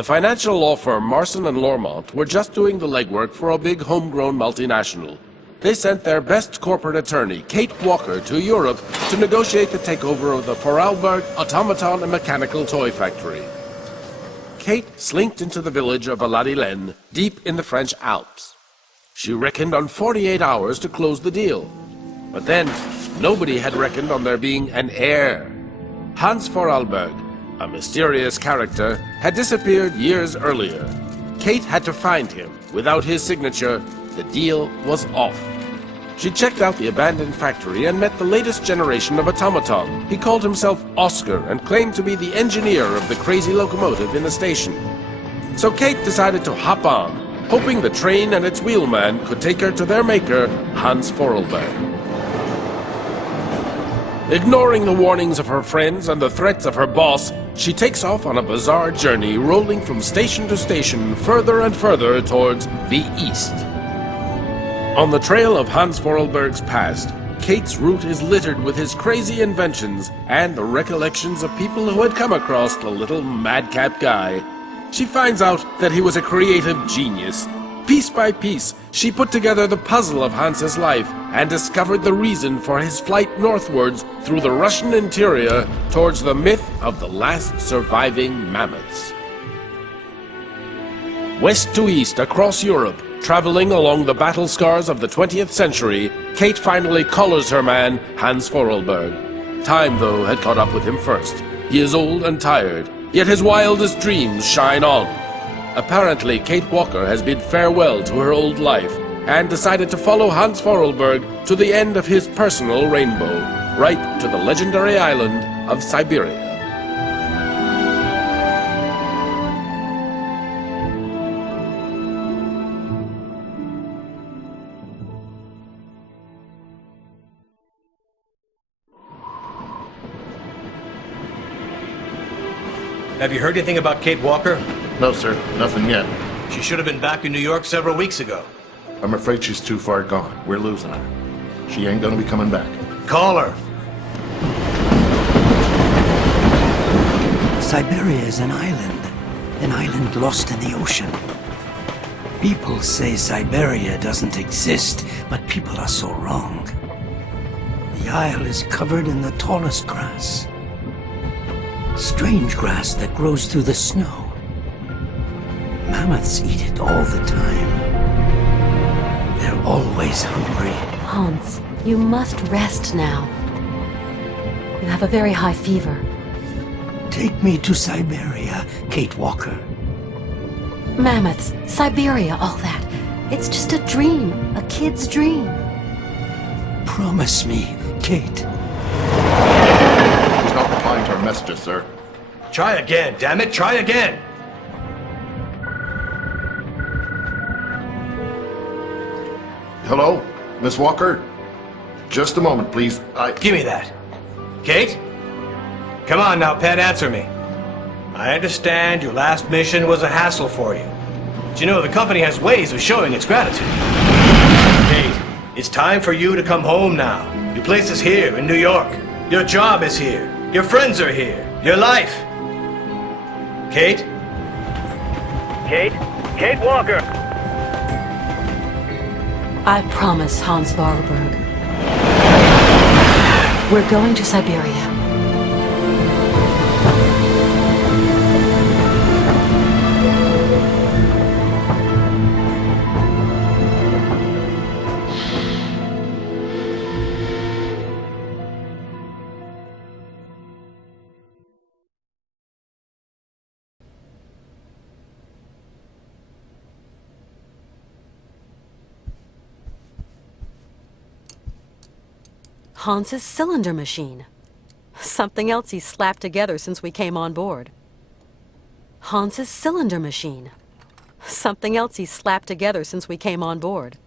The financial law firm Marson and Lormont were just doing the legwork for a big homegrown multinational. They sent their best corporate attorney, Kate Walker, to Europe to negotiate the takeover of the Vorarlberg automaton and mechanical toy factory. Kate slinked into the village of Aladilene, deep in the French Alps. She reckoned on 48 hours to close the deal. But then, nobody had reckoned on there being an heir. Hans Vorarlberg, a mysterious character, had disappeared years earlier. Kate had to find him. Without his signature, the deal was off. She checked out the abandoned factory and met the latest generation of automaton. He called himself Oscar and claimed to be the engineer of the crazy locomotive in the station. So Kate decided to hop on, hoping the train and its wheelman could take her to their maker, Hans Vorarlberg. Ignoring the warnings of her friends and the threats of her boss, she takes off on a bizarre journey, rolling from station to station, further and further towards the east. On the trail of Hans Vorarlberg's past, Kate's route is littered with his crazy inventions and the recollections of people who had come across the little madcap guy. She finds out that he was a creative genius. Piece by piece, she put together the puzzle of Hans's life and discovered the reason for his flight northwards through the Russian interior towards the myth of the last surviving mammoths. West to east across Europe, traveling along the battle scars of the 20th century, Kate finally collars her man, Hans Vorarlberg. Time, though, had caught up with him first. He is old and tired, yet his wildest dreams shine on. Apparently, Kate Walker has bid farewell to her old life and decided to follow Hans Vorarlberg to the end of his personal rainbow, right to the legendary island of Syberia. Have you heard anything about Kate Walker? No, sir. Nothing yet. She should have been back in New York several weeks ago. I'm afraid she's too far gone. We're losing her. She ain't gonna be coming back. Call her! Syberia is an island lost in the ocean. People say Syberia doesn't exist, but people are so wrong. The isle is covered in the tallest grass. Strange grass that grows through the snow. Mammoths eat it all the time. They're always hungry. Hans, you must rest now. You have a very high fever. Take me to Syberia, Kate Walker. Mammoths, Syberia, all that. It's just a dream, a kid's dream. Promise me, Kate. She's not replying to our messages, sir. Try again, damn it, try again! Hello? Miss Walker? Just a moment, please. Give me that. Kate? Come on now, pet, answer me. I understand your last mission was a hassle for you. But you know, the company has ways of showing its gratitude. Kate, it's time for you to come home now. Your place is here in New York. Your job is here. Your friends are here. Your life. Kate? Kate? Kate Walker! I promise, Hans Vorarlberg. We're going to Syberia. Hans's cylinder machine. Something else he's slapped together since we came on board. Hans's cylinder machine. Something else he's slapped together since we came on board.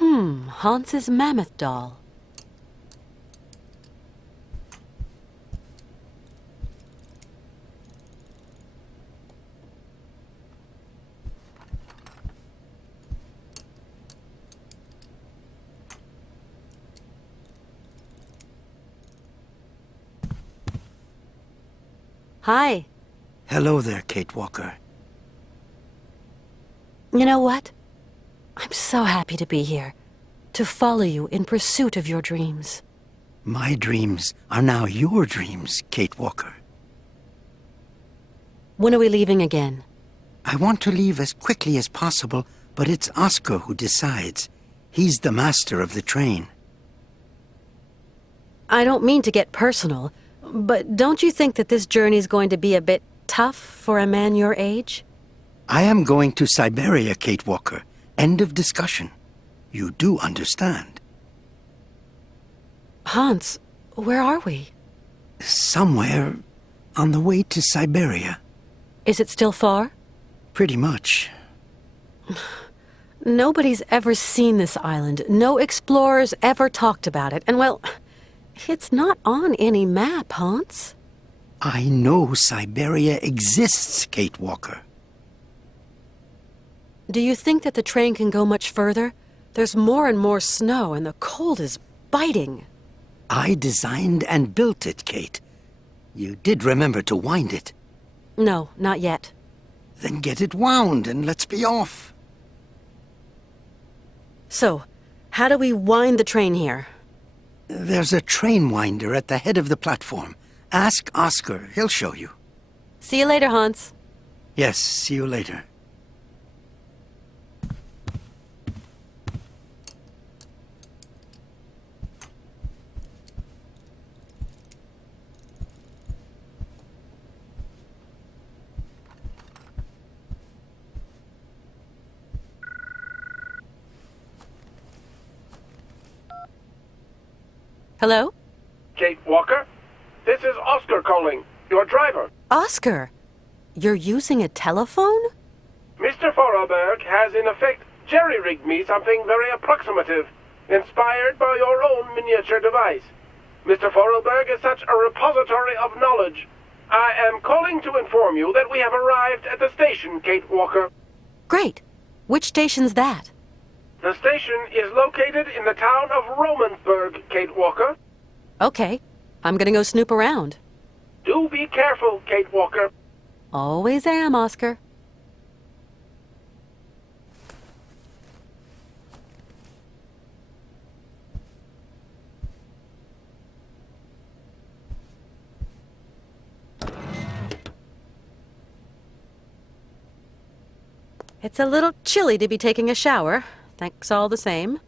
Hans's mammoth doll. Hi. Hello there, Kate Walker. You know what? I'm so happy to be here. To follow you in pursuit of your dreams. My dreams are now your dreams, Kate Walker. When are we leaving again? I want to leave as quickly as possible, but it's Oscar who decides. He's the master of the train. I don't mean to get personal, but don't you think that this journey's going to be a bit tough for a man your age? I am going to Syberia, Kate Walker. End of discussion. You do understand. Hans, where are we? Somewhere on the way to Syberia. Is it still far? Pretty much. Nobody's ever seen this island. No explorers ever talked about it. And well, it's not on any map, Hans. I know Syberia exists, Kate Walker. Do you think that the train can go much further? There's more and more snow, and the cold is biting. I designed and built it, Kate. You did remember to wind it. No, not yet. Then get it wound and let's be off. So, how do we wind the train here? There's a train winder at the head of the platform. Ask Oscar. He'll show you. See you later, Hans. Yes, see you later. Hello? Kate Walker? This is Oscar calling, your driver. Oscar, you're using a telephone? Mr. Forelberg has in effect jerry-rigged me something very approximative, inspired by your own miniature device. Mr. Forelberg is such a repository of knowledge. I am calling to inform you that we have arrived at the station, Kate Walker. Great. Which station's that? The station is located in the town of Romansburg, Kate Walker. Okay. I'm gonna go snoop around. Do be careful, Kate Walker. Always am, Oscar. It's a little chilly to be taking a shower. Thanks all the same.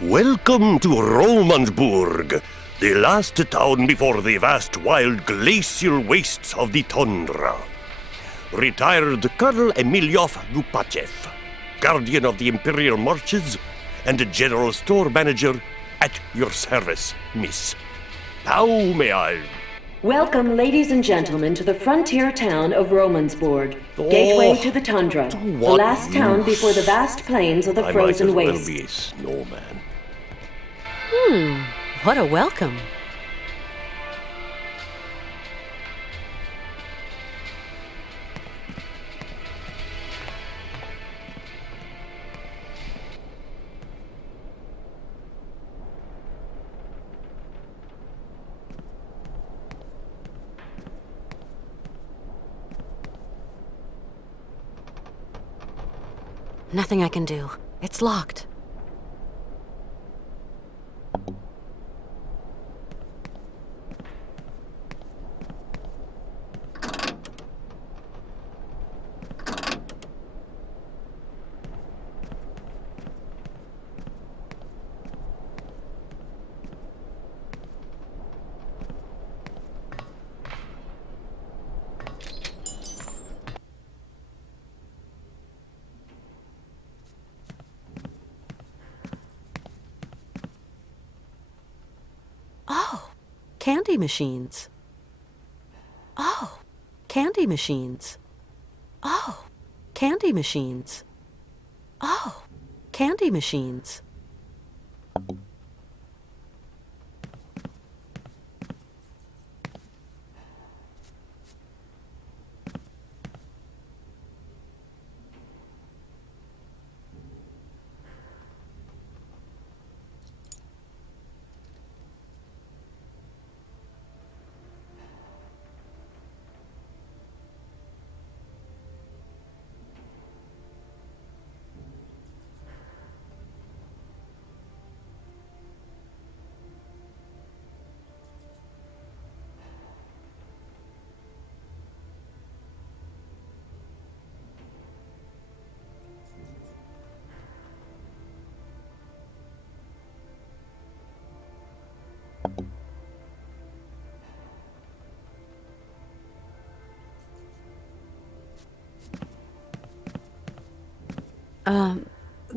Welcome to Romansburg, the last town before the vast wild glacial wastes of the tundra. Retired Colonel Emilyov Gupachev, guardian of the Imperial Marches, and general store manager at your service, miss. How may I? Welcome, ladies and gentlemen, to the frontier town of Romansburg, gateway to the tundra, the what last town use? before the vast plains of the I frozen might as waste. well be a snowman. What a welcome. Nothing I can do. It's locked. Oh, candy machines. Oh, candy machines. Oh, candy machines. Oh, candy machines.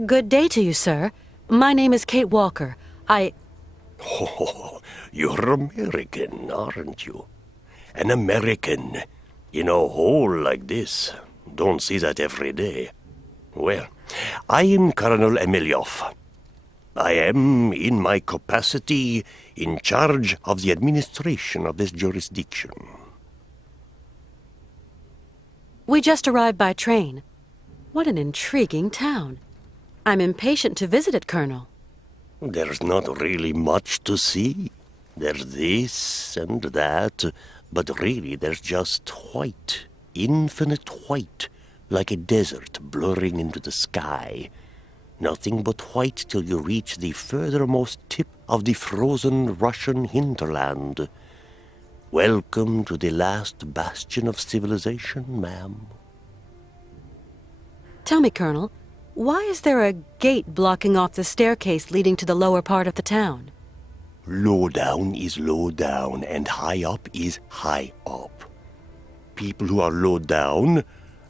Good day to you, sir. My name is Kate Walker. Oh, you're American, aren't you? An American in a hole like this. Don't see that every day. Well, I am Colonel Emilioff. I am, in my capacity, in charge of the administration of this jurisdiction. We just arrived by train. What an intriguing town. I'm impatient to visit it, Colonel. There's not really much to see. There's this and that, but really there's just white, infinite white, like a desert blurring into the sky. Nothing but white till you reach the furthermost tip of the frozen Russian hinterland. Welcome to the last bastion of civilization, ma'am. Tell me, Colonel, why is there a gate blocking off the staircase leading to the lower part of the town? Low down is low down, and high up is high up. People who are low down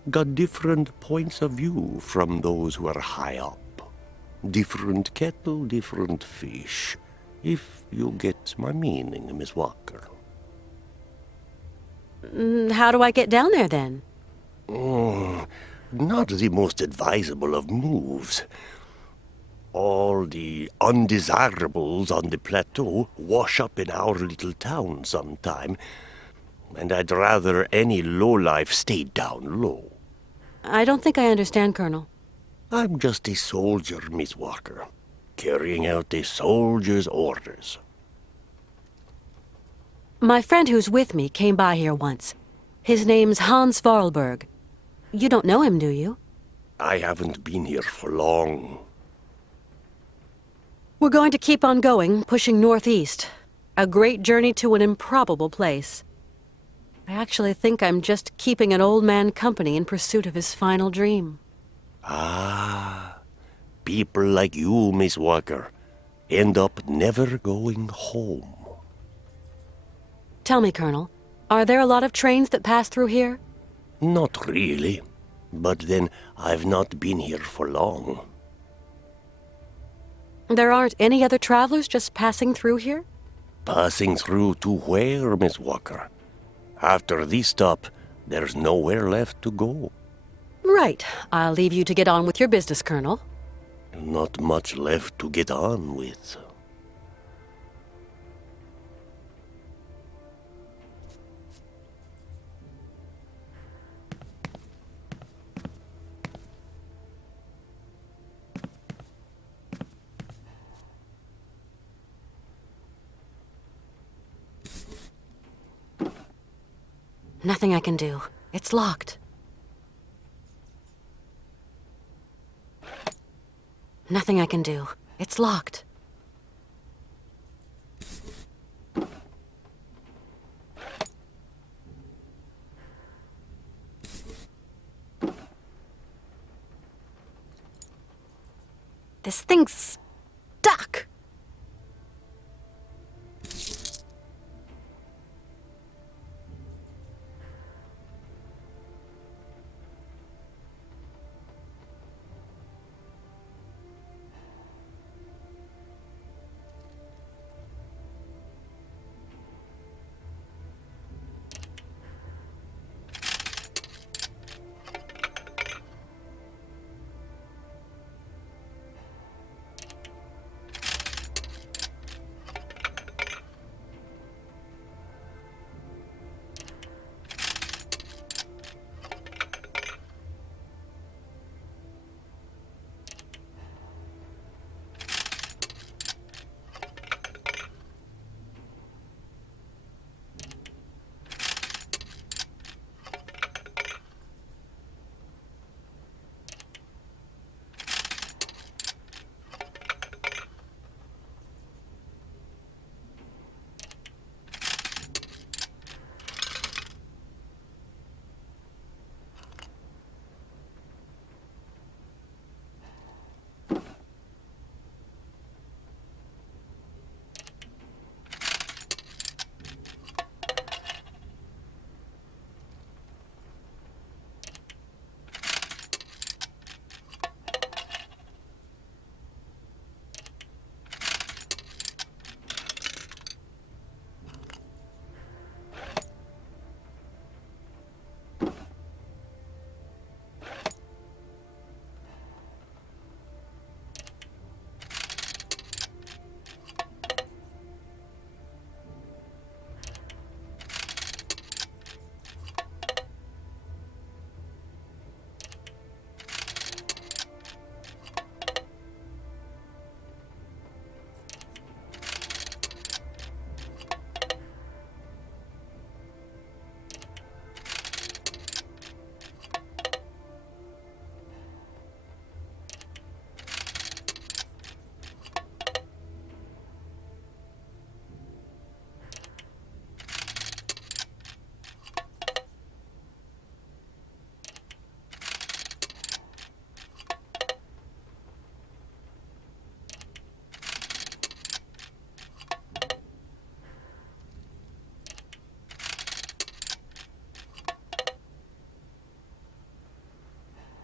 got different points of view from those who are high up. Different kettle, different fish, if you get my meaning, Miss Walker. How do I get down there, then? Not the most advisable of moves. All the undesirables on the plateau wash up in our little town sometime, and I'd rather any lowlife stay down low. I don't think I understand, Colonel. I'm just a soldier, Miss Walker, carrying out a soldier's orders. My friend who's with me came by here once. His name's Hans Vorarlberg. You don't know him, do you? I haven't been here for long. We're going to keep on going, pushing northeast. A great journey to an improbable place. I actually think I'm just keeping an old man company in pursuit of his final dream. Ah, people like you, Miss Walker, end up never going home. Tell me, Colonel, are there a lot of trains that pass through here? Not really, but then I've not been here for long. There aren't any other travelers just passing through here? Passing through to where, Miss Walker? After this stop, there's nowhere left to go. Right. I'll leave you to get on with your business, Colonel. Not much left to get on with. Nothing I can do. It's locked. Nothing I can do. It's locked. This thing's stuck.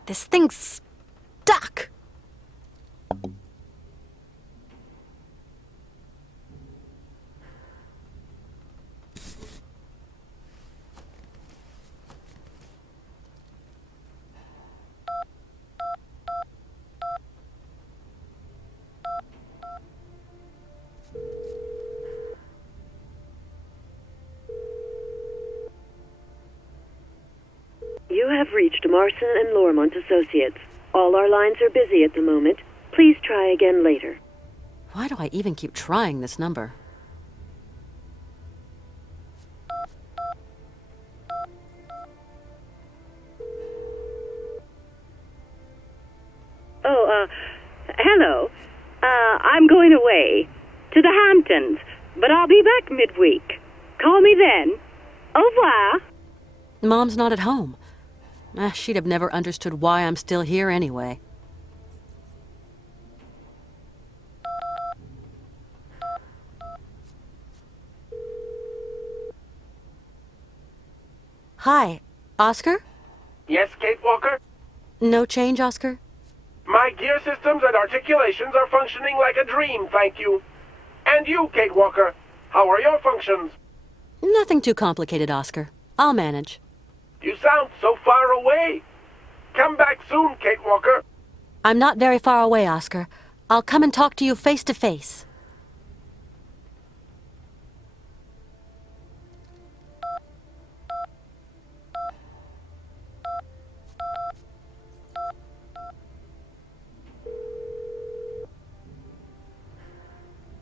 This thing's stuck. You have reached Marson and Lormont Associates. All our lines are busy at the moment. Please try again later. Why do I even keep trying this number? Oh, hello. I'm going away to the Hamptons, but I'll be back midweek. Call me then. Au revoir. Mom's not at home. She'd have never understood why I'm still here anyway. Hi, Oscar? Yes, Kate Walker? No change, Oscar? My gear systems and articulations are functioning like a dream, thank you. And you, Kate Walker, how are your functions? Nothing too complicated, Oscar. I'll manage. You sound so far away. Come back soon, Kate Walker. I'm not very far away, Oscar. I'll come and talk to you face to face.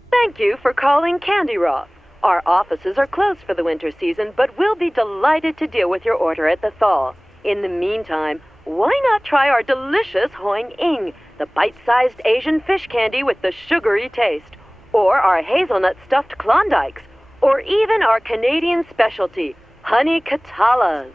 Thank you for calling Candy Roth. Our offices are closed for the winter season, but we'll be delighted to deal with your order at the thaw. In the meantime, why not try our delicious Hoing Ing, the bite-sized Asian fish candy with the sugary taste, or our hazelnut stuffed Klondikes, or even our Canadian specialty, honey Katalas.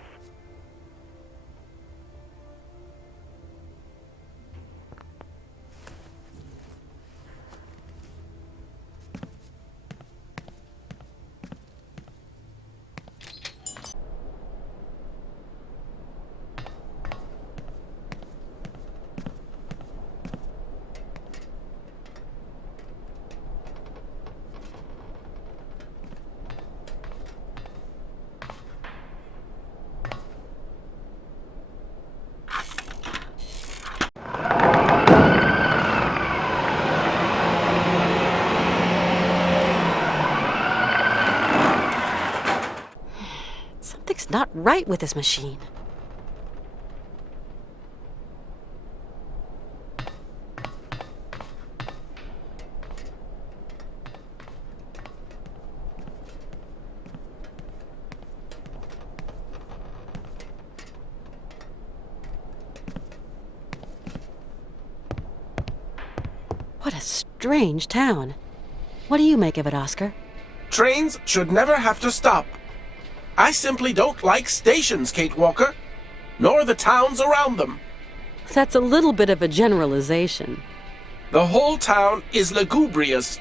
Something's not right with this machine. What a strange town. What do you make of it, Oscar? Trains should never have to stop. I simply don't like stations, Kate Walker, nor the towns around them. That's a little bit of a generalization. The whole town is lugubrious,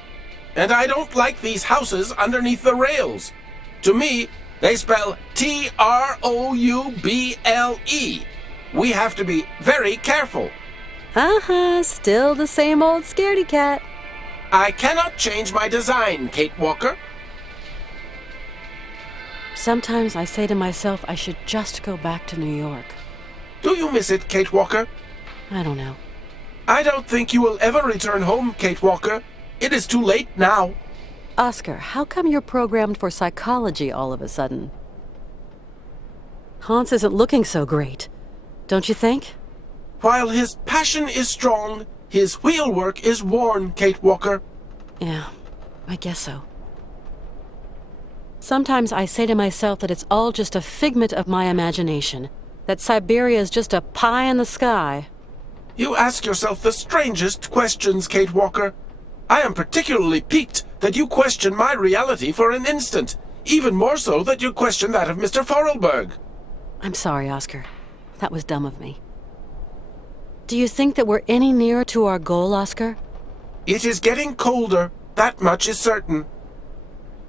and I don't like these houses underneath the rails. To me, they spell T-R-O-U-B-L-E. We have to be very careful. Still the same old scaredy cat. I cannot change my design, Kate Walker. Sometimes I say to myself I should just go back to New York. Do you miss it, Kate Walker? I don't know. I don't think you will ever return home, Kate Walker. It is too late now. Oscar, how come you're programmed for psychology all of a sudden? Hans isn't looking so great, don't you think? While his passion is strong, his wheelwork is worn, Kate Walker. Yeah, I guess so. Sometimes I say to myself that it's all just a figment of my imagination, that Syberia is just a pie in the sky. You ask yourself the strangest questions, Kate Walker. I am particularly piqued that you question my reality for an instant, even more so that you question that of Mr. Forelberg. I'm sorry, Oscar. That was dumb of me. Do you think that we're any nearer to our goal, Oscar? It is getting colder, that much is certain.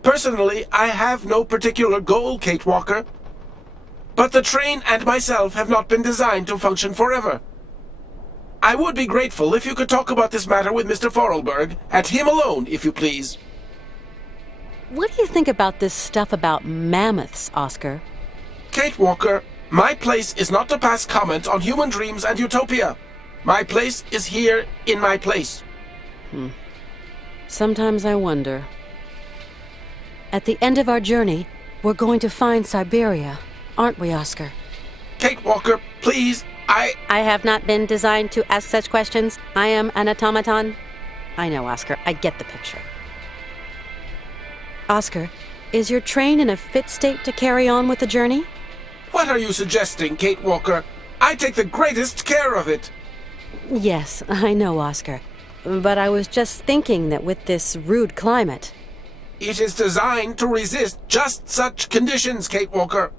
Personally, I have no particular goal, Kate Walker. But the train and myself have not been designed to function forever. I would be grateful if you could talk about this matter with Mr. Forelberg, and him alone, if you please. What do you think about this stuff about mammoths, Oscar? Kate Walker, my place is not to pass comment on human dreams and utopia. My place is here in my place. Sometimes I wonder. At the end of our journey, we're going to find Syberia, aren't we, Oscar? Kate Walker, please, I have not been designed to ask such questions. I am an automaton. I know, Oscar. I get the picture. Oscar, is your train in a fit state to carry on with the journey? What are you suggesting, Kate Walker? I take the greatest care of it. Yes, I know, Oscar. But I was just thinking that with this rude climate... It is designed to resist just such conditions, Kate Walker.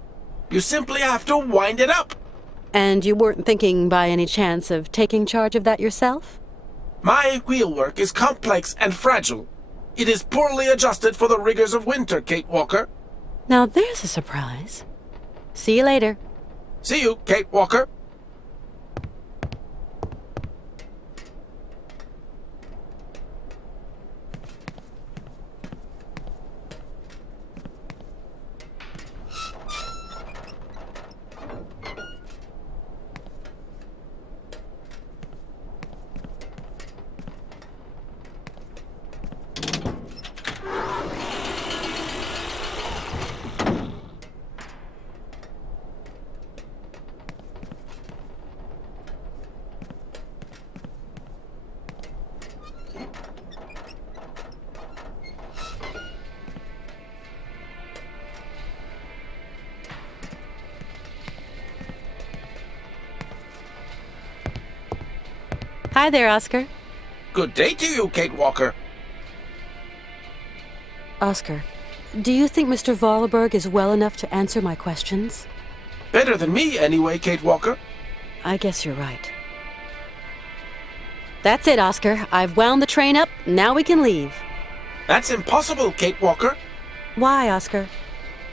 You simply have to wind it up. And you weren't thinking by any chance of taking charge of that yourself? My wheelwork is complex and fragile. It is poorly adjusted for the rigors of winter, Kate Walker. Now there's a surprise. See you later. See you, Kate Walker. Hi there, Oscar. Good day to you, Kate Walker. Oscar, do you think Mr. Volleberg is well enough to answer my questions? Better than me, anyway, Kate Walker. I guess you're right. That's it, Oscar. I've wound the train up. Now we can leave. That's impossible, Kate Walker. Why, Oscar?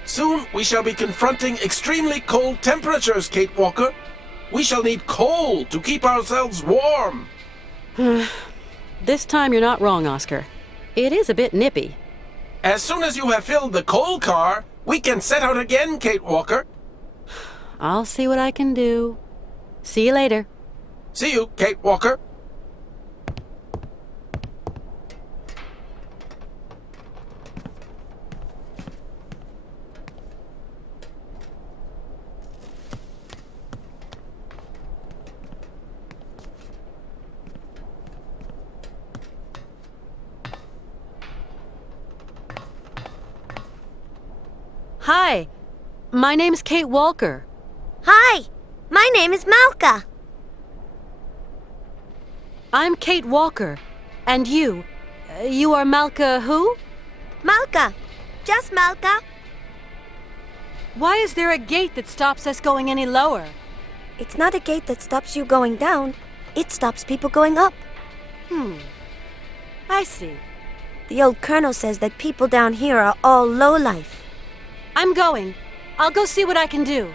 Soon we shall be confronting extremely cold temperatures, Kate Walker. We shall need coal to keep ourselves warm. This time you're not wrong, Oscar. It is a bit nippy. As soon as you have filled the coal car, we can set out again, Kate Walker. I'll see what I can do. See you later. See you, Kate Walker. Hi, my name's Kate Walker. Hi, my name is Malka. I'm Kate Walker. And you? You are Malka who? Malka. Just Malka. Why is there a gate that stops us going any lower? It's not a gate that stops you going down. It stops people going up. I see. The old colonel says that people down here are all lowlife. I'm going. I'll go see what I can do.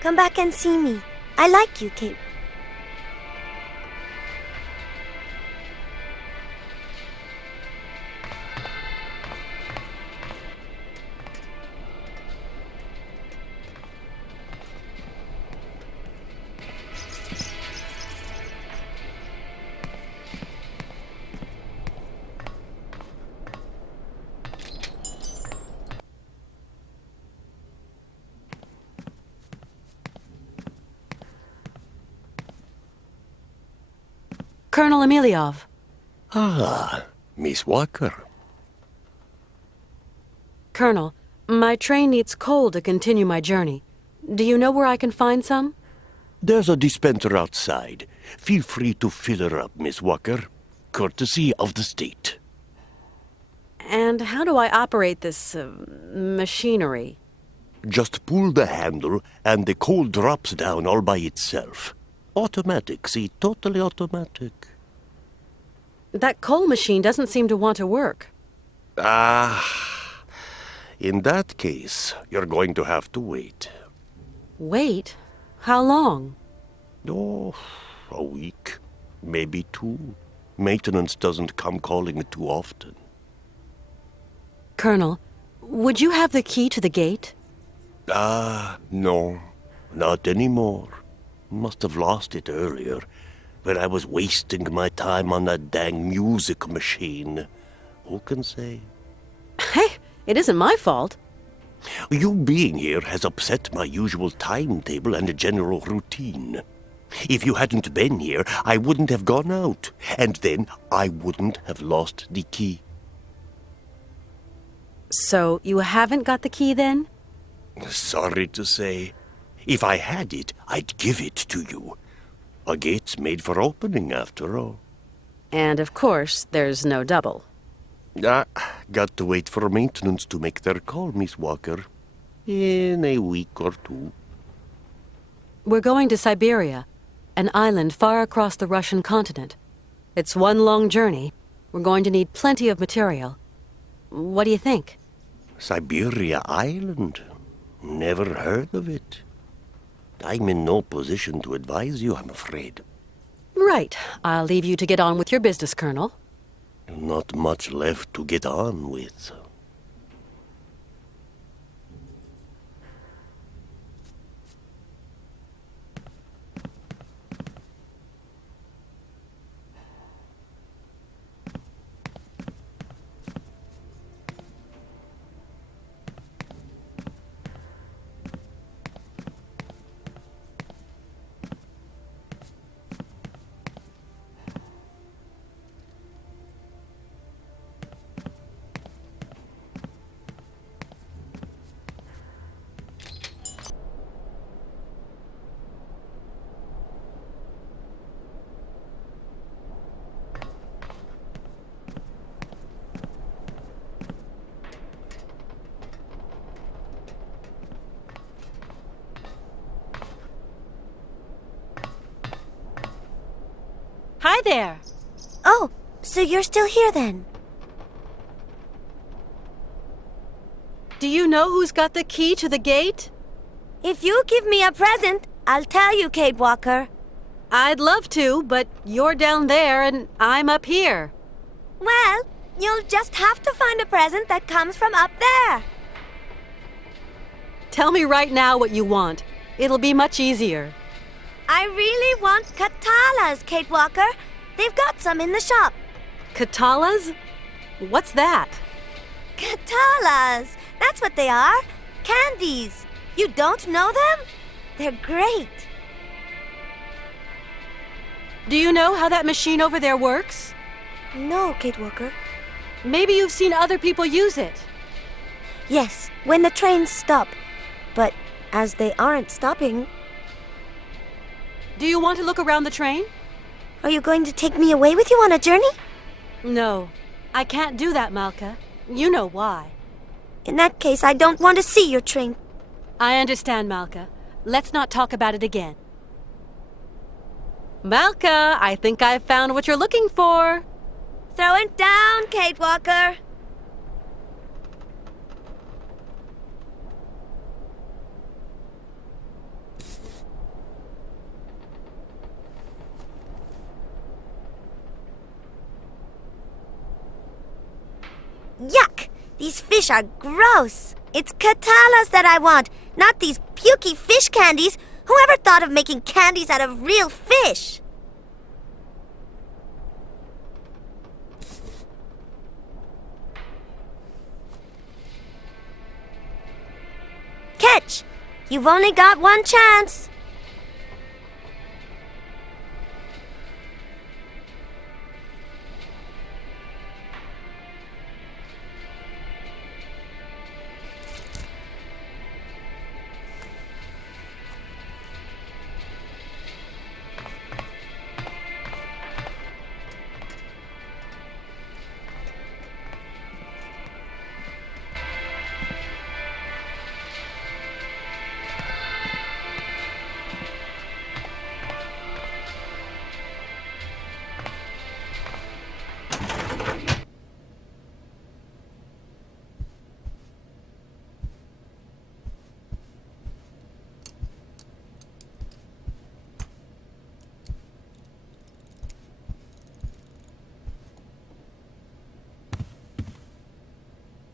Come back and see me. I like you, Kate. Colonel Emiliov. Ah, Miss Walker. Colonel, my train needs coal to continue my journey. Do you know where I can find some? There's a dispenser outside. Feel free to fill her up, Miss Walker. Courtesy of the state. And how do I operate this, machinery? Just pull the handle and the coal drops down all by itself. Automatic, see, totally automatic. That coal machine doesn't seem to want to work. In that case, you're going to have to wait. Wait? How long? Oh, a week. Maybe 2. Maintenance doesn't come calling too often. Colonel, would you have the key to the gate? No. Not anymore. Must have lost it earlier, when I was wasting my time on that dang music machine. Who can say? Hey, it isn't my fault. You being here has upset my usual timetable and general routine. If you hadn't been here, I wouldn't have gone out, and then I wouldn't have lost the key. So you haven't got the key then? Sorry to say. If I had it, I'd give it to you. A gate's made for opening, after all. And of course, there's no double. Got to wait for maintenance to make their call, Miss Walker. In a week or 2. We're going to Syberia, an island far across the Russian continent. It's one long journey. We're going to need plenty of material. What do you think? Syberia Island? Never heard of it. I'm in no position to advise you, I'm afraid. Right. I'll leave you to get on with your business, Colonel. Not much left to get on with. Hi there! Oh, so you're still here then? Do you know who's got the key to the gate? If you give me a present, I'll tell you, Kate Walker. I'd love to, but you're down there and I'm up here. Well, you'll just have to find a present that comes from up there. Tell me right now what you want. It'll be much easier. I really want Katalas, Kate Walker. They've got some in the shop. Katalas? What's that? Katalas! That's what they are. Candies. You don't know them? They're great. Do you know how that machine over there works? No, Kate Walker. Maybe you've seen other people use it. Yes, when the trains stop. But as they aren't stopping... Do you want to look around the train? Are you going to take me away with you on a journey? No, I can't do that, Malka. You know why. In that case, I don't want to see your train. I understand, Malka. Let's not talk about it again. Malka, I think I've found what you're looking for. Throw it down, Kate Walker. Yuck! These fish are gross. It's Katalas that I want, not these pukey fish candies. Whoever thought of making candies out of real fish? Catch! You've only got one chance.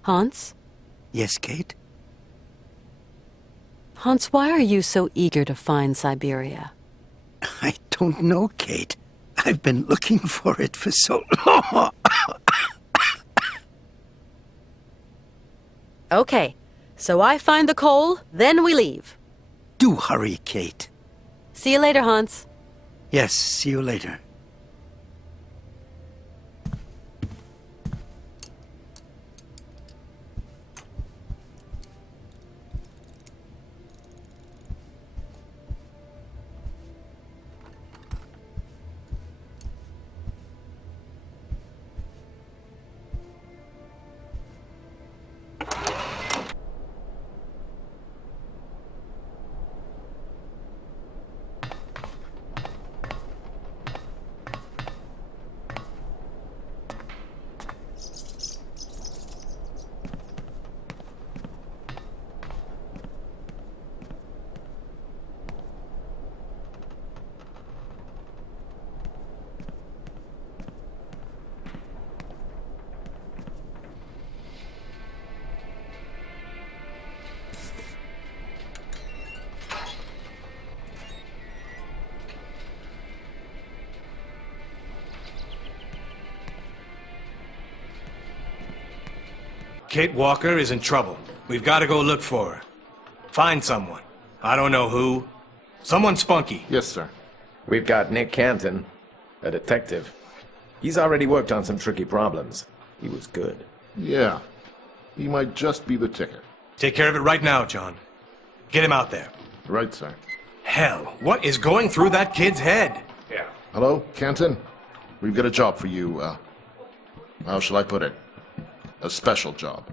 Hans? Yes, Kate? Hans, why are you so eager to find Syberia? I don't know, Kate. I've been looking for it for so long. Okay, so I find the coal, then we leave. Do hurry, Kate. See you later, Hans. Yes, see you later. Kate Walker is in trouble. We've got to go look for her. Find someone. I don't know who. Someone spunky. Yes, sir. We've got Nick Canton, a detective. He's already worked on some tricky problems. He was good. Yeah. He might just be the ticket. Take care of it right now, John. Get him out there. Right, sir. Hell, what is going through that kid's head? Yeah. Hello, Canton? We've got a job for you, how shall I put it? A special job.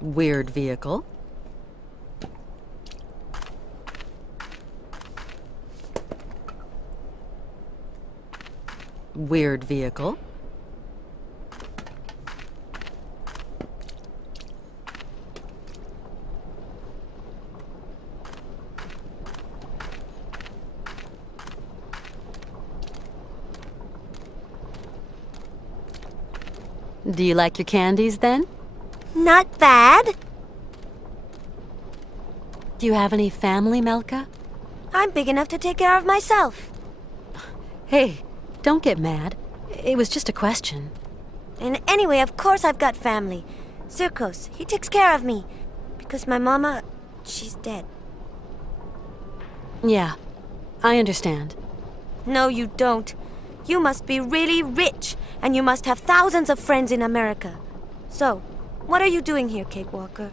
Weird vehicle. Weird vehicle. Do you like your candies, then? Not bad. Do you have any family, Melka? I'm big enough to take care of myself. Hey, don't get mad. It was just a question. And anyway, of course I've got family. Zirkos, he takes care of me. Because my mama, she's dead. Yeah, I understand. No, you don't. You must be really rich, and you must have thousands of friends in America. So, what are you doing here, Kate Walker?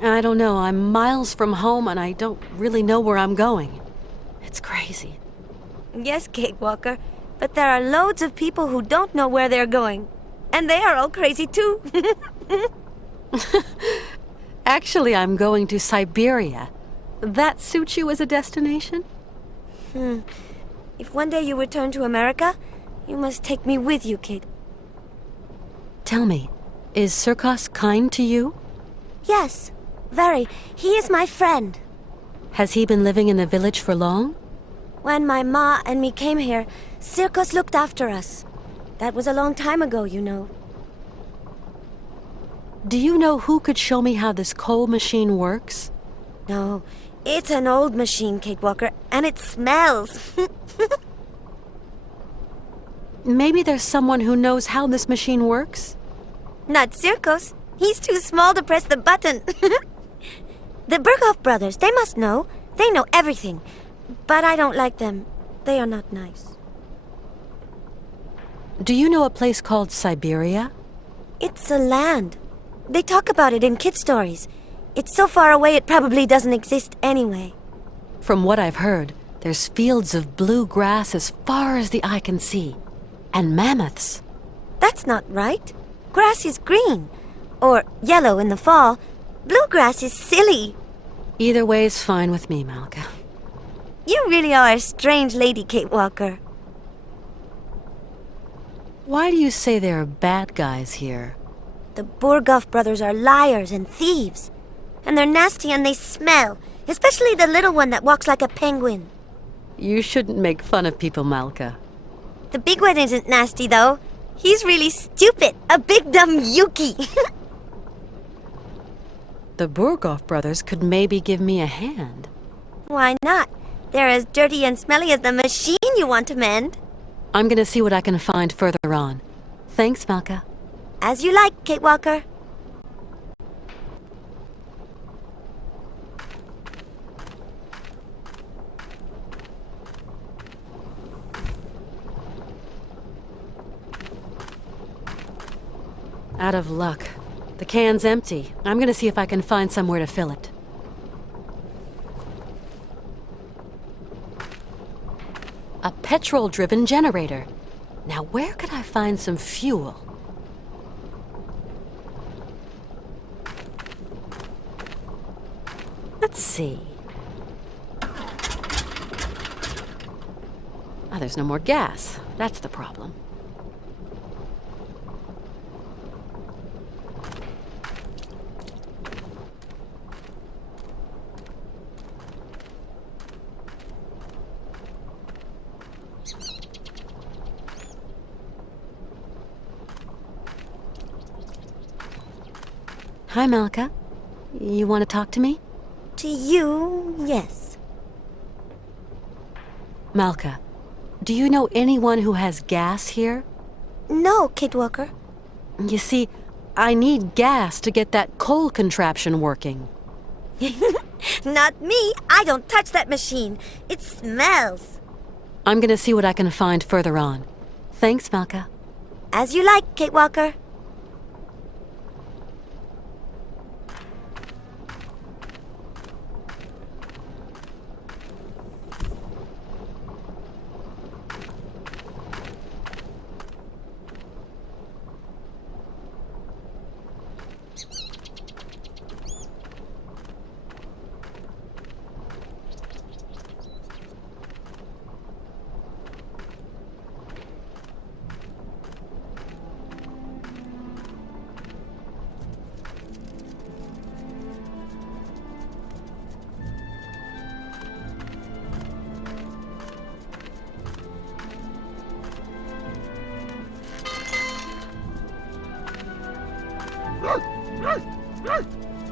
I don't know. I'm miles from home, and I don't really know where I'm going. It's crazy. Yes, Kate Walker, but there are loads of people who don't know where they're going. And they are all crazy, too. Actually, I'm going to Syberia. That suits you as a destination? If one day you return to America, you must take me with you, Kate. Tell me, is Sirkos kind to you? Yes, very. He is my friend. Has he been living in the village for long? When my ma and me came here, Sirkos looked after us. That was a long time ago, you know. Do you know who could show me how this coal machine works? No, it's an old machine, Kate Walker, and it smells. Maybe there's someone who knows how this machine works? Not Sirkos. He's too small to press the button. The Berghoff brothers, they must know. They know everything. But I don't like them. They are not nice. Do you know a place called Syberia? It's a land. They talk about it in kid stories. It's so far away it probably doesn't exist anyway. From what I've heard, there's fields of blue grass as far as the eye can see. And mammoths. That's not right. Grass is green. Or yellow in the fall. Bluegrass is silly. Either way is fine with me, Malka. You really are a strange lady, Kate Walker. Why do you say there are bad guys here? The Berghoff brothers are liars and thieves. And they're nasty and they smell. Especially the little one that walks like a penguin. You shouldn't make fun of people, Malka. The big one isn't nasty, though. He's really stupid. A big dumb Yuki. The Burgoff brothers could maybe give me a hand. Why not? They're as dirty and smelly as the machine you want to mend. I'm gonna see what I can find further on. Thanks, Malka. As you like, Kate Walker. Out of luck. The can's empty. I'm gonna see if I can find somewhere to fill it. A petrol-driven generator. Now where could I find some fuel? Let's see. Ah, there's no more gas. That's the problem. Hi, Malka. You want to talk to me? To you, yes. Malka, do you know anyone who has gas here? No, Kate Walker. You see, I need gas to get that coal contraption working. Not me. I don't touch that machine. It smells. I'm gonna see what I can find further on. Thanks, Malka. As you like, Kate Walker.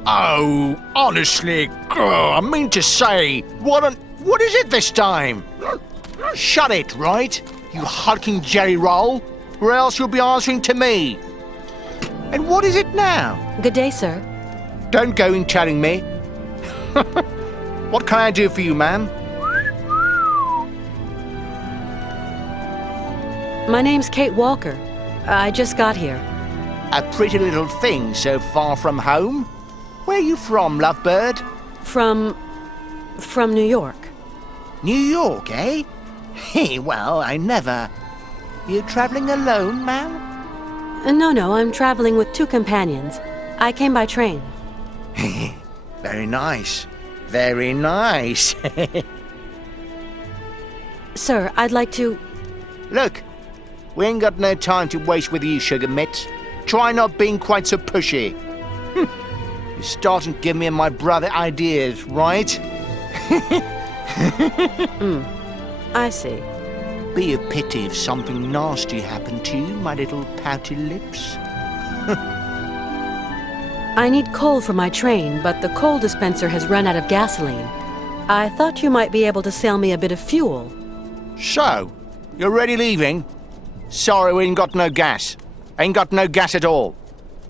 Oh, honestly, I mean to say, what is it this time? Shut it, right? You hulking jerry roll, or else you'll be answering to me. And what is it now? Good day, sir. Don't go in telling me. What can I do for you, ma'am? My name's Kate Walker. I just got here. A pretty little thing so far from home? Where are you from, lovebird? From New York. New York, eh? Hey, well, I never... You traveling alone, ma'am? No, I'm traveling with 2 companions. I came by train. Very nice. Very nice. Sir, I'd like to... Look, we ain't got no time to waste with you, sugar mitts. Try not being quite so pushy. You're starting to give me and my brother ideas, right? I see. Be a pity if something nasty happened to you, my little pouty lips. I need coal for my train, but the coal dispenser has run out of gasoline. I thought you might be able to sell me a bit of fuel. So, you're already leaving? Sorry, we ain't got no gas. Ain't got no gas at all.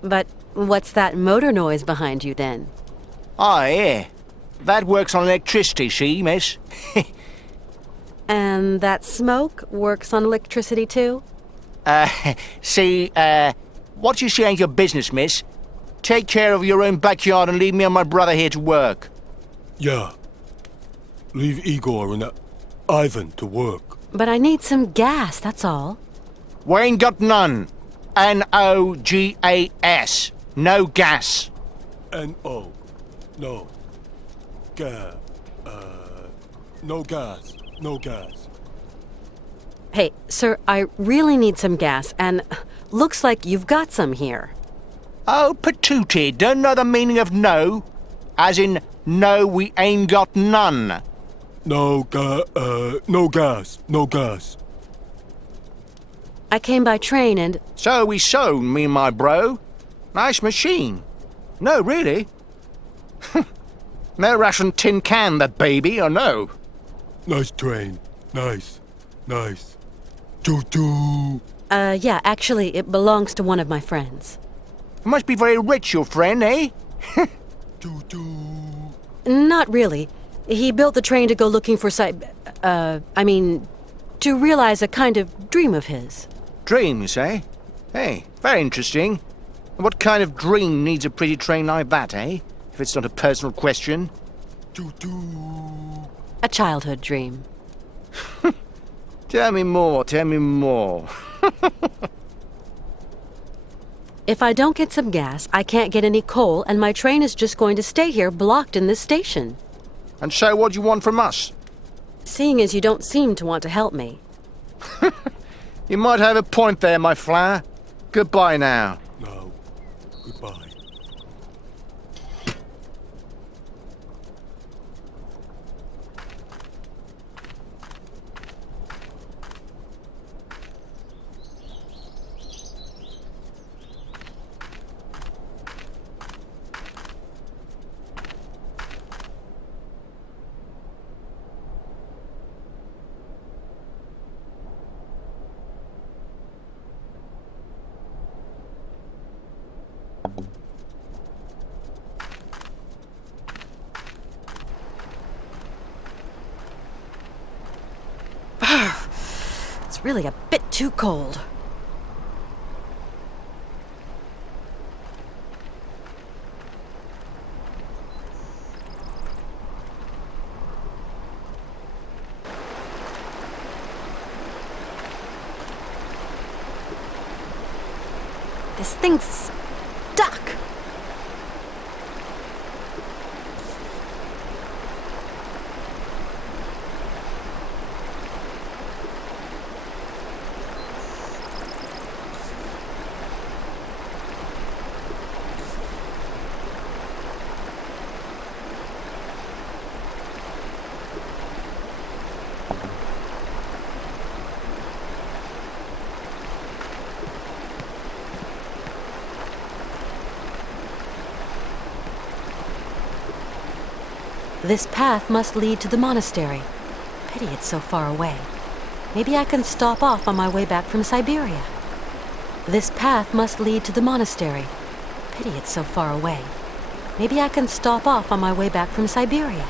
But what's that motor noise behind you, then? Oh, yeah. That works on electricity, see, miss? And that smoke works on electricity, too? See, what you say ain't your business, miss. Take care of your own backyard and leave me and my brother here to work. Yeah. Leave Igor and Ivan to work. But I need some gas, that's all. We ain't got none. N-O-G-A-S. No gas. N-O. No. Gas. No gas. No gas. Hey, sir, I really need some gas, and looks like you've got some here. Oh, patootie, don't know the meaning of no? As in, no, we ain't got none. No gas. No gas. I came by train and... So we sown, me and my bro. Nice machine. No, really. No Russian tin can, that baby, or no? Nice train. Nice. Choo-choo. Yeah, actually, it belongs to one of my friends. Must be very rich, your friend, eh? Choo-choo. Not really. He built the train to go looking for to realize a kind of dream of his. Dreams, eh? Hey, very interesting. What kind of dream needs a pretty train like that, eh? If it's not a personal question. Choo-choo. A childhood dream. Tell me more. If I don't get some gas, I can't get any coal, and my train is just going to stay here blocked in this station. And so what do you want from us? Seeing as you don't seem to want to help me. You might have a point there, my flower. Goodbye now. No. Goodbye. It's really a bit too cold. This thing's stuck. This path must lead to the monastery. Pity it's so far away. Maybe I can stop off on my way back from Syberia. This path must lead to the monastery. Pity it's so far away. Maybe I can stop off on my way back from Syberia.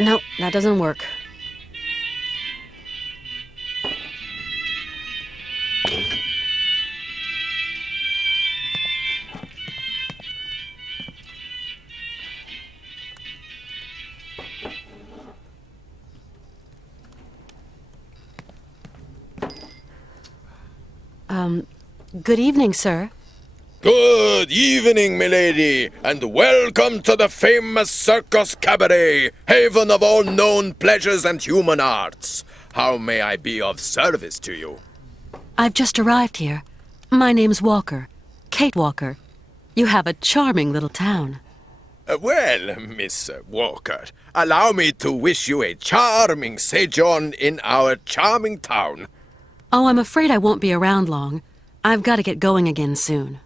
No, that doesn't work. Good evening, sir. Good evening, milady, and welcome to the famous Circus Cabaret, haven of all known pleasures and human arts. How may I be of service to you? I've just arrived here. My name's Walker. Kate Walker. You have a charming little town. Well, Miss Walker, allow me to wish you a charming sojourn in our charming town. Oh, I'm afraid I won't be around long. I've got to get going again soon.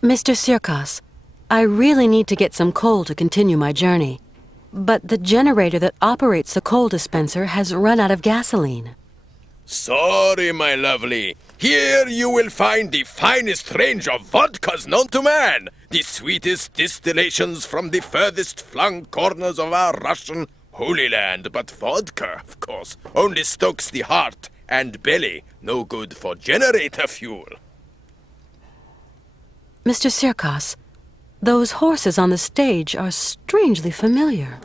Mr. Sirkos, I really need to get some coal to continue my journey. But the generator that operates the coal dispenser has run out of gasoline. Sorry, my lovely. Here you will find the finest range of vodkas known to man. The sweetest distillations from the furthest flung corners of our Russian Holy Land. But vodka, of course, only stokes the heart and belly. No good for generator fuel. Mr. Sirkos, those horses on the stage are strangely familiar.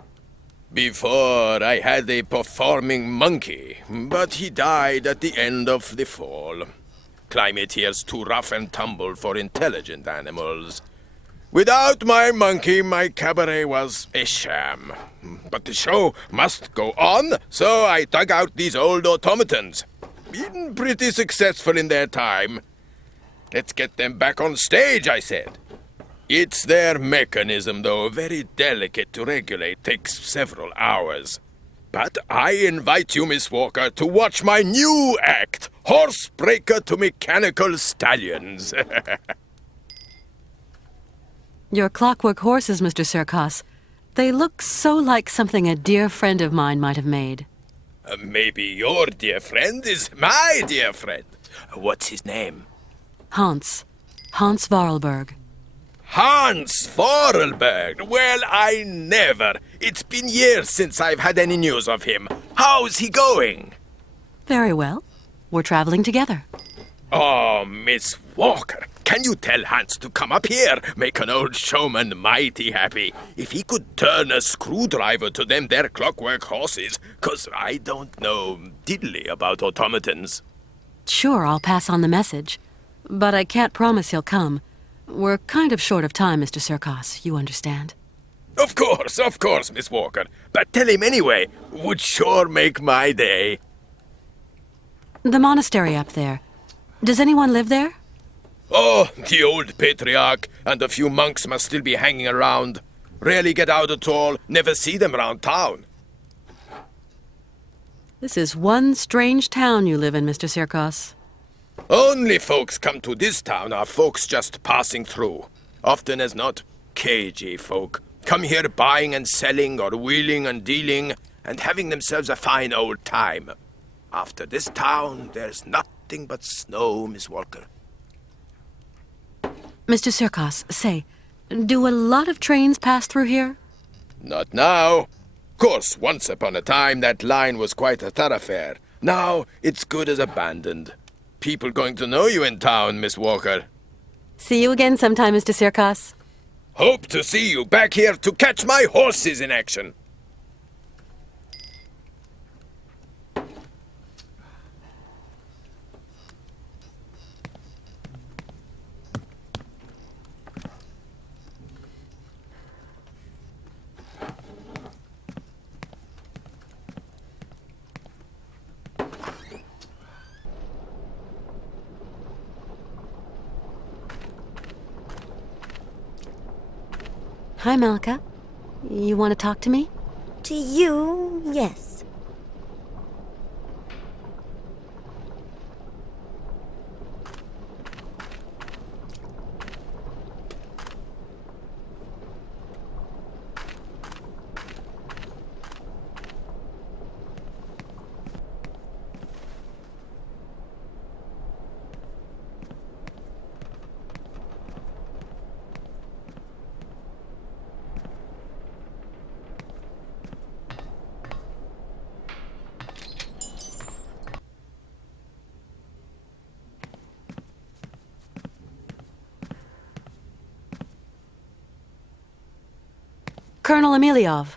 Before, I had a performing monkey, but he died at the end of the fall. Climate here's too rough and tumble for intelligent animals. Without my monkey, my cabaret was a sham. But the show must go on, so I dug out these old automatons. Been pretty successful in their time. Let's get them back on stage, I said. It's their mechanism, though, very delicate to regulate, takes several hours. But I invite you, Miss Walker, to watch my new act, Horsebreaker to Mechanical Stallions. Your clockwork horses, Mr. Sirkos. They look so like something a dear friend of mine might have made. Maybe your dear friend is my dear friend. What's his name? Hans Vorarlberg. Hans Vorarlberg? Well, I never. It's been years since I've had any news of him. How's he going? Very well. We're traveling together. Oh, Miss Walker, can you tell Hans to come up here? Make an old showman mighty happy. If he could turn a screwdriver to them their clockwork horses, 'cause I don't know diddly about automatons. Sure, I'll pass on the message. But I can't promise he'll come. We're kind of short of time, Mr. Sirkos, you understand. Of course, Miss Walker. But tell him anyway. Would sure make my day. The monastery up there. Does anyone live there? Oh, the old patriarch and a few monks must still be hanging around. Rarely get out at all, never see them around town. This is one strange town you live in, Mr. Sirkos. Only folks come to this town are folks just passing through. Often as not, cagey folk. Come here buying and selling or wheeling and dealing and having themselves a fine old time. After this town, there's nothing but snow, Miss Walker. Mr. Sirkos, say, do a lot of trains pass through here? Not now. Course, once upon a time, that line was quite a thoroughfare. Now, it's good as abandoned. People going to know you in town, Miss Walker. See you again sometime, Mr. Sirkos. Hope to see you back here to catch my horses in action. Hi, Malka. You want to talk to me? To you, yes. Colonel Emiliov.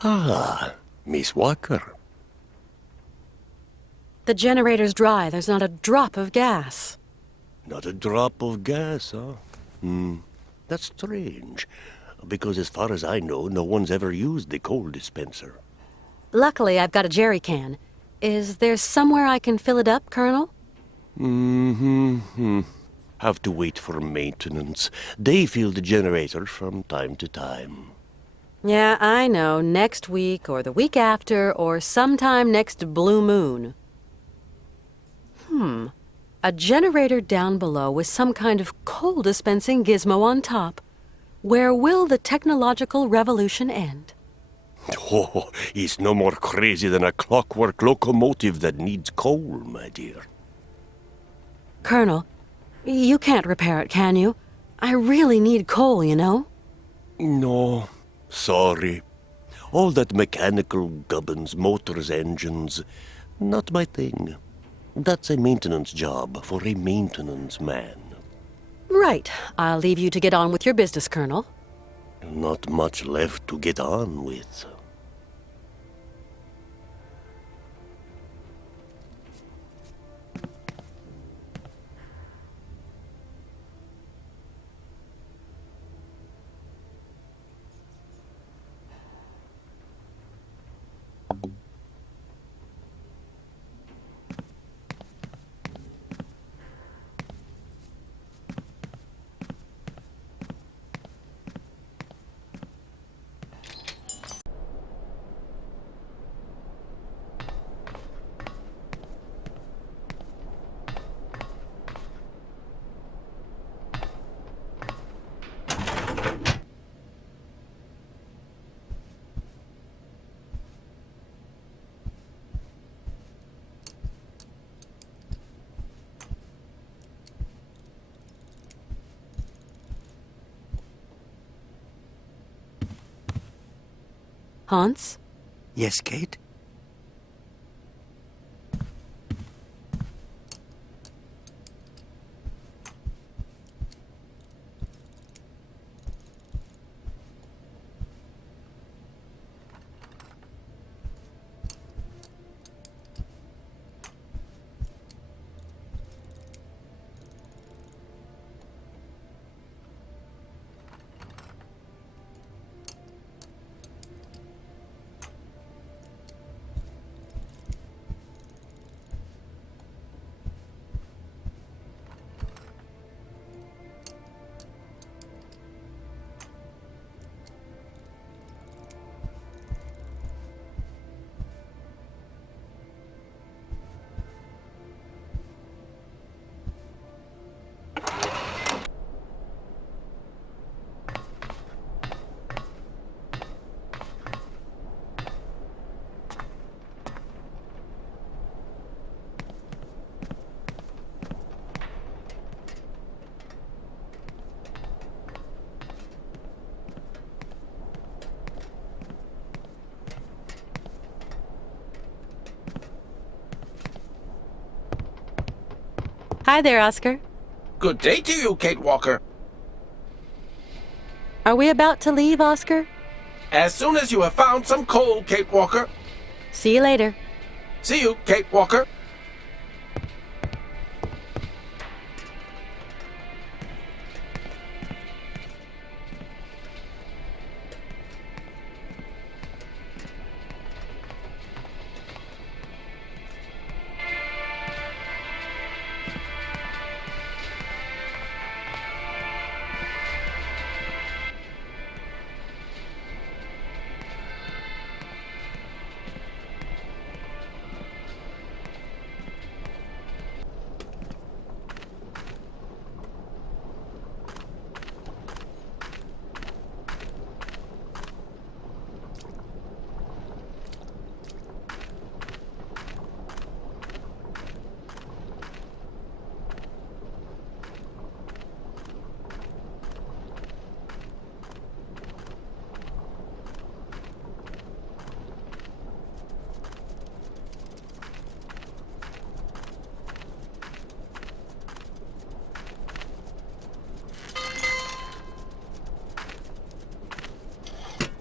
Ah, Miss Walker. The generator's dry. There's not a drop of gas. Not a drop of gas, huh? That's strange. Because as far as I know, no one's ever used the coal dispenser. Luckily, I've got a jerry can. Is there somewhere I can fill it up, Colonel? Have to wait for maintenance. They fill the generator from time to time. Yeah, I know. Next week, or the week after, or sometime next blue moon. A generator down below with some kind of coal dispensing gizmo on top. Where will the technological revolution end? Oh, he's no more crazy than a clockwork locomotive that needs coal, my dear. Colonel, you can't repair it, can you? I really need coal, you know? No, sorry. All that mechanical gubbins, motors, engines, not my thing. That's a maintenance job for a maintenance man. Right. I'll leave you to get on with your business, Colonel. Not much left to get on with. Hans? Yes, Kate? Hi there, Oscar. Good day to you, Kate Walker. Are we about to leave, Oscar? As soon as you have found some coal, Kate Walker. See you later. See you, Kate Walker.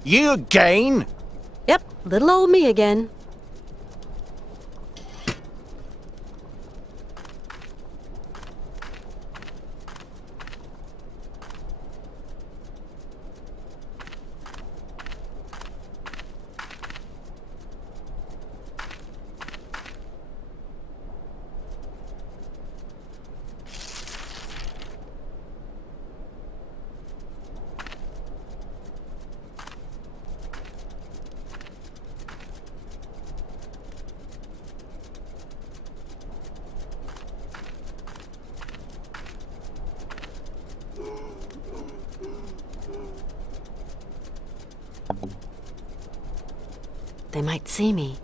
You again? Yep, little old me again. They might see me.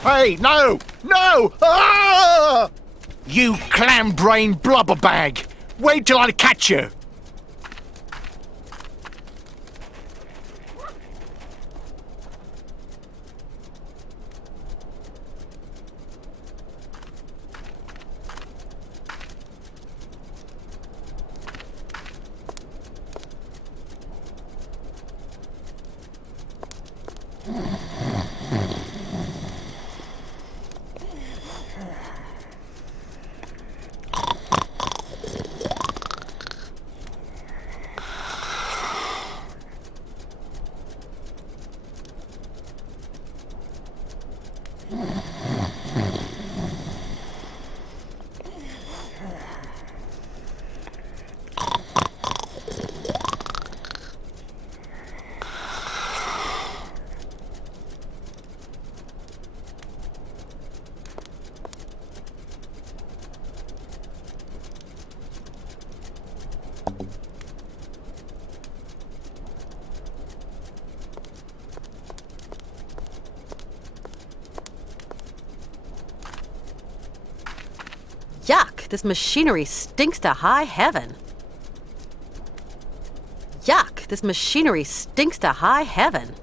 Hey, no! No! Ah! You clam-brained blubber bag! Wait till I catch you! Yuck, this machinery stinks to high heaven. Yuck, this machinery stinks to high heaven.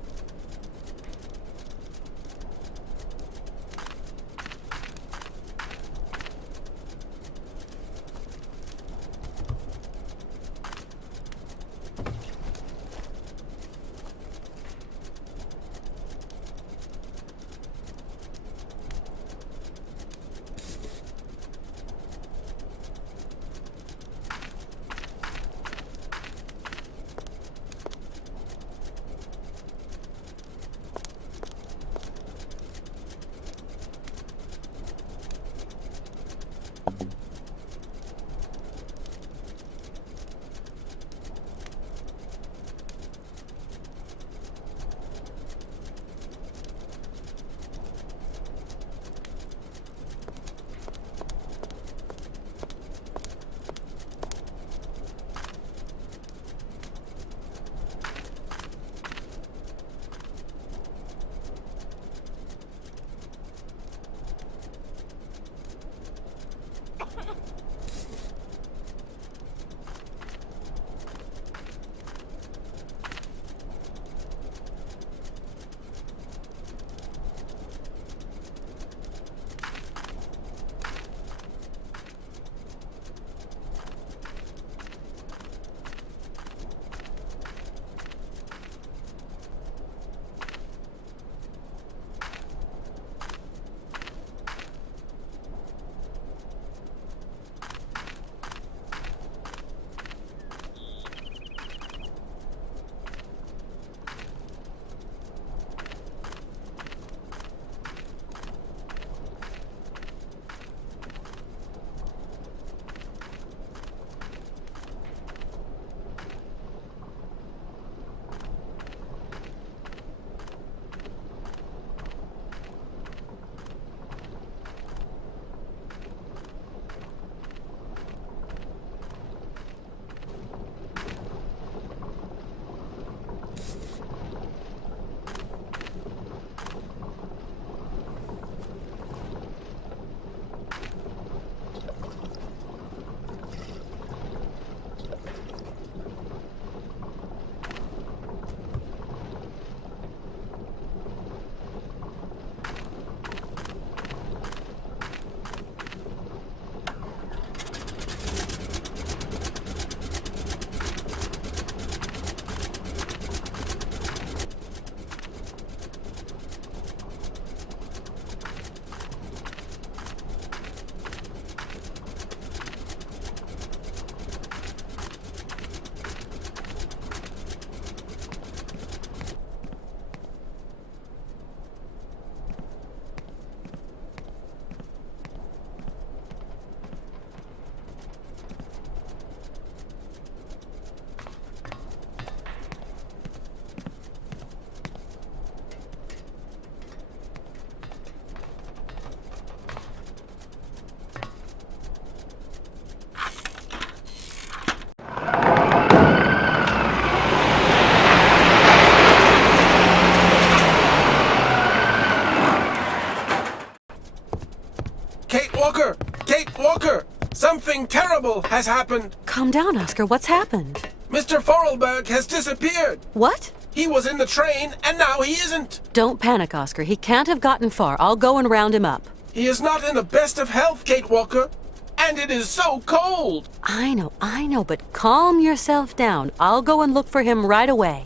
Something terrible has happened. Calm down, Oscar. What's happened? Mr. Forelberg has disappeared. What? He was in the train, and now he isn't. Don't panic, Oscar. He can't have gotten far. I'll go and round him up. He is not in the best of health, Kate Walker. And it is so cold. I know, but calm yourself down. I'll go and look for him right away.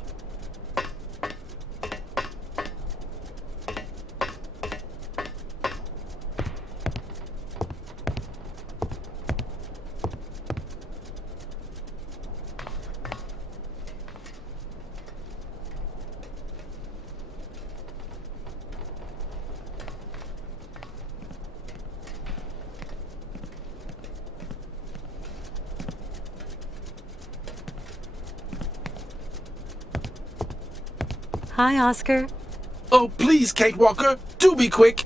Hi, Oscar. Oh, please, Kate Walker, do be quick.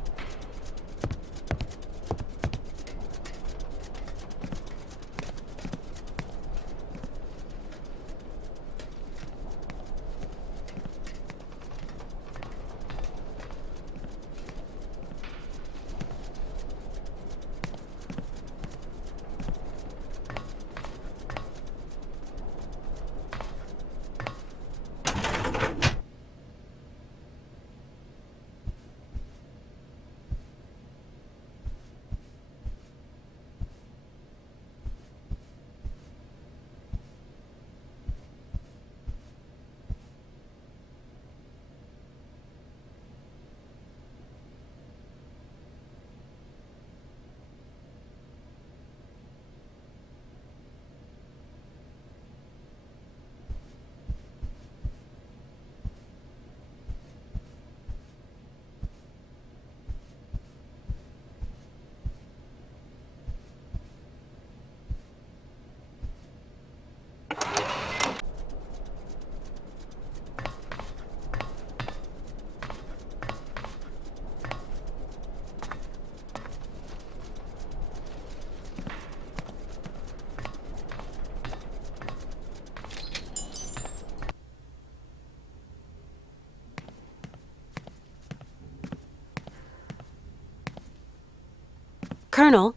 Colonel?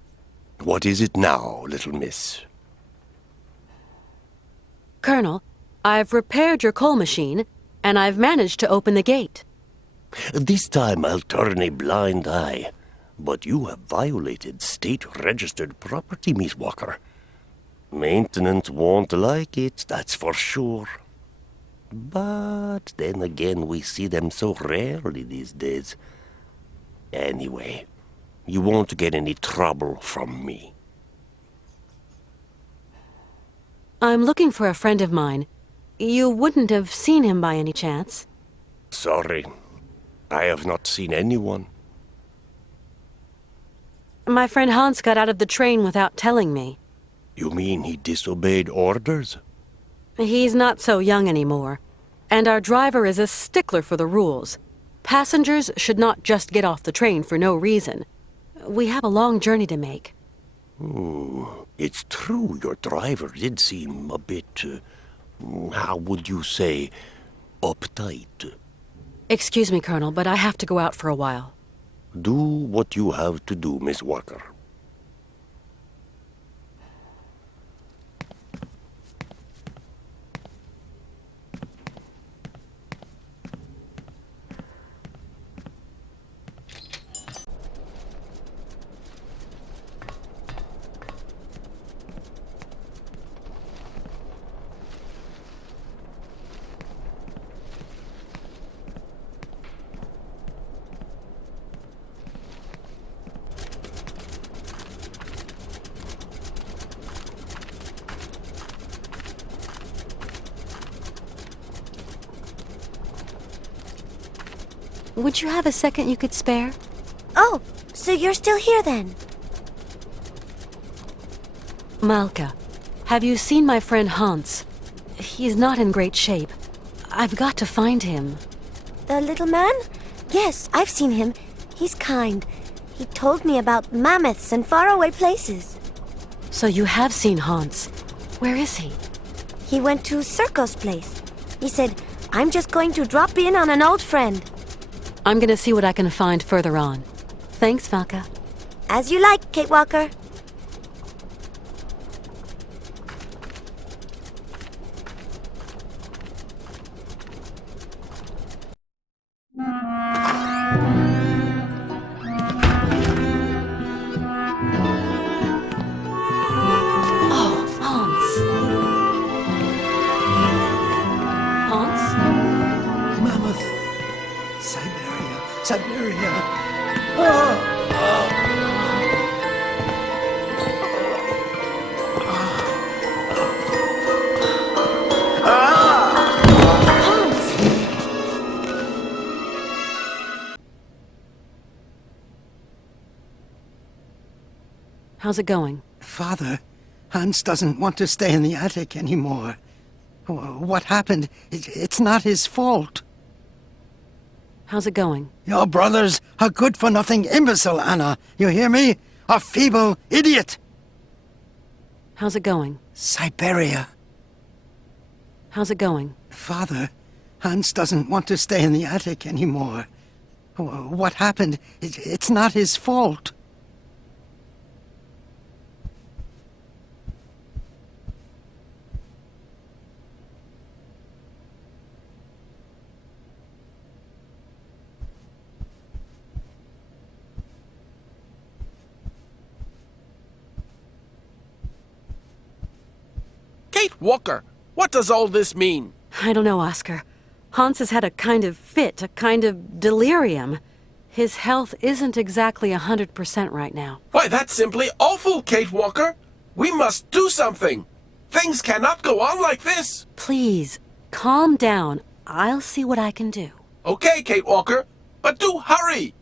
What is it now, little miss? Colonel, I've repaired your coal machine, and I've managed to open the gate. This time I'll turn a blind eye. But you have violated state-registered property, Miss Walker. Maintenance won't like it, that's for sure. But then again, we see them so rarely these days. Anyway, you won't get any trouble from me. I'm looking for a friend of mine. You wouldn't have seen him by any chance? Sorry, I have not seen anyone. My friend Hans got out of the train without telling me. You mean he disobeyed orders? He's not so young anymore. And our driver is a stickler for the rules. Passengers should not just get off the train for no reason. We have a long journey to make. It's true your driver did seem a bit, how would you say, uptight. Excuse me, Colonel, but I have to go out for a while. Do what you have to do, Miss Walker. Would you have a second you could spare? Oh, so you're still here then? Malka, have you seen my friend Hans? He's not in great shape. I've got to find him. The little man? Yes, I've seen him. He's kind. He told me about mammoths and faraway places. So you have seen Hans. Where is he? He went to Circo's place. He said, I'm just going to drop in on an old friend. I'm gonna see what I can find further on. Thanks, Malka. As you like, Kate Walker. Oh, Hans. Hans? Mammoth. Syberia. Syberia. Ah! How's it going? Father, Hans doesn't want to stay in the attic anymore. What happened? It's not his fault. How's it going? Your brother's a good-for-nothing imbecile, Anna. You hear me? A feeble idiot. How's it going? Syberia. How's it going? Father, Hans doesn't want to stay in the attic anymore. What happened? It's not his fault. Kate Walker, what does all this mean? I don't know, Oscar. Hans has had a kind of fit, a kind of delirium. His health isn't exactly 100% right now. Why, that's simply awful, Kate Walker. We must do something. Things cannot go on like this. Please, calm down. I'll see what I can do. Okay, Kate Walker, but do hurry.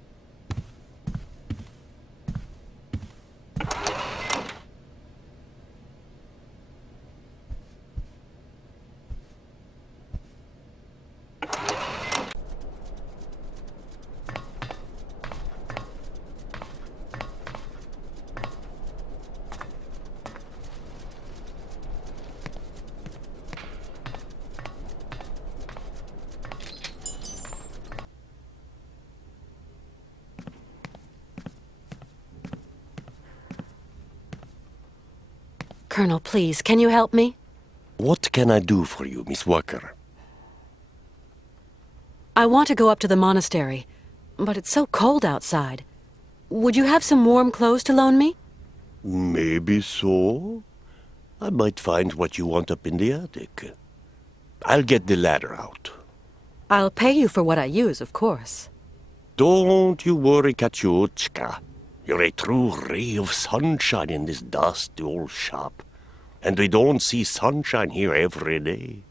Colonel, please, can you help me? What can I do for you, Miss Walker? I want to go up to the monastery, but it's so cold outside. Would you have some warm clothes to loan me? Maybe so. I might find what you want up in the attic. I'll get the ladder out. I'll pay you for what I use, of course. Don't you worry, Katyushka. You're a true ray of sunshine in this dusty old shop. And we don't see sunshine here every day.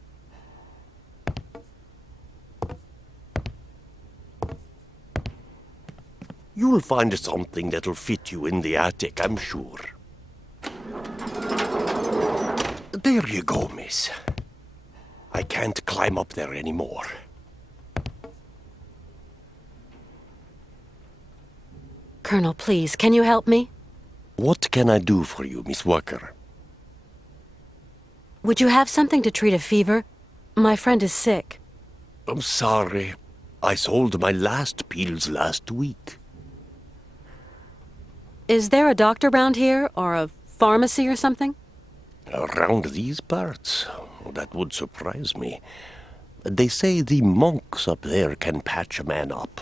You'll find something that'll fit you in the attic, I'm sure. There you go, miss. I can't climb up there anymore. Colonel, please, can you help me? What can I do for you, Miss Walker? Would you have something to treat a fever? My friend is sick. I'm sorry. I sold my last pills last week. Is there a doctor around here, or a pharmacy or something? Around these parts? That would surprise me. They say the monks up there can patch a man up.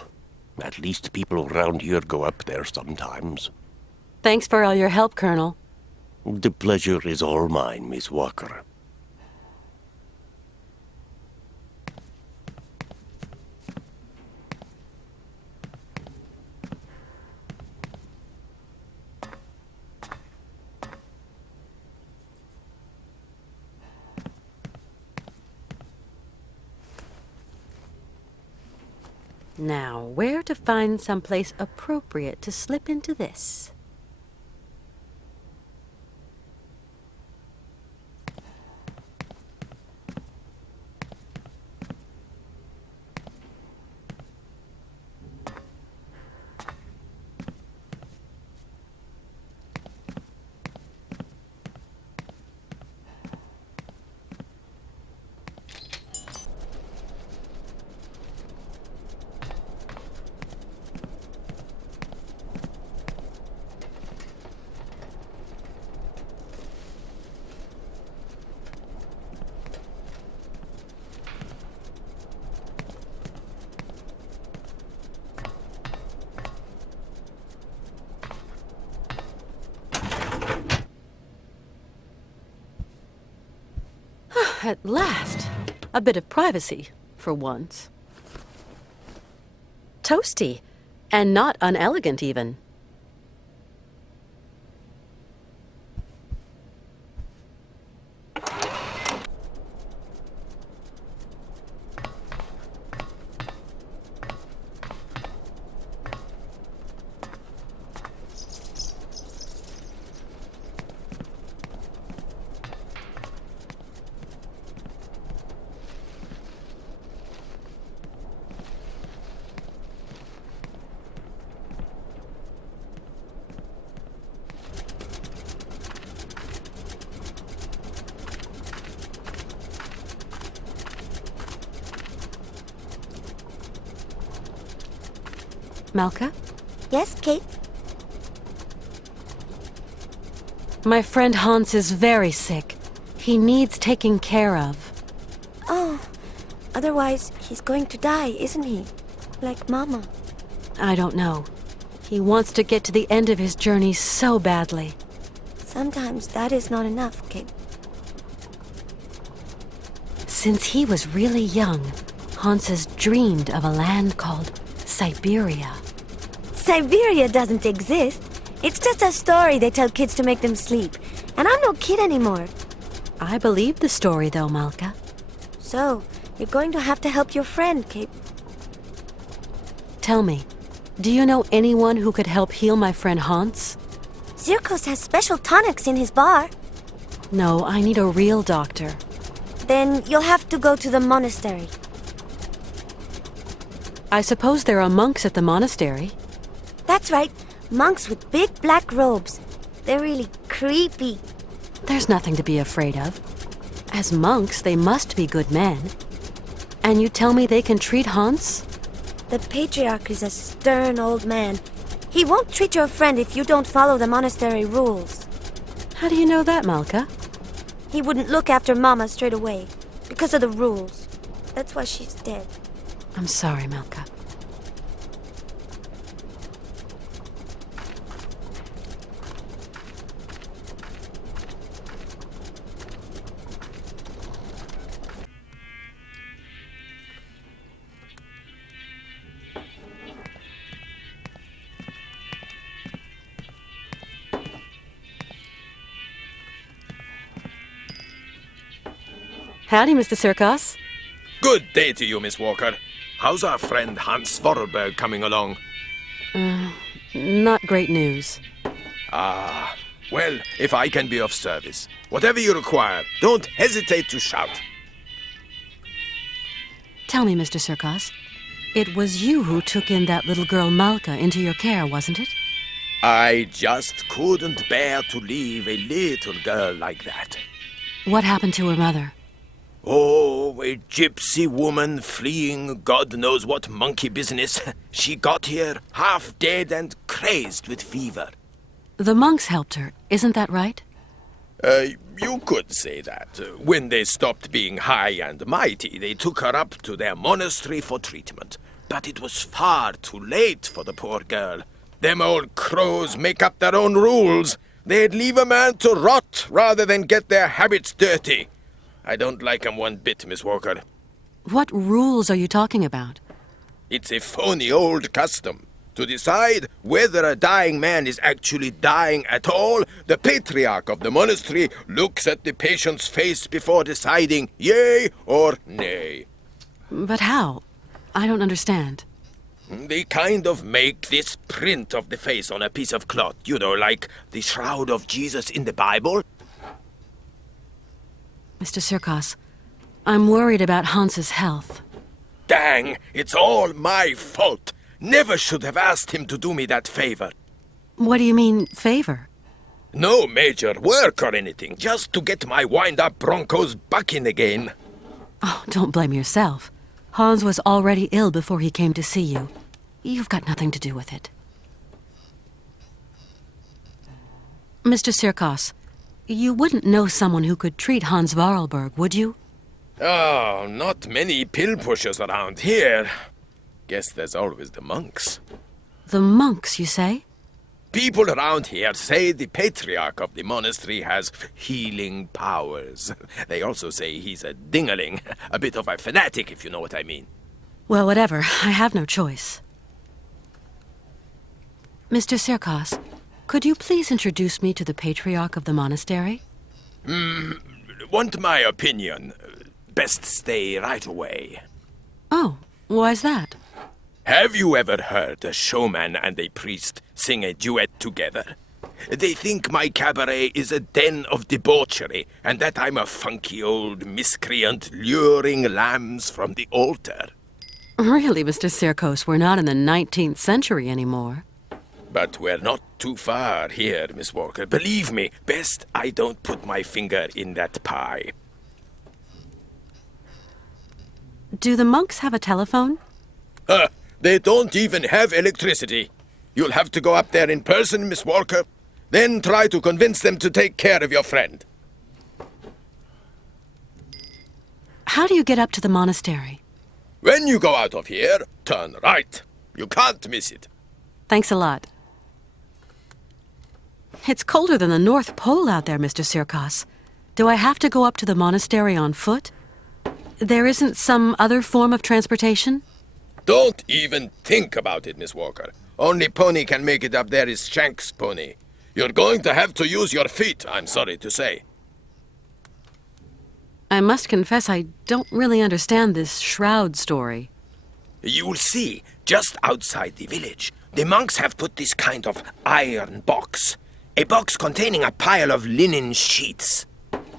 At least people around here go up there sometimes. Thanks for all your help, Colonel. The pleasure is all mine, Miss Walker. Now, where to find someplace appropriate to slip into this? At last. A bit of privacy, for once. Toasty. And not unelegant, even. Malka? Yes, Kate? My friend Hans is very sick. He needs taking care of. Oh, otherwise he's going to die, isn't he? Like Mama. I don't know. He wants to get to the end of his journey so badly. Sometimes that is not enough, Kate. Since he was really young, Hans has dreamed of a land called Syberia. Syberia doesn't exist. It's just a story they tell kids to make them sleep. And I'm no kid anymore. I believe the story, though, Malka. So, you're going to have to help your friend, Kate. Tell me, do you know anyone who could help heal my friend Hans? Zirkos has special tonics in his bar. No, I need a real doctor. Then you'll have to go to the monastery. I suppose there are monks at the monastery. That's right. Monks with big black robes. They're really creepy. There's nothing to be afraid of. As monks, they must be good men. And you tell me they can treat Hans? The patriarch is a stern old man. He won't treat your friend if you don't follow the monastery rules. How do you know that, Malka? He wouldn't look after Mama straight away, because of the rules. That's why she's dead. I'm sorry, Malka. Howdy, Mr. Sirkos. Good day to you, Miss Walker. How's our friend Hans Vorarlberg coming along? Not great news. Ah, well, if I can be of service, whatever you require, don't hesitate to shout. Tell me, Mr. Sirkos, it was you who took in that little girl Malka into your care, wasn't it? I just couldn't bear to leave a little girl like that. What happened to her mother? Oh, a gypsy woman fleeing God knows what monkey business. She got here half dead and crazed with fever. The monks helped her, isn't that right? You could say that. When they stopped being high and mighty, they took her up to their monastery for treatment. But it was far too late for the poor girl. Them old crows make up their own rules. They'd leave a man to rot rather than get their habits dirty. I don't like 'em one bit, Miss Walker. What rules are you talking about? It's a phony old custom. To decide whether a dying man is actually dying at all, the patriarch of the monastery looks at the patient's face before deciding yea or nay. But how? I don't understand. They kind of make this print of the face on a piece of cloth, you know, like the shroud of Jesus in the Bible. Mr. Sirkos, I'm worried about Hans's health. Dang, it's all my fault. Never should have asked him to do me that favor. What do you mean, favor? No major work or anything, just to get my wind-up Broncos bucking again. Oh, don't blame yourself. Hans was already ill before he came to see you. You've got nothing to do with it. Mr. Sirkos, you wouldn't know someone who could treat Hans Vorarlberg, would you? Oh, not many pill pushers around here. Guess there's always the monks. The monks, you say? People around here say the patriarch of the monastery has healing powers. They also say he's a dingaling, a bit of a fanatic, if you know what I mean. Well, whatever. I have no choice. Mr. Sirkos, could you please introduce me to the patriarch of the monastery? Want my opinion? Best stay right away. Oh, why's that? Have you ever heard a showman and a priest sing a duet together? They think my cabaret is a den of debauchery, and that I'm a funky old miscreant luring lambs from the altar. Really, Mr. Sirkos, we're not in the 19th century anymore. But we're not too far here, Miss Walker. Believe me, best I don't put my finger in that pie. Do the monks have a telephone? They don't even have electricity. You'll have to go up there in person, Miss Walker. Then try to convince them to take care of your friend. How do you get up to the monastery? When you go out of here, turn right. You can't miss it. Thanks a lot. It's colder than the North Pole out there, Mr. Sirkos. Do I have to go up to the monastery on foot? There isn't some other form of transportation? Don't even think about it, Miss Walker. Only pony can make it up there is Shank's pony. You're going to have to use your feet, I'm sorry to say. I must confess I don't really understand this shroud story. You'll see, just outside the village, the monks have put this kind of iron box. A box containing a pile of linen sheets.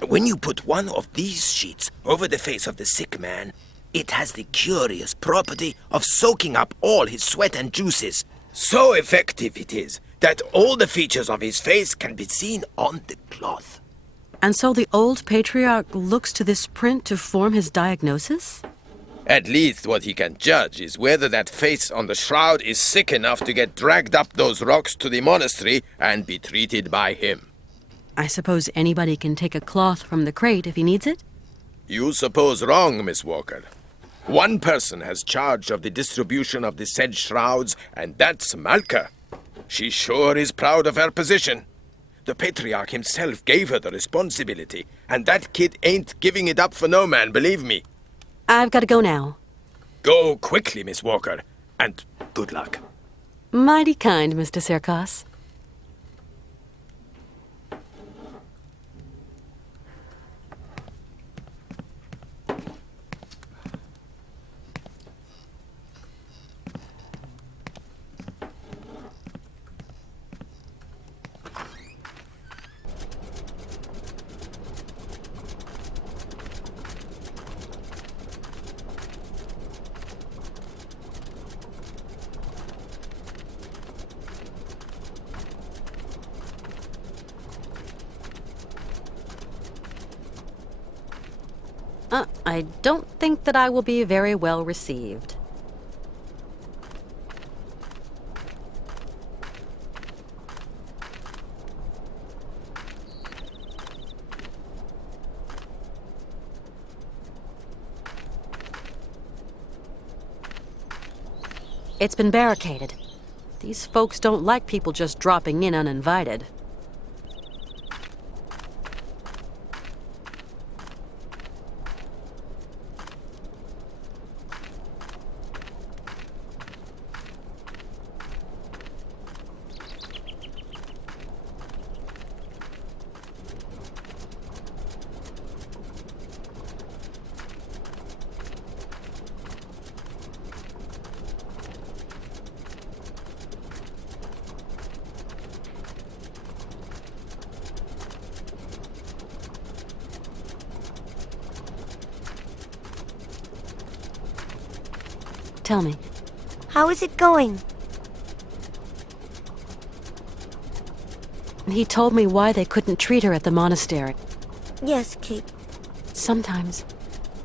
When you put one of these sheets over the face of the sick man, it has the curious property of soaking up all his sweat and juices. So effective it is that all the features of his face can be seen on the cloth. And so the old patriarch looks to this print to form his diagnosis? At least what he can judge is whether that face on the shroud is sick enough to get dragged up those rocks to the monastery and be treated by him. I suppose anybody can take a cloth from the crate if he needs it? You suppose wrong, Miss Walker. One person has charge of the distribution of the said shrouds, and that's Malka. She sure is proud of her position. The patriarch himself gave her the responsibility, and that kid ain't giving it up for no man, believe me. I've got to go now. Go quickly, Miss Walker, and good luck. Mighty kind, Mr. Sirkos. I don't think that I will be very well received. It's been barricaded. These folks don't like people just dropping in uninvited. Tell me. How is it going? He told me why they couldn't treat her at the monastery. Yes, Kate. Sometimes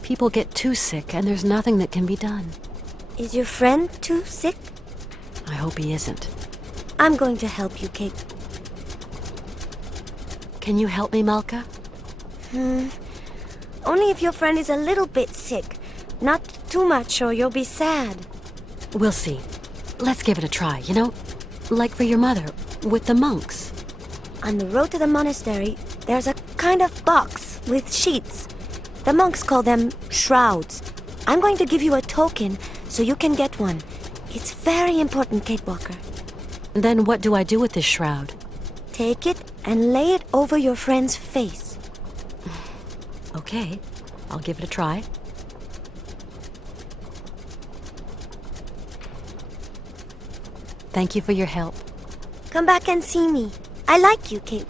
people get too sick and there's nothing that can be done. Is your friend too sick? I hope he isn't. I'm going to help you, Kate. Can you help me, Malka? Only if your friend is a little bit sick. Not too much or you'll be sad. We'll see. Let's give it a try, you know? Like for your mother. With the monks. On the road to the monastery, there's a kind of box with sheets. The monks call them shrouds. I'm going to give you a token so you can get one. It's very important, Kate Walker. Then what do I do with this shroud? Take it and lay it over your friend's face. Okay, I'll give it a try. Thank you for your help. Come back and see me. I like you, Kate.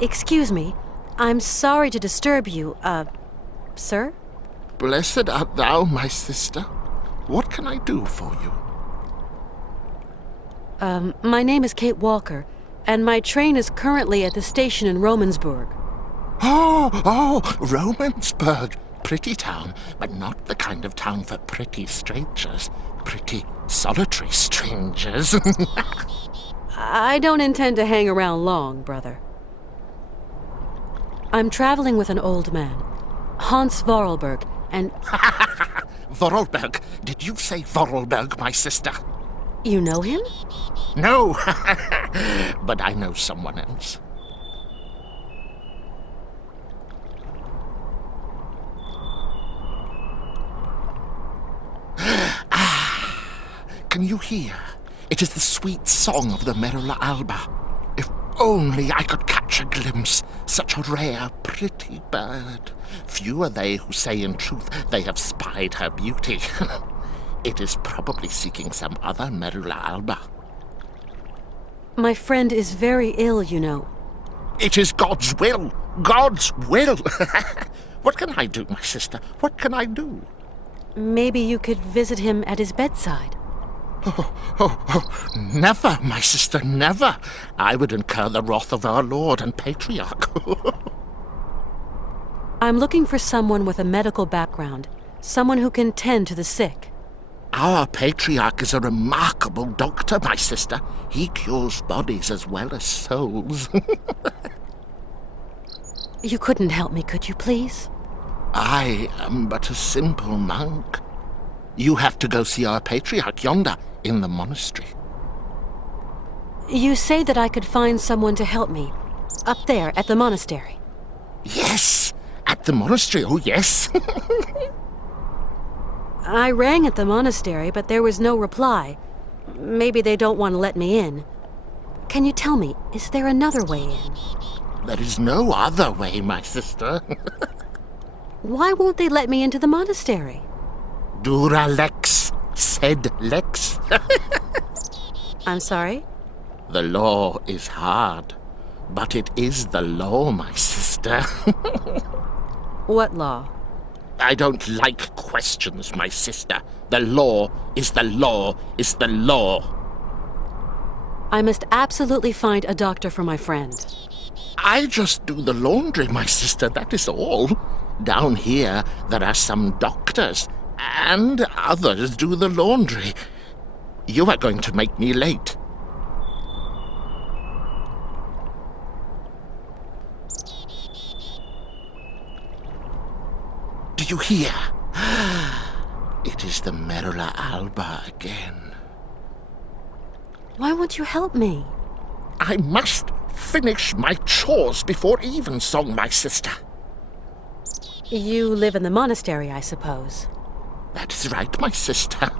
Excuse me. I'm sorry to disturb you, sir? Blessed art thou, my sister. What can I do for you? My name is Kate Walker, and my train is currently at the station in Romansburg. Oh, Romansburg. Pretty town, but not the kind of town for pretty strangers. Pretty solitary strangers. I don't intend to hang around long, brother. I'm traveling with an old man, Hans Vorarlberg, and... Vorarlberg? Did you say Vorarlberg, my sister? You know him? No, but I know someone else. Can you hear? It is the sweet song of the Merula alba. If only I could catch a glimpse, such a rare, pretty bird. Few are they who say in truth they have spied her beauty. It is probably seeking some other Merula alba. My friend is very ill, you know. It is God's will! God's will! What can I do, my sister? What can I do? Maybe you could visit him at his bedside. Never, my sister, never. I would incur the wrath of our Lord and Patriarch. I'm looking for someone with a medical background, someone who can tend to the sick. Our Patriarch is a remarkable doctor, my sister. He cures bodies as well as souls. You couldn't help me, could you, please? I am but a simple monk. You have to go see our Patriarch yonder, in the monastery. You say that I could find someone to help me, up there at the monastery. Yes, at the monastery, oh yes. I rang at the monastery, but there was no reply. Maybe they don't want to let me in. Can you tell me, is there another way in? There is no other way, my sister. Why won't they let me into the monastery? Dura lex, sed lex. I'm sorry? The law is hard, but it is the law, my sister. What law? I don't like questions, my sister. The law is the law is the law. I must absolutely find a doctor for my friend. I just do the laundry, my sister, that is all. Down here, there are some doctors, and others do the laundry. You are going to make me late. Do you hear? It is the Merula alba again. Why won't you help me? I must finish my chores before evensong, my sister. You live in the monastery, I suppose. That is right, my sister.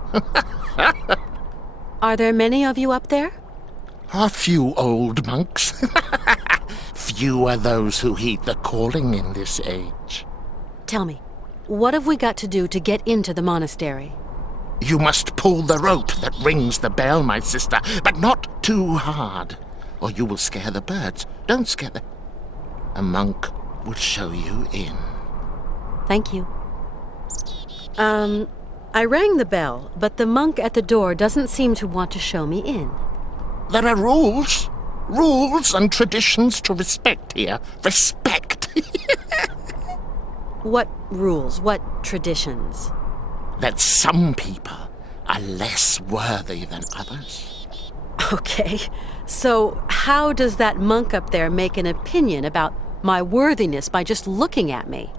Are there many of you up there? A few old monks. Few are those who heed the calling in this age. Tell me, what have we got to do to get into the monastery? You must pull the rope that rings the bell, my sister, but not too hard, or you will scare the birds. Don't scare them. A monk will show you in. Thank you. I rang the bell, but the monk at the door doesn't seem to want to show me in. There are rules. Rules and traditions to respect here. Respect. What rules? What traditions? That some people are less worthy than others. Okay, so how does that monk up there make an opinion about my worthiness by just looking at me?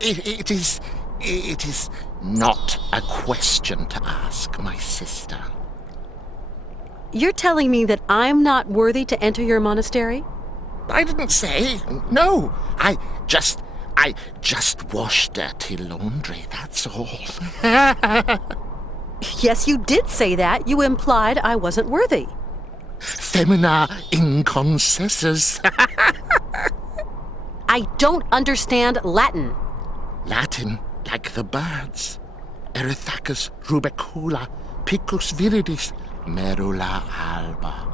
It is not a question to ask, my sister. You're telling me that I'm not worthy to enter your monastery? I didn't say. No, I just wash dirty laundry, that's all. Yes, you did say that. You implied I wasn't worthy. Femina inconcessus. I don't understand Latin. Latin, like the birds. Erythacus rubecula, picus viridis, merula alba.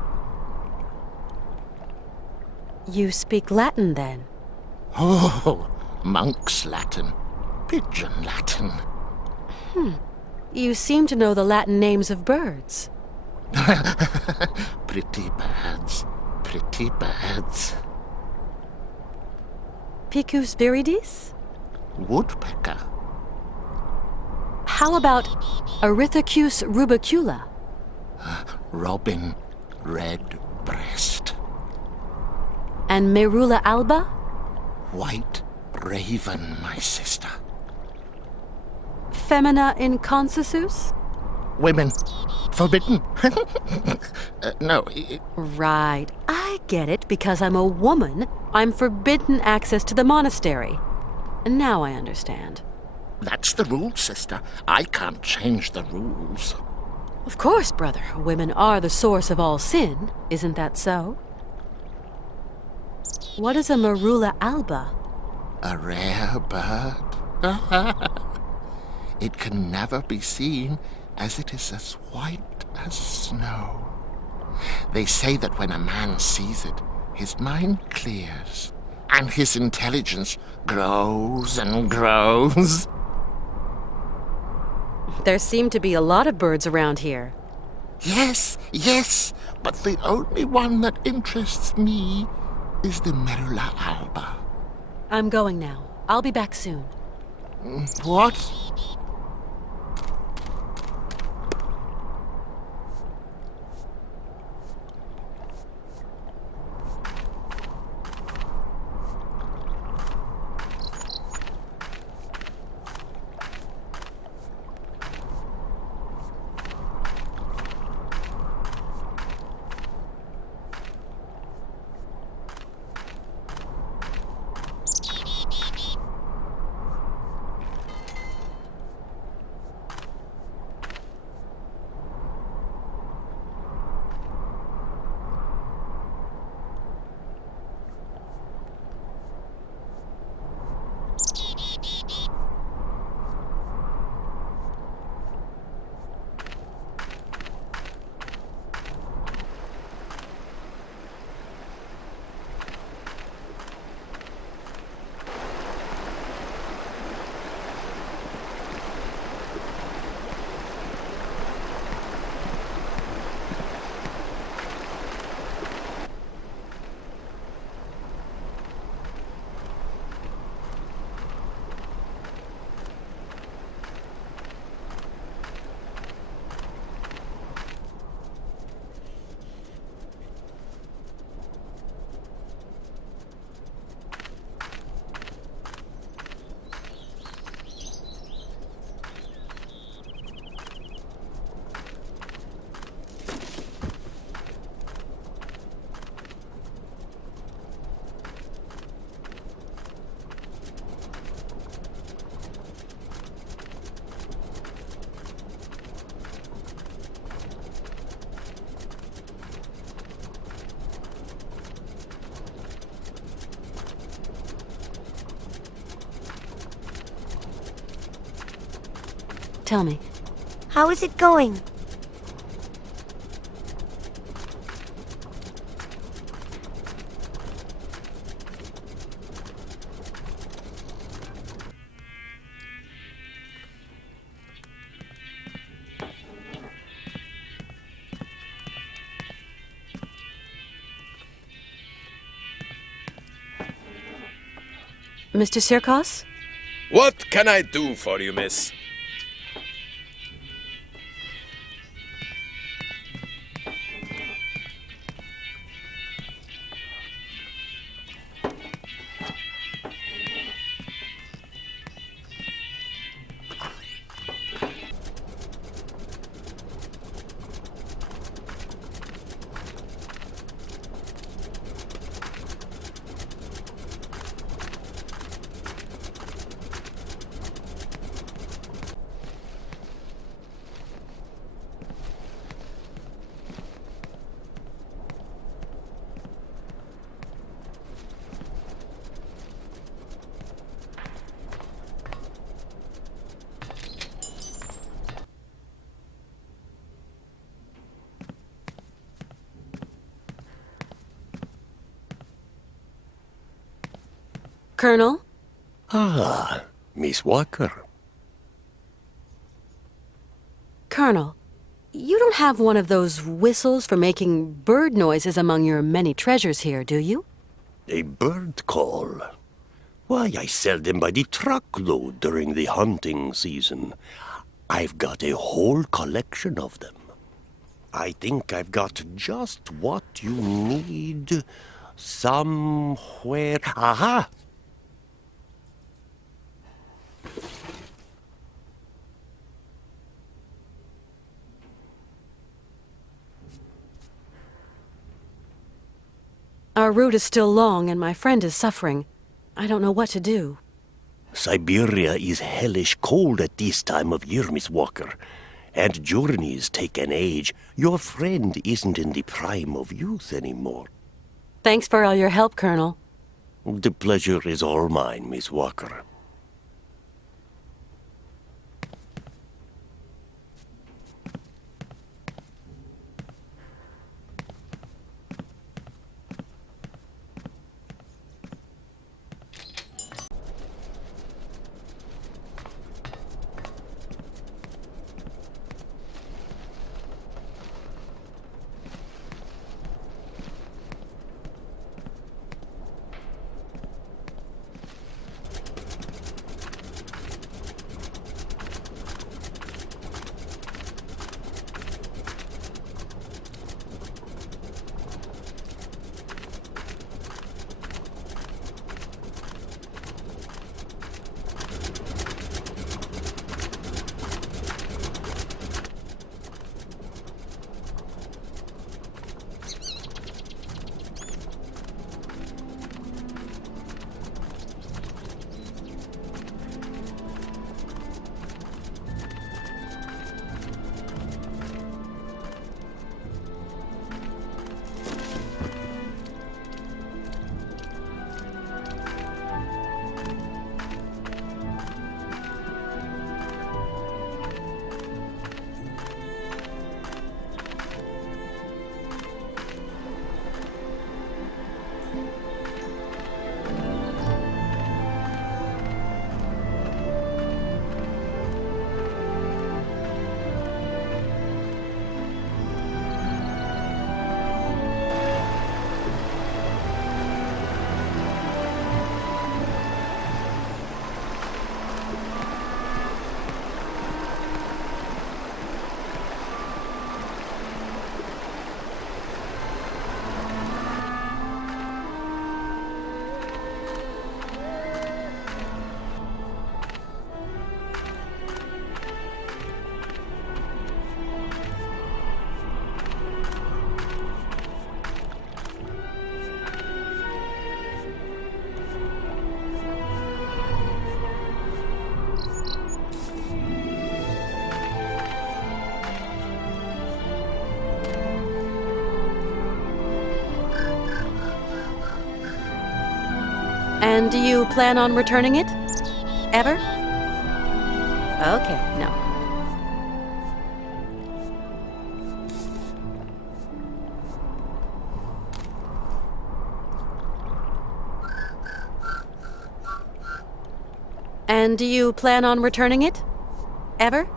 You speak Latin, then? Oh, monk's Latin. Pigeon Latin. You seem to know the Latin names of birds. Pretty birds. Pretty birds. Picus viridis? Woodpecker. How about Erythacus rubicula? Robin redbreast. And Merula alba? White raven, my sister. Femina inconcisus? Women. Forbidden. No. Right. I get it. Because I'm a woman, I'm forbidden access to the monastery. Now I understand. That's the rule, sister. I can't change the rules. Of course, brother. Women are the source of all sin. Isn't that so? What is a Merula alba? A rare bird. It can never be seen, as it is as white as snow. They say that when a man sees it, his mind clears, and his intelligence grows and grows. There seem to be a lot of birds around here. Yes, but the only one that interests me is the Merula alba. I'm going now. I'll be back soon. What? Tell me. How is it going? Mr. Sirkos? What can I do for you, miss? Colonel? Ah, Miss Walker. Colonel, you don't have one of those whistles for making bird noises among your many treasures here, do you? A bird call? Why, I sell them by the truckload during the hunting season. I've got a whole collection of them. I think I've got just what you need somewhere. Aha! Our route is still long and my friend is suffering. I don't know what to do. Syberia is hellish cold at this time of year, Miss Walker. And journeys take an age. Your friend isn't in the prime of youth anymore. Thanks for all your help, Colonel. The pleasure is all mine, Miss Walker. And do you plan on returning it? Ever? Okay, no. And do you plan on returning it? Ever?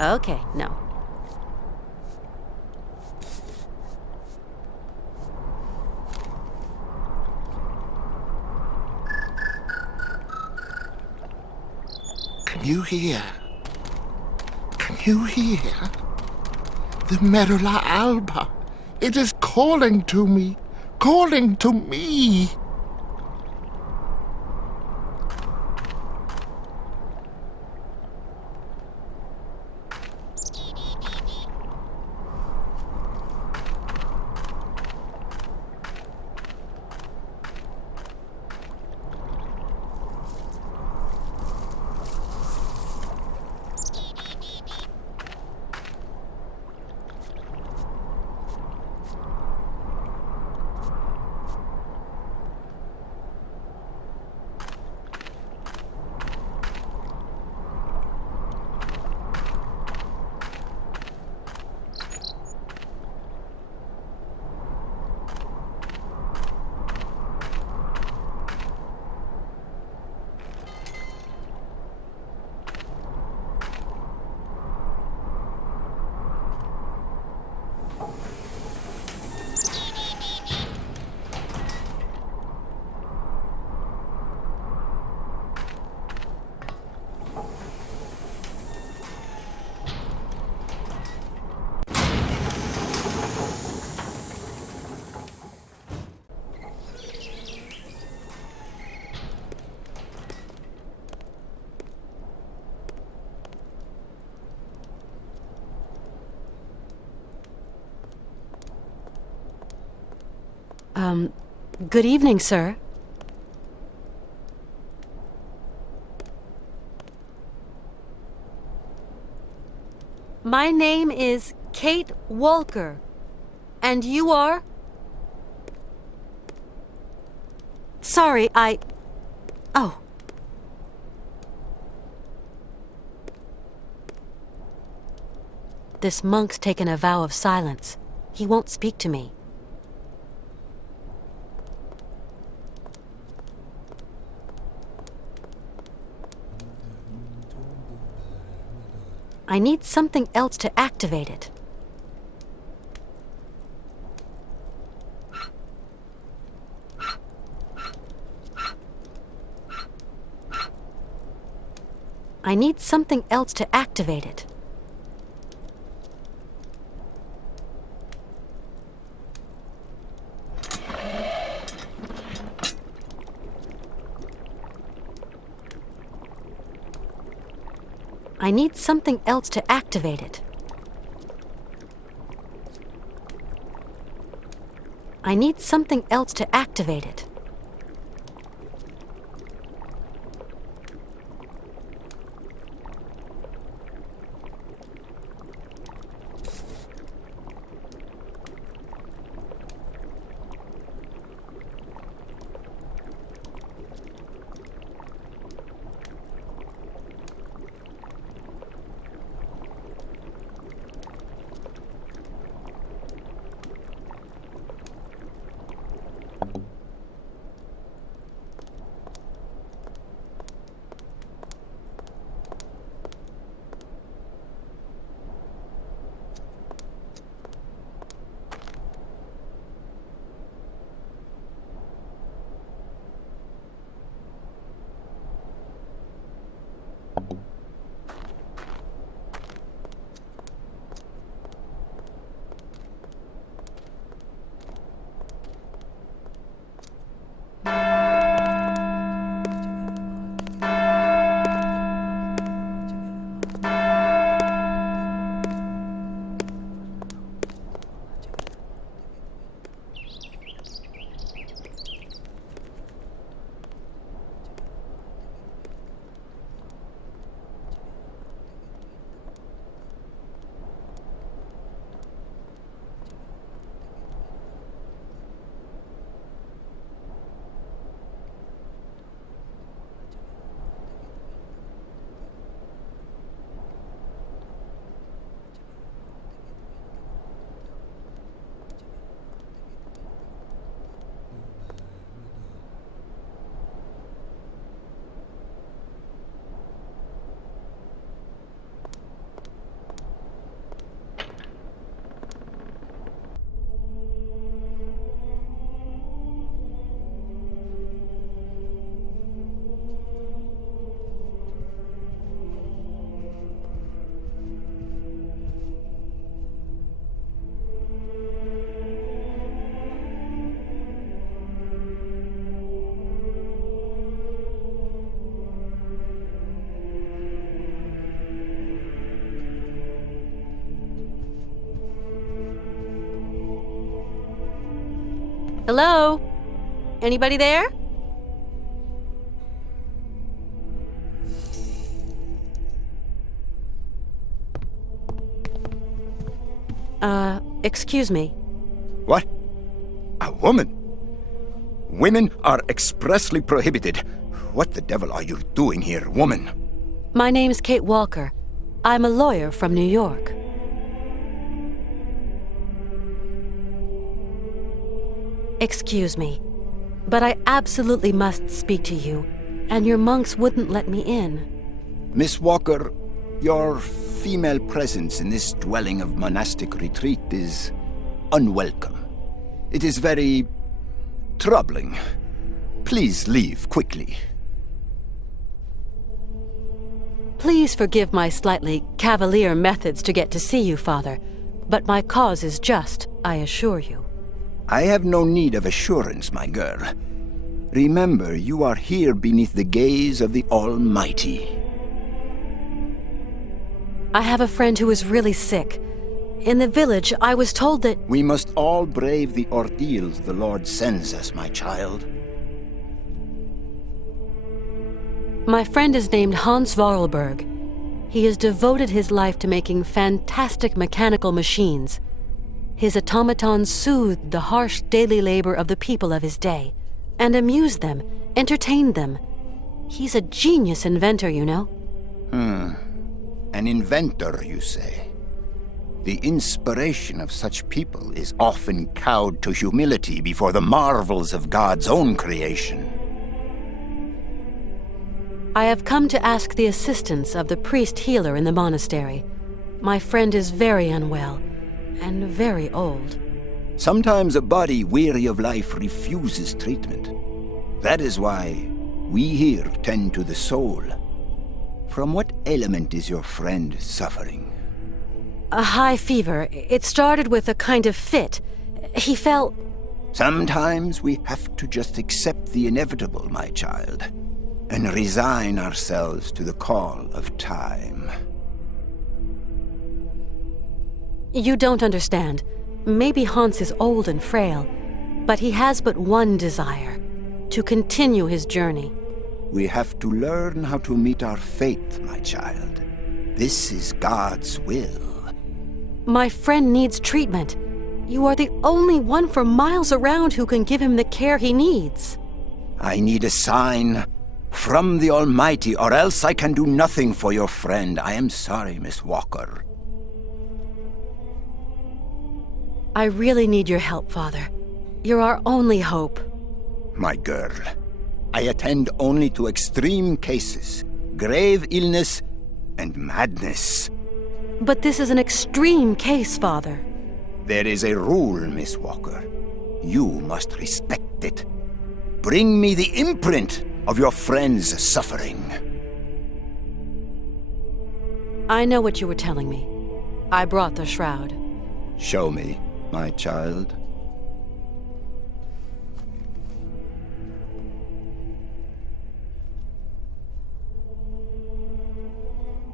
Okay, no. Can you hear? Can you hear? The Merula Alba. It is calling to me. Calling to me. Good evening, sir. My name is Kate Walker. And you are? Sorry, Oh. This monk's taken a vow of silence. He won't speak to me. I need something else to activate it. I need something else to activate it. I need something else to activate it. I need something else to activate it. Hello? Anybody there? Excuse me. What? A woman? Women are expressly prohibited. What the devil are you doing here, woman? My name's Kate Walker. I'm a lawyer from New York. Excuse me, but I absolutely must speak to you, and your monks wouldn't let me in. Miss Walker, your female presence in this dwelling of monastic retreat is unwelcome. It is very troubling. Please leave quickly. Please forgive my slightly cavalier methods to get to see you, Father, but my cause is just, I assure you. I have no need of assurance, my girl. Remember, you are here beneath the gaze of the Almighty. I have a friend who is really sick. In the village, I was told that... We must all brave the ordeals the Lord sends us, my child. My friend is named Hans Vorarlberg. He has devoted his life to making fantastic mechanical machines. His automatons soothed the harsh daily labor of the people of his day, and amused them, entertained them. He's a genius inventor, you know. An inventor, you say? The inspiration of such people is often cowed to humility before the marvels of God's own creation. I have come to ask the assistance of the priest healer in the monastery. My friend is very unwell, and very old. Sometimes a body weary of life refuses treatment. That is why we here tend to the soul. From what ailment is your friend suffering? A high fever. It started with a kind of fit. He fell... Sometimes we have to just accept the inevitable, my child, and resign ourselves to the call of time. You don't understand. Maybe Hans is old and frail, but he has but one desire: to continue his journey. We have to learn how to meet our fate, my child. This is God's will. My friend needs treatment. You are the only one for miles around who can give him the care he needs. I need a sign from the Almighty, or else I can do nothing for your friend. I am sorry, Miss Walker. I really need your help, Father. You're our only hope. My girl, I attend only to extreme cases, grave illness, and madness. But this is an extreme case, Father. There is a rule, Miss Walker. You must respect it. Bring me the imprint of your friend's suffering. I know what you were telling me. I brought the shroud. Show me, my child.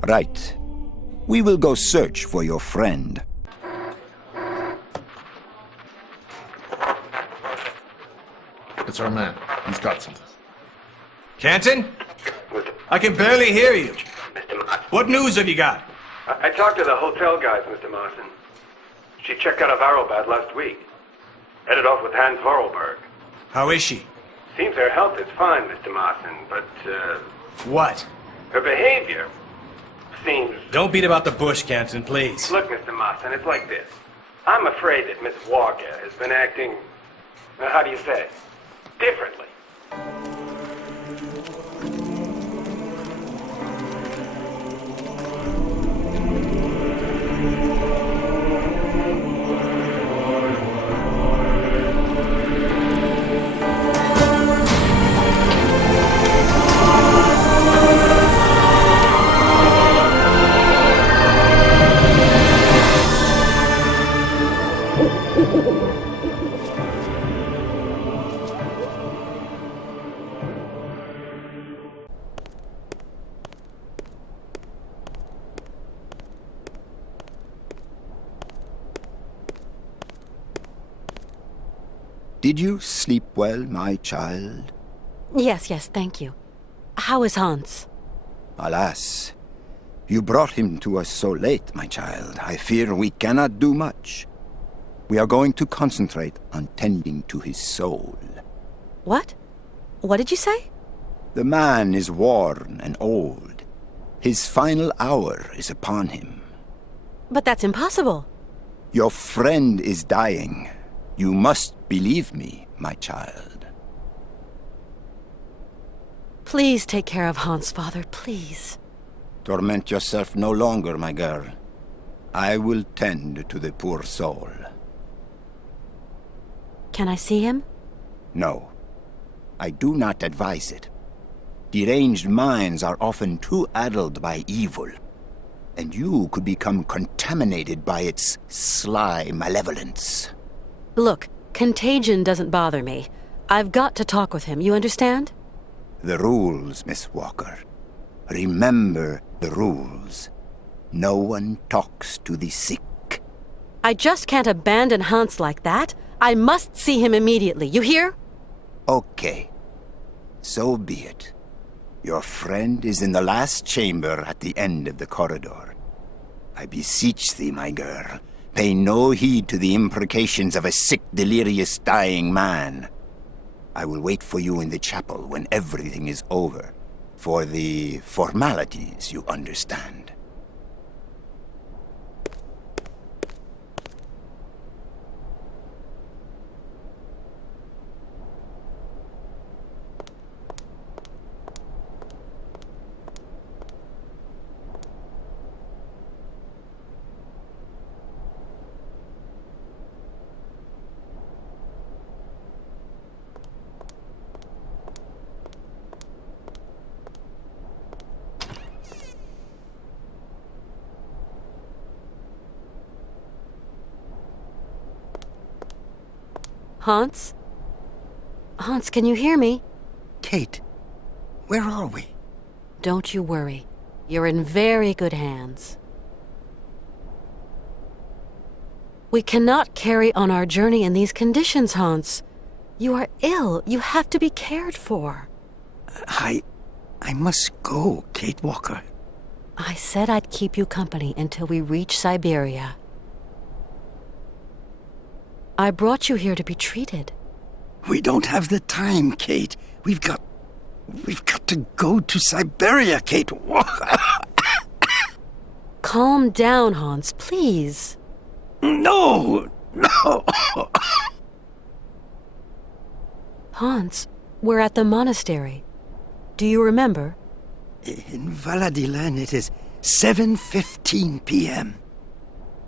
Right. We will go search for your friend. It's our man. He's got something. Canton? I can barely hear you. Mr. Martin. What news have you got? I talked to the hotel guys, Mr. Martin. She checked out of Arrowbad last week. Headed off with Hans Vorarlberg. How is she? Seems her health is fine, Mr. Martin, but, What? her behavior seems... Don't beat about the bush, Canton, please. Look, Mr. Martin, it's like this. I'm afraid that Miss Walker has been acting... how do you say? Differently. Did you sleep well, my child? Yes, thank you. How is Hans? Alas, you brought him to us so late, my child. I fear we cannot do much. We are going to concentrate on tending to his soul. What? What did you say? The man is worn and old. His final hour is upon him. But that's impossible. Your friend is dying. You must believe me, my child. Please take care of Hans, Father, please. Torment yourself no longer, my girl. I will tend to the poor soul. Can I see him? No. I do not advise it. Deranged minds are often too addled by evil, and you could become contaminated by its sly malevolence. Look, contagion doesn't bother me. I've got to talk with him, you understand? The rules, Miss Walker. Remember the rules. No one talks to the sick. I just can't abandon Hans like that. I must see him immediately. You hear? Okay. So be it. Your friend is in the last chamber at the end of the corridor. I beseech thee, my girl, pay no heed to the imprecations of a sick, delirious, dying man. I will wait for you in the chapel when everything is over. For the formalities, you understand. Hans? Hans, can you hear me? Kate, where are we? Don't you worry. You're in very good hands. We cannot carry on our journey in these conditions, Hans. You are ill. You have to be cared for. I must go, Kate Walker. I said I'd keep you company until we reach Syberia. I brought you here to be treated. We don't have the time, Kate. We've got to go to Syberia, Kate. Calm down, Hans, please. No! Hans, we're at the monastery. Do you remember? In Valadilen, it is 7:15 p.m.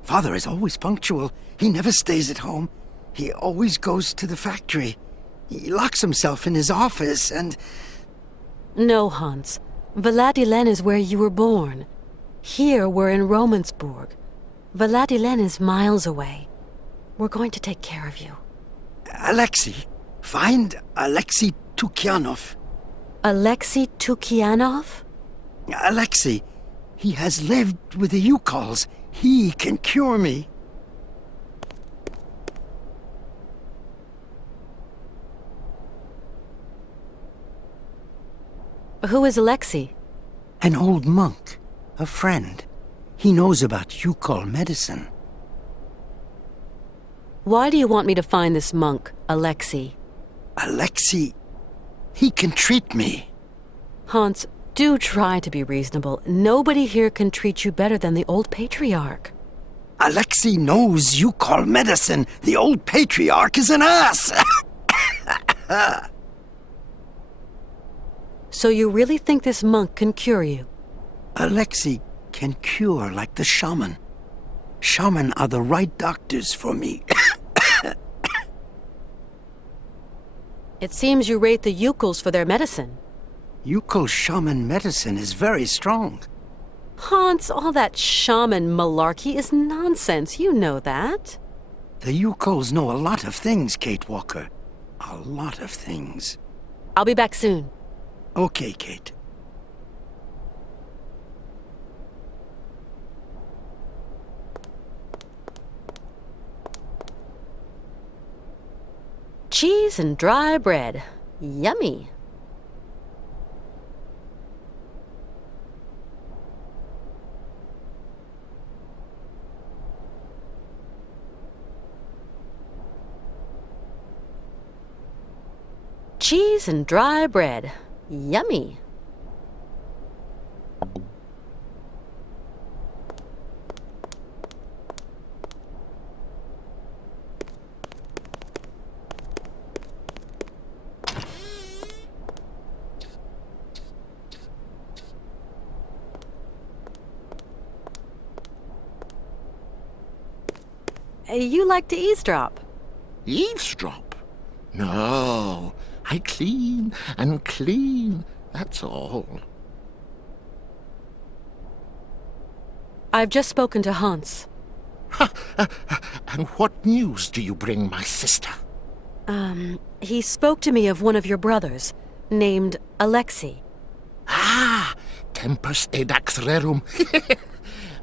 Father is always punctual. He never stays at home. He always goes to the factory. He locks himself in his office and... No, Hans. Valadilen is where you were born. Here, we're in Romansburg. Valadilen is miles away. We're going to take care of you. Alexei. Find Alexei Tukyanov. Alexei Tukyanov? Alexei. He has lived with the Yukols. He can cure me. Who is Alexei? An old monk. A friend. He knows about Yukol medicine. Why do you want me to find this monk, Alexei? Alexei, he can treat me. Hans, do try to be reasonable. Nobody here can treat you better than the old patriarch. Alexei knows Yukol medicine. The old patriarch is an ass. So you really think this monk can cure you? Alexei can cure like the shaman. Shaman are the right doctors for me. It seems you rate the Yukols for their medicine. Yukol shaman medicine is very strong. Hans, all that shaman malarkey is nonsense. You know that. The Yukols know a lot of things, Kate Walker. A lot of things. I'll be back soon. Okay, Kate. Cheese and dry bread. Yummy. Cheese and dry bread. Yummy. You like to eavesdrop. Eavesdrop? No, I clean and clean, that's all. I've just spoken to Hans. And what news do you bring, my sister? He spoke to me of one of your brothers, named Alexei. Ah, tempus edax rerum.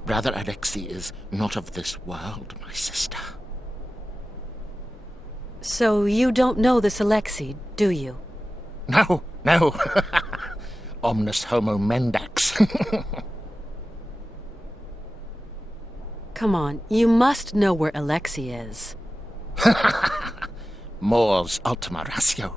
Brother Alexei is not of this world, my sister. So you don't know this Alexei, do you? No, no. Omnis homo mendax. Come on, you must know where Alexei is. Mors ultima ratio.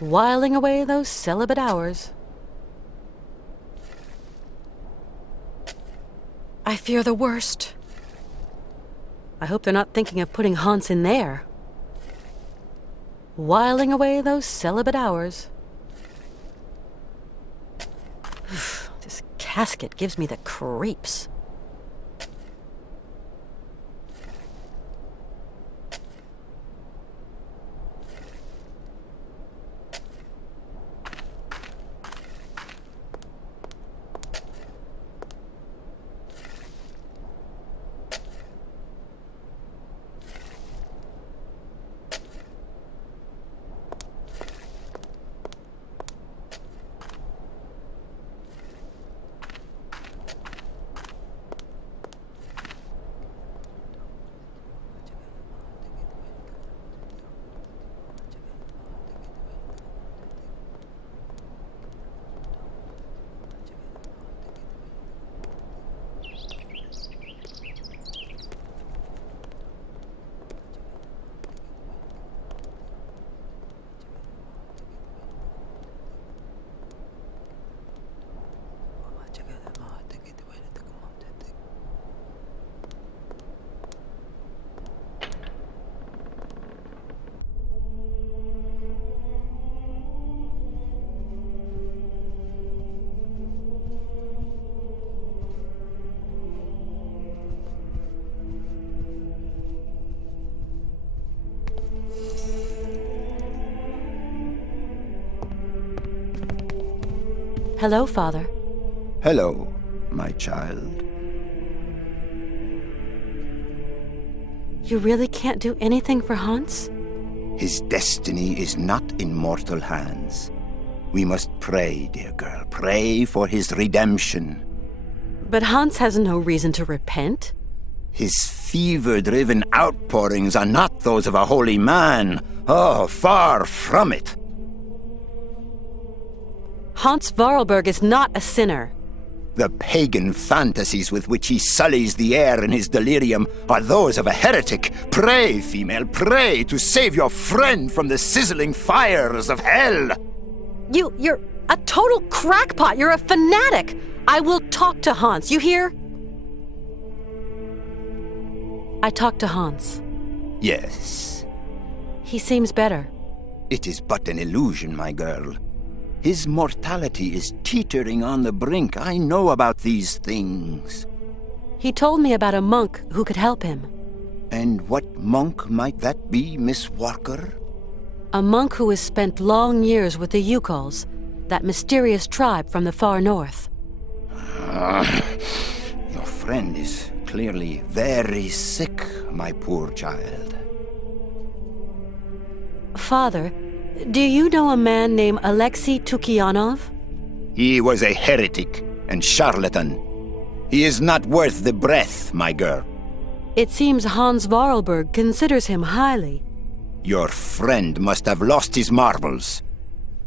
whiling away those celibate hours. I fear the worst. I hope they're not thinking of putting Hans in there. Whiling away those celibate hours. This casket gives me the creeps. Hello, Father. Hello, my child. You really can't do anything for Hans? His destiny is not in mortal hands. We must pray, dear girl. Pray for his redemption. But Hans has no reason to repent. His fever-driven outpourings are not those of a holy man. Oh, far from it. Hans Vorarlberg is not a sinner. The pagan fantasies with which he sullies the air in his delirium are those of a heretic. Pray, female, pray to save your friend from the sizzling fires of hell. You're a total crackpot. You're a fanatic. I will talk to Hans, you hear? I talked to Hans. Yes. He seems better. It is but an illusion, my girl. His mortality is teetering on the brink. I know about these things. He told me about a monk who could help him. And what monk might that be, Miss Walker? A monk who has spent long years with the Yukals, that mysterious tribe from the far north. Your friend is clearly very sick, my poor child. Father, do you know a man named Alexei Tukianov? He was a heretic and charlatan. He is not worth the breath, my girl. It seems Hans Vorarlberg considers him highly. Your friend must have lost his marbles.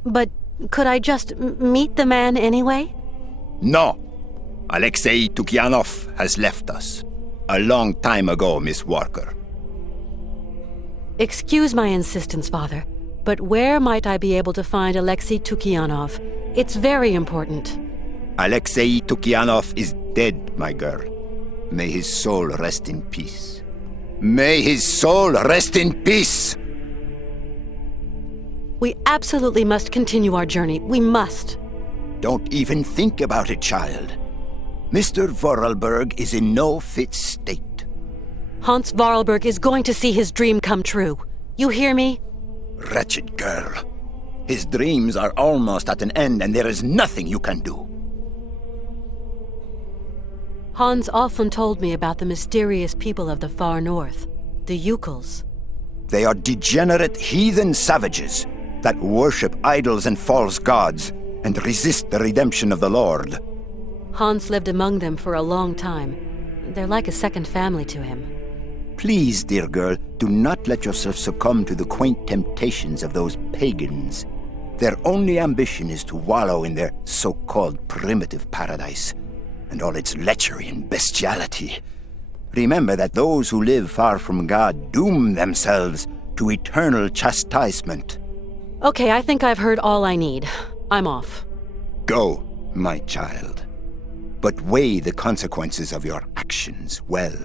But could I just meet the man anyway? No. Alexei Tukianov has left us. A long time ago, Miss Walker. Excuse my insistence, Father, but where might I be able to find Alexei Tukianov? It's very important. Alexei Tukianov is dead, my girl. May his soul rest in peace. May his soul rest in peace! We absolutely must continue our journey. We must. Don't even think about it, child. Mr. Vorarlberg is in no fit state. Hans Vorarlberg is going to see his dream come true. You hear me? Wretched girl. His dreams are almost at an end, and there is nothing you can do. Hans often told me about the mysterious people of the far north, the Yukals. They are degenerate heathen savages that worship idols and false gods and resist the redemption of the Lord. Hans lived among them for a long time. They're like a second family to him. Please, dear girl, do not let yourself succumb to the quaint temptations of those pagans. Their only ambition is to wallow in their so-called primitive paradise, and all its lechery and bestiality. Remember that those who live far from God doom themselves to eternal chastisement. Okay, I think I've heard all I need. I'm off. Go, my child. But weigh the consequences of your actions well.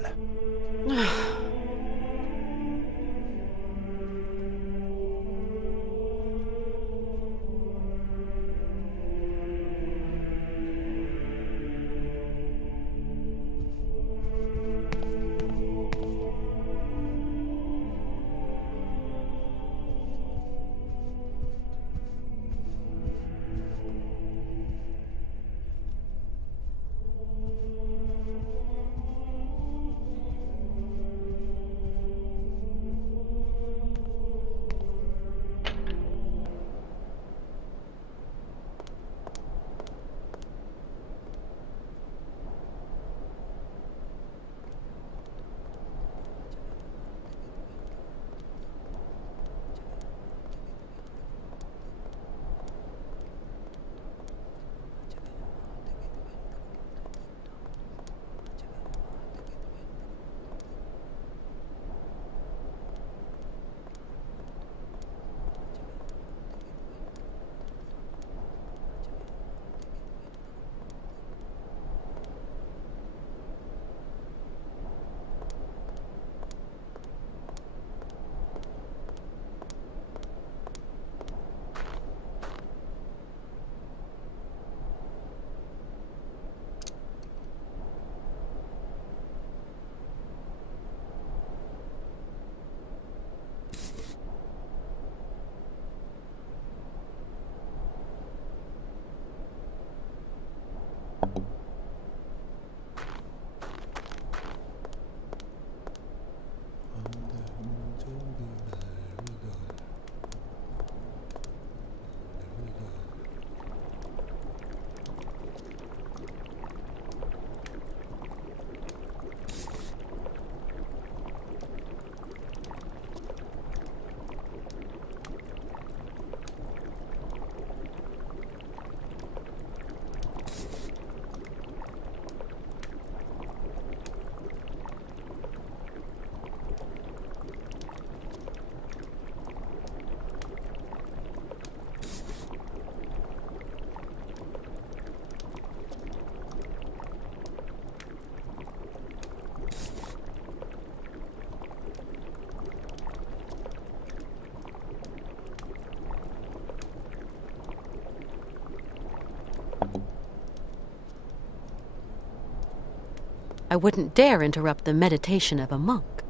I wouldn't dare interrupt the meditation of a monk.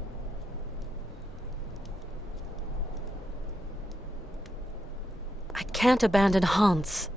I can't abandon Hans.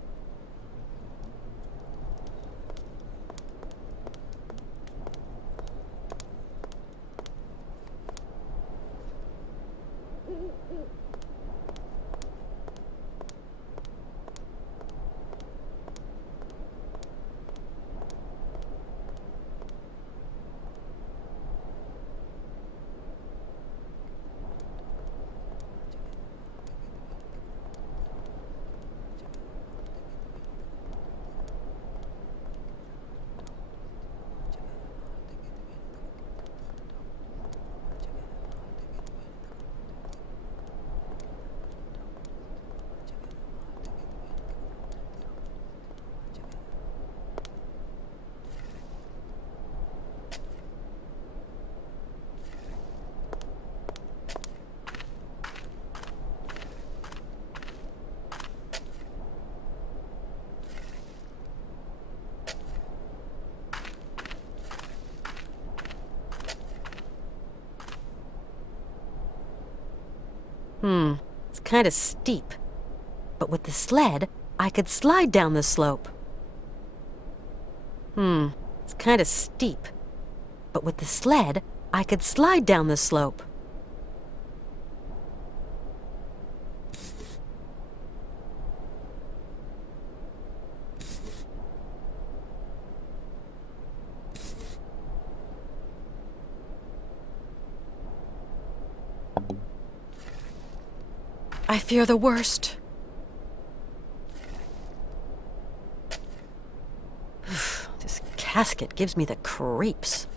It's kind of steep. But with the sled, I could slide down the slope. It's kind of steep. But with the sled, I could slide down the slope. I fear the worst. This casket gives me the creeps.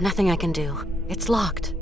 Nothing I can do. It's locked.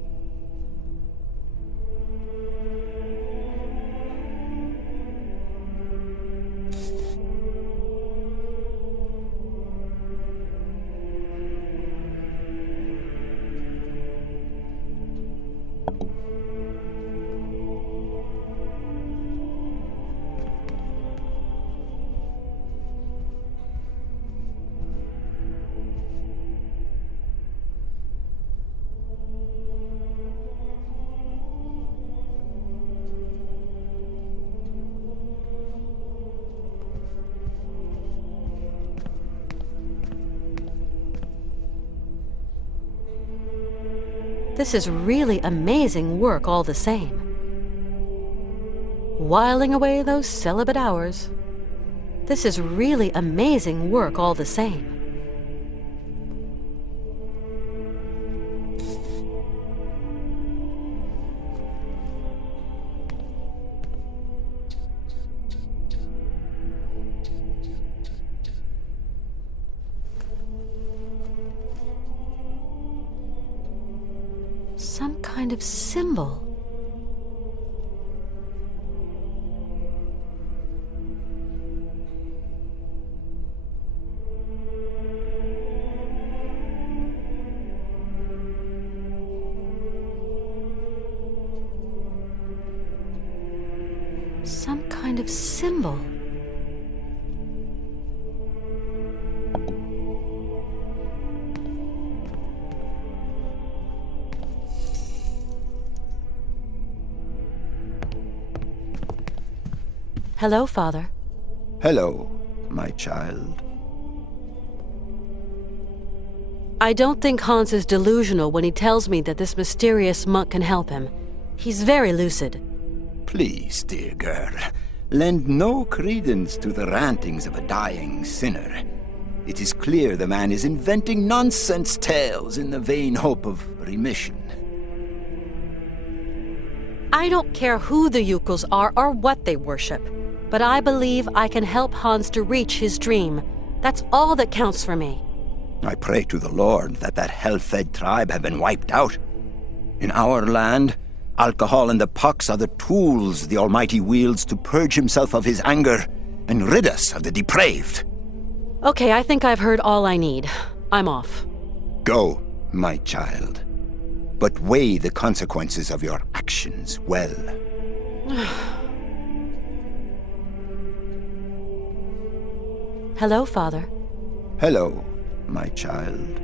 This is really amazing work all the same. Whiling away those celibate hours. This is really amazing work all the same. Some kind of symbol. Some kind of symbol. Hello, Father. Hello, my child. I don't think Hans is delusional when he tells me that this mysterious monk can help him. He's very lucid. Please, dear girl, lend no credence to the rantings of a dying sinner. It is clear the man is inventing nonsense tales in the vain hope of remission. I don't care who the Yukos are or what they worship, but I believe I can help Hans to reach his dream. That's all that counts for me. I pray to the Lord that hell-fed tribe have been wiped out. In our land, alcohol and the pox are the tools the Almighty wields to purge himself of his anger and rid us of the depraved. Okay, I think I've heard all I need. I'm off. Go, my child. But weigh the consequences of your actions well. Hello, Father. Hello, my child.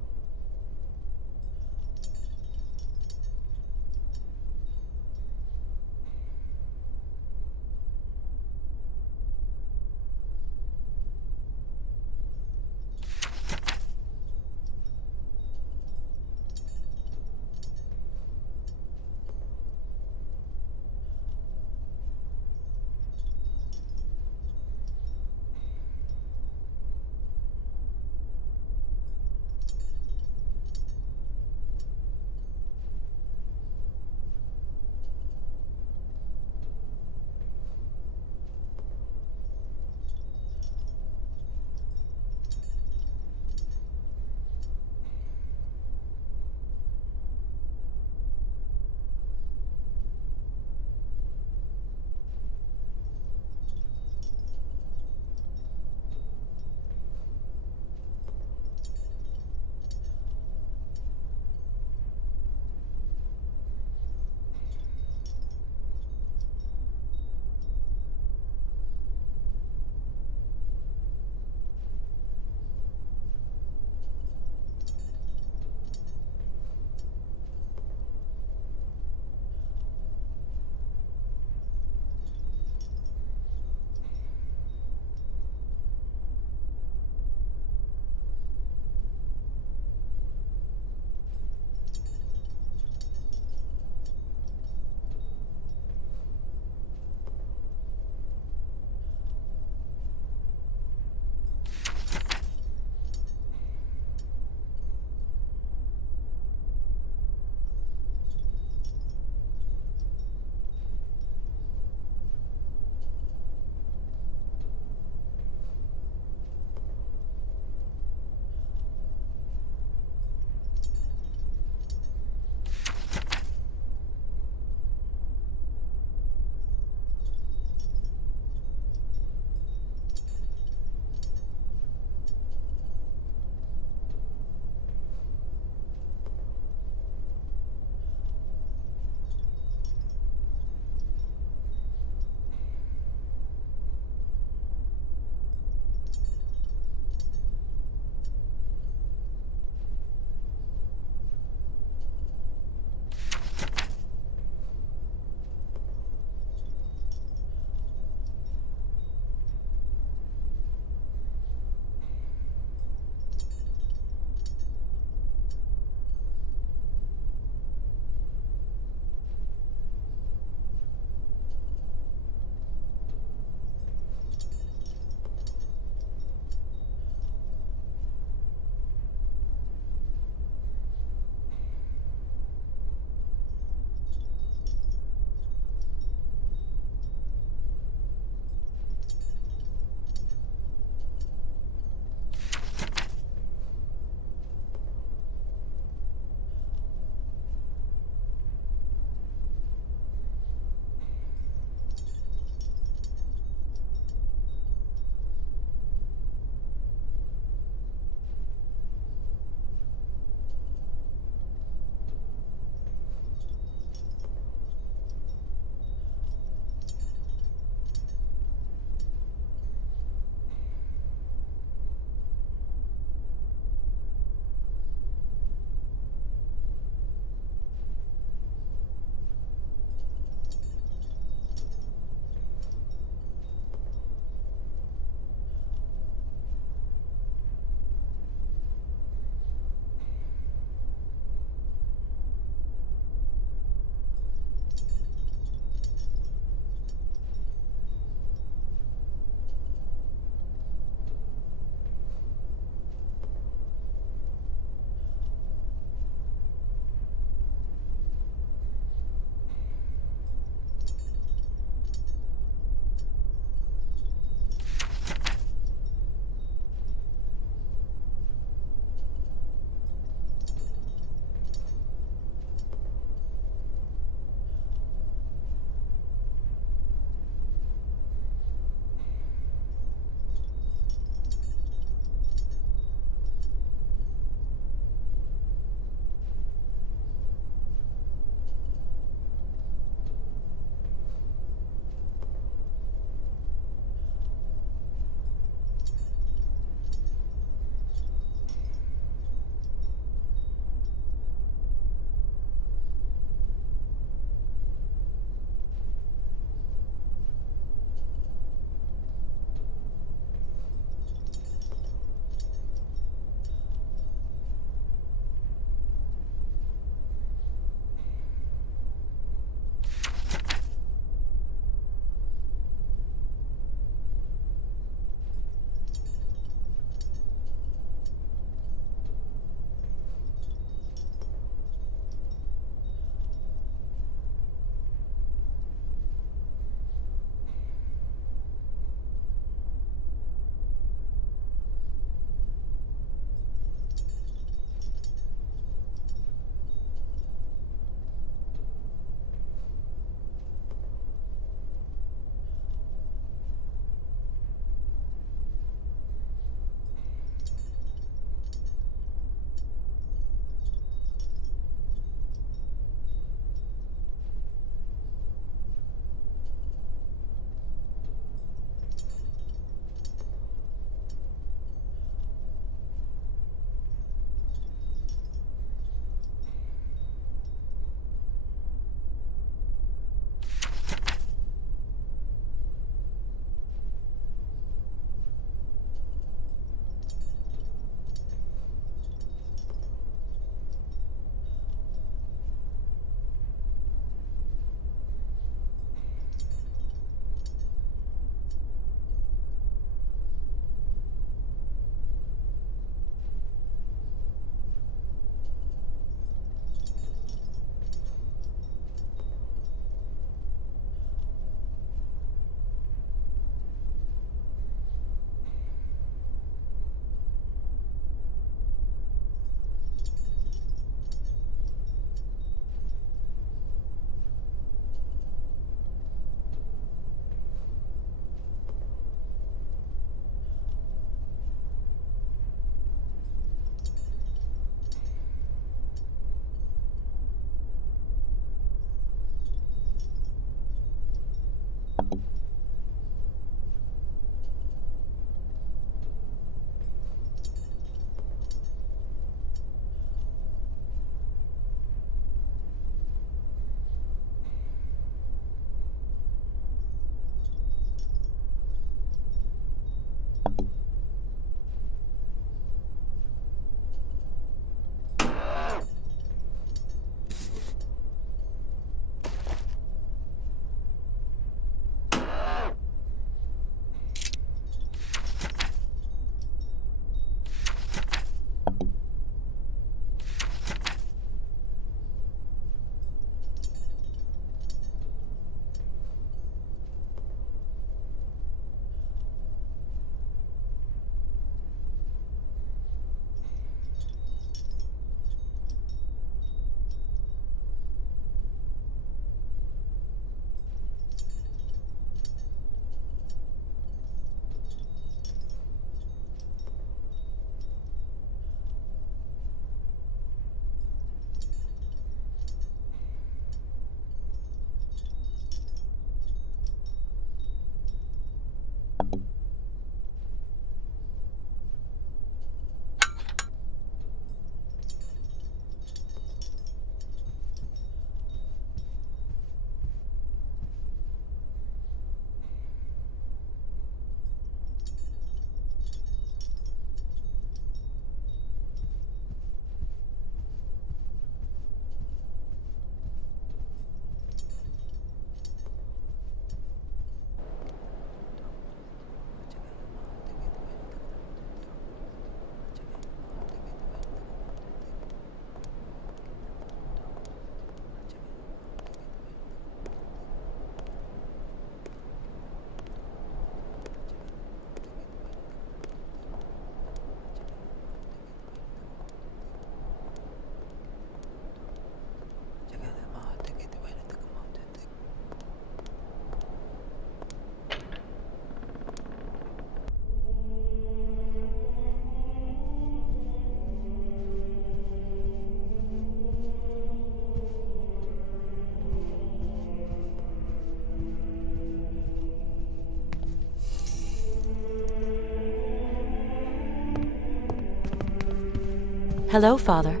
Hello, Father.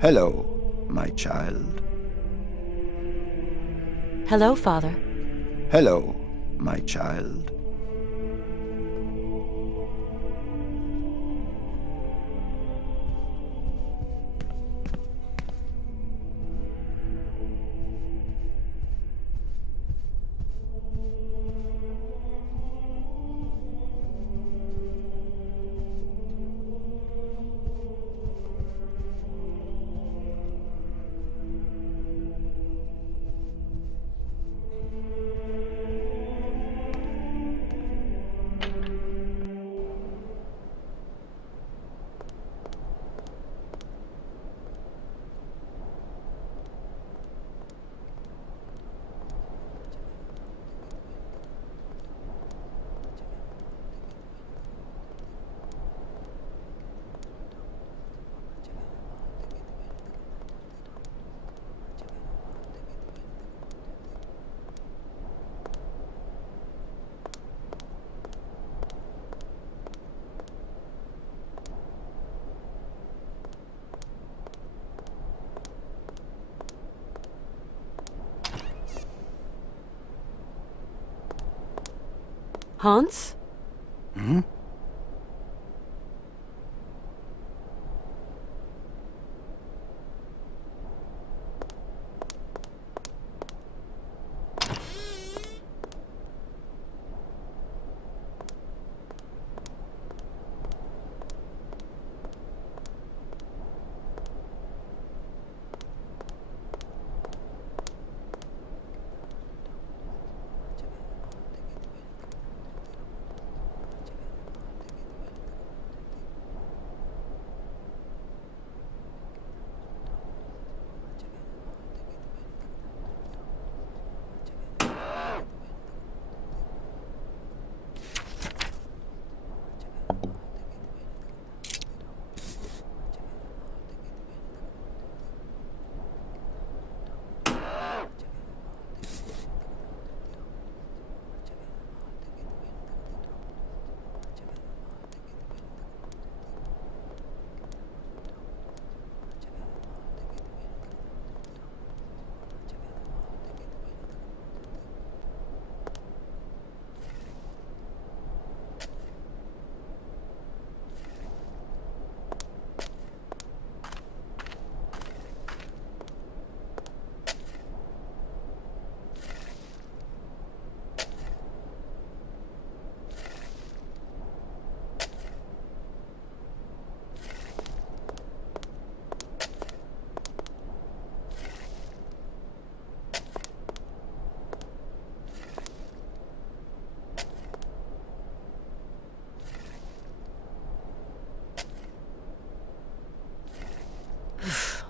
Hello, my child. Hello, Father. Hello, my child. Hans? Hmm?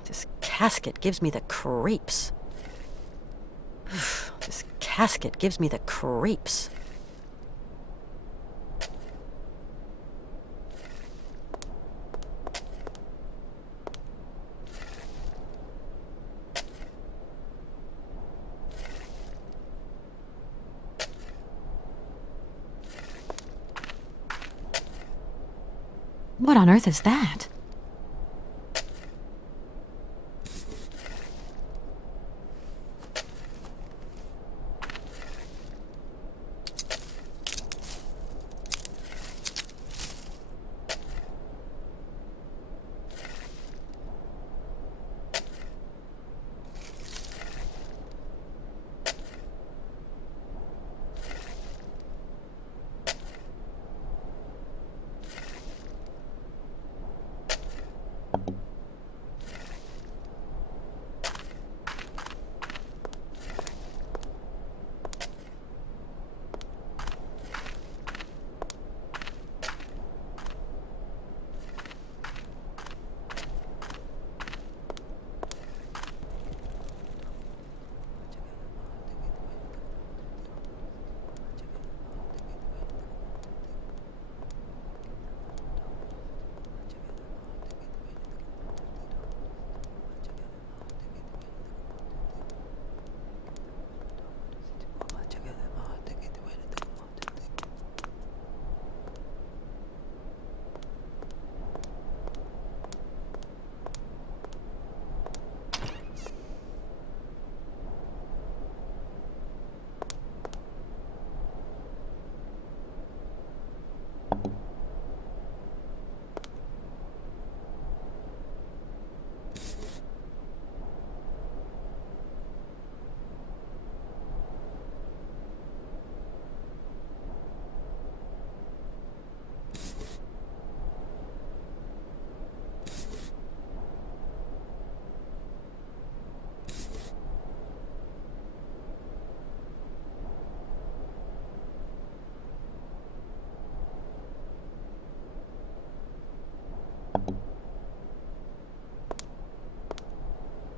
This casket gives me the creeps. This casket gives me the creeps. What on earth is that?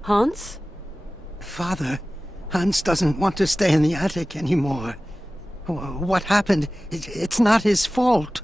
Hans? Father, Hans doesn't want to stay in the attic anymore. What happened? It's not his fault.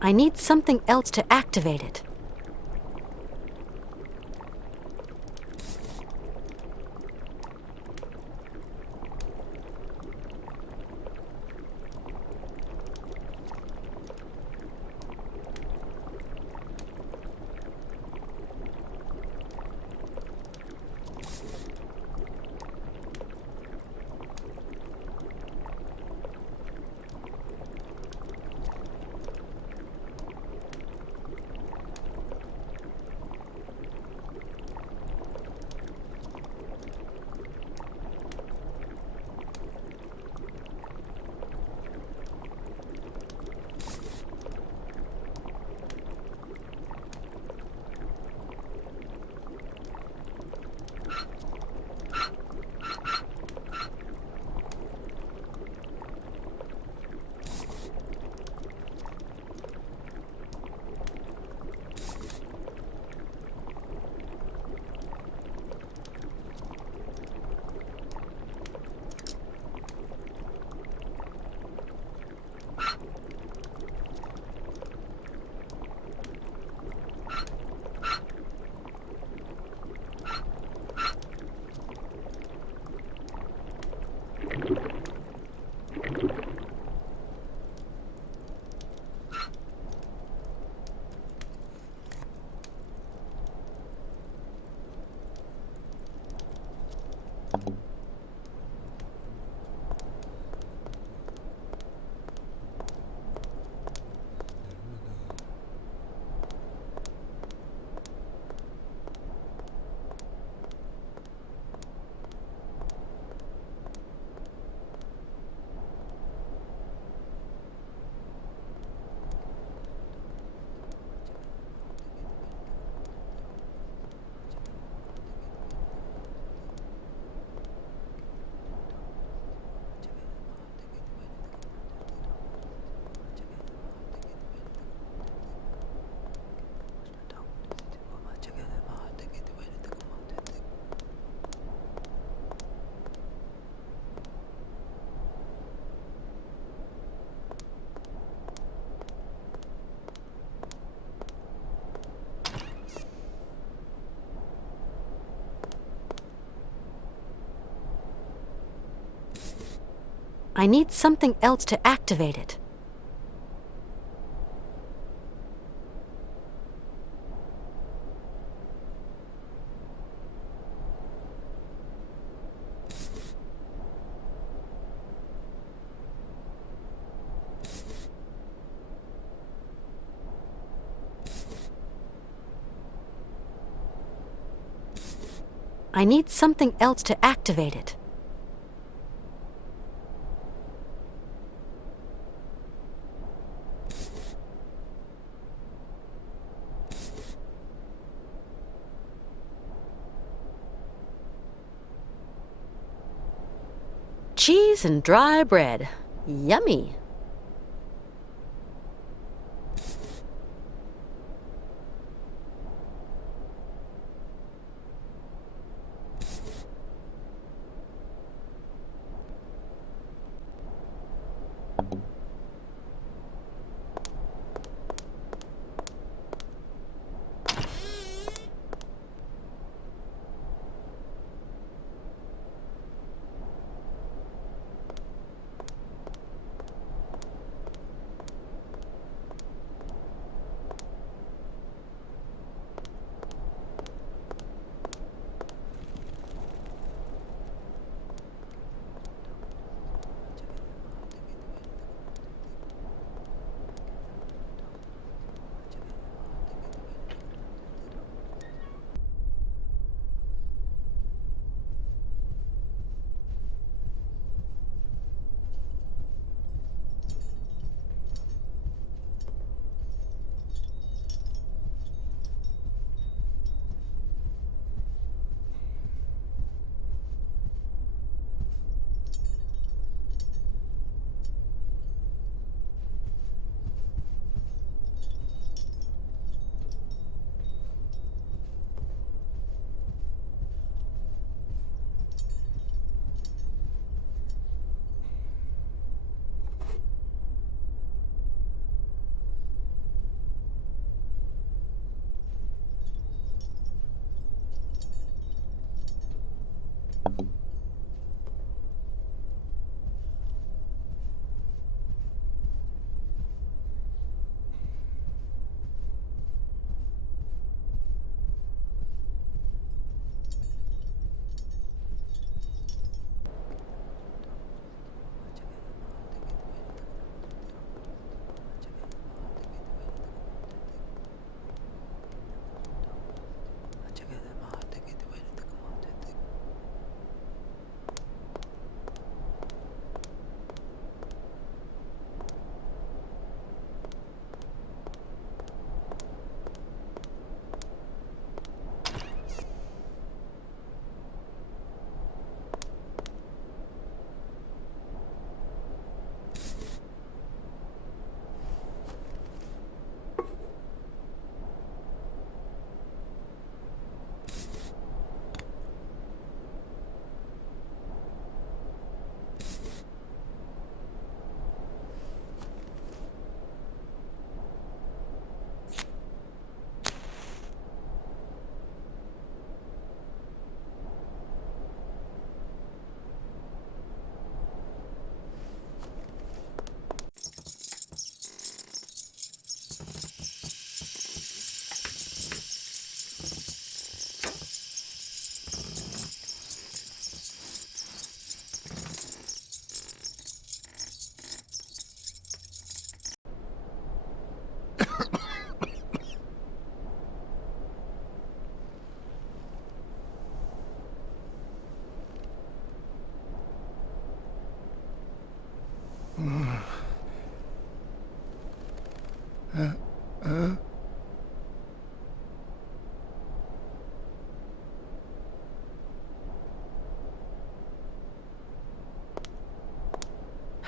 I need something else to activate it. I need something else to activate it. I need something else to activate it. Cheese and dry bread. Yummy.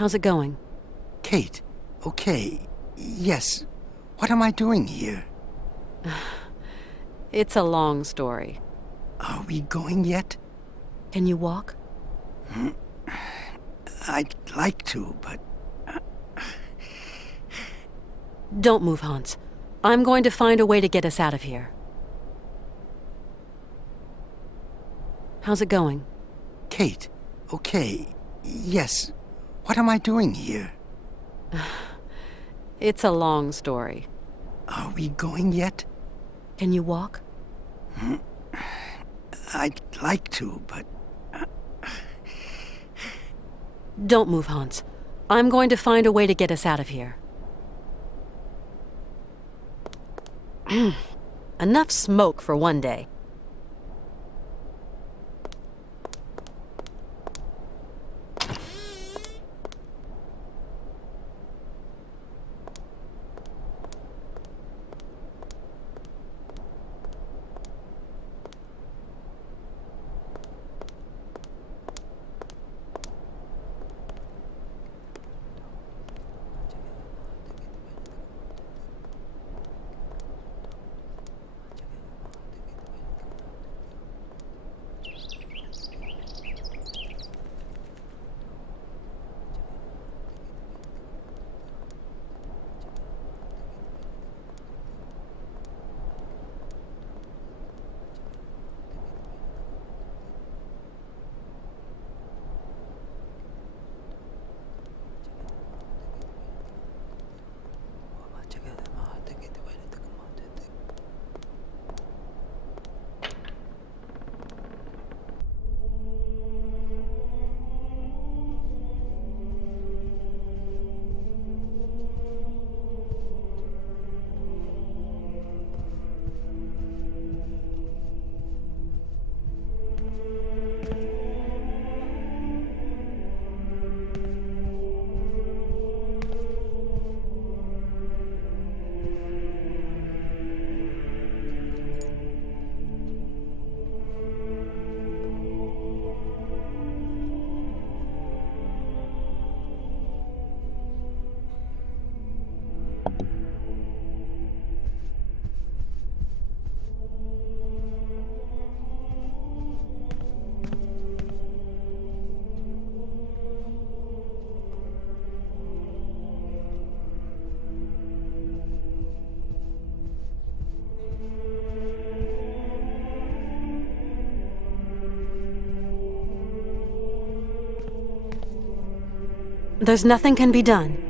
How's it going? Kate, okay. Yes. What am I doing here? It's a long story. Are we going yet? Can you walk? I'd like to, but... Don't move, Hans. I'm going to find a way to get us out of here. How's it going? Kate, okay. Yes. What am I doing here? It's a long story. Are we going yet? Can you walk? I'd like to, but... Don't move, Hans. I'm going to find a way to get us out of here. Enough smoke for one day. There's nothing can be done.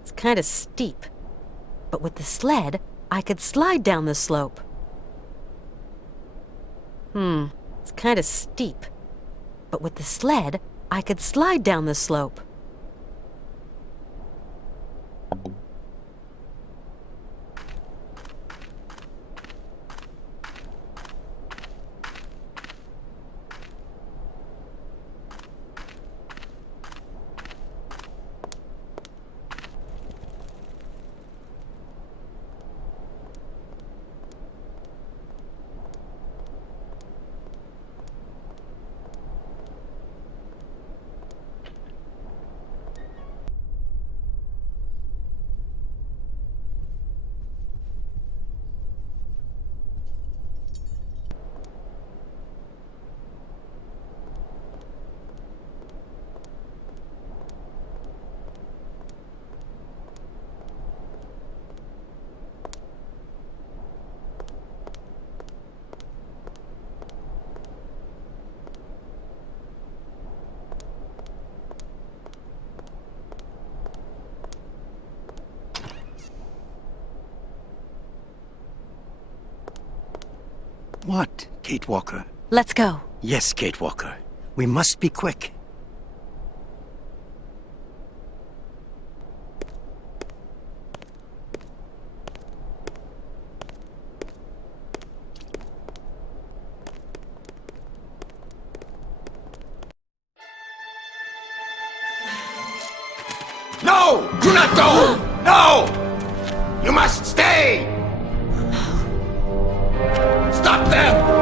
It's kind of steep. But with the sled, I could slide down the slope. It's kind of steep. But with the sled, I could slide down the slope. What, Kate Walker? Let's go. Yes, Kate Walker. We must be quick. No! Do not go! No! You must stay! Stop them!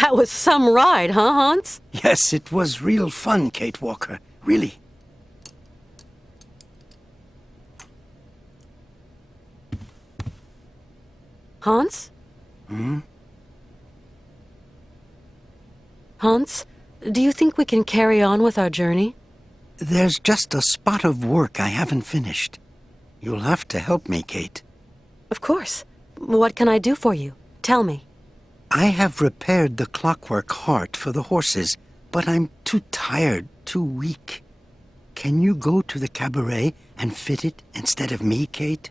That was some ride, huh, Hans? Yes, it was real fun, Kate Walker. Really. Hans? Hans, do you think we can carry on with our journey? There's just a spot of work I haven't finished. You'll have to help me, Kate. Of course. What can I do for you? Tell me. I have repaired the clockwork heart for the horses, but I'm too tired, too weak. Can you go to the cabaret and fit it instead of me, Kate?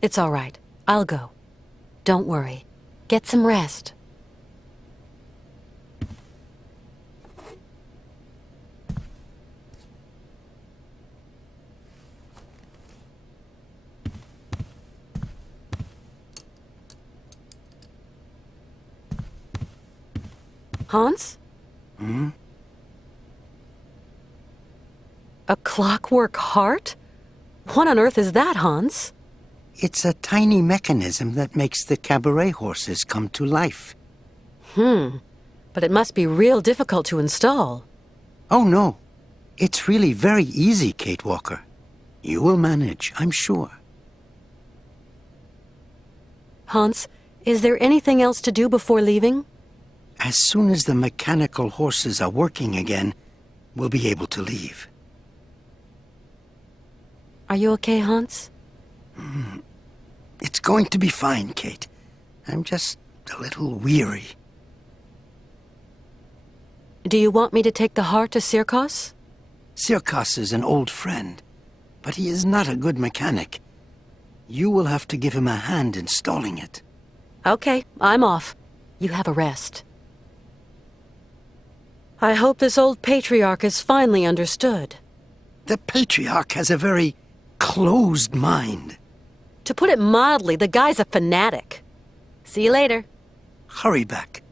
It's all right. I'll go. Don't worry. Get some rest. Hans? Hmm? A clockwork heart? What on earth is that, Hans? It's a tiny mechanism that makes the cabaret horses come to life. But it must be real difficult to install. Oh, no. It's really very easy, Kate Walker. You will manage, I'm sure. Hans, is there anything else to do before leaving? As soon as the mechanical horses are working again, we'll be able to leave. Are you okay, Hans? It's going to be fine, Kate. I'm just a little weary. Do you want me to take the heart to Sirkos? Sirkos is an old friend, but he is not a good mechanic. You will have to give him a hand installing it. Okay, I'm off. You have a rest. I hope this old patriarch is finally understood. The patriarch has a very closed mind. To put it mildly, the guy's a fanatic. See you later. Hurry back.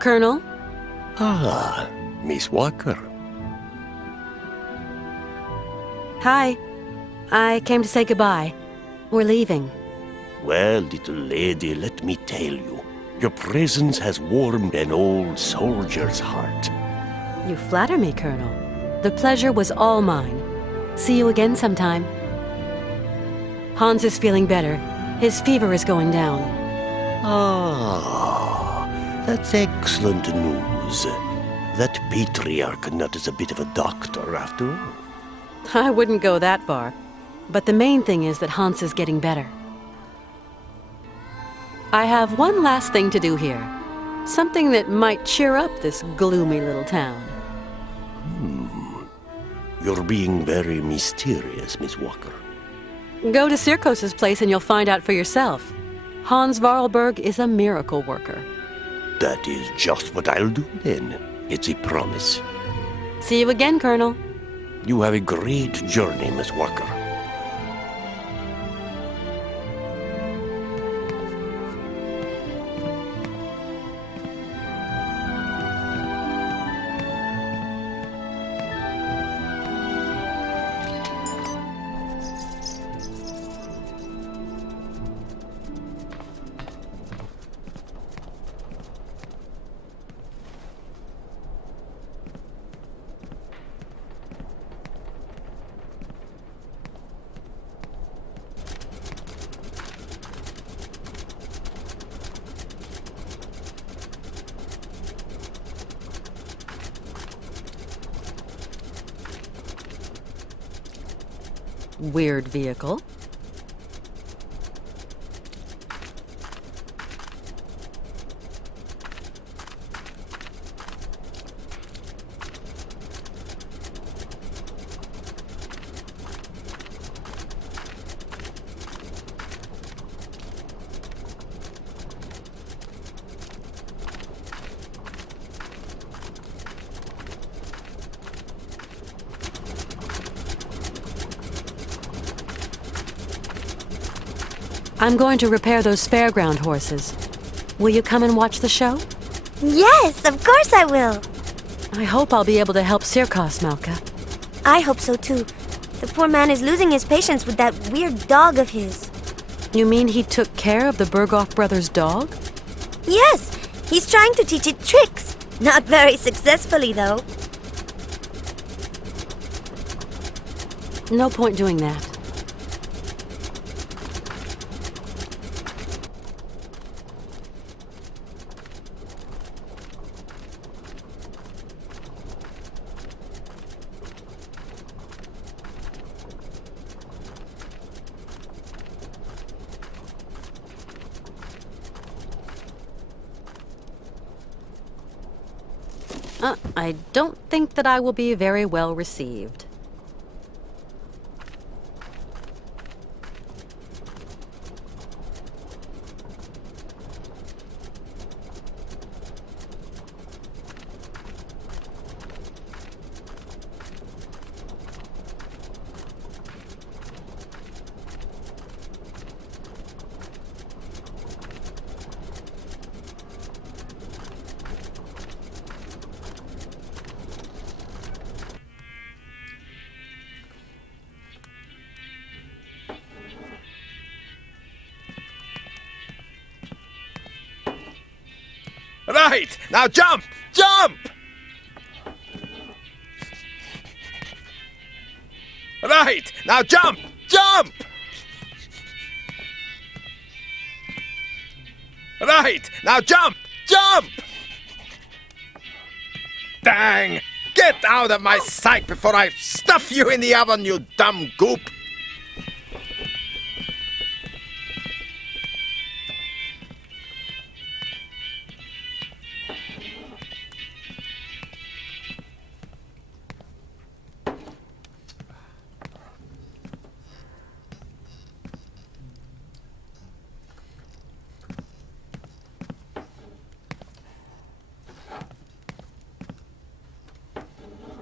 Colonel? Ah, Miss Walker. Hi. I came to say goodbye. We're leaving. Well, little lady, let me tell you, your presence has warmed an old soldier's heart. You flatter me, Colonel. The pleasure was all mine. See you again sometime. Hans is feeling better. His fever is going down. Ah, that's excellent news. That patriarch nut is a bit of a doctor, after all. I wouldn't go that far. But the main thing is that Hans is getting better. I have one last thing to do here. Something that might cheer up this gloomy little town. You're being very mysterious, Miss Walker. Go to Sirkos' place and you'll find out for yourself. Hans Varlberg is a miracle worker. That is just what I'll do then. It's a promise. See you again, Colonel. You have a great journey, Miss Walker. Weird vehicle. I'm going to repair those fairground horses. Will you come and watch the show? Yes, of course I will. I hope I'll be able to help Sirkos, Malka. I hope so too. The poor man is losing his patience with that weird dog of his. You mean he took care of the Berghoff brothers' dog? Yes, he's trying to teach it tricks. Not very successfully, though. No point doing that. I don't think that I will be very well received. Right! Now jump! Jump! Right! Now jump! Jump! Right! Now jump! Jump! Dang! Get out of my sight before I stuff you in the oven, you dumb goop!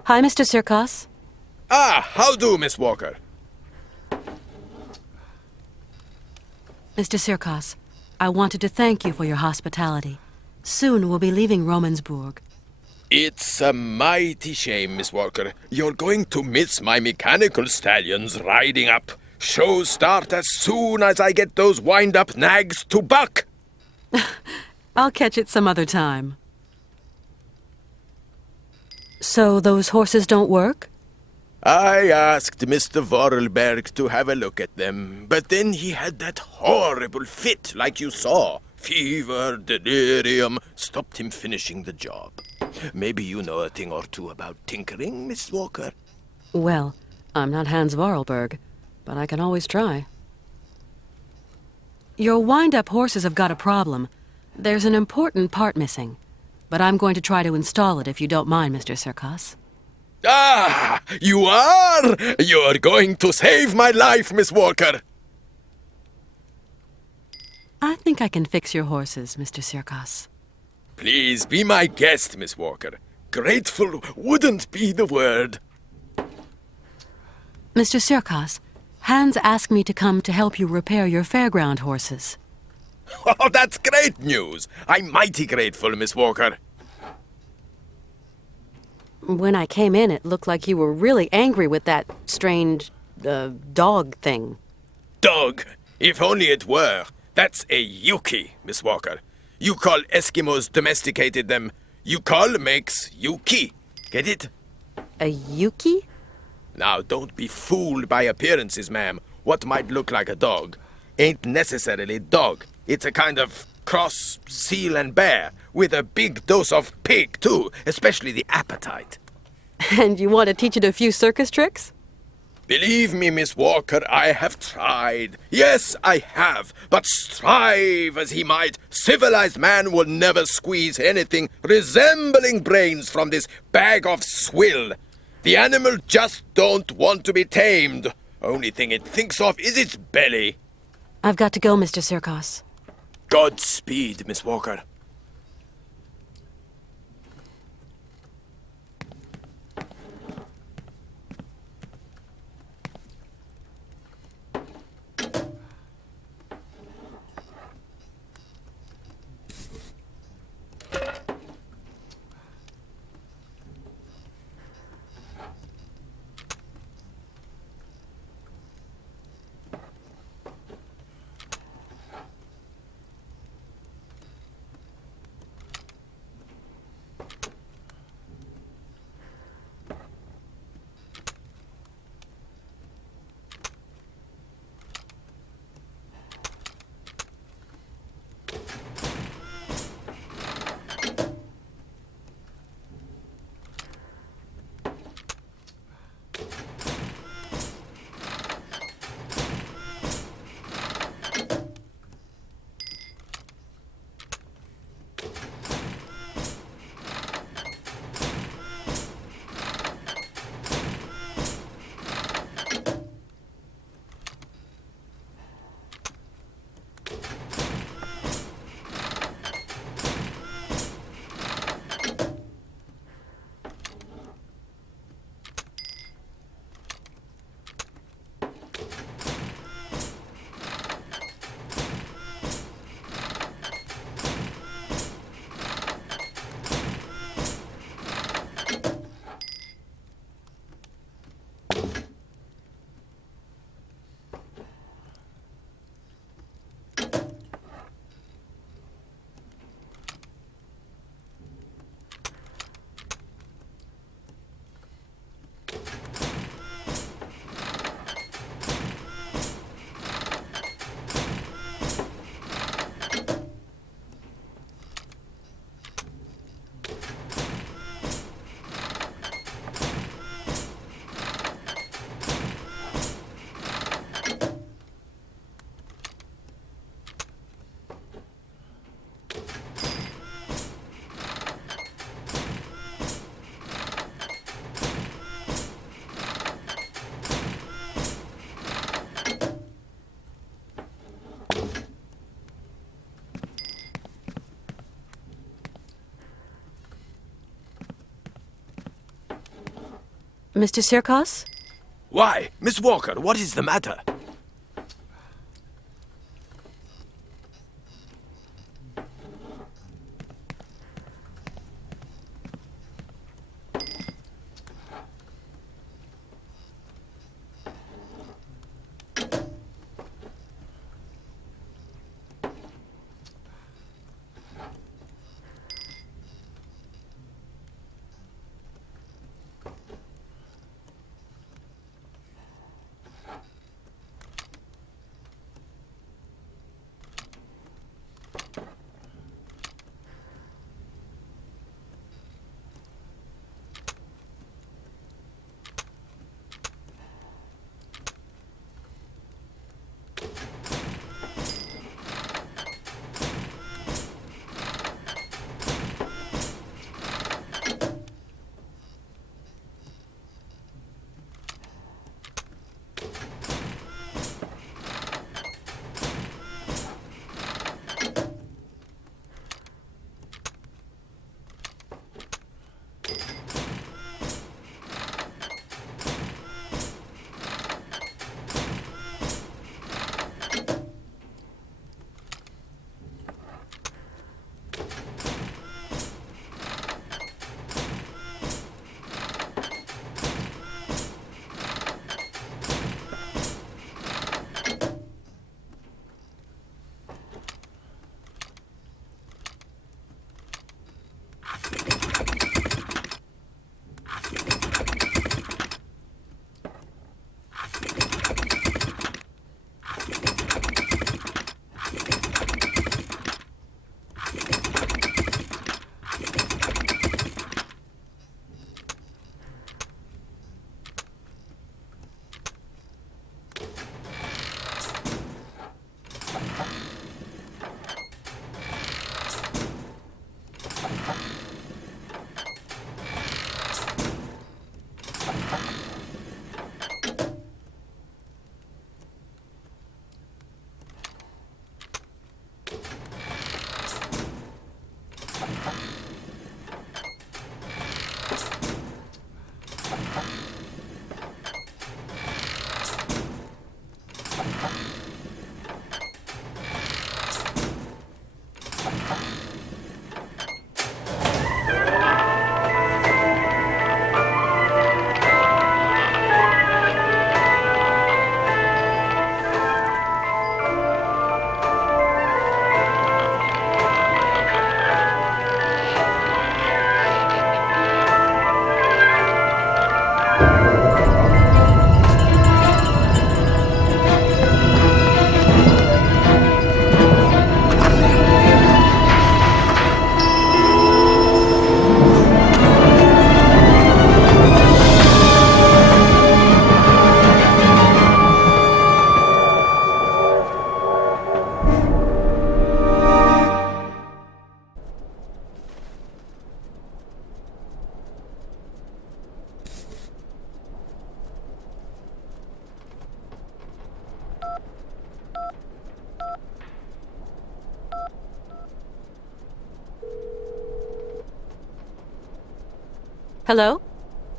Hi, Mr. Sirkos. Ah, how do, Miss Walker? Mr. Sirkos, I wanted to thank you for your hospitality. Soon we'll be leaving Romansburg. It's a mighty shame, Miss Walker. You're going to miss my mechanical stallions riding up. Shows start as soon as I get those wind-up nags to buck. I'll catch it some other time. So those horses don't work? I asked Mr. Vorarlberg to have a look at them, but then he had that horrible fit like you saw. Fever, delirium, stopped him finishing the job. Maybe you know a thing or two about tinkering, Miss Walker? Well, I'm not Hans Vorarlberg, but I can always try. Your wind-up horses have got a problem. There's an important part missing. But I'm going to try to install it if you don't mind, Mr. Sirkos. Ah! You are! You're going to save my life, Miss Walker! I think I can fix your horses, Mr. Sirkos. Please be my guest, Miss Walker. Grateful wouldn't be the word. Mr. Sirkos, Hans asked me to come to help you repair your fairground horses. Oh, that's great news! I'm mighty grateful, Miss Walker. When I came in, it looked like you were really angry with that strange, dog thing. Dog? If only it were. That's a Yuki, Miss Walker. You call Eskimos domesticated them. Yukol makes Yuki. Get it? A Yuki? Now, don't be fooled by appearances, ma'am. What might look like a dog ain't necessarily dog. It's a kind of cross seal and bear, with a big dose of pig, too, especially the appetite. And you want to teach it a few circus tricks? Believe me, Miss Walker, I have tried. Yes, I have. But strive as he might, civilized man will never squeeze anything resembling brains from this bag of swill. The animal just don't want to be tamed. Only thing it thinks of is its belly. I've got to go, Mr. Sirkos. Godspeed, Miss Walker. Mr. Sirkos? Why? Miss Walker, what is the matter? Hello?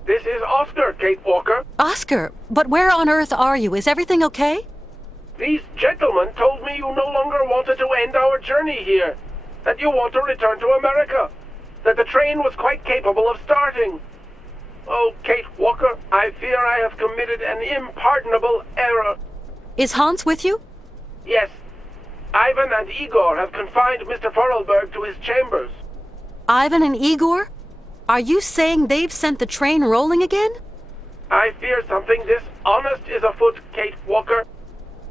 This is Oscar, Kate Walker. Oscar, but where on earth are you? Is everything okay? These gentlemen told me you no longer wanted to end our journey here. That you want to return to America. That the train was quite capable of starting. Oh, Kate Walker, I fear I have committed an impardonable error. Is Hans with you? Yes. Ivan and Igor have confined Mr. Vorarlberg to his chambers. Ivan and Igor? Are you saying they've sent the train rolling again? I fear something dishonest is afoot, Kate Walker.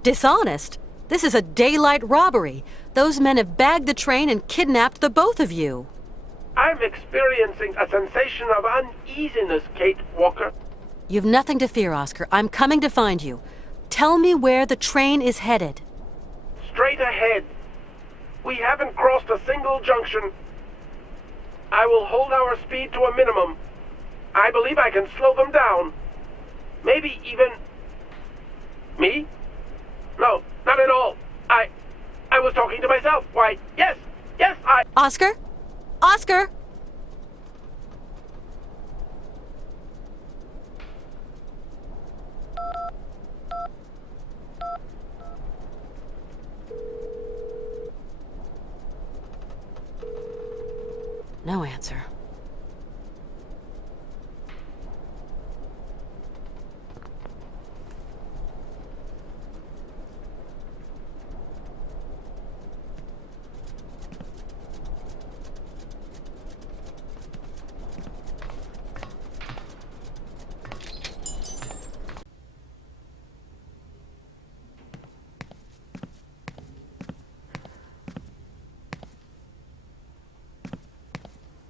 Dishonest? This is a daylight robbery. Those men have bagged the train and kidnapped the both of you. I'm experiencing a sensation of uneasiness, Kate Walker. You've nothing to fear, Oscar. I'm coming to find you. Tell me where the train is headed. Straight ahead. We haven't crossed a single junction. I will hold our speed to a minimum. I believe I can slow them down. Maybe even... Me? No, not at all. I was talking to myself. Why, yes, I... Oscar? Oscar? No answer.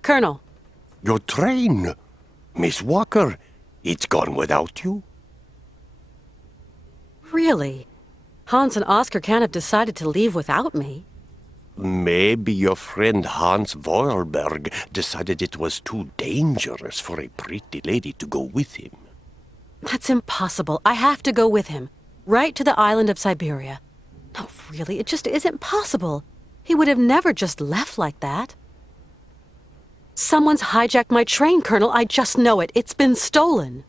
Colonel. Your train! Miss Walker, it's gone without you? Really? Hans and Oscar can't have decided to leave without me. Maybe your friend Hans Voerberg decided it was too dangerous for a pretty lady to go with him. That's impossible. I have to go with him. Right to the island of Syberia. No, really, it just isn't possible. He would have never just left like that. Someone's hijacked my train, Colonel. I just know it. It's been stolen.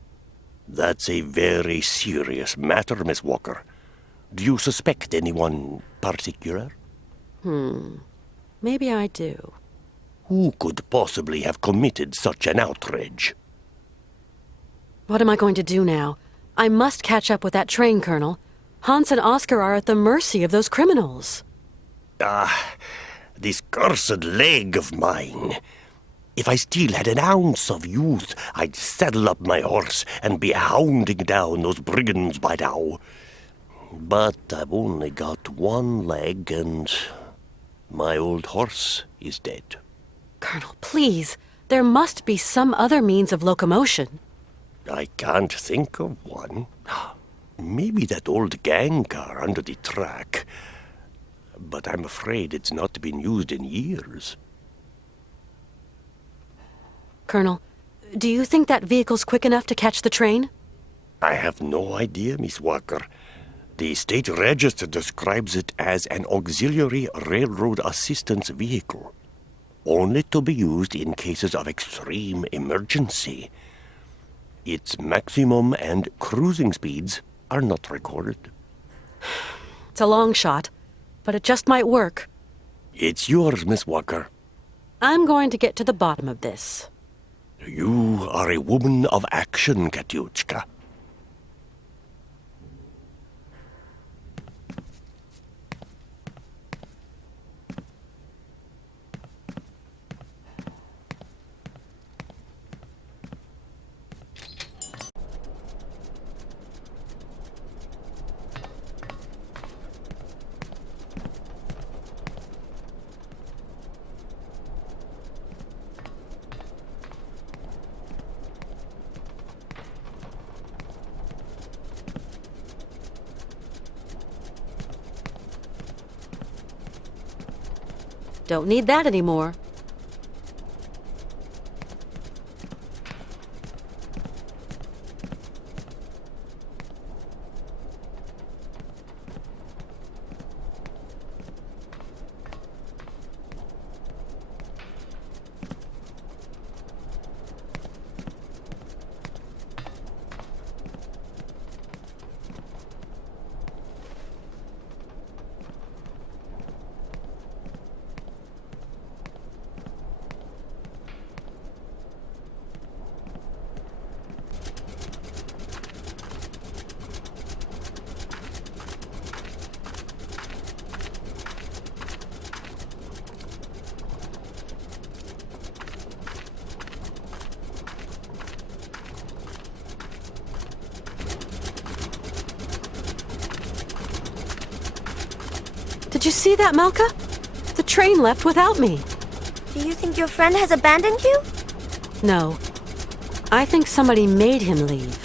That's a very serious matter, Miss Walker. Do you suspect anyone particular? Maybe I do. Who could possibly have committed such an outrage? What am I going to do now? I must catch up with that train, Colonel. Hans and Oscar are at the mercy of those criminals. This cursed leg of mine. If I still had an ounce of youth, I'd saddle up my horse and be hounding down those brigands by now. But I've only got one leg, and my old horse is dead. Colonel, please. There must be some other means of locomotion. I can't think of one. Maybe that old gang car under the track. But I'm afraid it's not been used in years. Colonel, do you think that vehicle's quick enough to catch the train? I have no idea, Miss Walker. The state register describes it as an auxiliary railroad assistance vehicle, only to be used in cases of extreme emergency. Its maximum and cruising speeds are not recorded. It's a long shot, but it just might work. It's yours, Miss Walker. I'm going to get to the bottom of this. You are a woman of action, Katyushka. Don't need that anymore. Did you see that, Malka? The train left without me. Do you think your friend has abandoned you? No. I think somebody made him leave.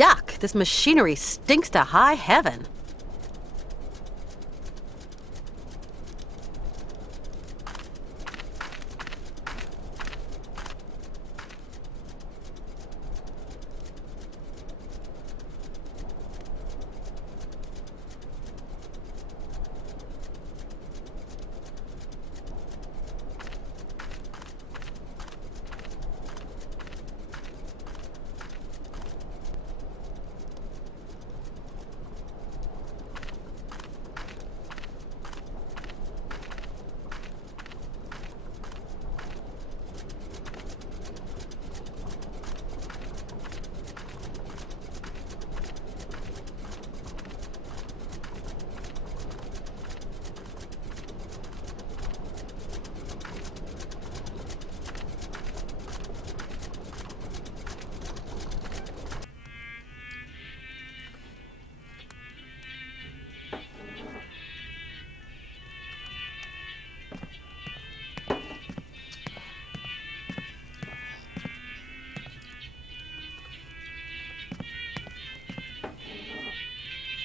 Yuck! This machinery stinks to high heaven.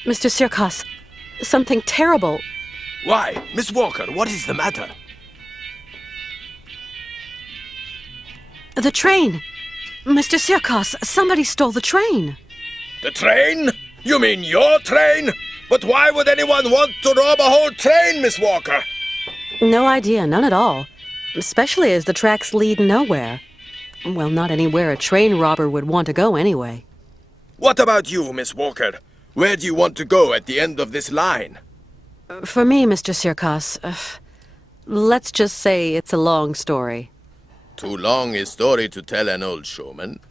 Mr. Sirkos, something terrible. Why? Miss Walker, what is the matter? The train! Mr. Sirkos, somebody stole the train! The train? You mean your train? But why would anyone want to rob a whole train, Miss Walker? No idea, none at all. Especially as the tracks lead nowhere. Well, not anywhere a train robber would want to go anyway. What about you, Miss Walker? Where do you want to go at the end of this line? For me, Mr. Sirkos, let's just say it's a long story. Too long a story to tell an old showman.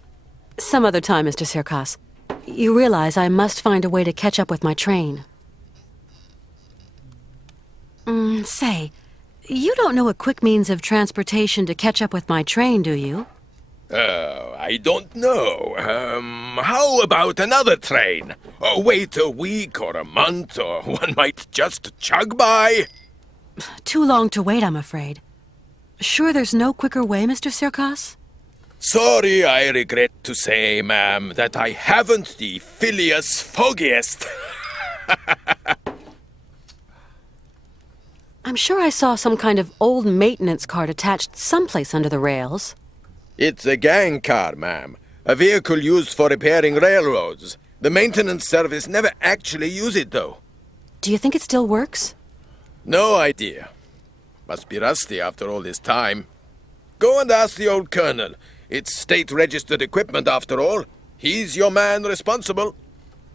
Some other time, Mr. Sirkos. You realize I must find a way to catch up with my train. Say, you don't know a quick means of transportation to catch up with my train, do you? I don't know. How about another train? Or wait a week or a month, or one might just chug by? Too long to wait, I'm afraid. Sure there's no quicker way, Mr. Sirkos? Sorry, I regret to say, ma'am, that I haven't the Phileas Foggiest. I'm sure I saw some kind of old maintenance cart attached someplace under the rails. It's a gang car, ma'am. A vehicle used for repairing railroads. The maintenance service never actually use it, though. Do you think it still works? No idea. Must be rusty after all this time. Go and ask the old colonel. It's state-registered equipment, after all. He's your man responsible.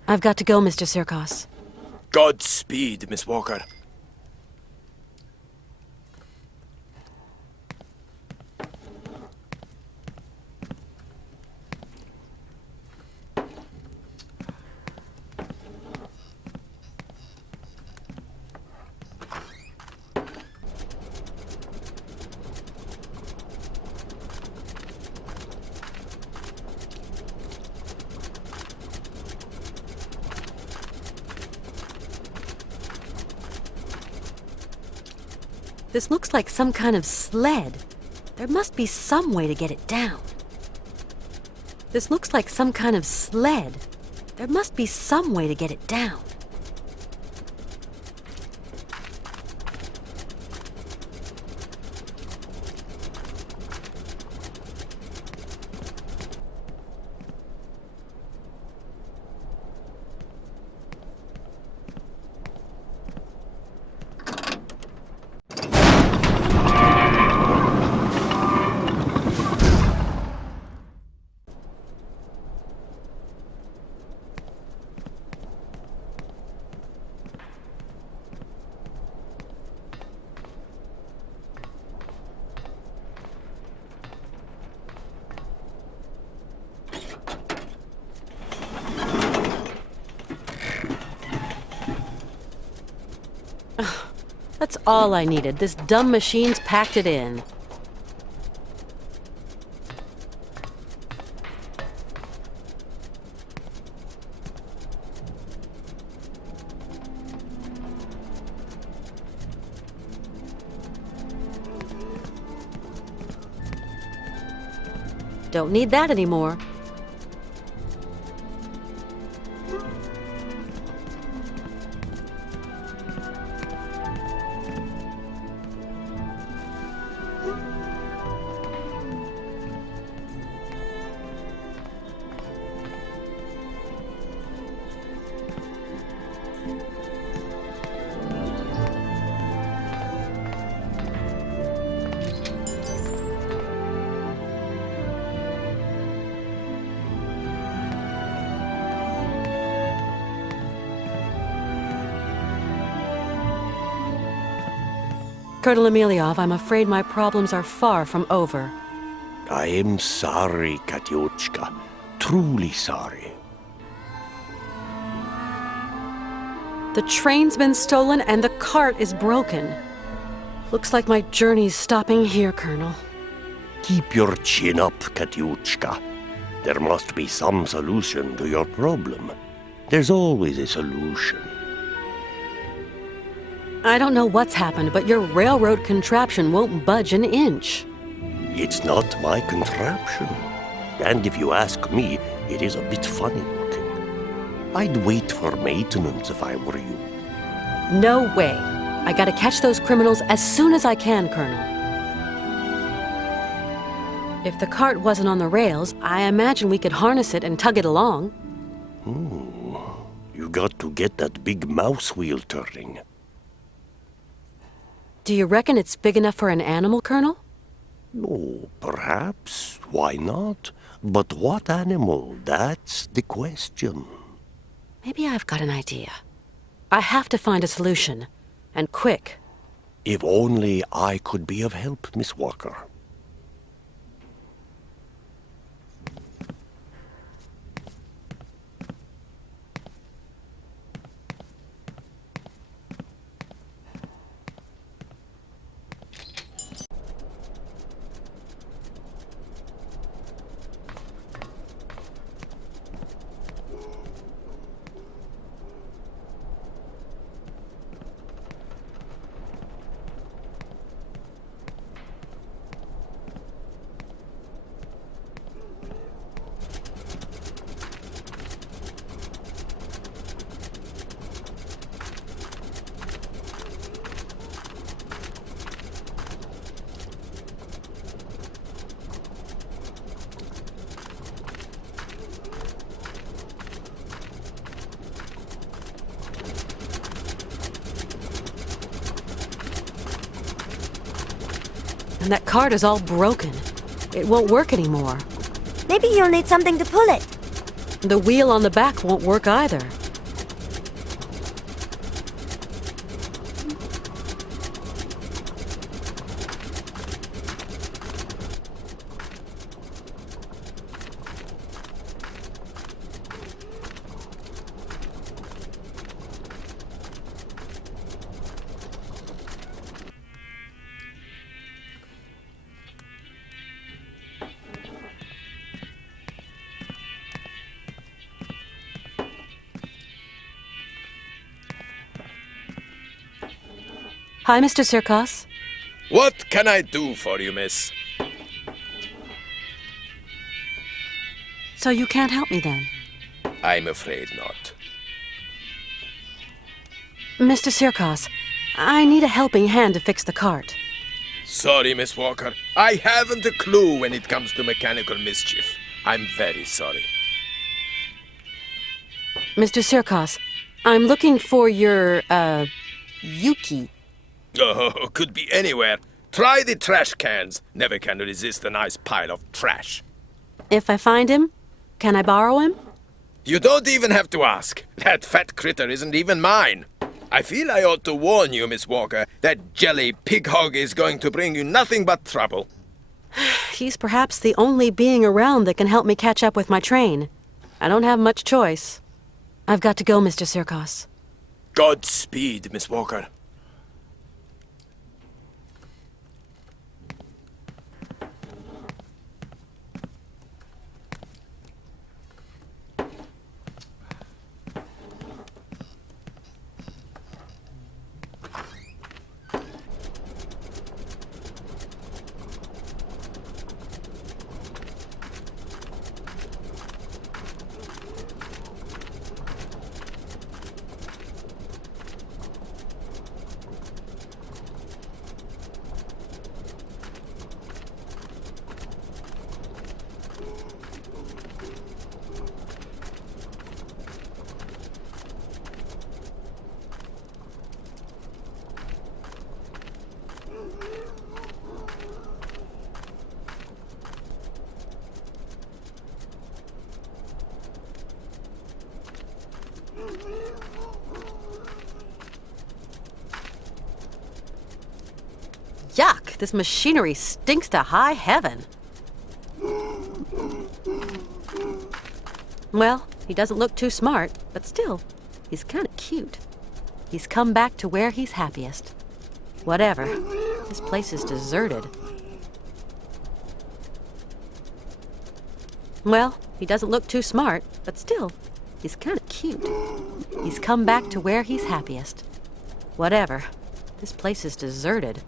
I've got to go, Mr. Sirkos. Godspeed, Miss Walker. This looks like some kind of sled. There must be some way to get it down. This looks like some kind of sled. There must be some way to get it down. That's all I needed. This dumb machine's packed it in. Don't need that anymore. Colonel Emeliov, I'm afraid my problems are far from over. I am sorry, Katyushka. Truly sorry. The train's been stolen and the cart is broken. Looks like my journey's stopping here, Colonel. Keep your chin up, Katyushka. There must be some solution to your problem. There's always a solution. I don't know what's happened, but your railroad contraption won't budge an inch. It's not my contraption. And if you ask me, it is a bit funny looking. I'd wait for maintenance if I were you. No way. I gotta catch those criminals as soon as I can, Colonel. If the cart wasn't on the rails, I imagine we could harness it and tug it along. You got to get that big mouse wheel turning. Do you reckon it's big enough for an animal, Colonel? Oh, perhaps. Why not? But what animal? That's the question. Maybe I've got an idea. I have to find a solution. And quick. If only I could be of help, Miss Walker. And that cart is all broken. It won't work anymore. Maybe you'll need something to pull it. The wheel on the back won't work either. Hi, Mr. Sirkos. What can I do for you, miss? So you can't help me then? I'm afraid not. Mr. Sirkos, I need a helping hand to fix the cart. Sorry, Miss Walker. I haven't a clue when it comes to mechanical mischief. I'm very sorry. Mr. Sirkos, I'm looking for your, Yuki. Oh, could be anywhere. Try the trash cans. Never can resist a nice pile of trash. If I find him, can I borrow him? You don't even have to ask. That fat critter isn't even mine. I feel I ought to warn you, Miss Walker, that jelly pig hog is going to bring you nothing but trouble. He's perhaps the only being around that can help me catch up with my train. I don't have much choice. I've got to go, Mr. Sirkos. Godspeed, Miss Walker. Yuck! This machinery stinks to high heaven. Well, he doesn't look too smart, but still, he's kind of cute. He's come back to where he's happiest. Whatever. This place is deserted. Well, he doesn't look too smart, but still, he's kind of cute. He's come back to where he's happiest. Whatever. This place is deserted.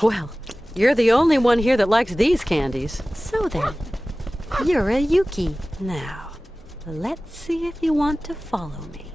Well, you're the only one here that likes these candies. So then, you're a Yuki. Now, let's see if you want to follow me.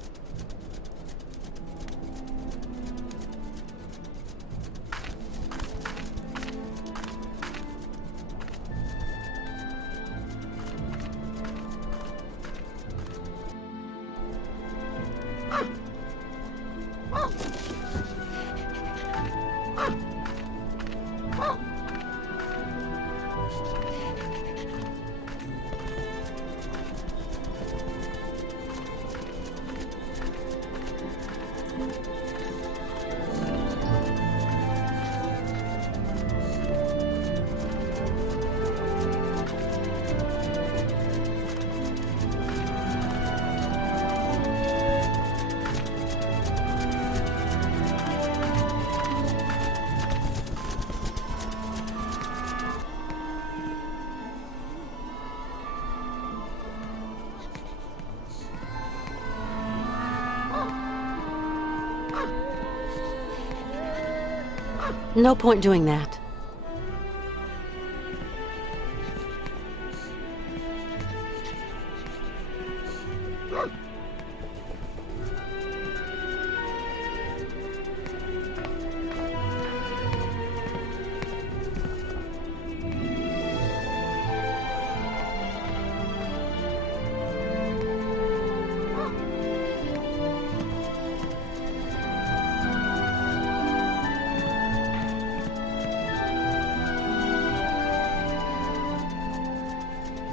No point doing that.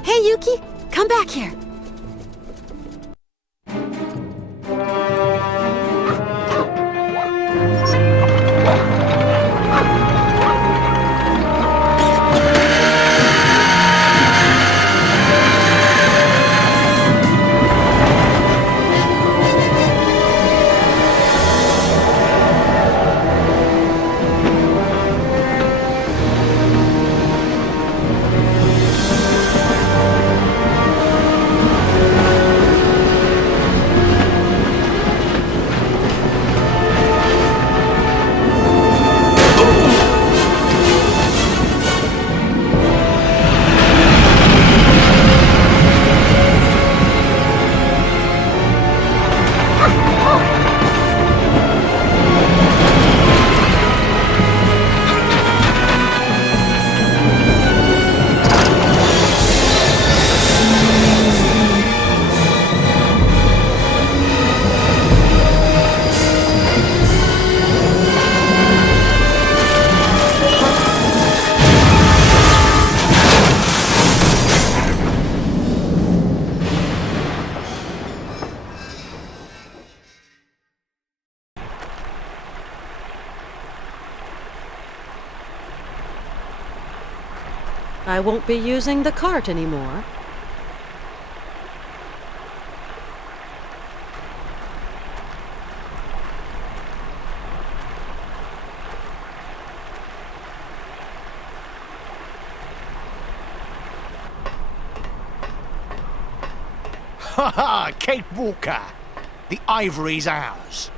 Hey, Yuki, come back here. I won't be using the cart anymore. Ha ha! Kate Walker! The ivory's ours.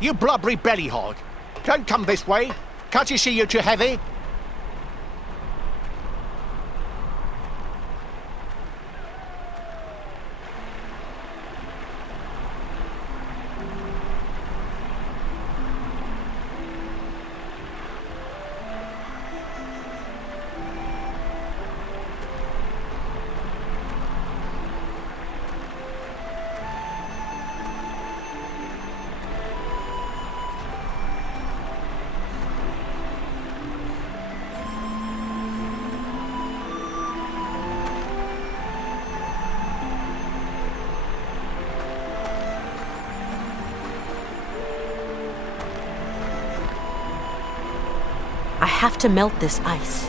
You blubbery belly hog! Don't come this way! Can't you see you're too heavy? have to melt this ice.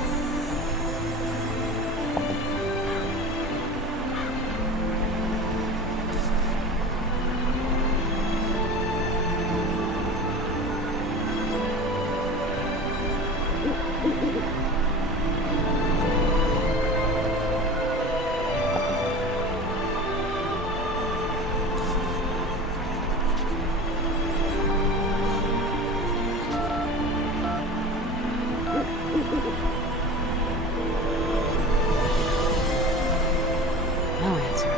No answer.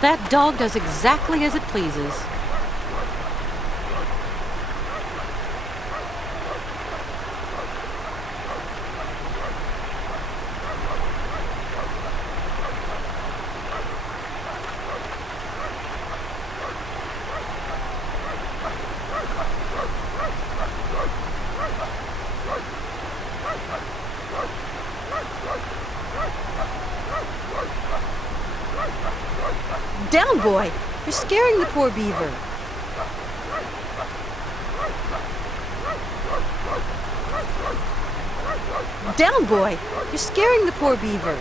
That dog does exactly as it pleases. Down, boy! You're scaring the poor beaver. Down, boy! You're scaring the poor beaver.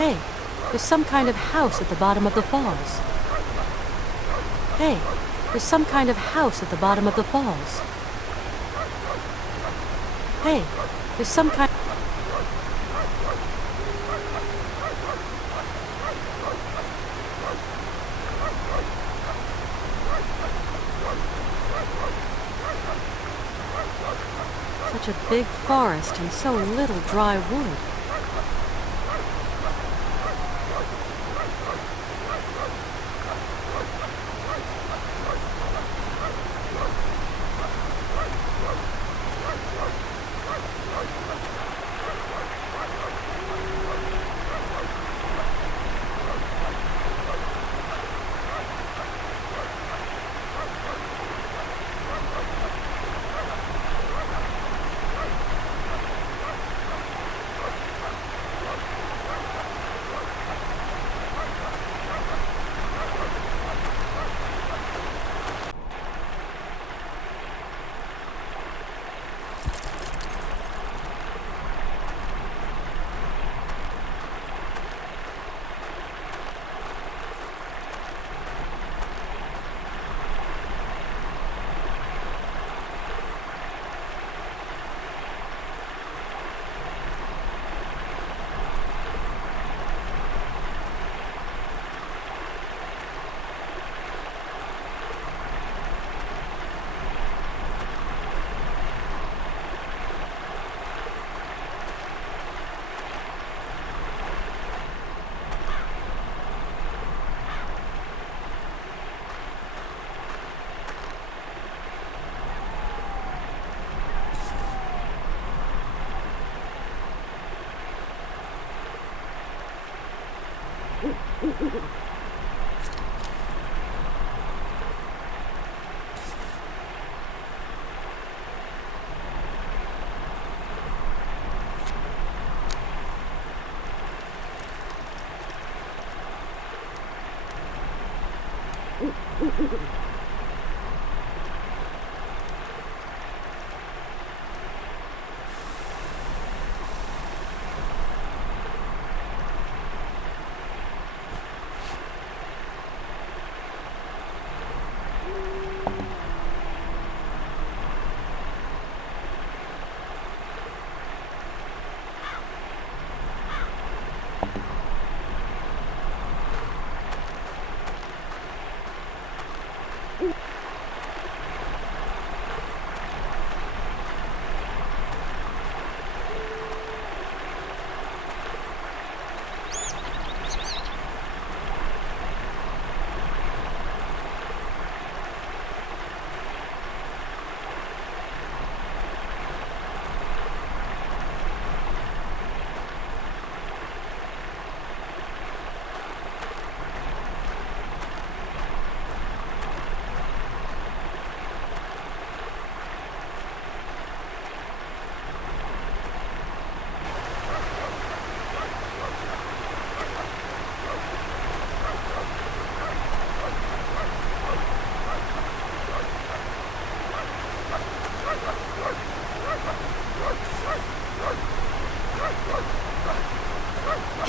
Hey, there's some kind of house at the bottom of the falls. Hey, there's some kind of house at the bottom of the falls. Hey, there's some kind... Such a big forest and so little dry wood.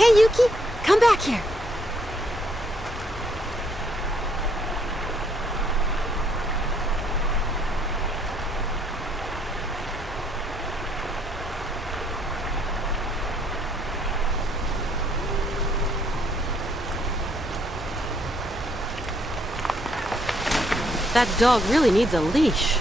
Hey, Yuki! Come back here! That dog really needs a leash.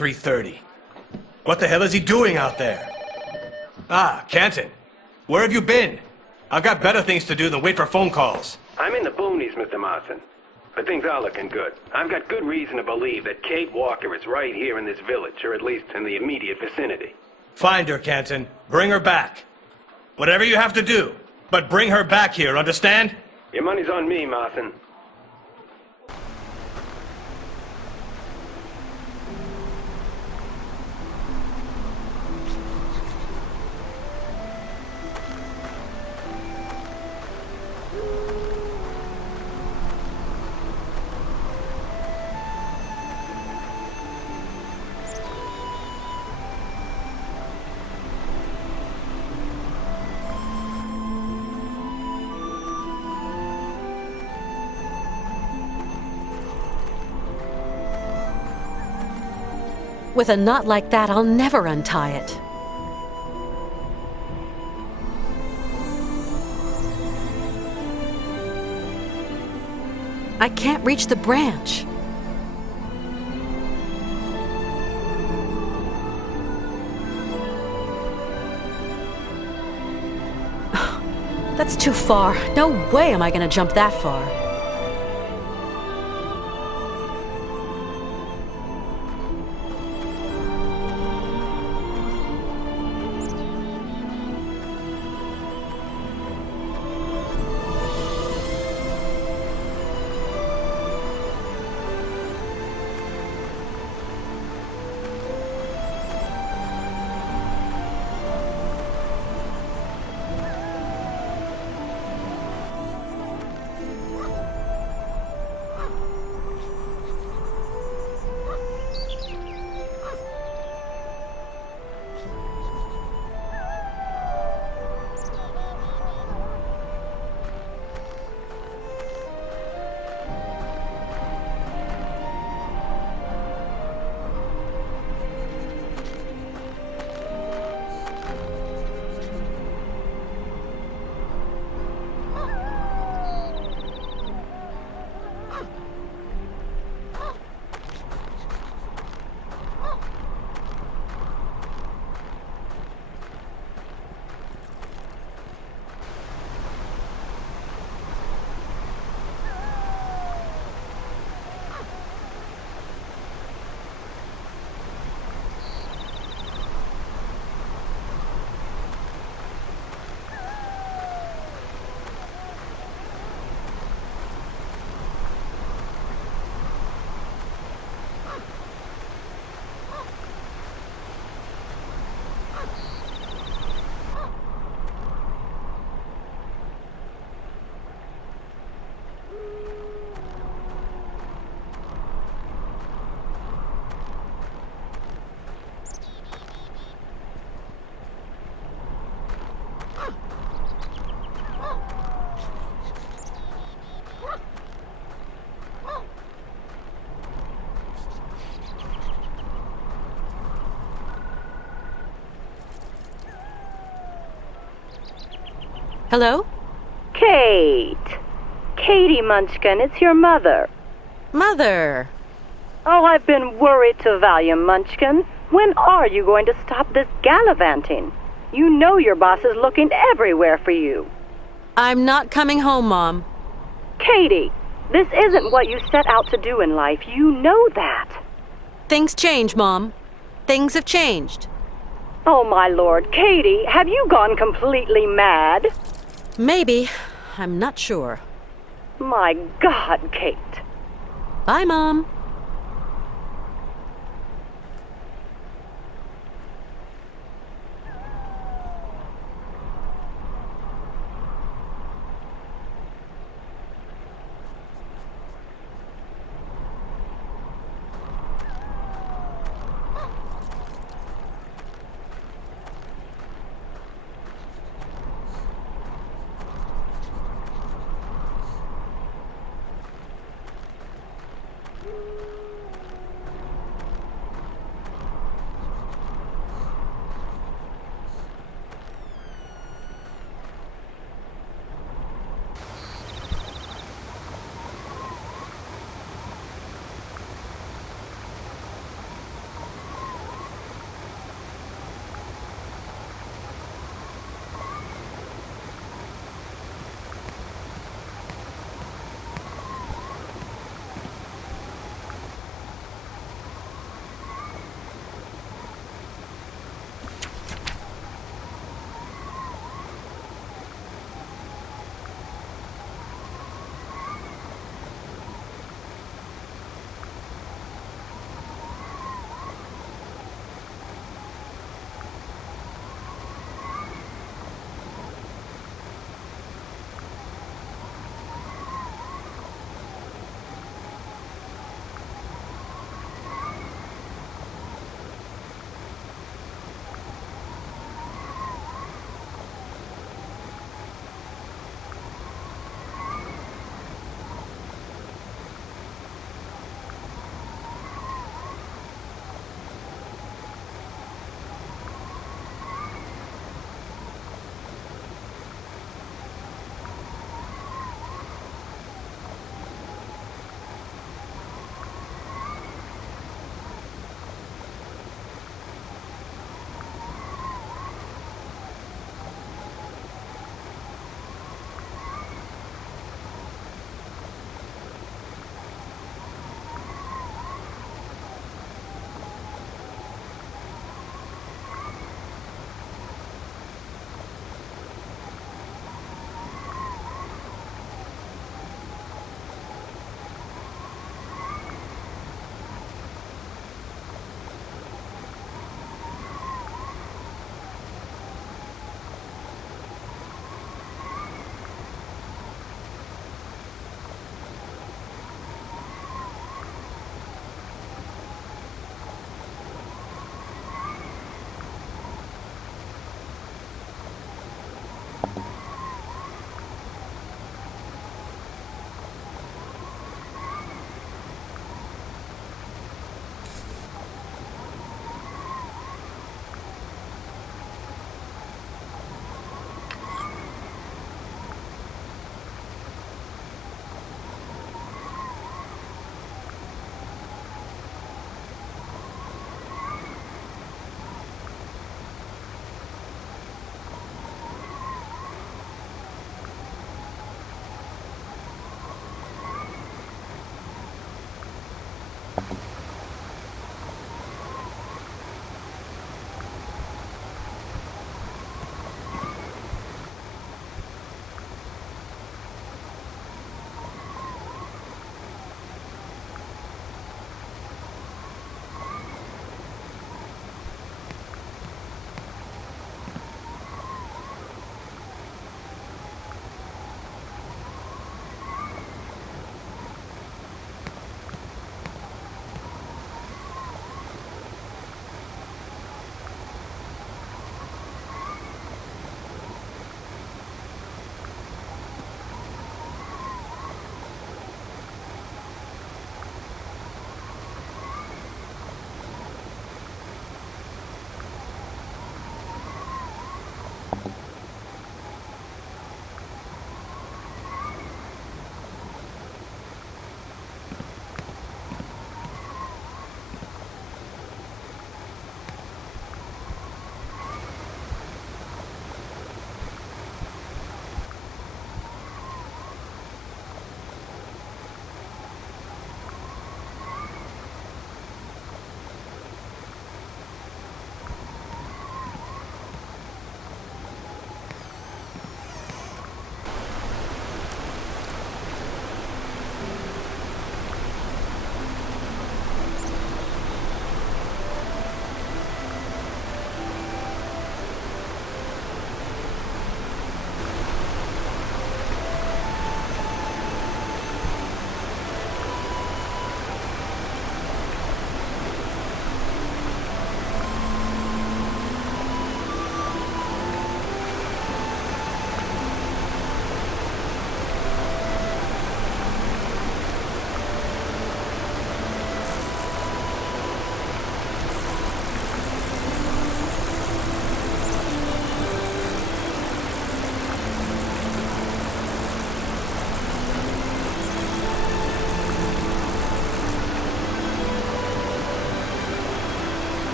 .330. What the hell is he doing out there? Ah, Canton. Where have you been? I've got better things to do than wait for phone calls. I'm in the boonies, Mr. Marston. But things are looking good. I've got good reason to believe that Kate Walker is right here in this village, or at least in the immediate vicinity. Find her, Canton. Bring her back. Whatever you have to do, but bring her back here, understand? Your money's on me, Marston. With a knot like that, I'll never untie it. I can't reach the branch. That's too far. No way am I gonna jump that far. Hello? Kate. Katie Munchkin, it's your mother. Mother! Oh, I've been worried to Valium, Munchkin. When are you going to stop this gallivanting? You know your boss is looking everywhere for you. I'm not coming home, Mom. Katie, this isn't what you set out to do in life. You know that. Things change, Mom. Things have changed. Oh, my lord. Katie, have you gone completely mad? Maybe. I'm not sure. My God, Kate. Bye, Mom.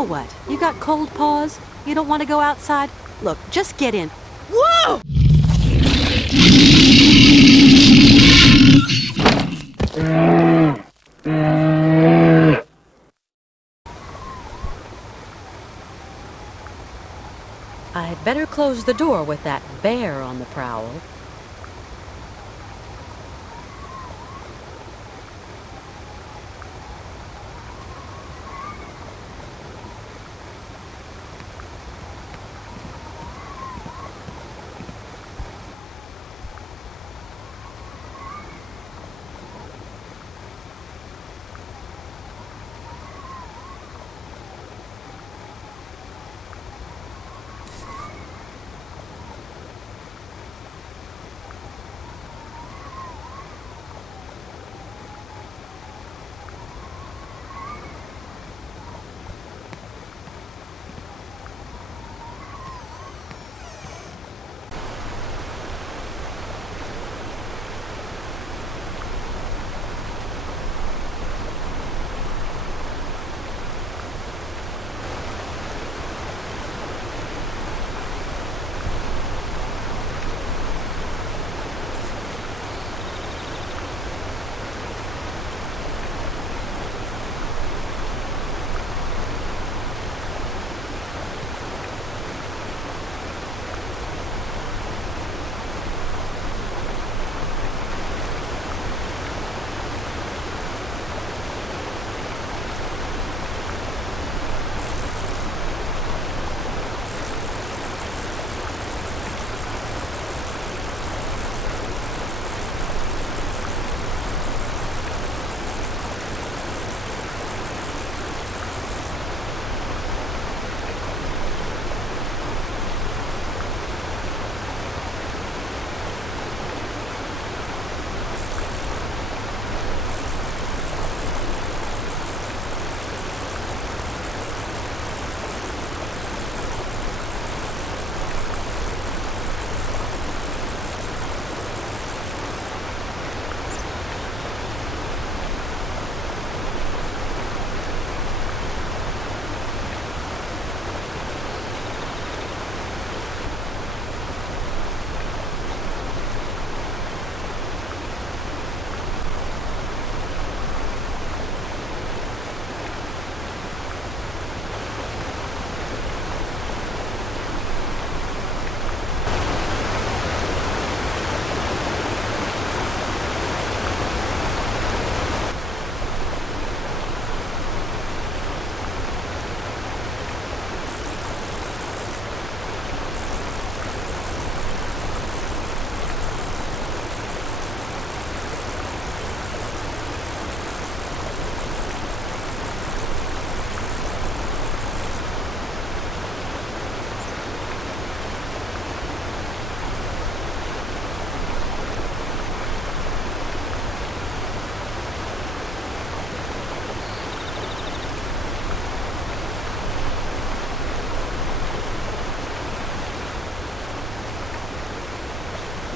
Now what? You got cold paws? You don't want to go outside? Look, just get in. Whoa! I'd better close the door with that bear on the prowl.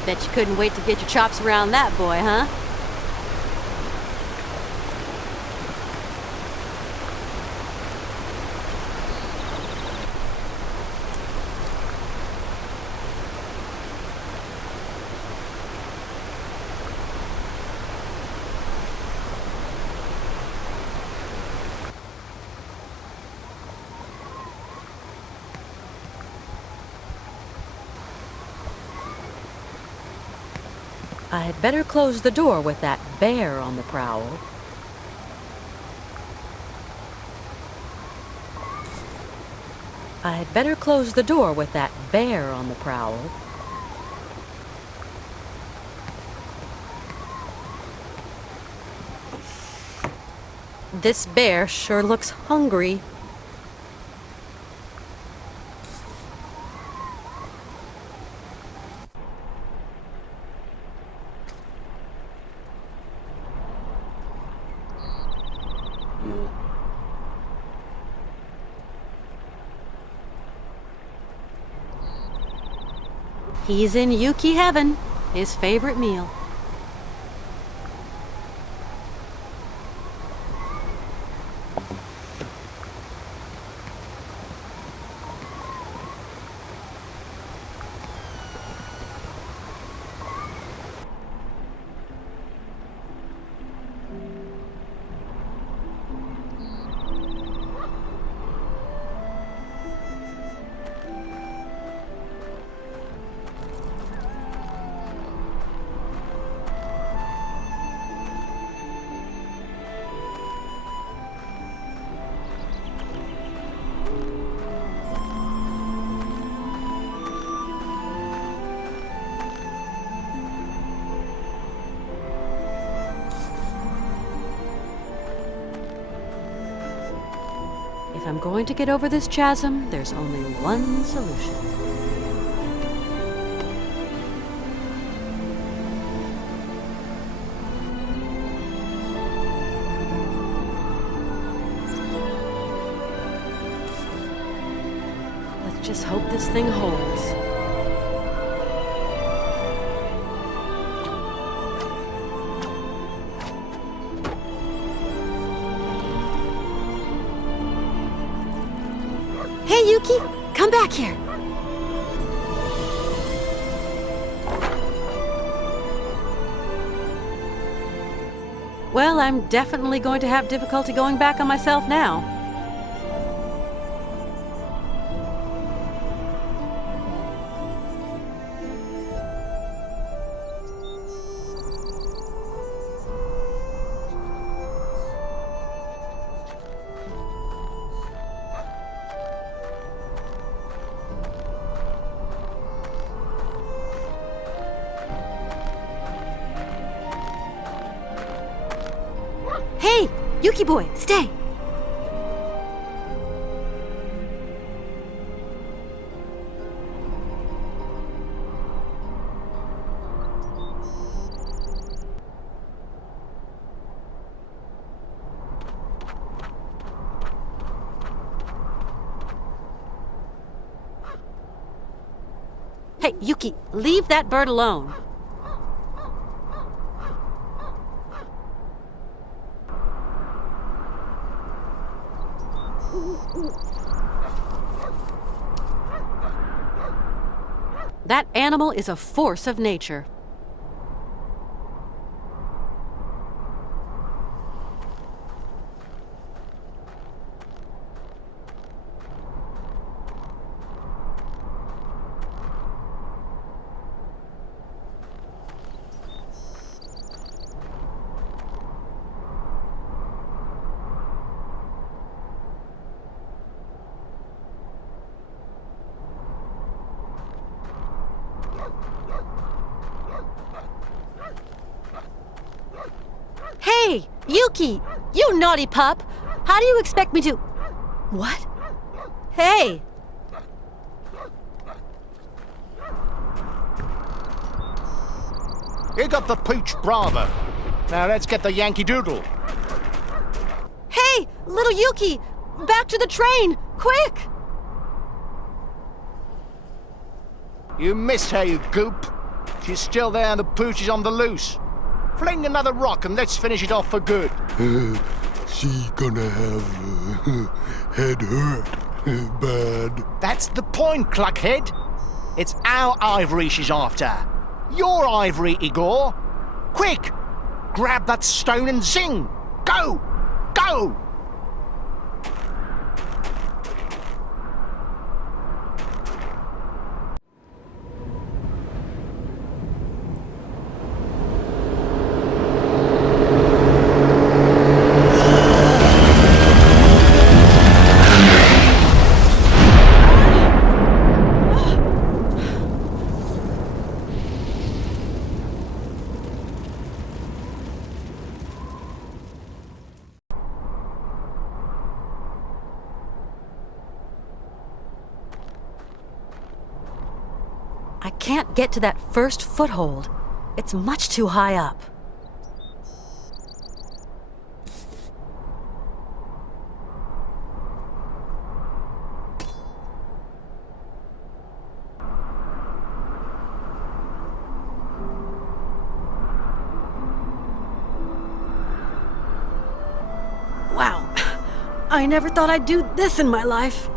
Bet you couldn't wait to get your chops around that boy, huh? I'd better close the door with that bear on the prowl. I'd better close the door with that bear on the prowl. This bear sure looks hungry. He's in Yuki heaven, his favorite meal. If I'm going to get over this chasm, there's only one solution. Let's just hope this thing holds. Hey, Yuki! Come back here! Well, I'm definitely going to have difficulty going back on myself now. Hey! Yuki boy, stay! Hey, Yuki, leave that bird alone. That animal is a force of nature. Hey, Yuki! You naughty pup! How do you expect me to... What? Hey! You got the pooch bravo. Now let's get the Yankee Doodle. Hey, little Yuki! Back to the train! Quick! You missed her, you goop. She's still there and the pooch is on the loose. Fling another rock and let's finish it off for good. She gonna have head hurt bad. That's the point, Cluckhead. It's our ivory she's after. Your ivory, Igor. Quick! Grab that stone and zing! Go! Go! I can't get to that first foothold. It's much too high up. Wow. I never thought I'd do this in my life.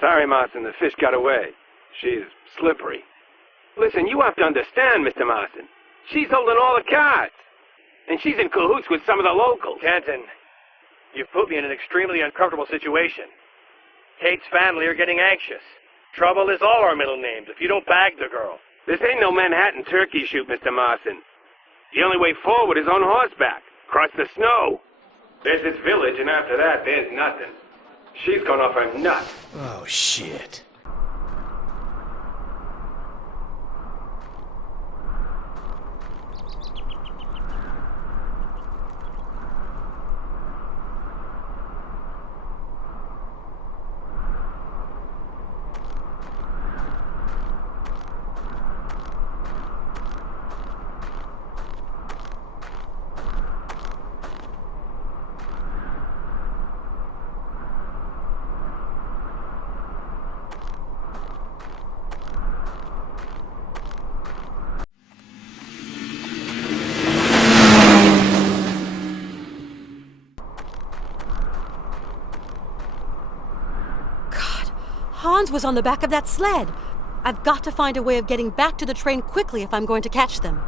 Sorry, Marson, the fish got away. She's slippery. Listen, you have to understand, Mr. Marson. She's holding all the cards. And she's in cahoots with some of the locals. Canton, you've put me in an extremely uncomfortable situation. Kate's family are getting anxious. Trouble is all our middle names if you don't bag the girl. This ain't no Manhattan turkey shoot, Mr. Marson. The only way forward is on horseback, across the snow. There's this village, and after that, there's nothing. She's gone off her nut. Oh, shit. Hans was on the back of that sled. I've got to find a way of getting back to the train quickly if I'm going to catch them.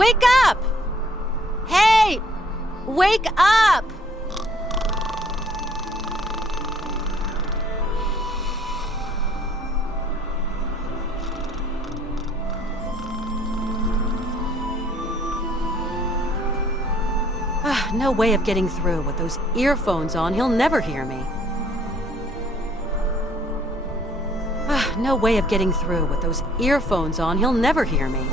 Wake up! Hey! Wake up! No way of getting through. With those earphones on, he'll never hear me. No way of getting through. With those earphones on, he'll never hear me.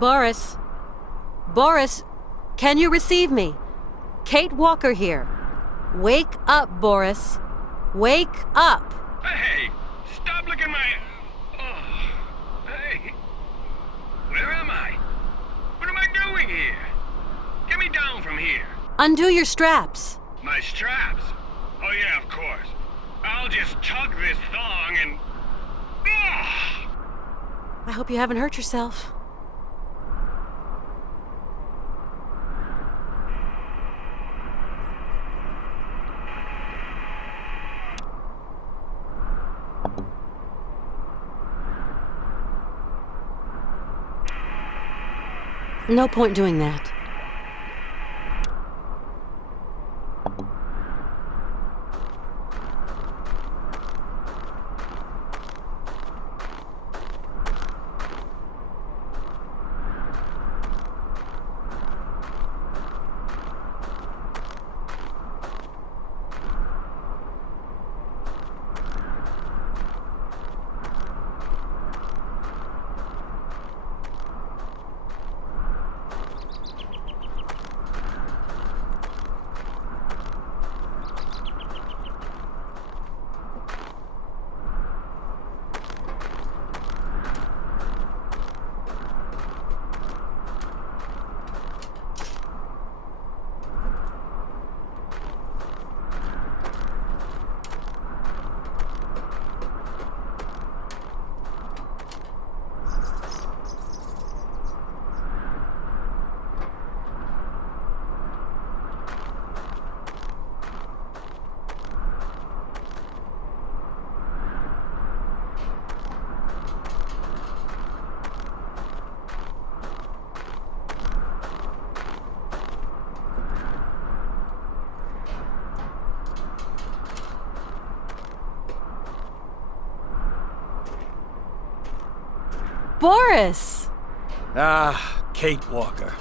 Boris? Boris, can you receive me? Kate Walker here. Wake up, Boris. Wake up! Hey, stop looking my... Oh, hey. Where am I? What am I doing here? Get me down from here. Undo your straps. My straps? Oh yeah, of course. I'll just tug this thong and... Oh! I hope you haven't hurt yourself. No point doing that. Boris! Ah, Kate Walker.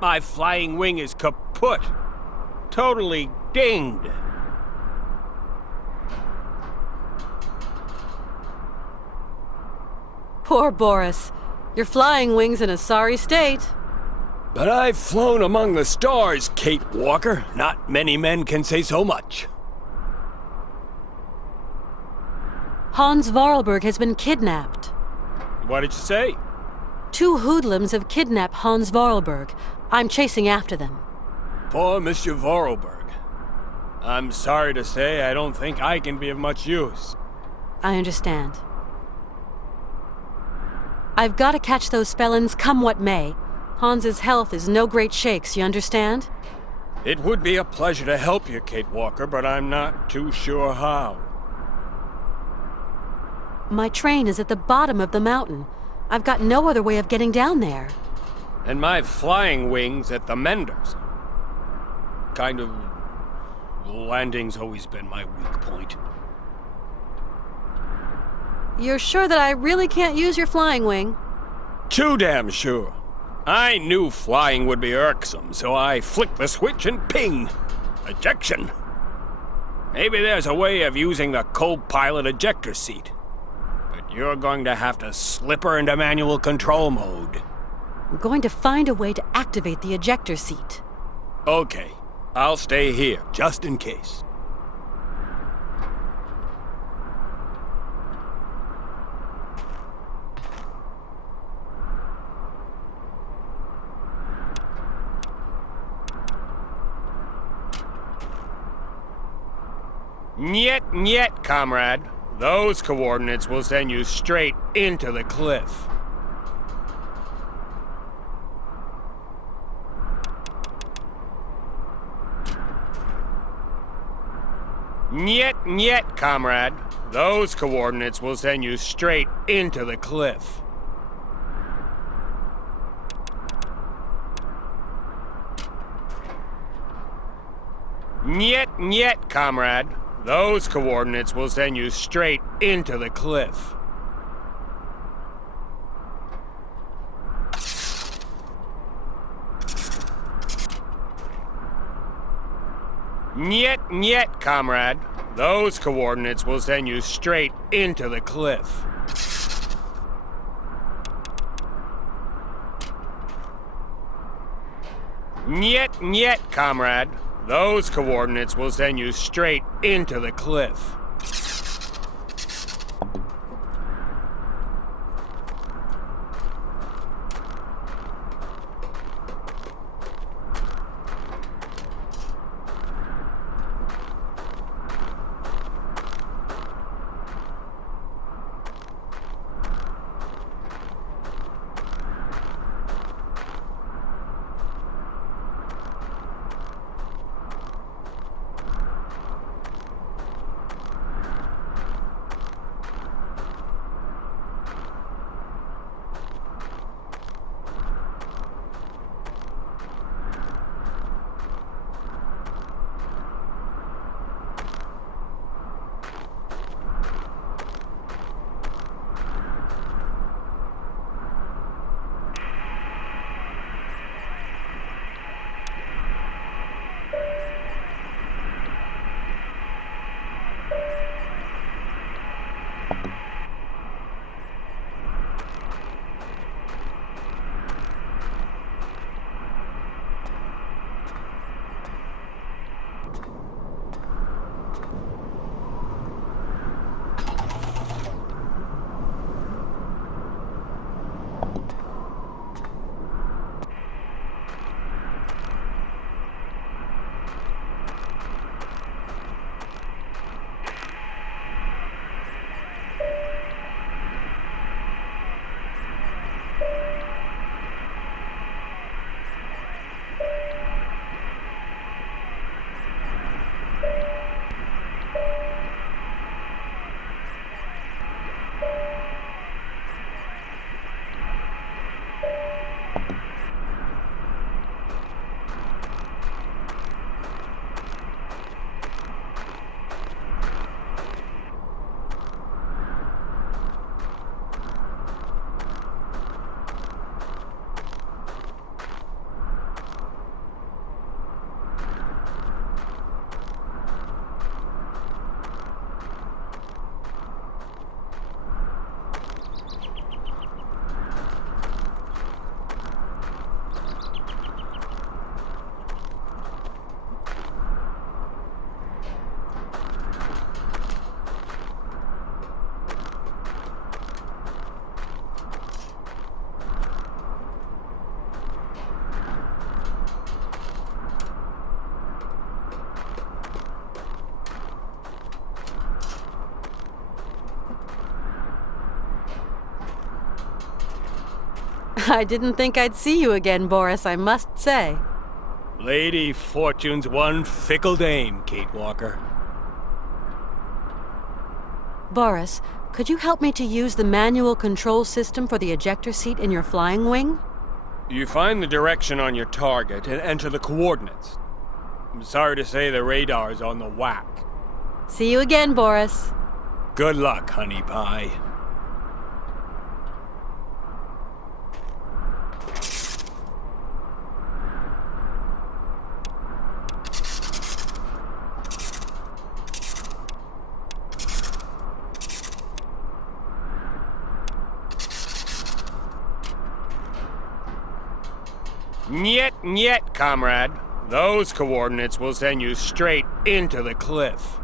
My flying wing is kaput. Totally dinged. Poor Boris. Your flying wing's in a sorry state. But I've flown among the stars, Kate Walker. Not many men can say so much. Hans Vorarlberg has been kidnapped. What did you say? 2 hoodlums have kidnapped Hans Vorarlberg. I'm chasing after them. Poor Mr. Vorarlberg. I'm sorry to say I don't think I can be of much use. I understand. I've got to catch those felons come what may. Hans's health is no great shakes, you understand? It would be a pleasure to help you, Kate Walker, but I'm not too sure how. My train is at the bottom of the mountain. I've got no other way of getting down there. And my flying wing's at the menders. Kind of... landing's always been my weak point. You're sure that I really can't use your flying wing? Too damn sure. I knew flying would be irksome, so I flicked the switch and ping! Ejection! Maybe there's a way of using the co-pilot ejector seat. But you're going to have to slip her into manual control mode. I'm going to find a way to activate the ejector seat. Okay, I'll stay here, just in case. Niet, niet, comrade. Those coordinates will send you straight into the cliff. Niet, niet, comrade. Those coordinates will send you straight into the cliff. Niet, niet, comrade. Those coordinates will send you straight into the cliff. Niet, niet, comrade. Those coordinates will send you straight into the cliff. Niet, comrade. Those coordinates will send you straight into the cliff. I didn't think I'd see you again, Boris, I must say. Lady Fortune's one fickle dame, Kate Walker. Boris, could you help me to use the manual control system for the ejector seat in your flying wing? You find the direction on your target and enter the coordinates. I'm sorry to say the radar's on the whack. See you again, Boris. Good luck, honey pie. Niet, comrade. Those coordinates will send you straight into the cliff.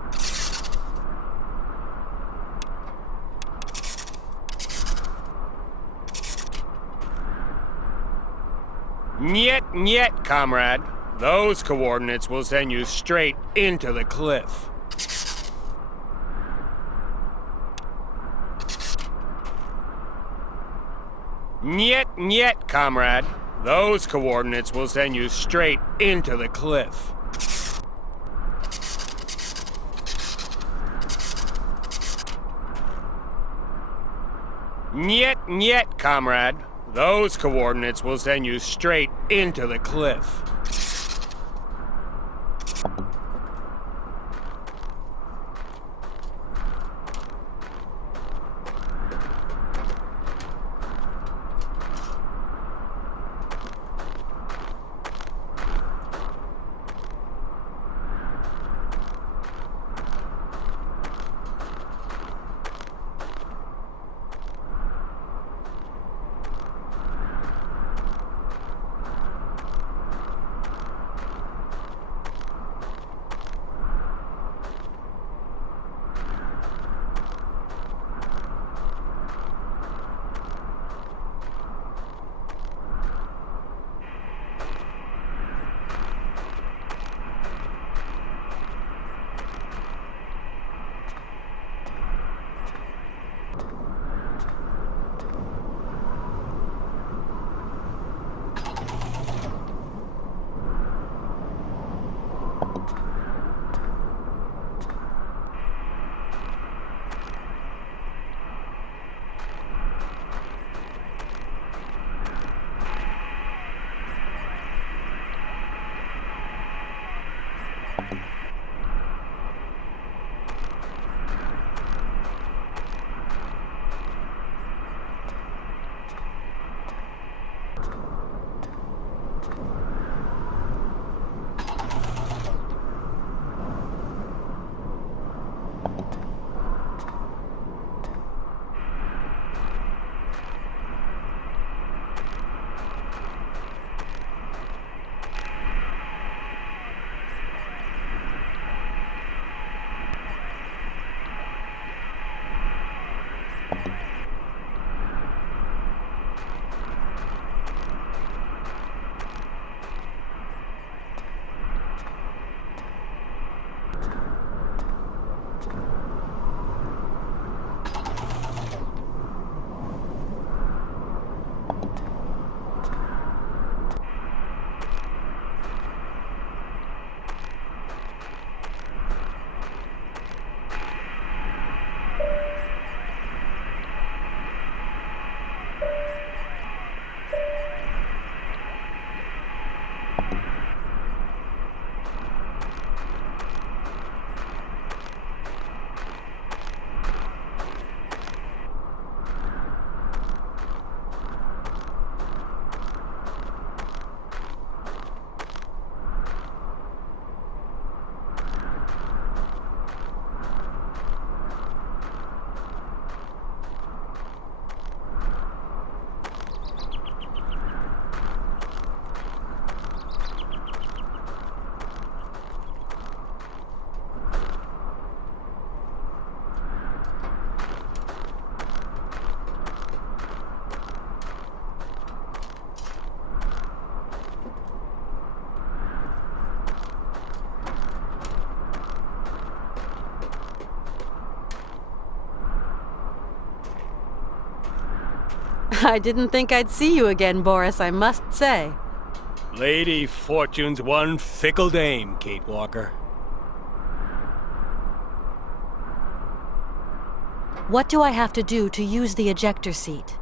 Niet, comrade. Those coordinates will send you straight into the cliff. Niet, comrade. Those coordinates will send you straight into the cliff. Niet, comrade. Those coordinates will send you straight into the cliff. I didn't think I'd see you again, Boris, I must say. Lady Fortune's one fickle dame, Kate Walker. What do I have to do to use the ejector seat?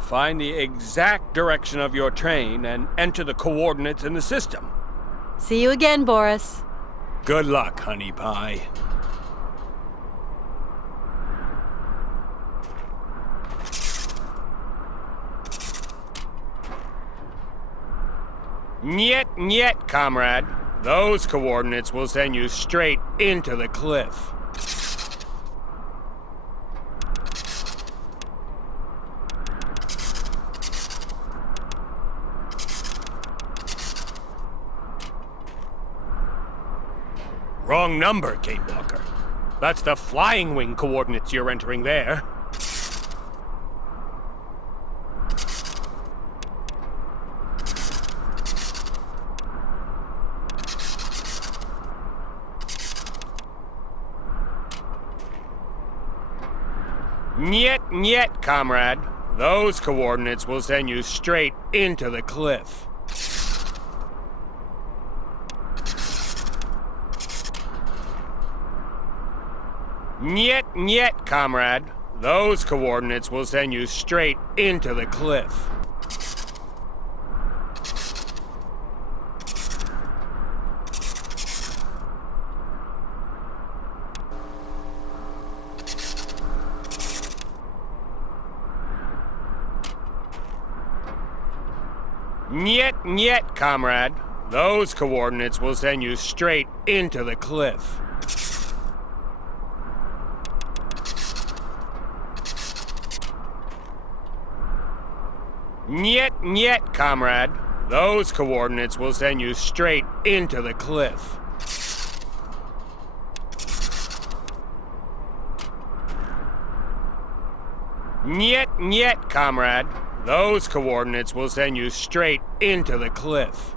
Find the exact direction of your train and enter the coordinates in the system. See you again, Boris. Good luck, honey pie. Niet, comrade. Those coordinates will send you straight into the cliff. Wrong number, Kate Walker. That's the flying wing coordinates you're entering there. Niet, comrade. Those coordinates will send you straight into the cliff. Niet, comrade. Those coordinates will send you straight into the cliff. Niet, comrade. Those coordinates will send you straight into the cliff. Niet, comrade. Those coordinates will send you straight into the cliff. Niet, comrade. Those coordinates will send you straight into the cliff.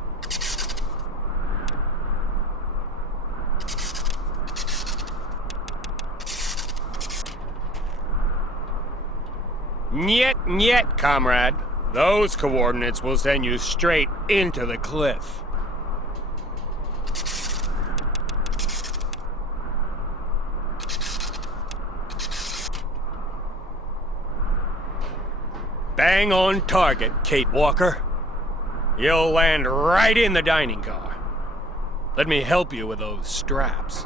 Niet, comrade. Those coordinates will send you straight into the cliff. Bang on target, Kate Walker. You'll land right in the dining car. Let me help you with those straps.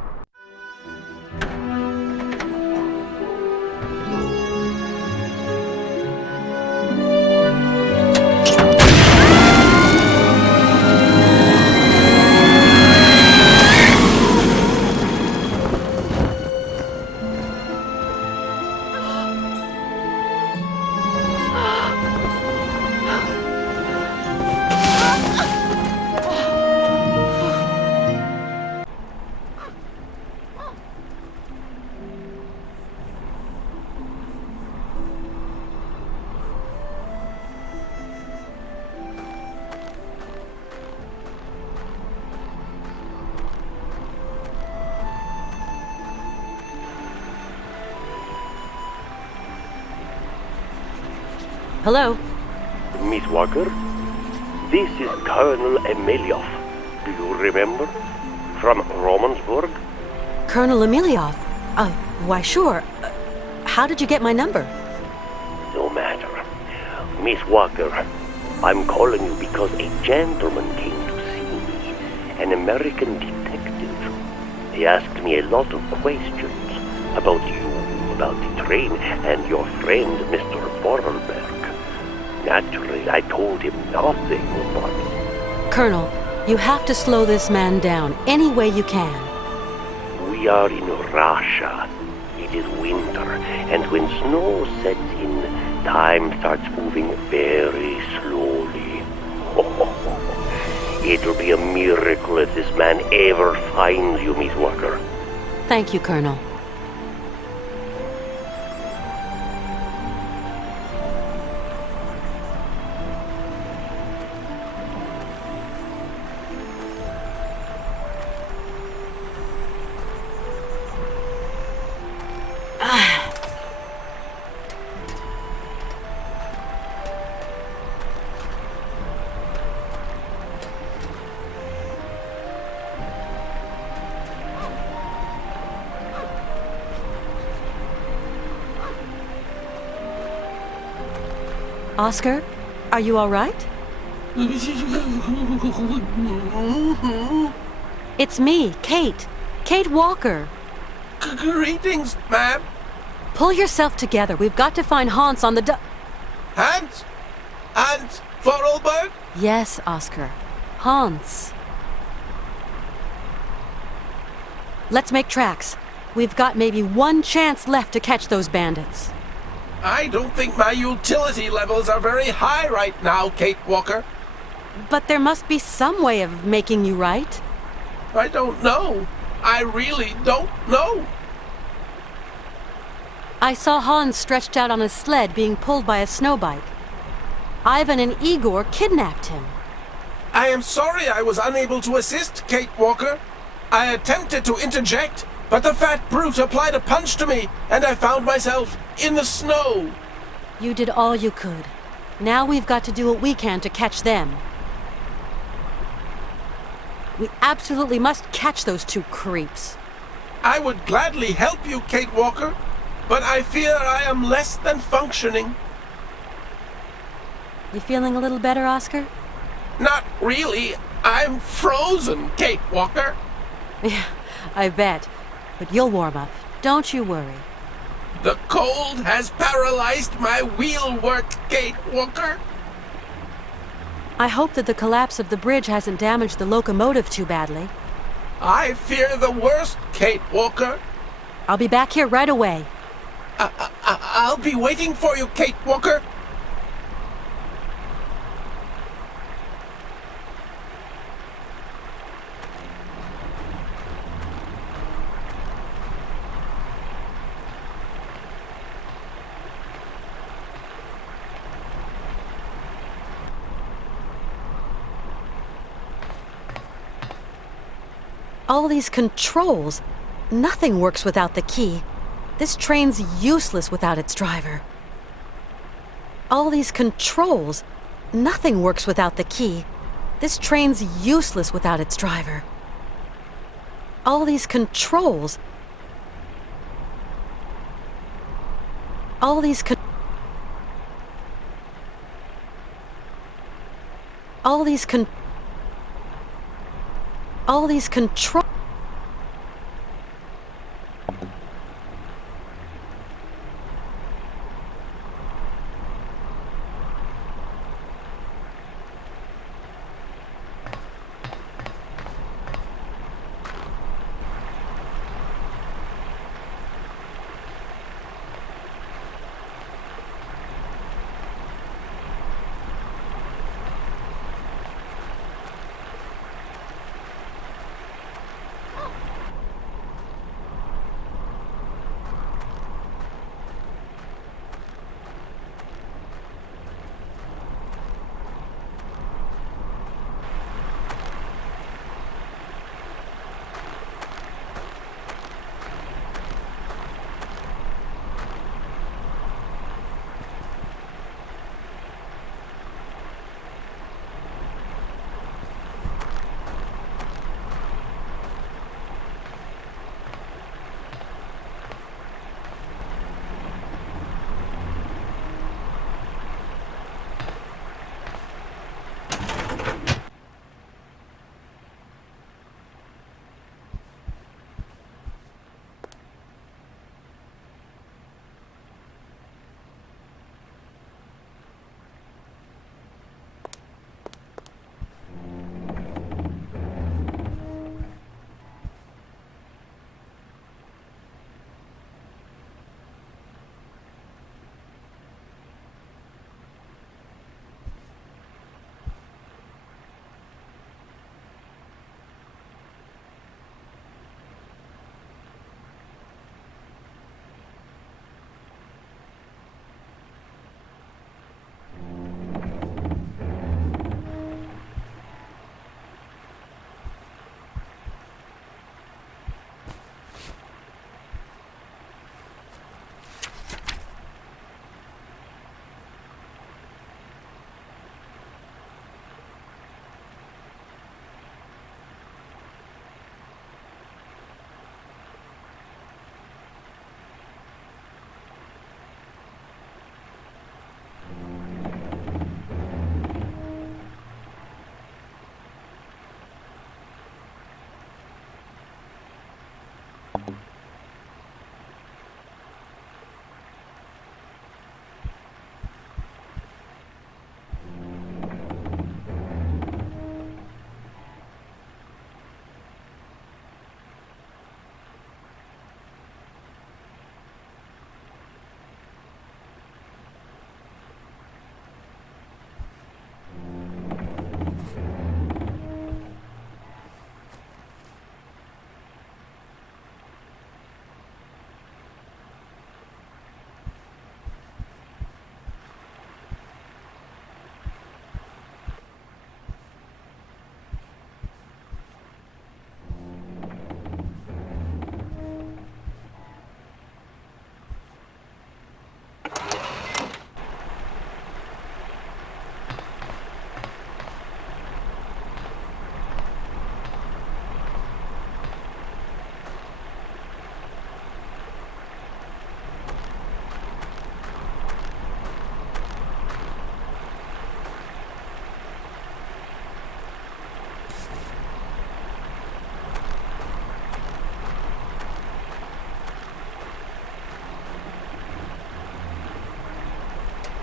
Hello? Miss Walker, this is Colonel Emilioff. Do you remember? From Romansburg? Colonel Emilioff? Why sure. How did you get my number? No matter. Miss Walker, I'm calling you because a gentleman came to see me, an American detective. He asked me a lot of questions about you, about the train, and your friend, Mr. Vorarlberg. Naturally, I told him nothing but... Colonel, you have to slow this man down any way you can. We are in Russia. It is winter, and when snow sets in, time starts moving very slowly. It'll be a miracle if this man ever finds you, Miss Walker. Thank you, Colonel. Oscar, are you all right? It's me, Kate. Kate Walker. Greetings, ma'am. Pull yourself together. We've got to find Hans on the Hans? Hans Vorarlberg? Yes, Oscar. Hans. Let's make tracks. We've got maybe one chance left to catch those bandits. I don't think my utility levels are very high right now, Kate Walker. But there must be some way of making you right. I don't know. I really don't know. I saw Hans stretched out on a sled being pulled by a snowbike. Ivan and Igor kidnapped him. I am sorry I was unable to assist, Kate Walker. I attempted to interject, but the fat brute applied a punch to me, and I found myself in the snow. You did all you could. Now we've got to do what we can to catch them. We absolutely must catch those two creeps. I would gladly help you, Kate Walker, but I fear I am less than functioning. You feeling a little better, Oscar? Not really. I'm frozen, Kate Walker. Yeah, I bet. But you'll warm up. Don't you worry. The cold has paralyzed my wheel work, Kate Walker. I hope that the collapse of the bridge hasn't damaged the locomotive too badly. I fear the worst, Kate Walker. I'll be back here right away. I'll be waiting for you, Kate Walker. All these controls. Nothing works without the key. This train's useless without its driver. All these controls. Nothing works without the key. This train's useless without its driver. All these controls. All these All these control...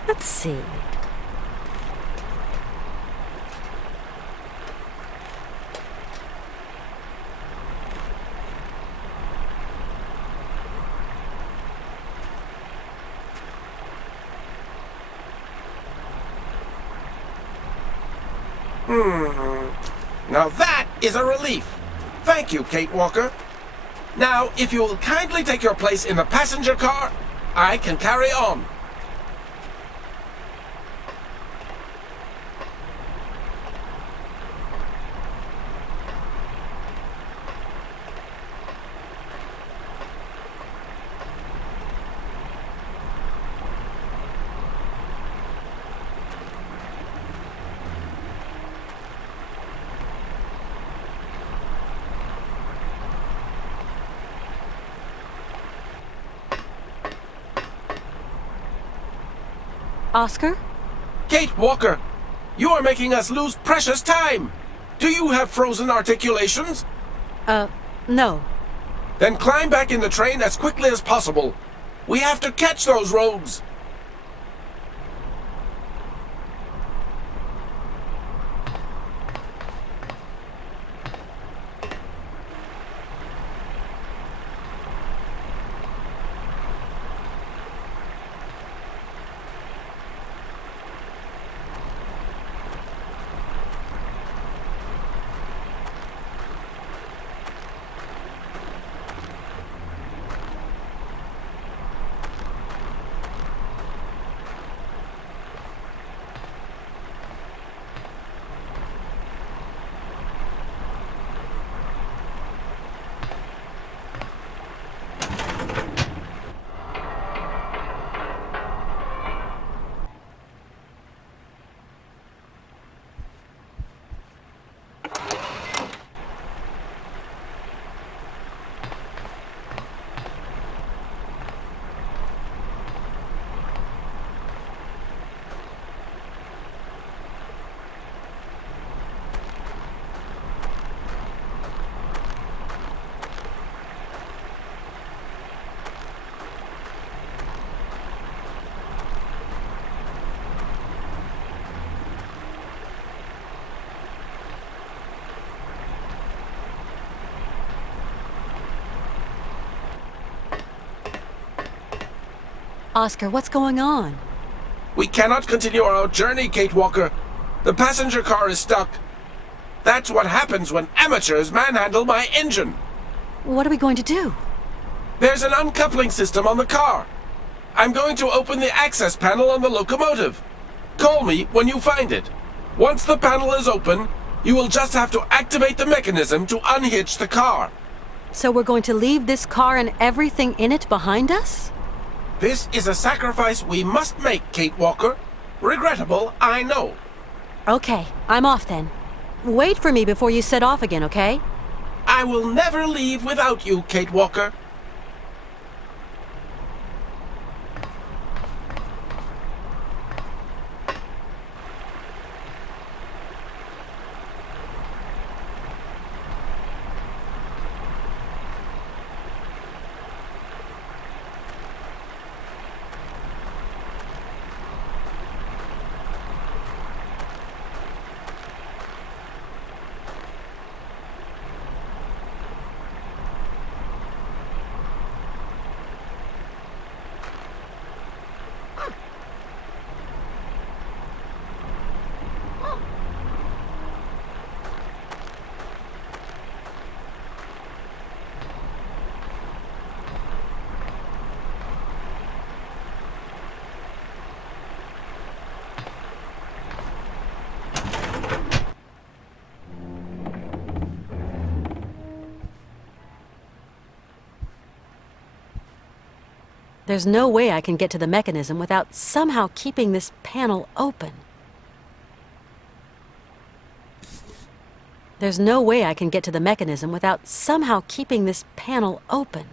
Let's see. Now that is a relief. Thank you, Kate Walker. Now, if you will kindly take your place in the passenger car, I can carry on. Oscar? Kate Walker, you are making us lose precious time. Do you have frozen articulations? No. Then climb back in the train as quickly as possible. We have to catch those rogues. Oscar, what's going on? We cannot continue our journey, Kate Walker. The passenger car is stuck. That's what happens when amateurs manhandle my engine. What are we going to do? There's an uncoupling system on the car. I'm going to open the access panel on the locomotive. Call me when you find it. Once the panel is open, you will just have to activate the mechanism to unhitch the car. So we're going to leave this car and everything in it behind us? This is a sacrifice we must make, Kate Walker. Regrettable, I know. Okay, I'm off then. Wait for me before you set off again, okay? I will never leave without you, Kate Walker. There's no way I can get to the mechanism without somehow keeping this panel open. There's no way I can get to the mechanism without somehow keeping this panel open.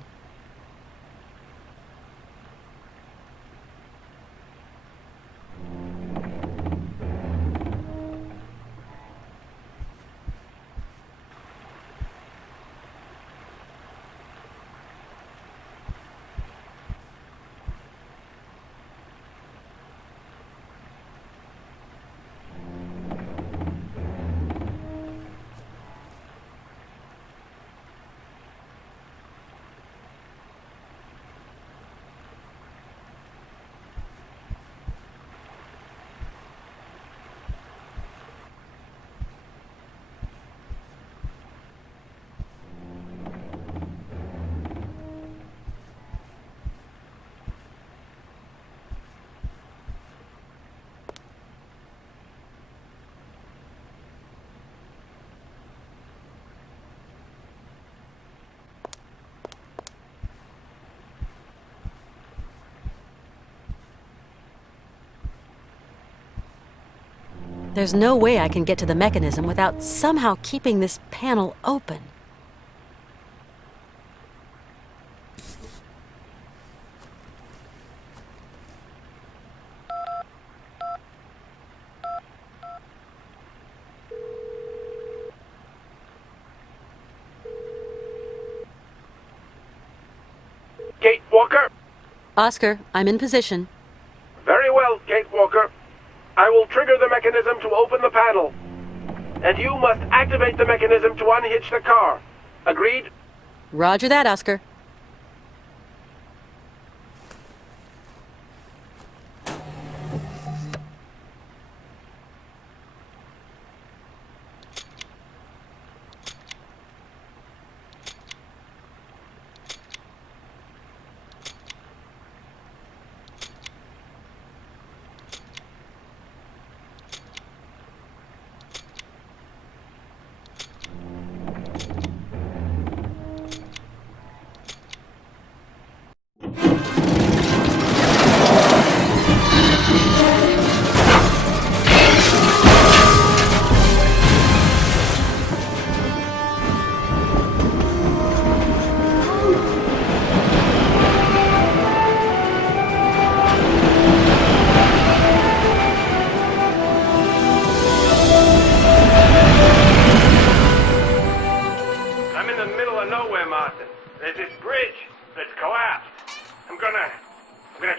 There's no way I can get to the mechanism without somehow keeping this panel open. Oscar, I'm in position. Very well, Kate Walker. I will trigger the mechanism to open the panel. And you must activate the mechanism to unhitch the car. Agreed? Roger that, Oscar. I'm in the middle of nowhere, Martin. There's this bridge that's collapsed. I'm gonna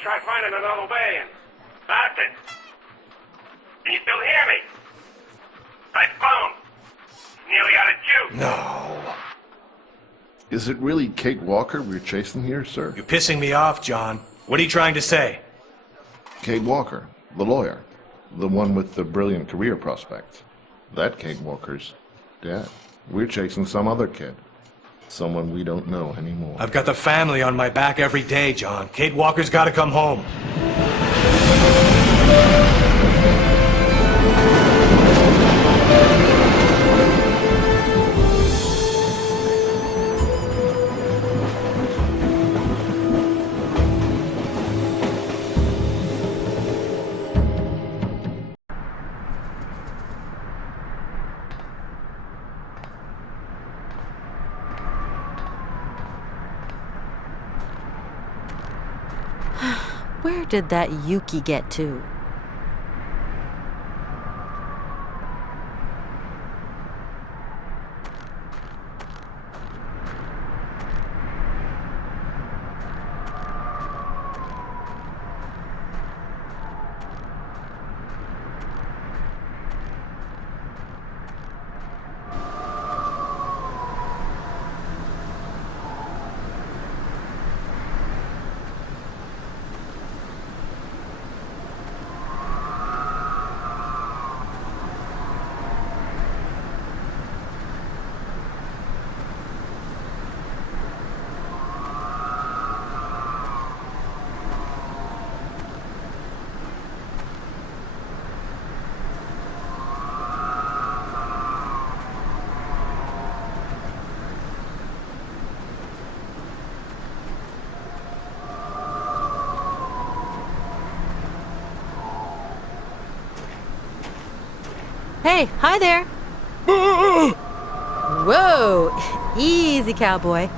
try finding another way and... Martin! Can you still hear me? My phone! Nearly out of juice! No. Is it really Kate Walker we're chasing here, sir? You're pissing me off, John. What are you trying to say? Kate Walker, the lawyer. The one with the brilliant career prospects. That Kate Walker's dead. We're chasing some other kid. Someone we don't know anymore. I've got the family on my back every day, John. Kate Walker's gotta come home. Where did that Yuki get to? Hey, hi there. Whoa, easy, cowboy.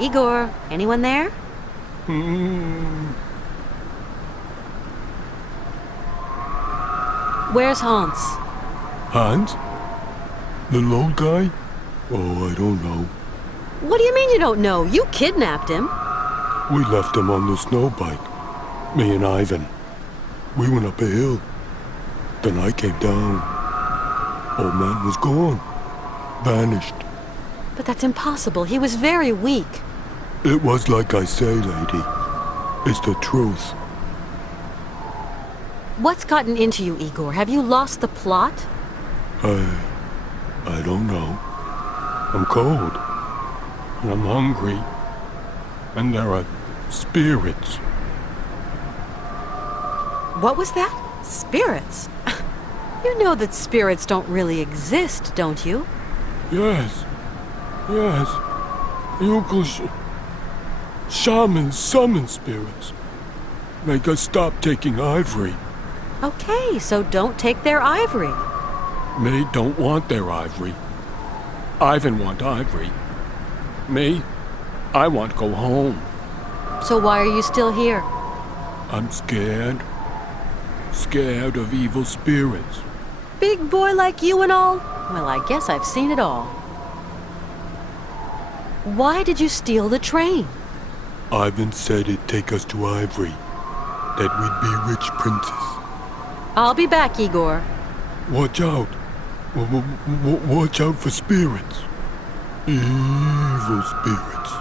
Igor, anyone there? Where's Hans? Hans? The little guy? Oh, I don't know. What do you mean you don't know? You kidnapped him. We left him on the snow bike. Me and Ivan. We went up a hill. Then I came down. Old man was gone. Vanished. But that's impossible. He was very weak. It was like I say, lady. It's the truth. What's gotten into you, Igor? Have you lost the plot? I don't know. I'm cold. And I'm hungry. And there are spirits. What was that? Spirits? You know that spirits don't really exist, don't you? Yes. Yes. Local shamans summon spirits. Make us stop taking ivory. Okay, so don't take their ivory. Me don't want their ivory. Ivan want ivory. Me, I want go home. So why are you still here? I'm scared. Scared of evil spirits. Big boy like you and all? Well, I guess I've seen it all. Why did you steal the train? Ivan said it'd take us to Ivory, that we'd be rich princes. I'll be back, Igor. Watch out. Watch out for spirits. Evil spirits.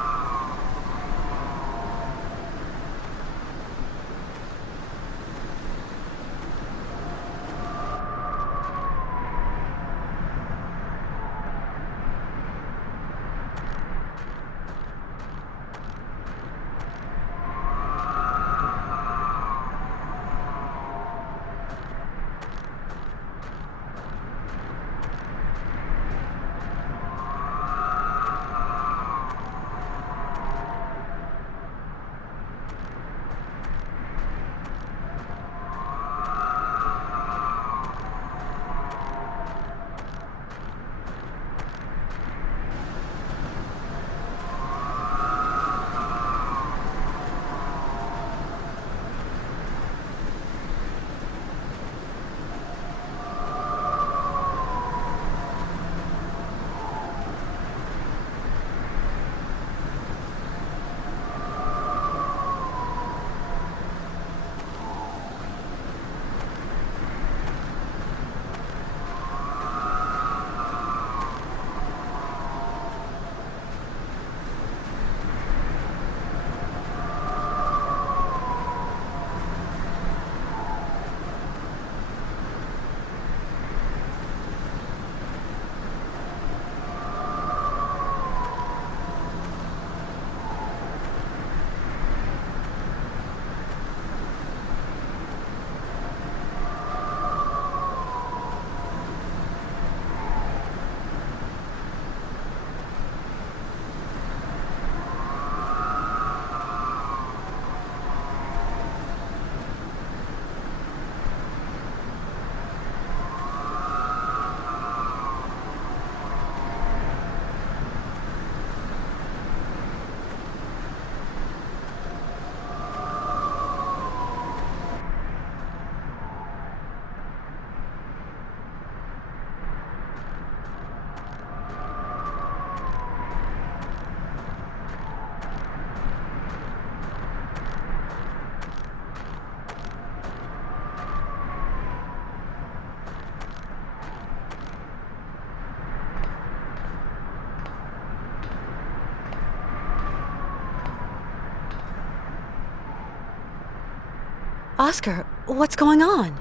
Oscar, what's going on?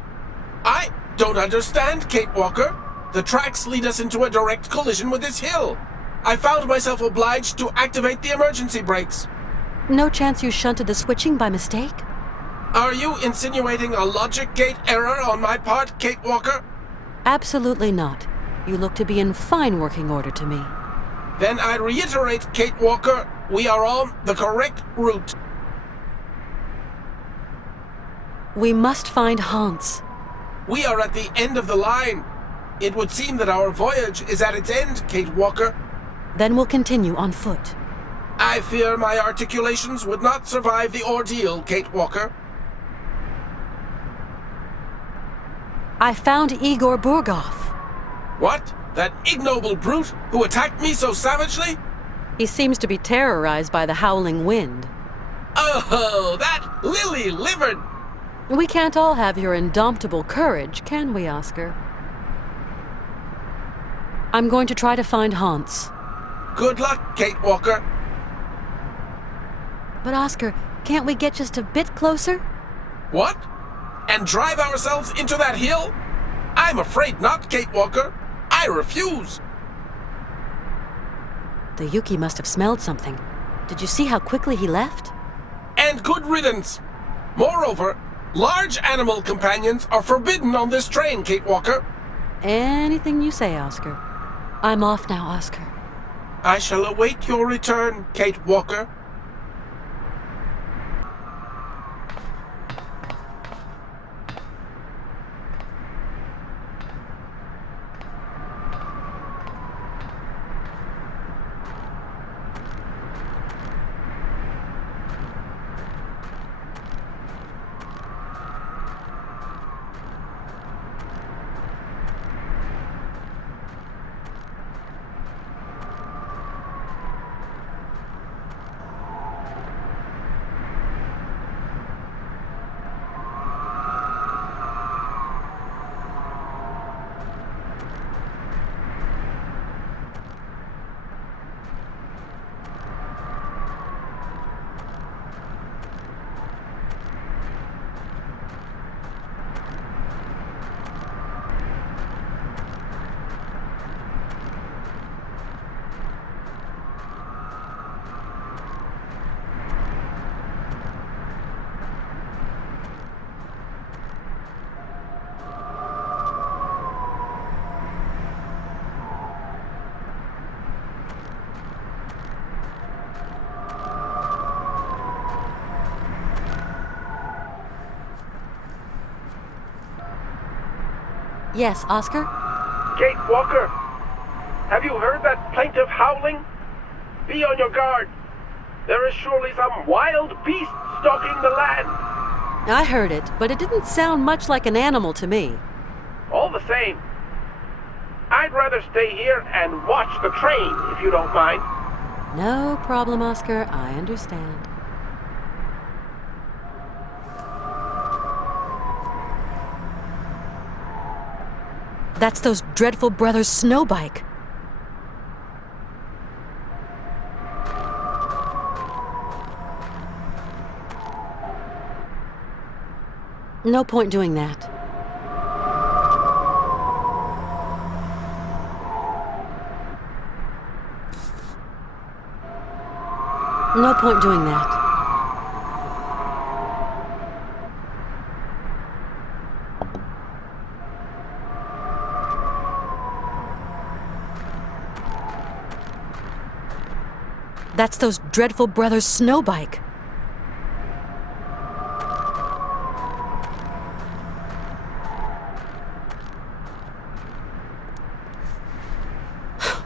I don't understand, Kate Walker. The tracks lead us into a direct collision with this hill. I found myself obliged to activate the emergency brakes. No chance you shunted the switching by mistake? Are you insinuating a logic gate error on my part, Kate Walker? Absolutely not. You look to be in fine working order to me. Then I reiterate, Kate Walker, we are on the correct route. We must find Hans. We are at the end of the line. It would seem that our voyage is at its end, Kate Walker. Then we'll continue on foot. I fear my articulations would not survive the ordeal, Kate Walker. I found Igor Burgov. What? That ignoble brute who attacked me so savagely? He seems to be terrorized by the howling wind. Oh, that lily-livered! We can't all have your indomitable courage, can we, Oscar? I'm going to try to find Hans. Good luck, Kate Walker. But Oscar, can't we get just a bit closer? What? And drive ourselves into that hill? I'm afraid not, Kate Walker. I refuse. The Yuki must have smelled something. Did you see how quickly he left? And good riddance. Moreover, large animal companions are forbidden on this train, Kate Walker. Anything you say, Oscar. I'm off now, Oscar. I shall await your return, Kate Walker. Yes, Oscar? Kate Walker, have you heard that plaintive howling? Be on your guard. There is surely some wild beast stalking the land. I heard it, but it didn't sound much like an animal to me. All the same, I'd rather stay here and watch the train, if you don't mind. No problem, Oscar. I understand. That's those dreadful brothers Snowbike. No point doing that. No point doing that. That's those dreadful brothers Snowbike.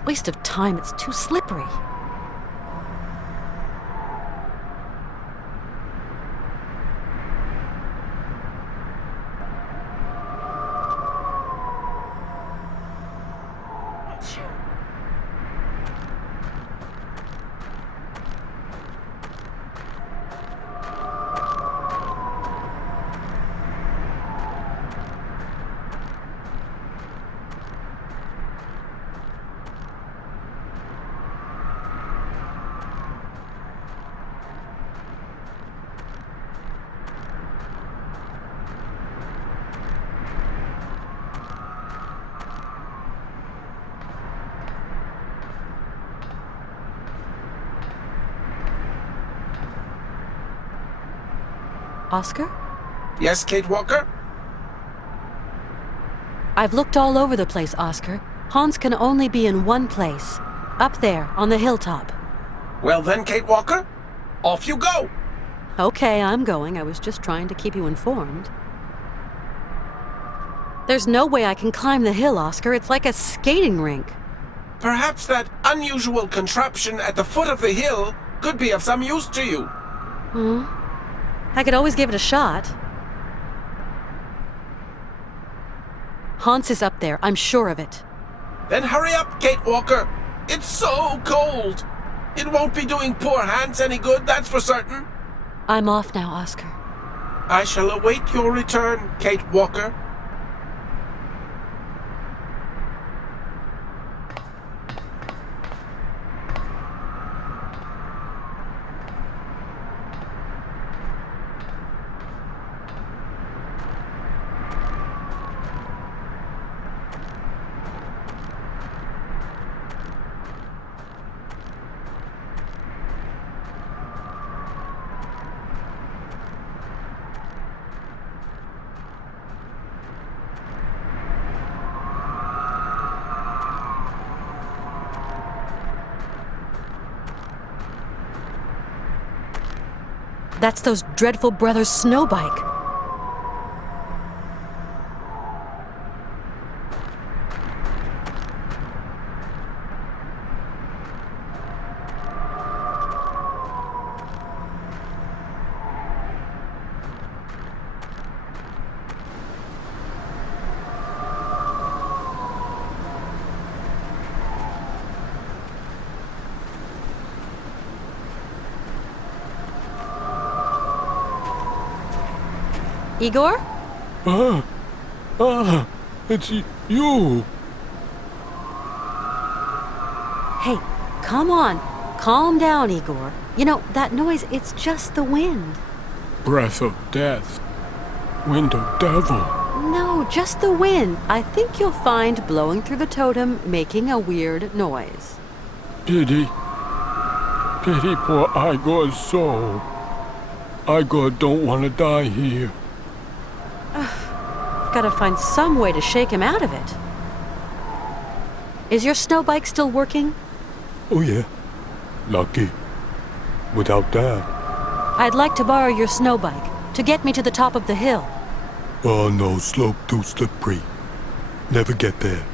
Waste of time, it's too slippery. Oscar? Yes, Kate Walker? I've looked all over the place, Oscar. Hans can only be in one place. Up there, on the hilltop. Well then, Kate Walker, off you go! Okay, I'm going. I was just trying to keep you informed. There's no way I can climb the hill, Oscar. It's like a skating rink. Perhaps that unusual contraption at the foot of the hill could be of some use to you. I could always give it a shot. Hans is up there, I'm sure of it. Then hurry up, Kate Walker. It's so cold. It won't be doing poor Hans any good, that's for certain. I'm off now, Oscar. I shall await your return, Kate Walker. That's those dreadful brothers Snowbike. Igor? It's you. Hey, come on. Calm down, Igor. You know, that noise, it's just the wind. Breath of death. Wind of devil. No, just the wind. I think you'll find blowing through the totem making a weird noise. Pity. Pity poor Igor's soul. Igor don't want to die here. Gotta find some way to shake him out of it. Is your snowbike still working? Oh yeah. Lucky. Without that. I'd like to borrow your snowbike to get me to the top of the hill. Oh no, slope too slippery. Never get there.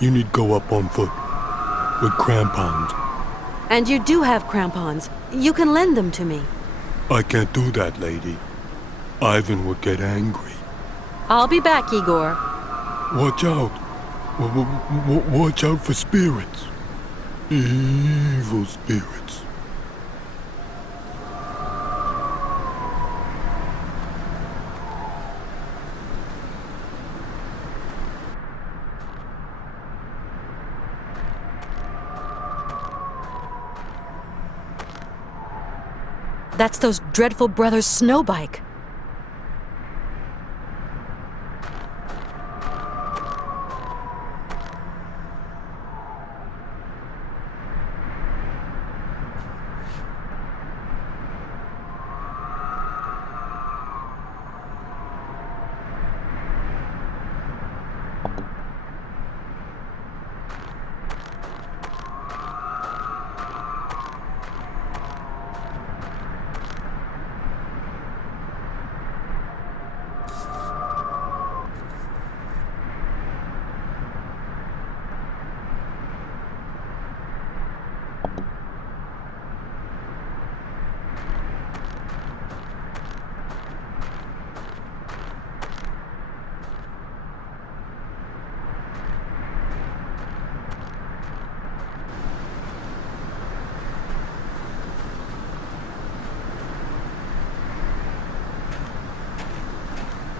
You need go up on foot. With crampons. And you do have crampons. You can lend them to me. I can't do that, lady. Ivan would get angry. I'll be back, Igor. Watch out. Watch out for spirits. Evil spirits. That's those dreadful brothers' snowbike.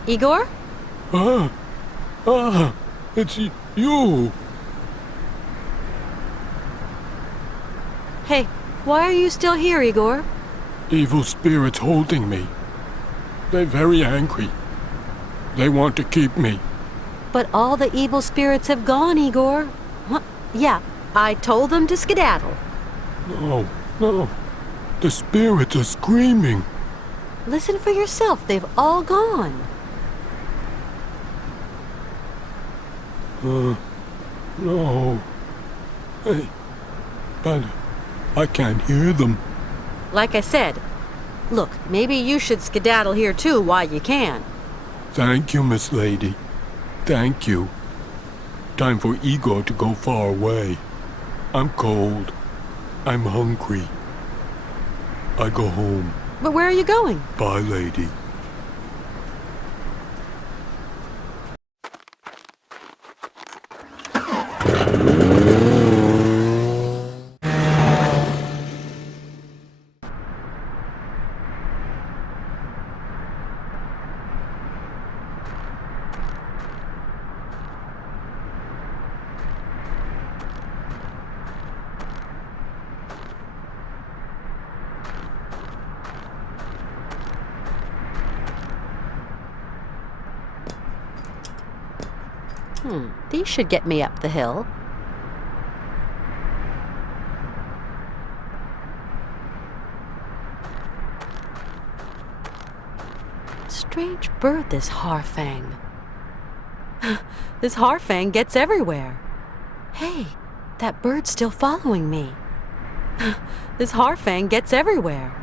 Igor? It's you. Hey, why are you still here, Igor? Evil spirits holding me. They're very angry. They want to keep me. But all the evil spirits have gone, Igor. Huh? Yeah, I told them to skedaddle. No. The spirits are screaming. Listen for yourself. They've all gone. No. Hey, but I can't hear them. Like I said, look, maybe you should skedaddle here too while you can. Thank you, Miss Lady. Thank you. Time for Igor to go far away. I'm cold. I'm hungry. I go home. But where are you going? Bye, lady. These should get me up the hill. Strange bird, this Harfang. This Harfang gets everywhere. Hey, that bird's still following me. This Harfang gets everywhere.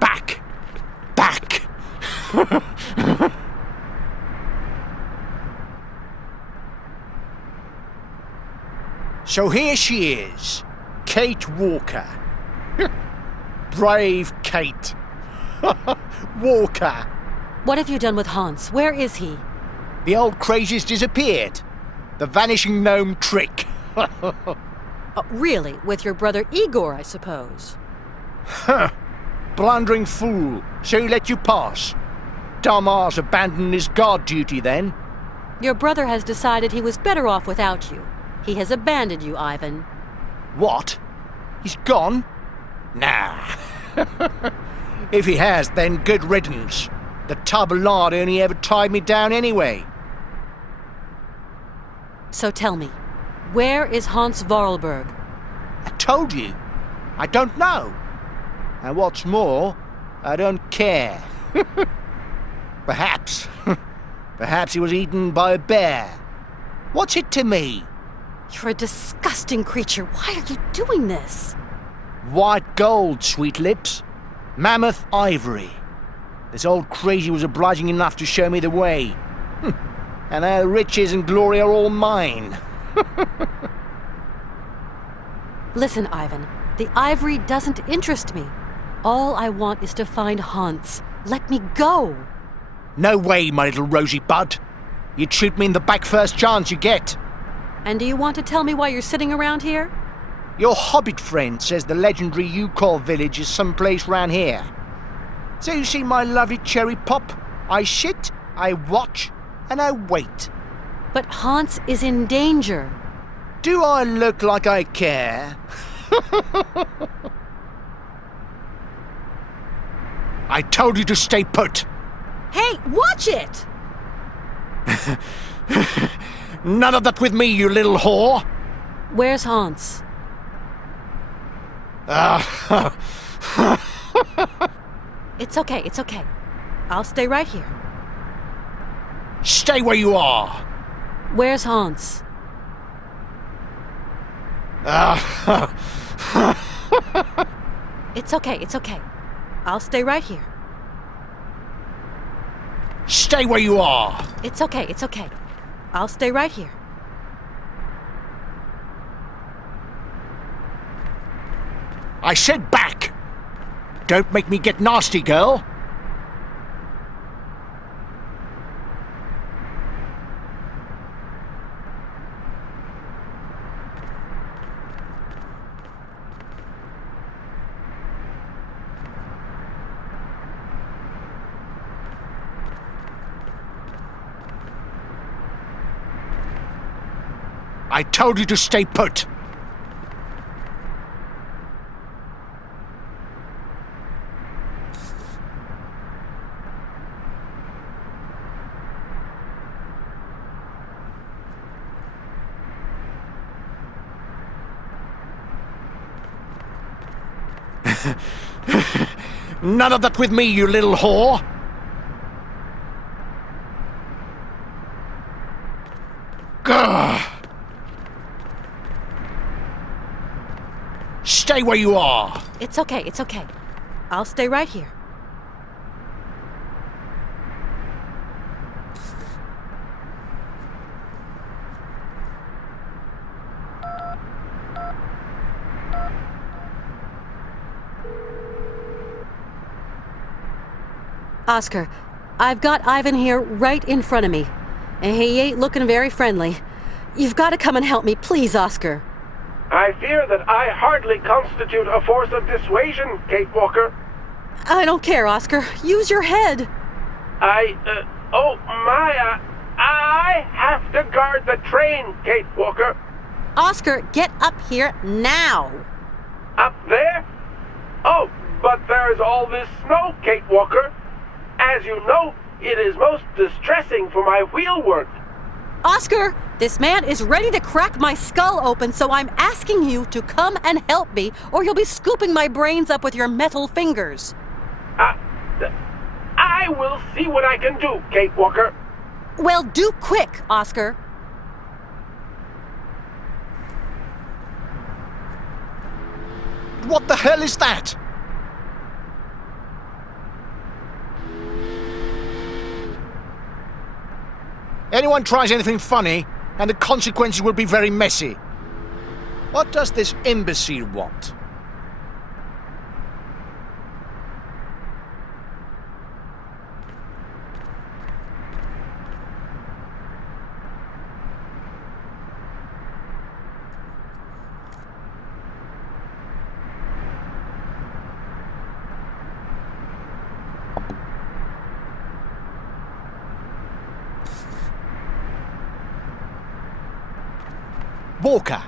Back! So here she is, Kate Walker. Brave Kate. Walker. What have you done with Hans? Where is he? The old crazy's disappeared. The vanishing gnome trick. Really? With your brother Igor, I suppose? Huh. Blundering fool. So he let you pass. Dumbass abandoned his guard duty then. Your brother has decided he was better off without you. He has abandoned you, Ivan. What? He's gone? Nah. If he has, then good riddance. The tub of lard only ever tied me down anyway. So tell me, where is Hans Vorarlberg? I told you. I don't know. And what's more, I don't care. Perhaps. Perhaps he was eaten by a bear. What's it to me? You're a disgusting creature. Why are you doing this? White gold, sweet lips. Mammoth ivory. This old crazy was obliging enough to show me the way. And now riches and glory are all mine. Listen, Ivan, the ivory doesn't interest me. All I want is to find Hans. Let me go. No way, my little rosy bud. You'd shoot me in the back first chance you get. And do you want to tell me why you're sitting around here? Your hobbit friend says the legendary Yukol village is someplace round here. So you see my lovely cherry pop? I sit, I watch, and I wait. But Hans is in danger. Do I look like I care? I told you to stay put. Hey, watch it! None of that with me, you little whore. Where's Hans? It's okay, it's okay. I'll stay right here. Stay where you are. Where's Hans? It's okay, it's okay. I'll stay right here. Stay where you are. It's okay, it's okay. I'll stay right here. I said back. Don't make me get nasty, girl. I told you to stay put. None of that with me, you little whore. Gah! Stay where you are. It's okay, it's okay. I'll stay right here. Oscar, I've got Ivan here right in front of me. And he ain't looking very friendly. You've got to come and help me, please, Oscar. I fear that I hardly constitute a force of dissuasion, Kate Walker. I don't care, Oscar. Use your head. I have to guard the train, Kate Walker. Oscar, get up here now. Up there? Oh, but there's all this snow, Kate Walker. As you know, it is most distressing for my wheelwork. Oscar, this man is ready to crack my skull open, so I'm asking you to come and help me, or you'll be scooping my brains up with your metal fingers. I will see what I can do, Kate Walker. Well, do quick, Oscar. What the hell is that? Anyone tries anything funny, and the consequences will be very messy. What does this imbecile want? Walker,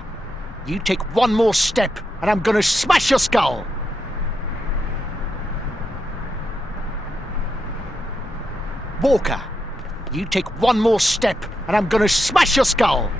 you take one more step and I'm gonna smash your skull! Walker, you take one more step and I'm gonna smash your skull!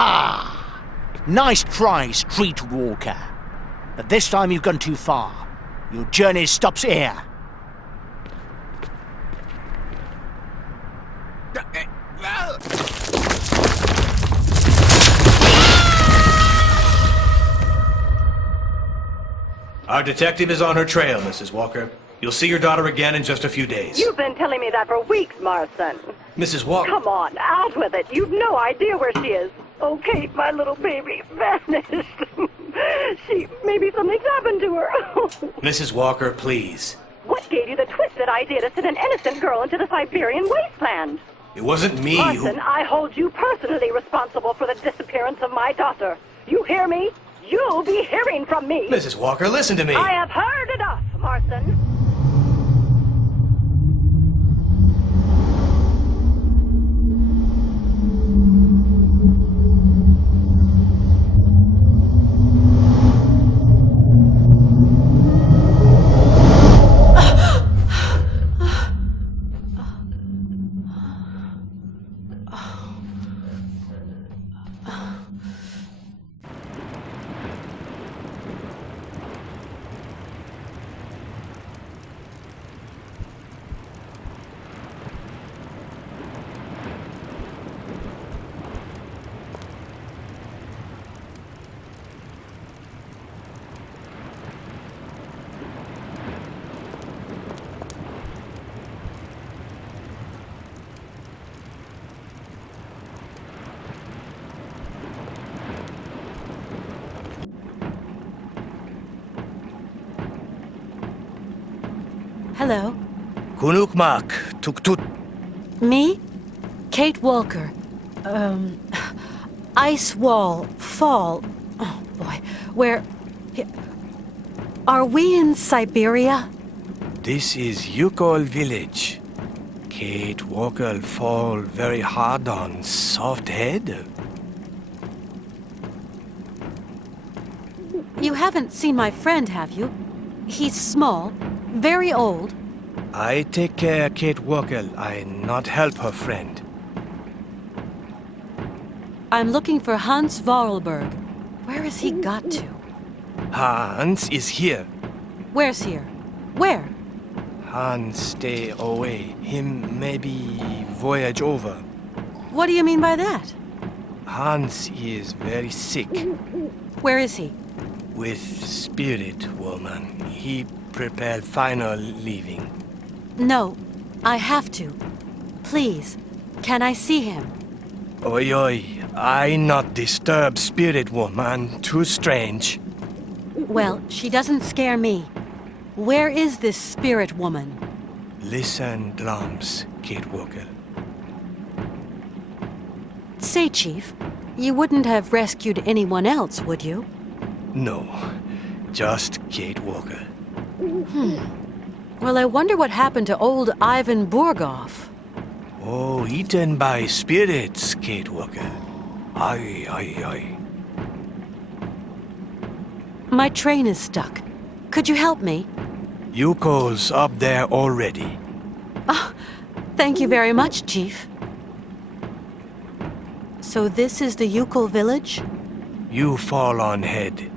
Ah! Nice try, Street Walker. But this time you've gone too far. Your journey stops here. Our detective is on her trail, Mrs. Walker. You'll see your daughter again in just a few days. You've been telling me that for weeks, Marston. Mrs. Walker. Come on, out with it. You've no idea where she is. Oh, Kate, my little baby, vanished. Maybe something's happened to her. Mrs. Walker, please. What gave you the twisted idea to send an innocent girl into the Siberian wasteland? It wasn't me Marston, I hold you personally responsible for the disappearance of my daughter. You hear me? You'll be hearing from me. Mrs. Walker, listen to me. I have heard enough, Marston. Hello. Kunukmak, tuktut. Me? Kate Walker. Ice wall, fall. Oh, boy. Where... Are we in Syberia? This is Yukol village. Kate Walker fall very hard on soft head. You haven't seen my friend, have you? He's small, very old. I take care Kate Walker. I not help her friend. I'm looking for Hans Vorarlberg. Where has he got to? Hans is here. Where's here? Where? Hans stay away. Him maybe voyage over. What do you mean by that? Hans is very sick. Where is he? With spirit woman. He prepared final leaving. No, I have to. Please, can I see him? Oi, oi. I not disturb spirit woman. Too strange. Well, she doesn't scare me. Where is this spirit woman? Listen, drums, Kate Walker. Say, Chief, you wouldn't have rescued anyone else, would you? No, just Kate Walker. Well, I wonder what happened to old Ivan Burgov. Oh, eaten by spirits, Kate Walker. Aye, aye, aye. My train is stuck. Could you help me? Yuko's up there already. Oh, thank you very much, Chief. So this is the Yukol village? You fall on head.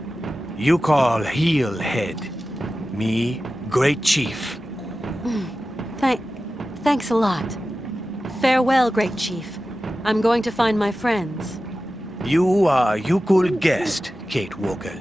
You call heel head. Me, great chief. Thanks a lot. Farewell, great chief. I'm going to find my friends. You are Yukol guest, Kate Walker.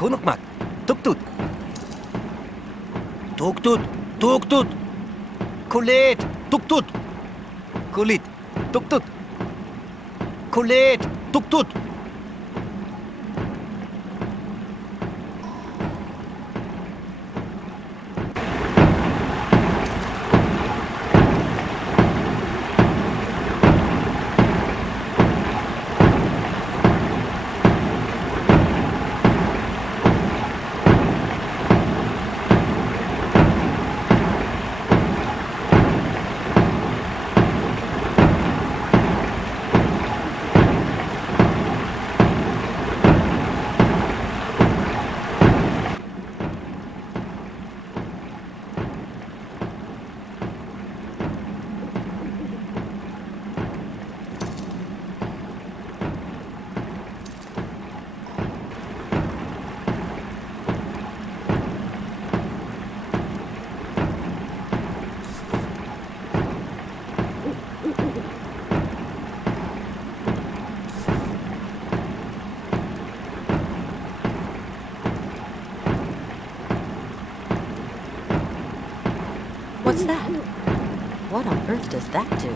Konukmak, tuktut. Tuktut, tuktut. Kulit, tuktut. Kulit, tuktut. Kulit, tuktut. What's that? What on earth does that do?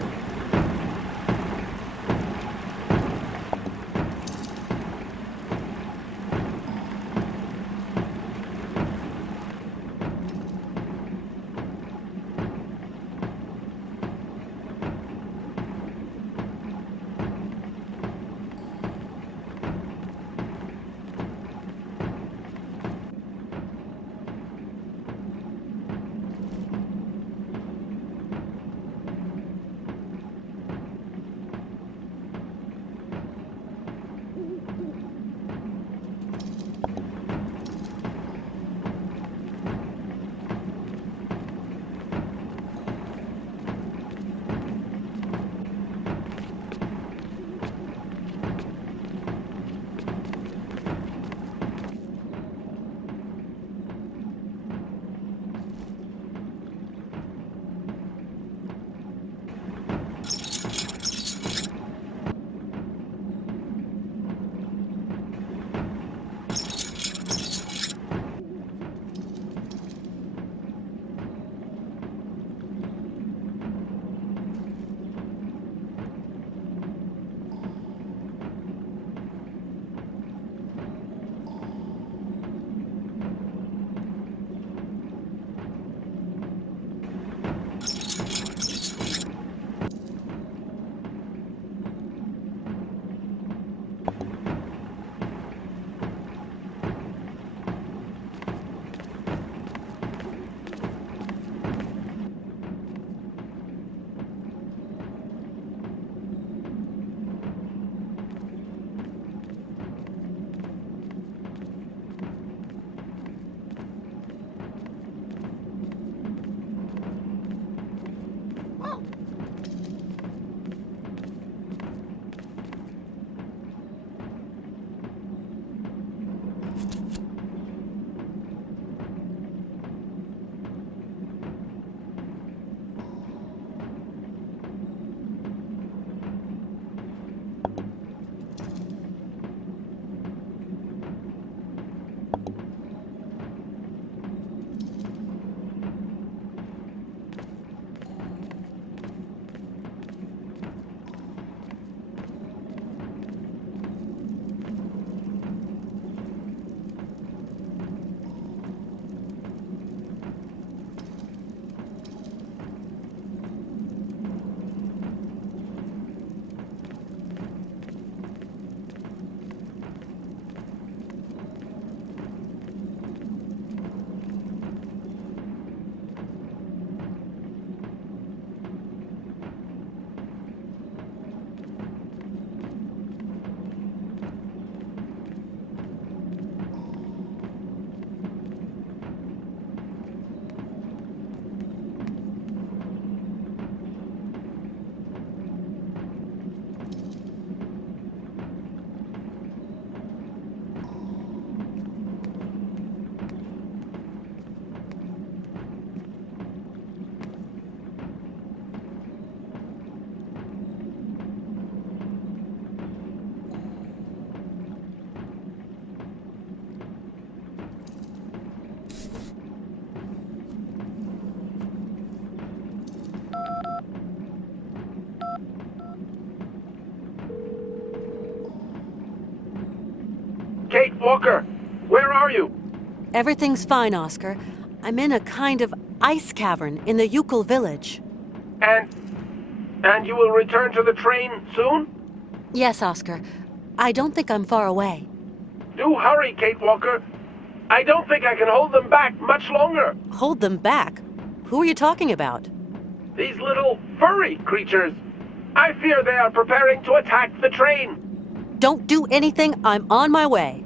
Walker, where are you? Everything's fine, Oscar. I'm in a kind of ice cavern in the Yukon village. And you will return to the train soon? Yes, Oscar. I don't think I'm far away. Do hurry, Kate Walker. I don't think I can hold them back much longer. Hold them back? Who are you talking about? These little furry creatures. I fear they are preparing to attack the train. Don't do anything. I'm on my way.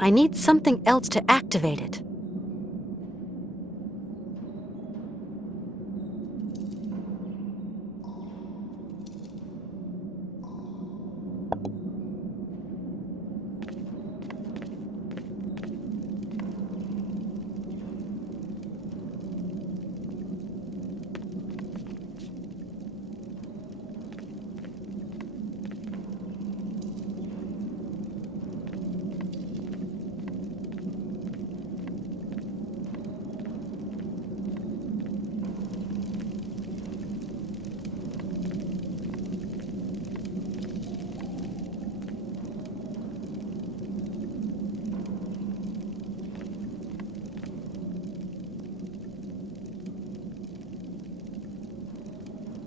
I need something else to activate it.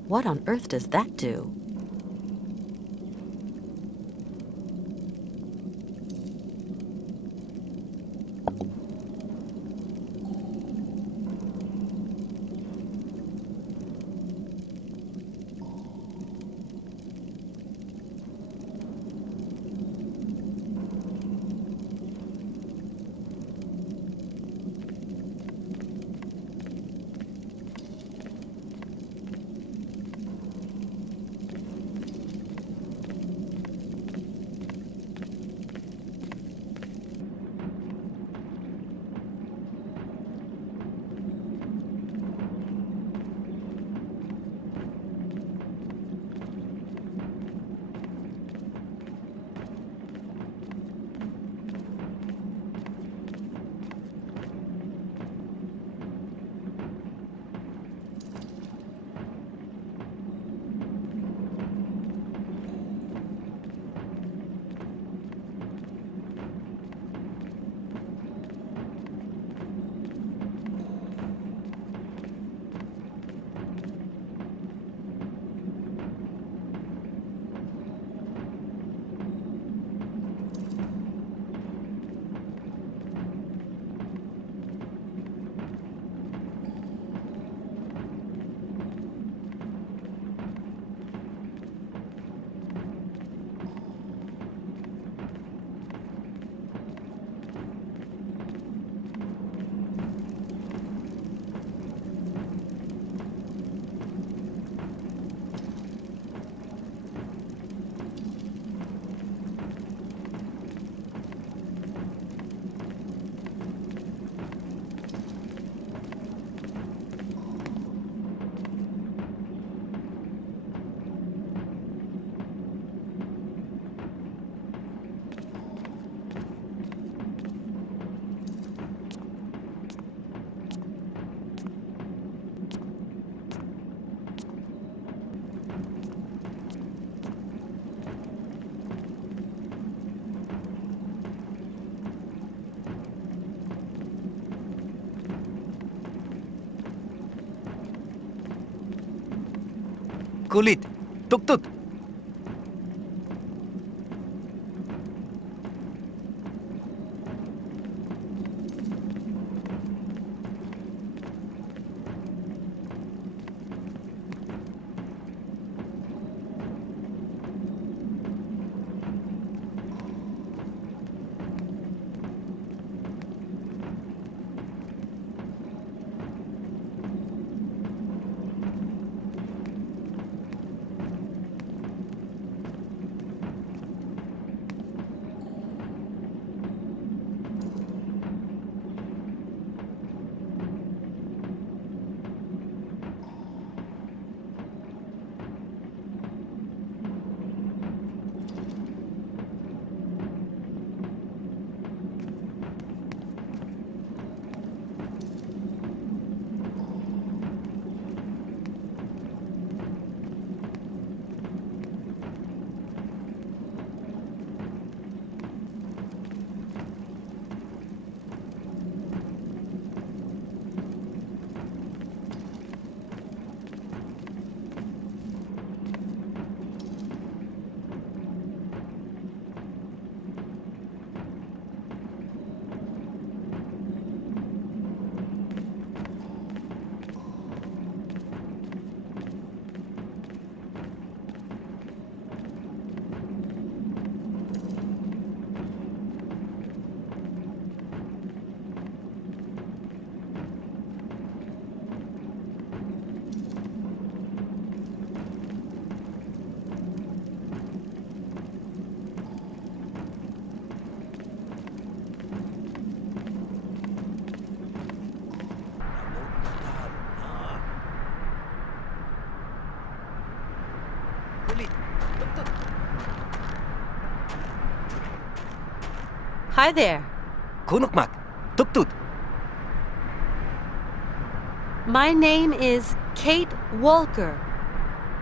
What on earth does that do? Kulit, tuk-tuk. Hi there. Kunukmak. Tuktut. My name is Kate Walker.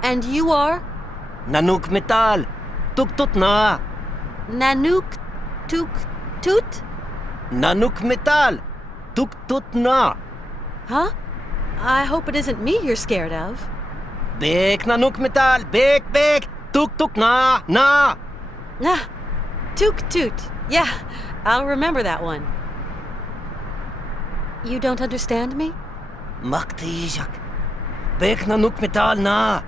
And you are? Nanuk metal. Tuktut na. Nanook Tuk Toot? Nanuk metal. Tuktut na. Huh? I hope it isn't me you're scared of. Bek nanuk metal. Bek. Tuk na. Ah, Took Toot. Yeah, I'll remember that one. You don't understand me? Maktijak. Bek nanuk metal na.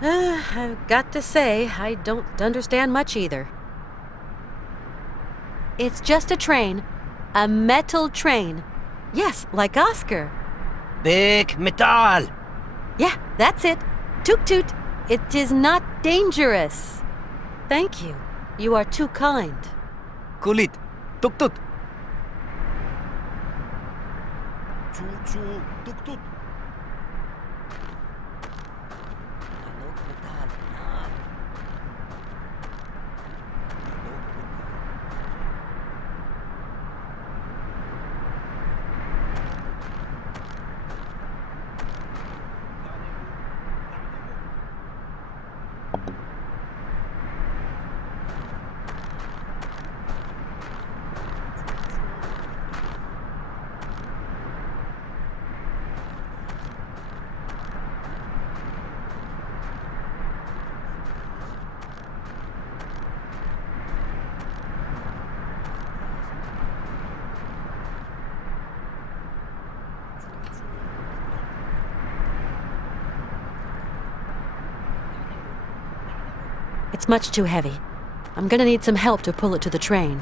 I've got to say, I don't understand much either. It's just a train. A metal train. Yes, like Oscar. Bek metal. Yeah, that's it. Toot Toot. It is not dangerous. Thank you. You are too kind. Kulit. Tuktut. Choo-choo, tuk-tut. It's much too heavy. I'm gonna need some help to pull it to the train.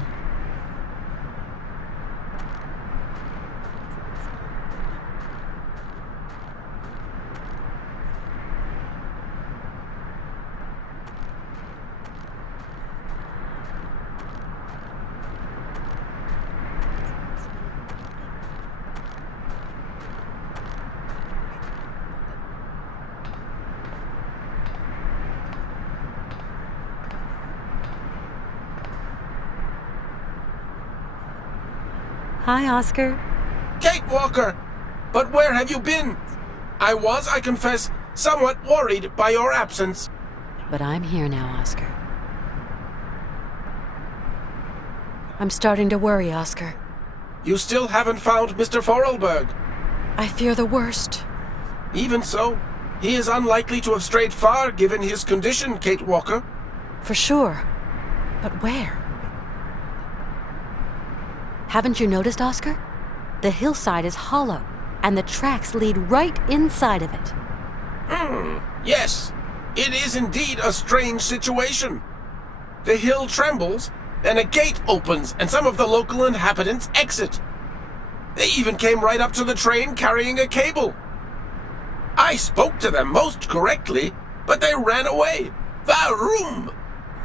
Hi, Oscar. Kate Walker! But where have you been? I was, I confess, somewhat worried by your absence. But I'm here now, Oscar. I'm starting to worry, Oscar. You still haven't found Mr. Forelberg. I fear the worst. Even so, he is unlikely to have strayed far given his condition, Kate Walker. For sure. But where? Haven't you noticed, Oscar? The hillside is hollow, and the tracks lead right inside of it. Yes. It is indeed a strange situation. The hill trembles, then a gate opens, and some of the local inhabitants exit. They even came right up to the train carrying a cable. I spoke to them most correctly, but they ran away. Varoom!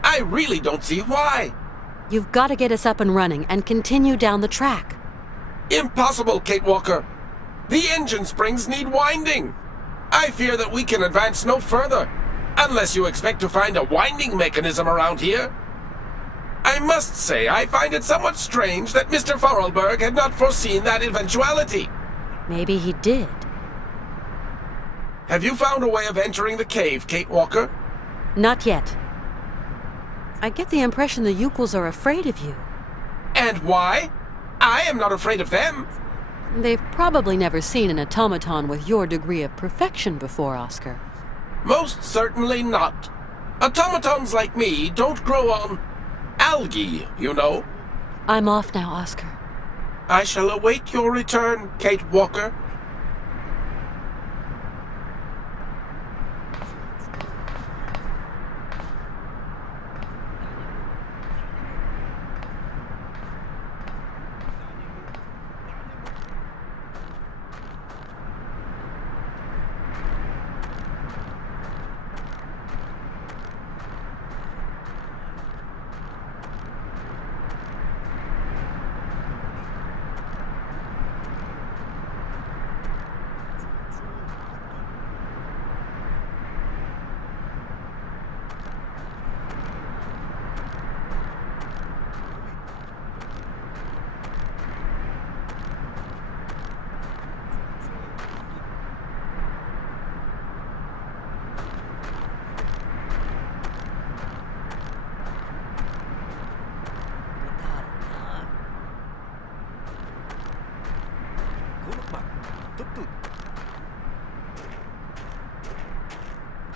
I really don't see why. You've got to get us up and running and continue down the track. Impossible, Kate Walker. The engine springs need winding. I fear that we can advance no further, unless you expect to find a winding mechanism around here. I must say, I find it somewhat strange that Mr. Forelberg had not foreseen that eventuality. Maybe he did. Have you found a way of entering the cave, Kate Walker? Not yet. I get the impression the Yukels are afraid of you. And why? I am not afraid of them. They've probably never seen an automaton with your degree of perfection before, Oscar. Most certainly not. Automatons like me don't grow on algae, you know. I'm off now, Oscar. I shall await your return, Kate Walker.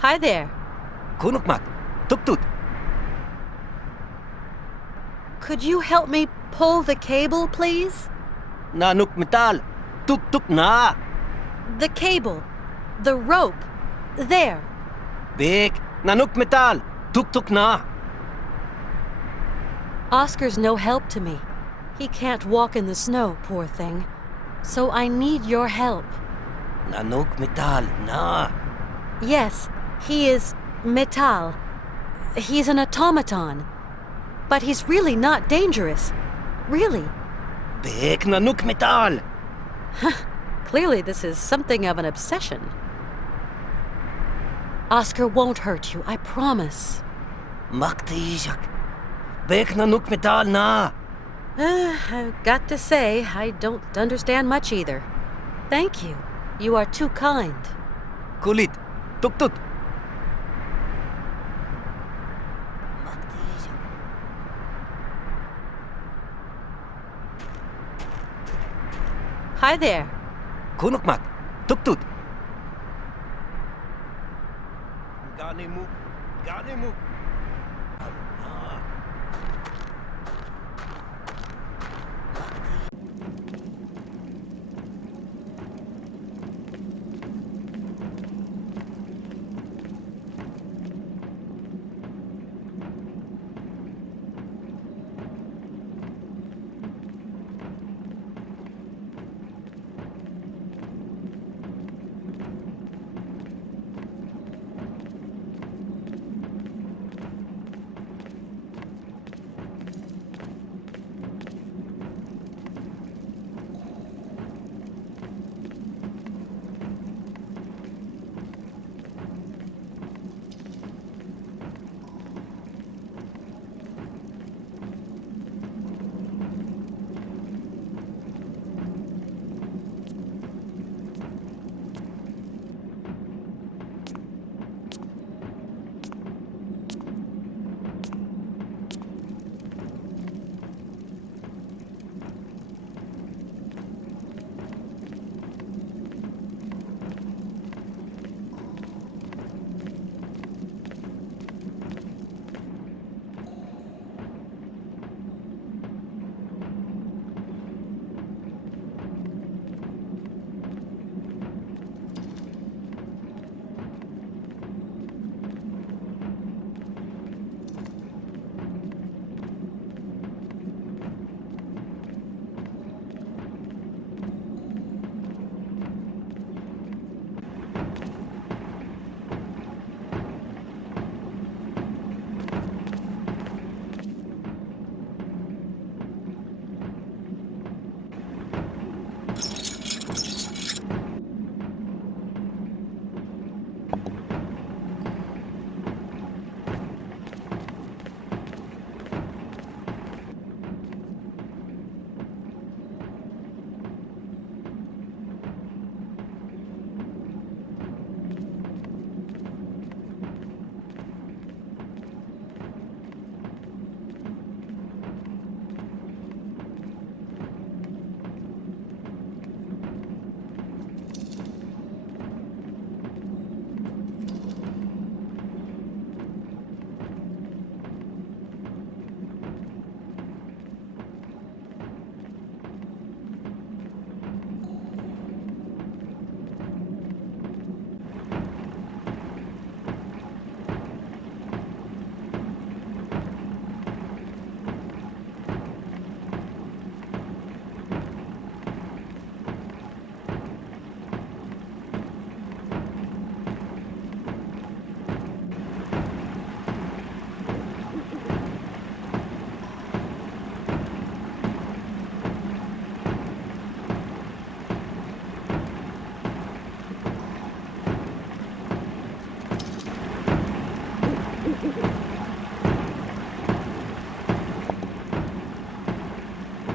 Hi there. Kunukmak. Tuktut. Could you help me pull the cable, please? Nanuk metal. Tuk tuk na. The cable. The rope. There. Big. Nanuk metal. Tuk tuk na. Oscar's no help to me. He can't walk in the snow, poor thing. So I need your help. Nanuk metal na. Yes, he is metal. He's an automaton. But he's really not dangerous. Really. Big nanuk metal. Clearly this is something of an obsession. Oscar won't hurt you, I promise. Maktijak. Big nanuk metal na. I've got to say, I don't understand much either. Thank you. You are too kind. Kulit. Tuktut. Hi there. Kunukmak. Tuktut. Ganimuk. Ganimuk.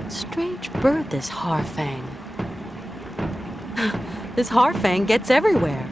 Strange bird, this Harfang. This Harfang gets everywhere.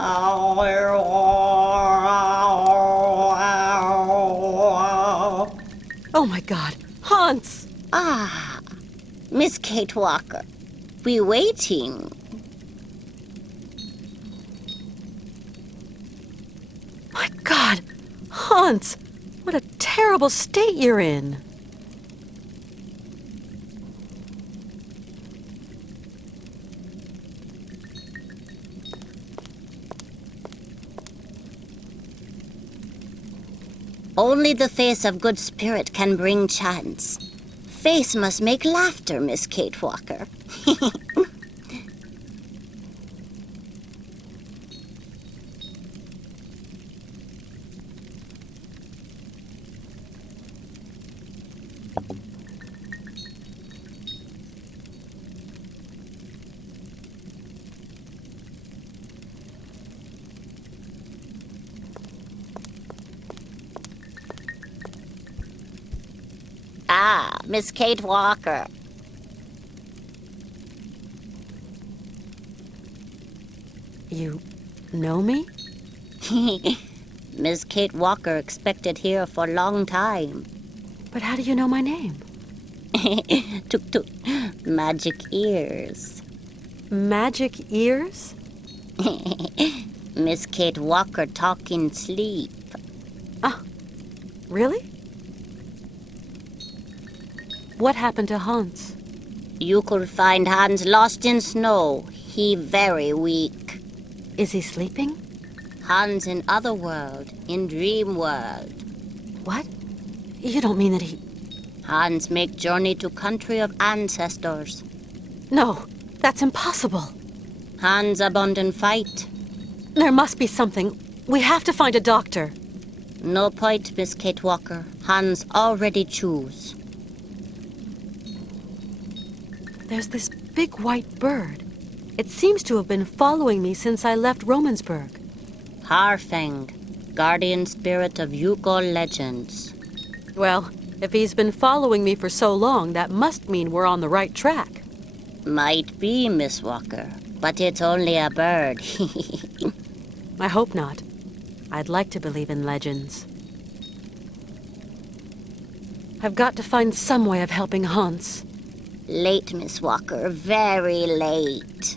Oh my God, Hans! Ah, Miss Kate Walker. We waiting. My God, Hans! What a terrible state you're in. Only the face of good spirit can bring chance. Face must make laughter, Miss Kate Walker. Ah, Miss Kate Walker. You know me? Miss Kate Walker expected here for a long time. But how do you know my name? Tuk tuk. Magic ears. Magic ears? Miss Kate Walker talk in sleep. Ah, really? What happened to Hans? You could find Hans lost in snow. He very weak. Is he sleeping? Hans in other world, in dream world. What? You don't mean that he... Hans make journey to country of ancestors. No, that's impossible. Hans abandon fight. There must be something. We have to find a doctor. No point, Miss Kate Walker. Hans already choose. There's this big white bird. It seems to have been following me since I left Romansburg. Harfang, guardian spirit of Yukon legends. Well, if he's been following me for so long, that must mean we're on the right track. Might be, Miss Walker, but it's only a bird. I hope not. I'd like to believe in legends. I've got to find some way of helping Hans. Late, Miss Walker, very late.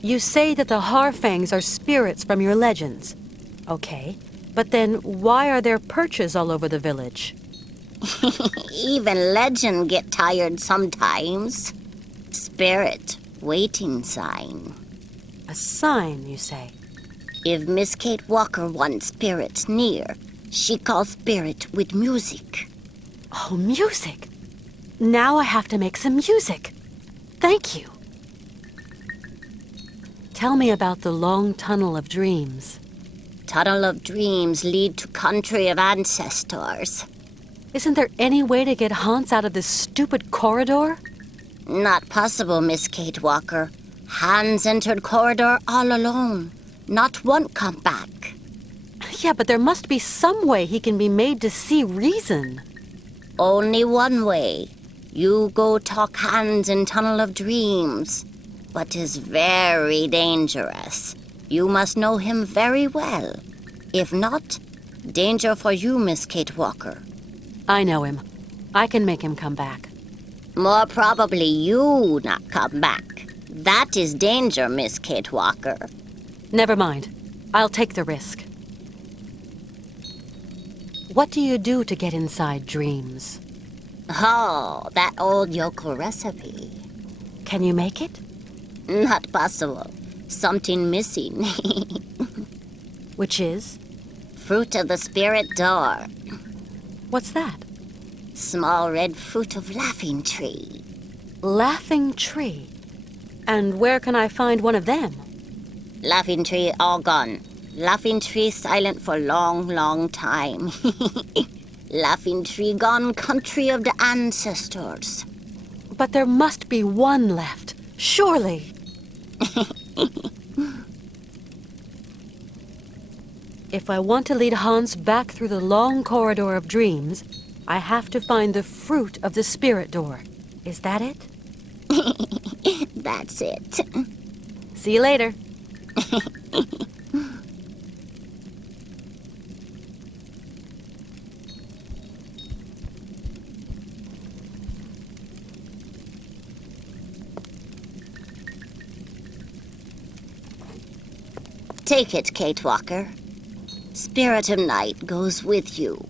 You say that the Harfangs are spirits from your legends. Okay, but then why are there perches all over the village? Even legend get tired sometimes. Spirit, waiting sign. A sign, you say? If Miss Kate Walker wants spirits near, she calls spirit with music. Oh, music! Now I have to make some music. Thank you. Tell me about the long tunnel of dreams. Tunnel of dreams lead to country of ancestors. Isn't there any way to get Hans out of this stupid corridor? Not possible, Miss Kate Walker. Hans entered corridor all alone. Not one come back. Yeah, but there must be some way he can be made to see reason. Only one way. You go talk Hans in Tunnel of Dreams. But is very dangerous. You must know him very well. If not, danger for you, Miss Kate Walker. I know him. I can make him come back. More probably you not come back. That is danger, Miss Kate Walker. Never mind. I'll take the risk. What do you do to get inside dreams? Oh, that old yokel recipe. Can you make it? Not possible. Something missing. Which is? Fruit of the spirit door. What's that? Small red fruit of laughing tree. Laughing tree? And where can I find one of them? Laughing tree all gone. Laughing tree silent for long, long time. Laughing tree gone country of the ancestors. But there must be one left. Surely. If I want to lead Hans back through the long corridor of dreams, I have to find the fruit of the spirit door. Is that it? That's it. See you later. Take it, Kate Walker. Spirit of Night goes with you.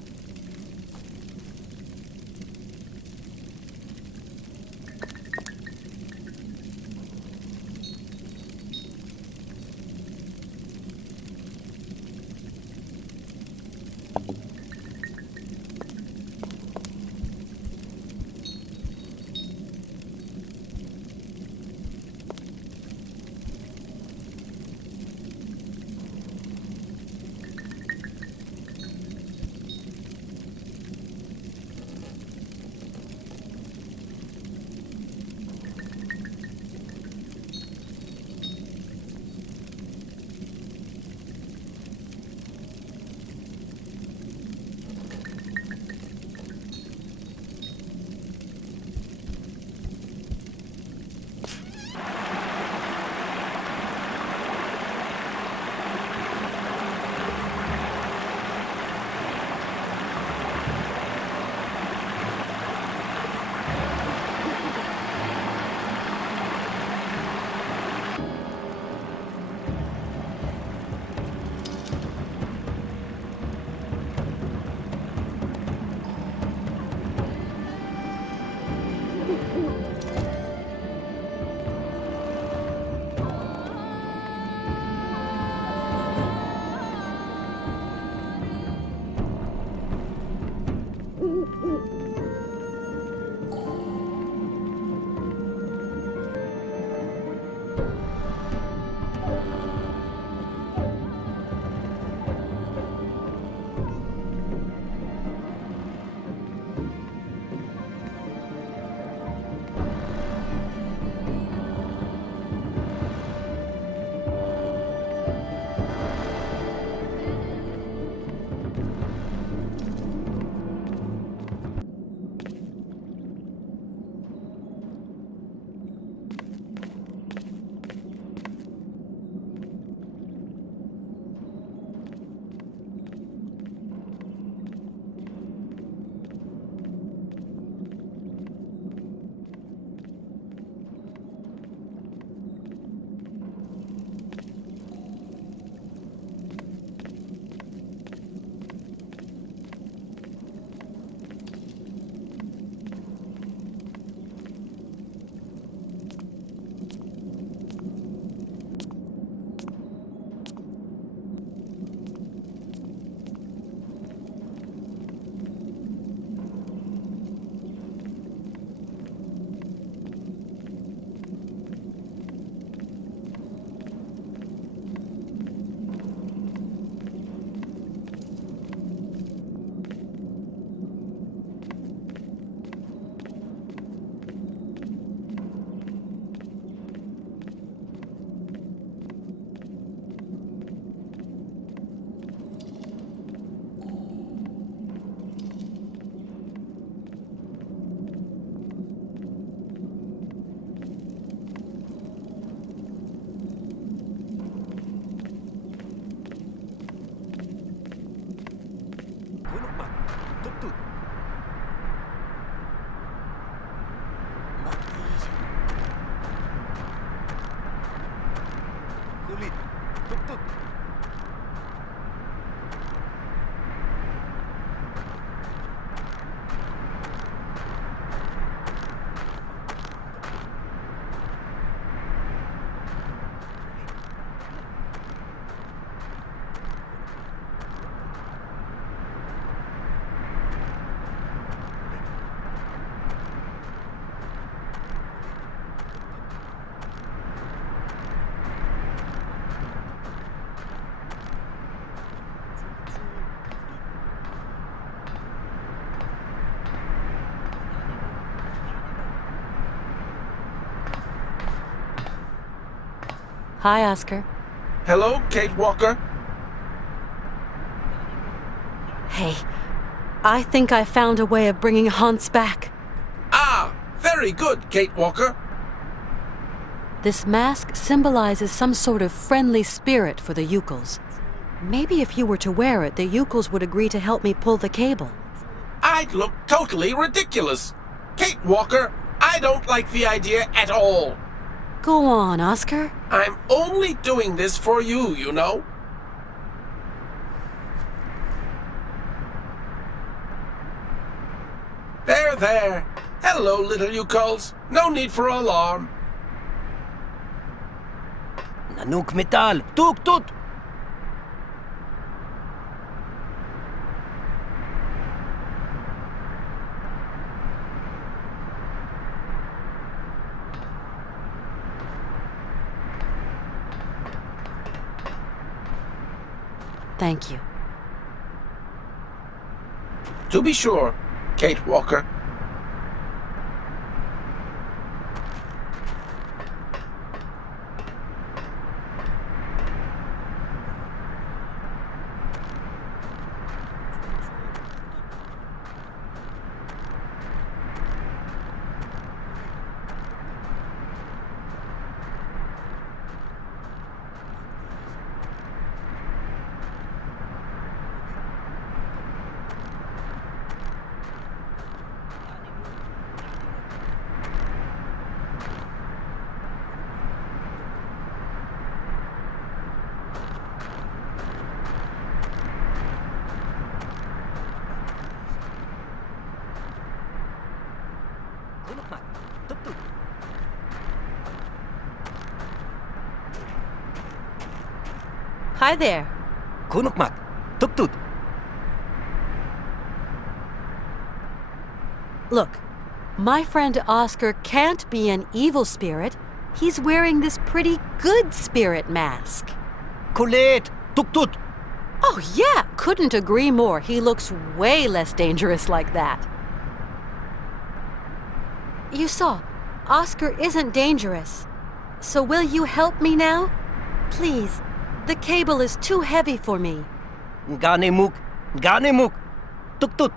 Hi, Oscar. Hello, Kate Walker. Hey, I think I found a way of bringing Hans back. Ah, very good, Kate Walker. This mask symbolizes some sort of friendly spirit for the Yukels. Maybe if you were to wear it, the Yukels would agree to help me pull the cable. I'd look totally ridiculous. Kate Walker, I don't like the idea at all. Go on, Oscar. I'm only doing this for you, you know. There. Hello, little Yukels. No need for alarm. Nanook metal, tuk tut. Thank you. To be sure, Kate Walker. Hi there. Kunukmak, tuk tut. Look, my friend Oscar can't be an evil spirit. He's wearing this pretty good spirit mask. Colette, tuk tut. Oh yeah, couldn't agree more. He looks way less dangerous like that. You saw, Oscar isn't dangerous. So will you help me now? Please, the cable is too heavy for me. Ganemuk, tuk tut.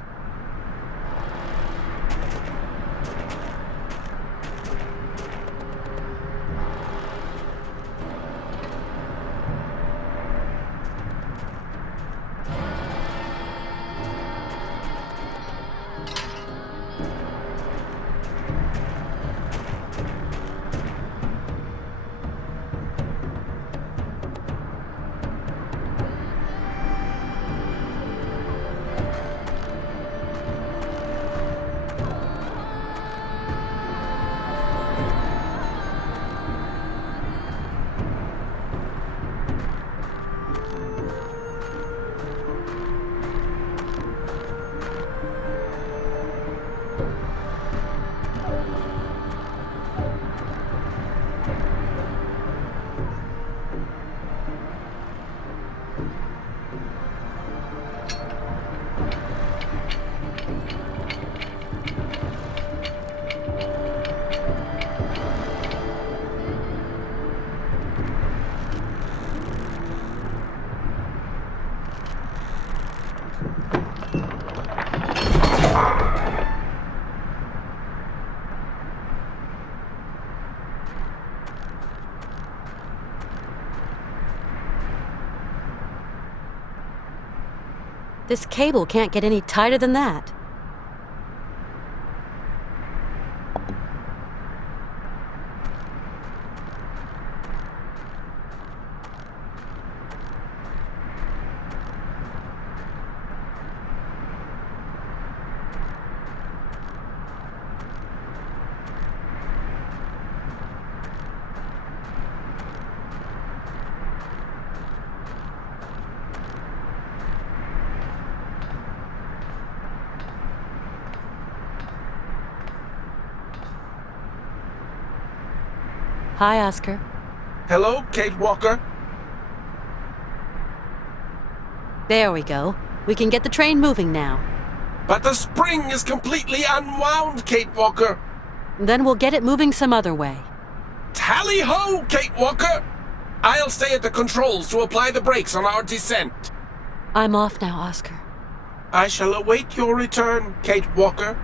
This cable can't get any tighter than that. Hi, Oscar. Hello, Kate Walker. There we go. We can get the train moving now. But the spring is completely unwound, Kate Walker. Then we'll get it moving some other way. Tally-ho, Kate Walker! I'll stay at the controls to apply the brakes on our descent. I'm off now, Oscar. I shall await your return, Kate Walker.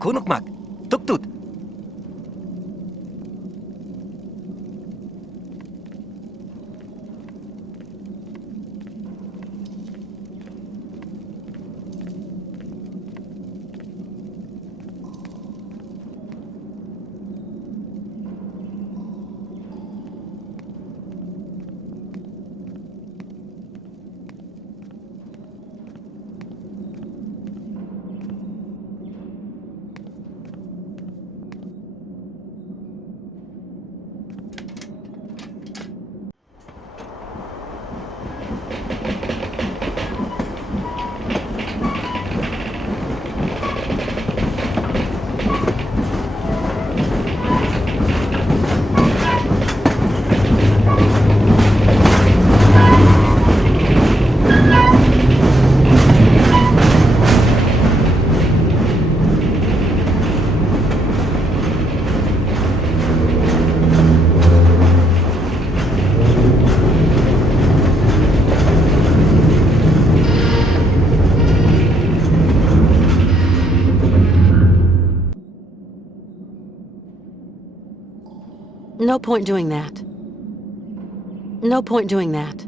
kunukmak. Tuktut. No point doing that. No point doing that.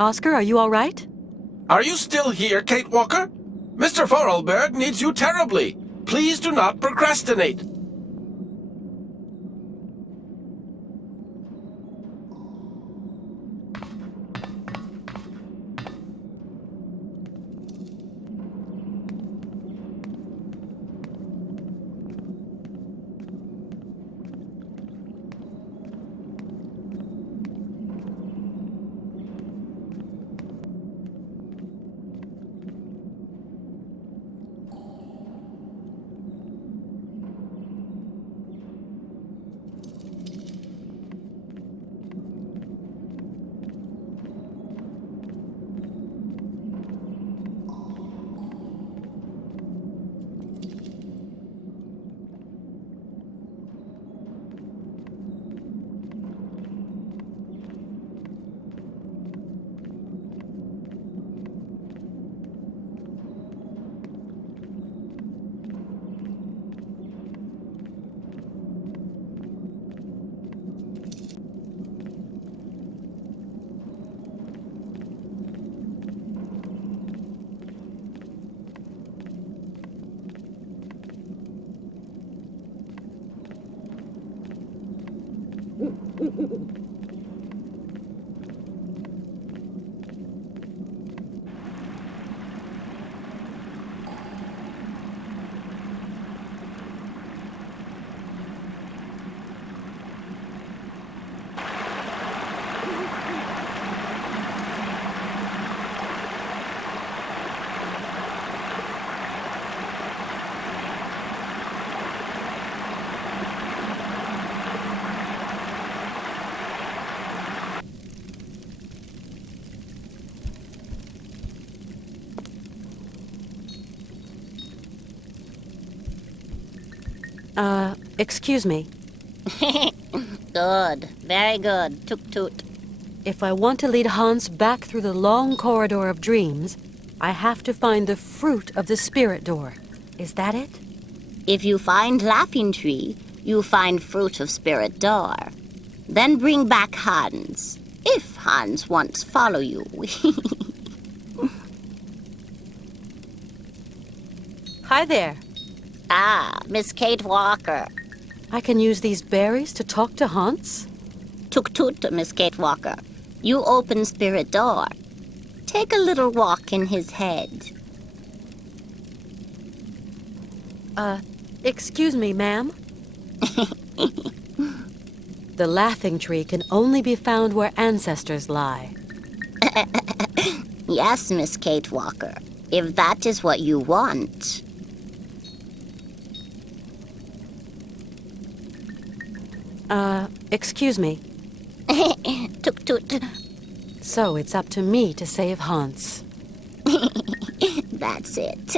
Oscar, are you all right? Are you still here, Kate Walker? Mr. Vorarlberg needs you terribly. Please do not procrastinate. Excuse me. Good. Very good. Toot toot. If I want to lead Hans back through the long corridor of dreams, I have to find the fruit of the spirit door. Is that it? If you find Laughing Tree, you find fruit of spirit door. Then bring back Hans. If Hans wants follow you. Hi there. Ah, Miss Kate Walker. I can use these berries to talk to Hans? Toot toot, Miss Kate Walker. You open spirit door. Take a little walk in his head. Excuse me, ma'am? The laughing tree can only be found where ancestors lie. Yes, Miss Kate Walker. If that is what you want. Excuse me. Toot toot. So it's up to me to save Hans. That's it.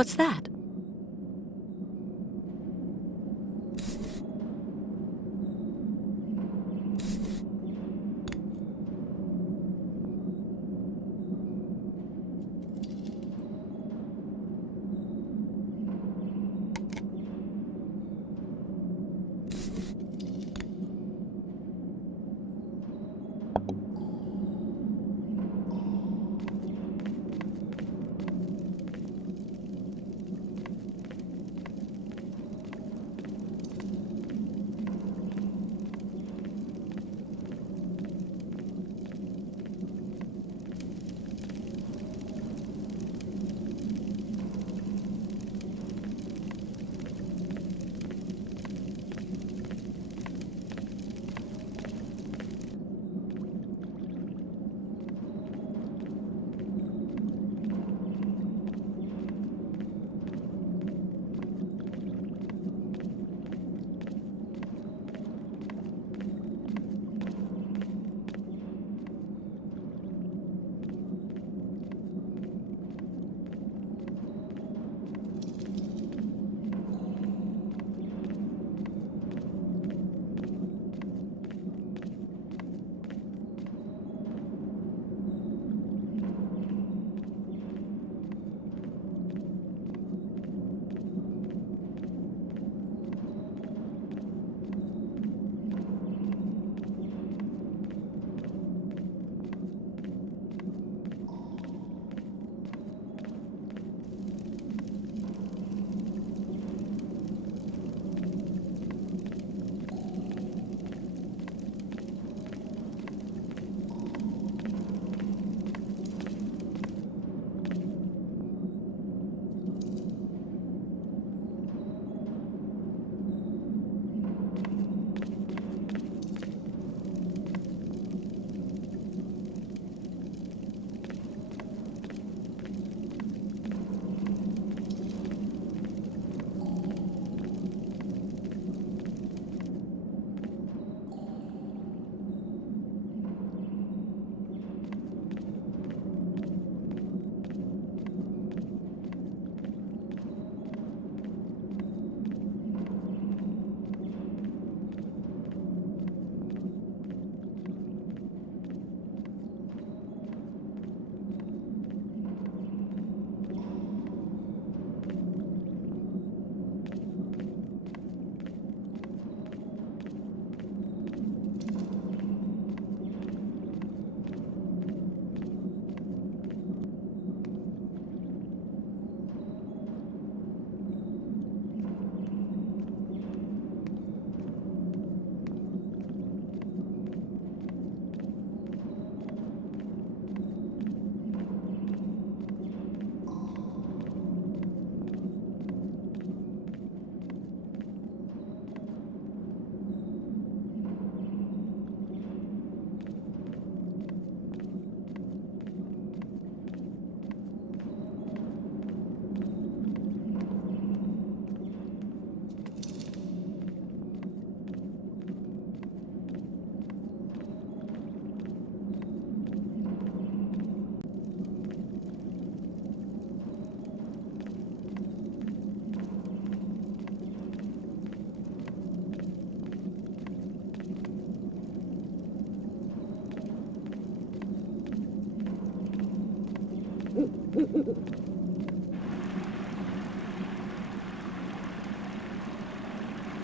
What's that?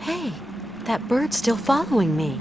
Hey, that bird's still following me.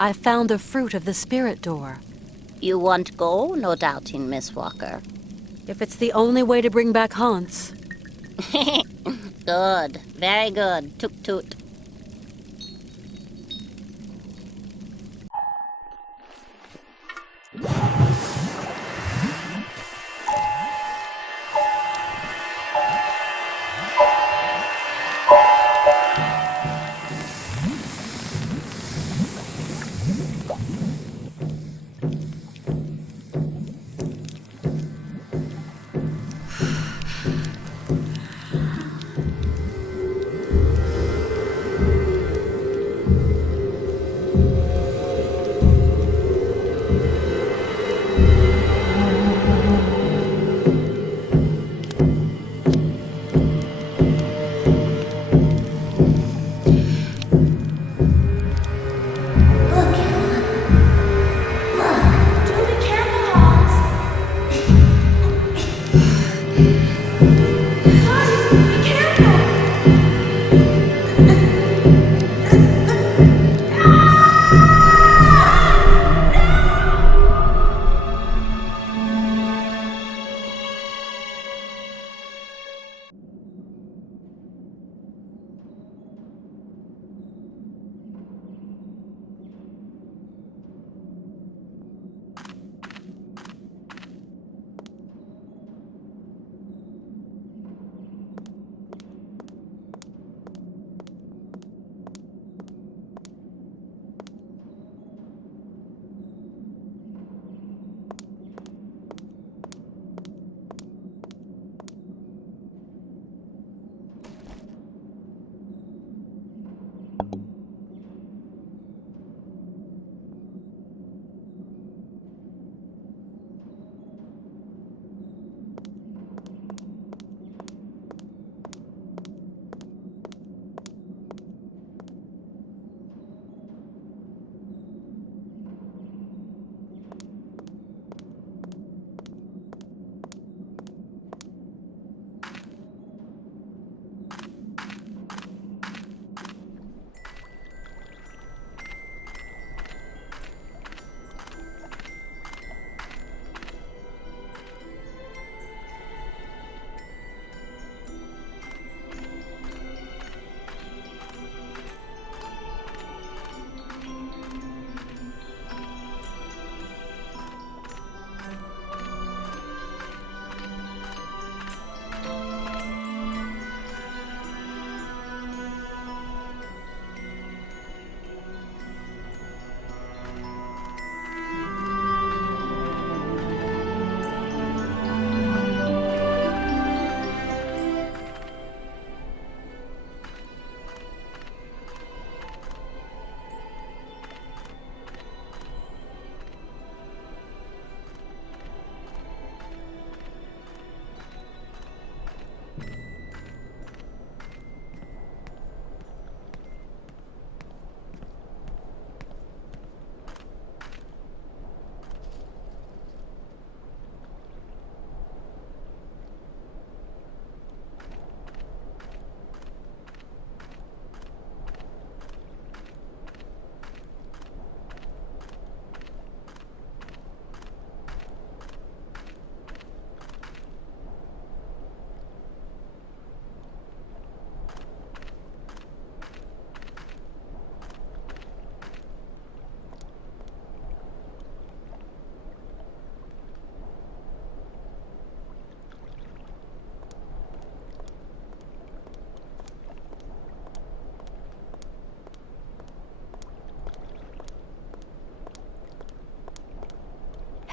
I found the fruit of the spirit door. You want go, no doubting, Miss Walker. If it's the only way to bring back Hans. Good, very good. Toot toot.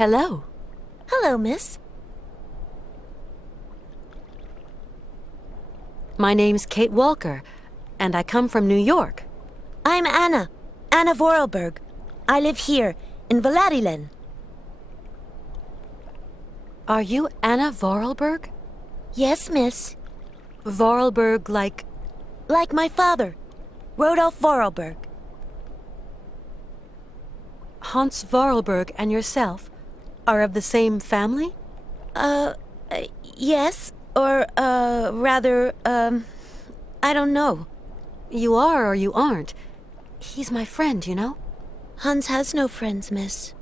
Hello. Hello, miss. My name's Kate Walker, and I come from New York. I'm Anna. Anna Vorarlberg. I live here, in Valadilen. Are you Anna Vorarlberg? Yes, miss. Vorarlberg like... Like my father, Rodolf Vorarlberg. Hans Vorarlberg and yourself are of the same family? Yes. Or, rather, I don't know. You are or you aren't. He's my friend, you know? Hans has no friends, miss.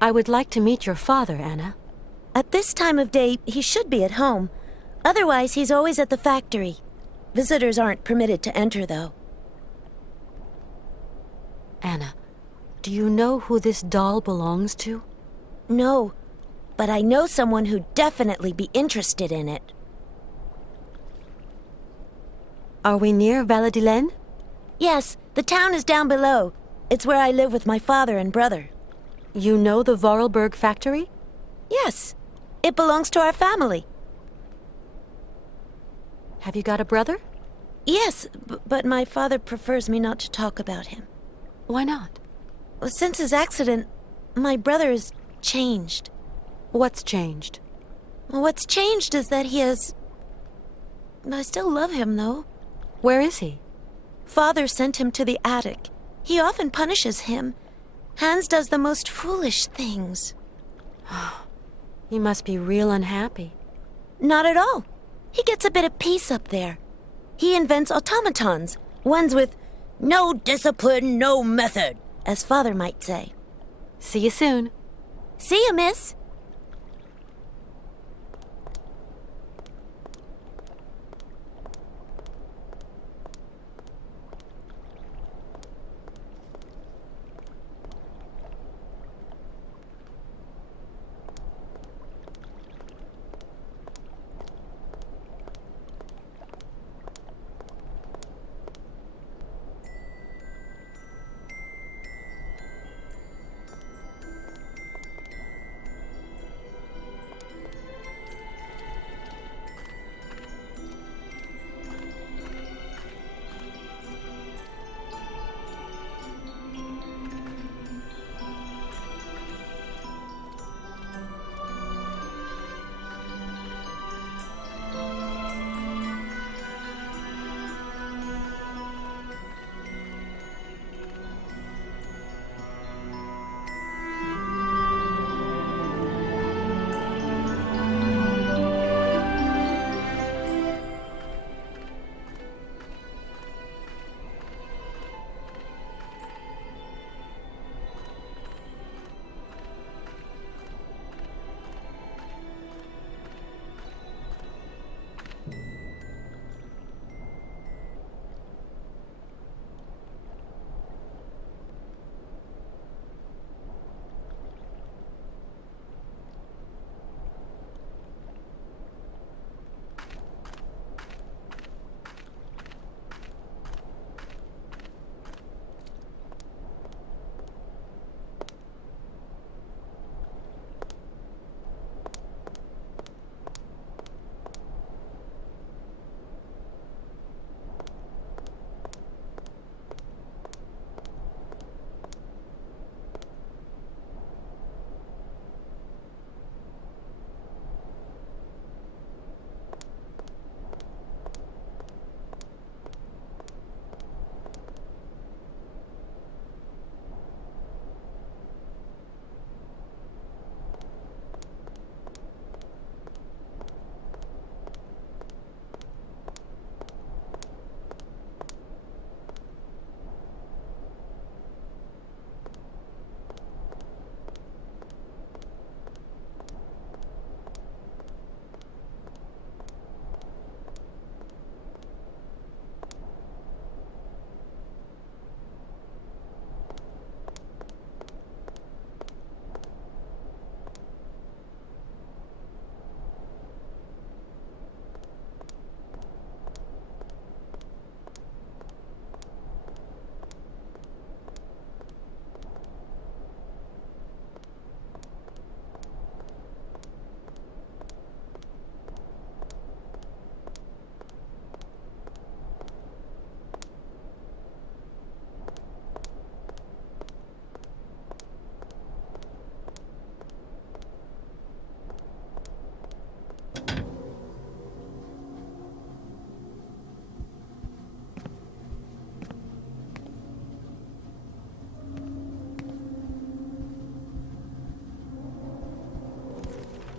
I would like to meet your father, Anna. At this time of day, he should be at home. Otherwise, he's always at the factory. Visitors aren't permitted to enter, though. Anna, do you know who this doll belongs to? No, but I know someone who'd definitely be interested in it. Are we near Valadilen? Yes, the town is down below. It's where I live with my father and brother. You know the Vorarlberg factory? Yes, it belongs to our family. Have you got a brother? Yes, but my father prefers me not to talk about him. Why not? Well, since his accident, my brother has changed. What's changed? Well, what's changed is that he has... I still love him, though. Where is he? Father sent him to the attic. He often punishes him. Hans does the most foolish things. He must be real unhappy. Not at all. He gets a bit of peace up there. He invents automatons, ones with no discipline, no method, as Father might say. See you soon. See you, miss.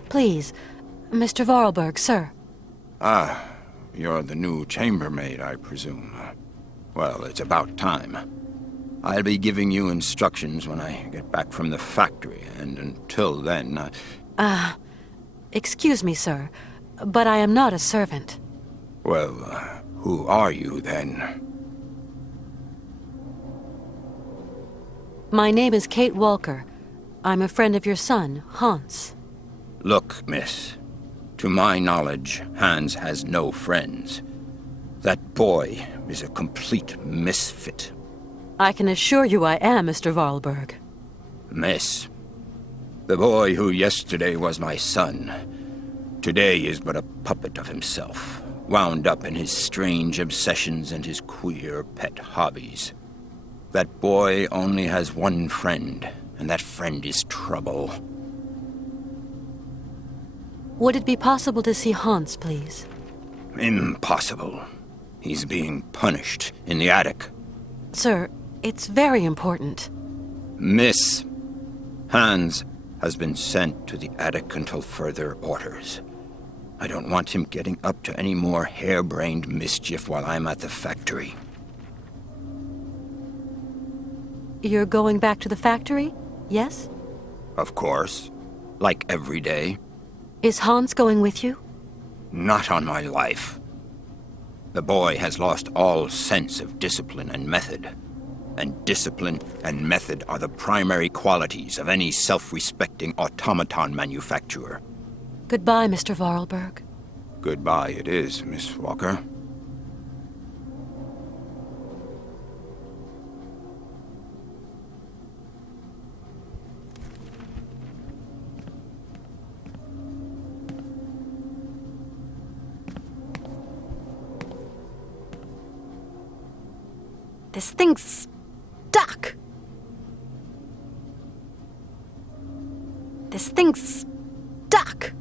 Please, Mr. Vorarlberg, sir. Ah, you're the new chambermaid, I presume. Well, it's about time. I'll be giving you instructions when I get back from the factory, and until then, Excuse me, sir, but I am not a servant. Well, who are you, then? My name is Kate Walker. I'm a friend of your son, Hans. Look, miss. To my knowledge, Hans has no friends. That boy is a complete misfit. I can assure you I am, Mr. Vorarlberg. Miss, the boy who yesterday was my son, today is but a puppet of himself, wound up in his strange obsessions and his queer pet hobbies. That boy only has one friend, and that friend is trouble. Would it be possible to see Hans, please? Impossible. He's being punished in the attic. Sir, it's very important. Miss, Hans has been sent to the attic until further orders. I don't want him getting up to any more harebrained mischief while I'm at the factory. You're going back to the factory, yes? Of course. Like every day. Is Hans going with you? Not on my life. The boy has lost all sense of discipline and method. And discipline and method are the primary qualities of any self-respecting automaton manufacturer. Goodbye, Mr. Vorarlberg. Goodbye it is, Miss Walker. This thing's stuck. This thing's stuck.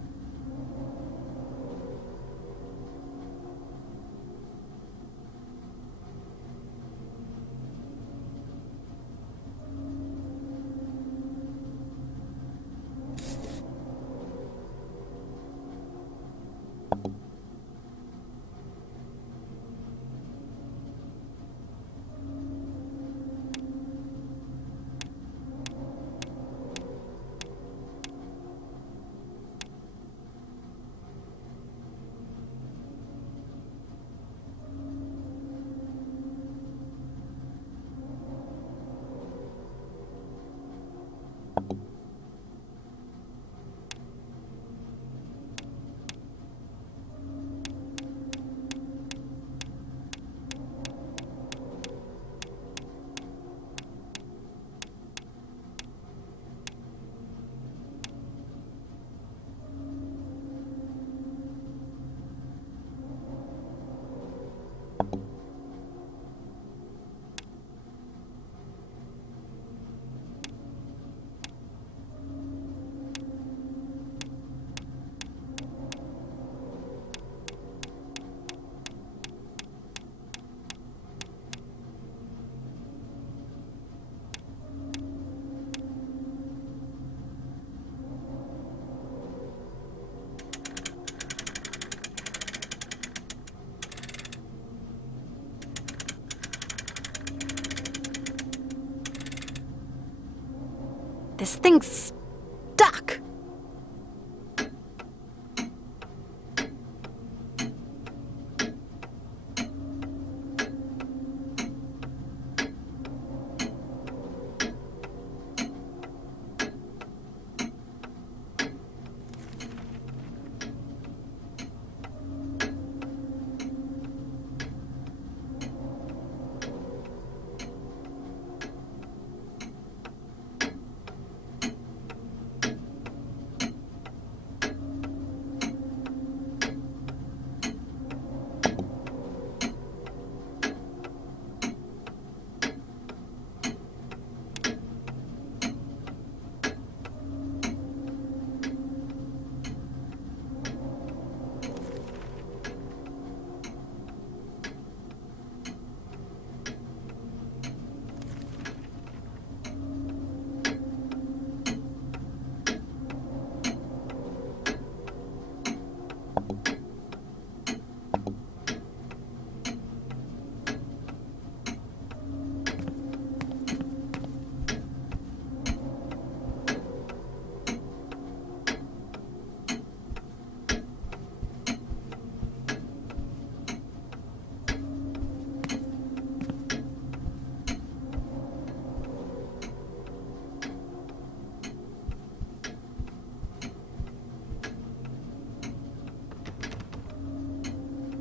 This thing's stuck.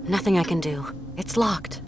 Nothing I can do. It's locked.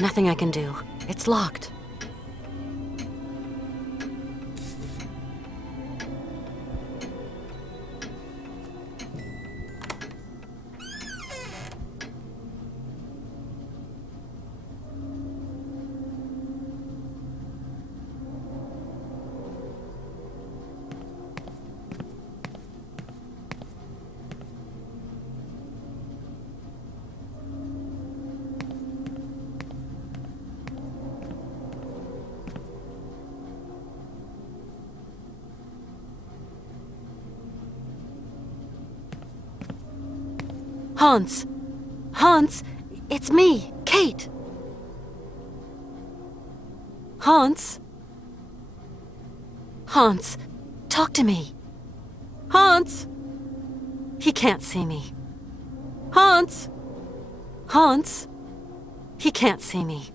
Nothing I can do. It's locked. Hans! Hans! It's me, Kate! Hans? Hans, talk to me. Hans! He can't see me. Hans! Hans! He can't see me.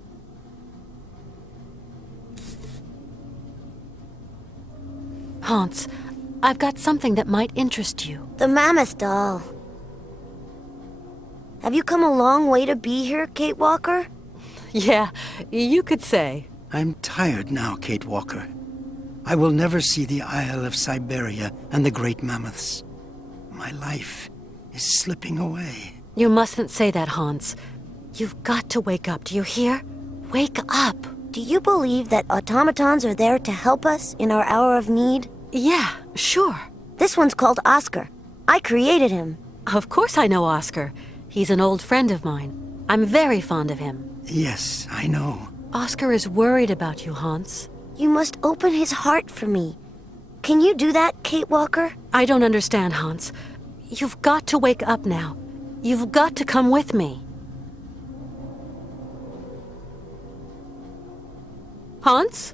Hans, I've got something that might interest you. The mammoth doll. Have you come a long way to be here, Kate Walker? Yeah, you could say. I'm tired now, Kate Walker. I will never see the Isle of Syberia and the great mammoths. My life is slipping away. You mustn't say that, Hans. You've got to wake up, do you hear? Wake up! Do you believe that automatons are there to help us in our hour of need? Yeah, sure. This one's called Oscar. I created him. Of course I know Oscar. He's an old friend of mine. I'm very fond of him. Yes, I know. Oscar is worried about you, Hans. You must open his heart for me. Can you do that, Kate Walker? I don't understand, Hans. You've got to wake up now. You've got to come with me. Hans?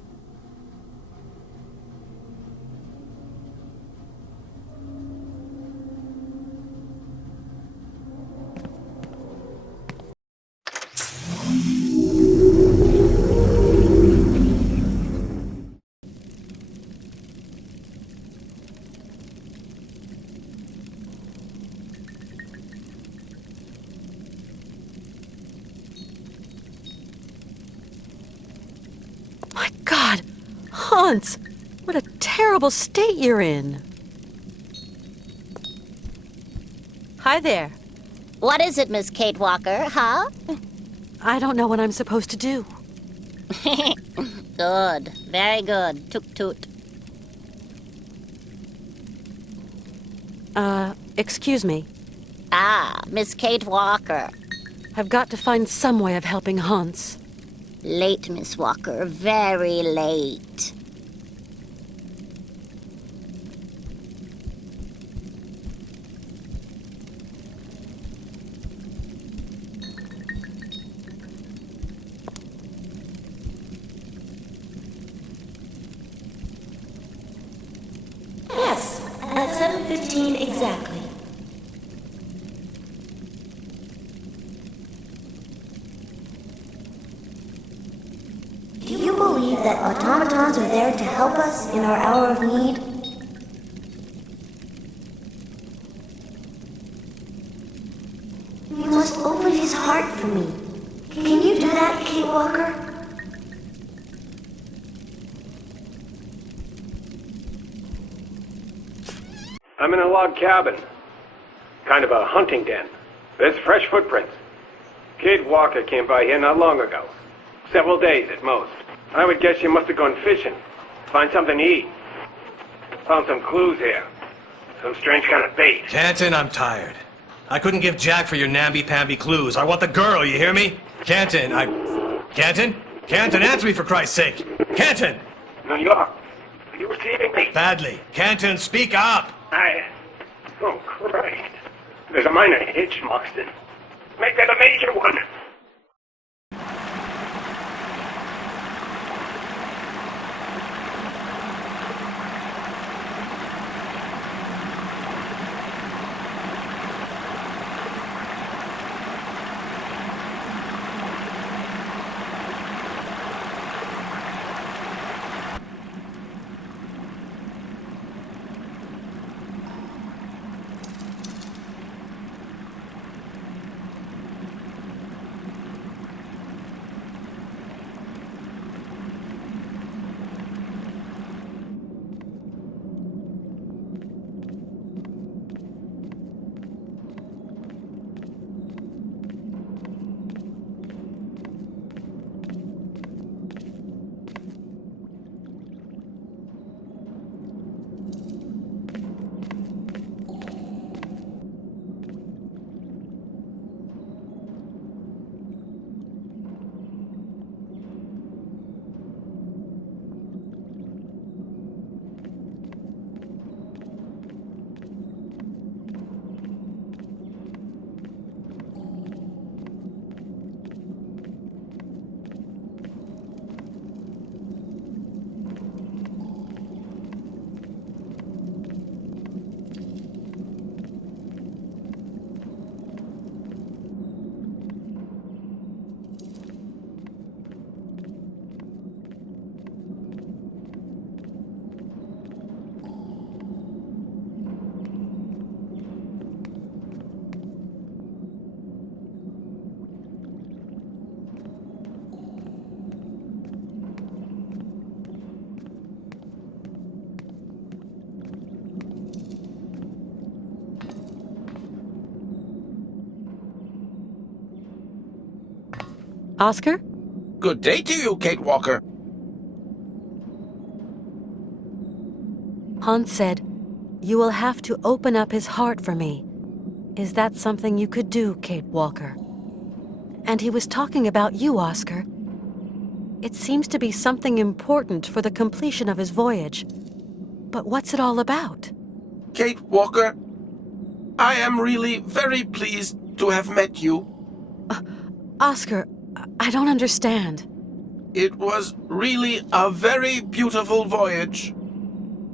My God! Hans! What a terrible state you're in! Hi there. What is it, Miss Kate Walker, huh? I don't know what I'm supposed to do. Good. Very good. Toot toot. Excuse me. Ah, Miss Kate Walker. I've got to find some way of helping Hans. Late, Miss Walker. Very late. Yes, at 7:15 exactly. Do you believe that automatons are there to help us in our hour of need? You must open his heart for me. Can you do that, Kate Walker? I'm in a log cabin. Kind of a hunting den. There's fresh footprints. Kate Walker came by here not long ago. Several days at most. I would guess you must have gone fishing. Find something to eat. Found some clues here. Some strange kind of bait. Canton, I'm tired. I couldn't give Jack for your namby-pamby clues. I want the girl, you hear me? Canton, Canton? Canton, answer me for Christ's sake! Canton! New York. Are you receiving me? Badly. Canton, speak up! Oh, Christ. There's a minor hitch, Moxton. Make that a major one. Oscar? Good day to you, Kate Walker. Hans said, "You will have to open up his heart for me." Is that something you could do, Kate Walker? And he was talking about you, Oscar. It seems to be something important for the completion of his voyage. But what's it all about? Kate Walker, I am really very pleased to have met you. Oscar, I don't understand. It was really a very beautiful voyage.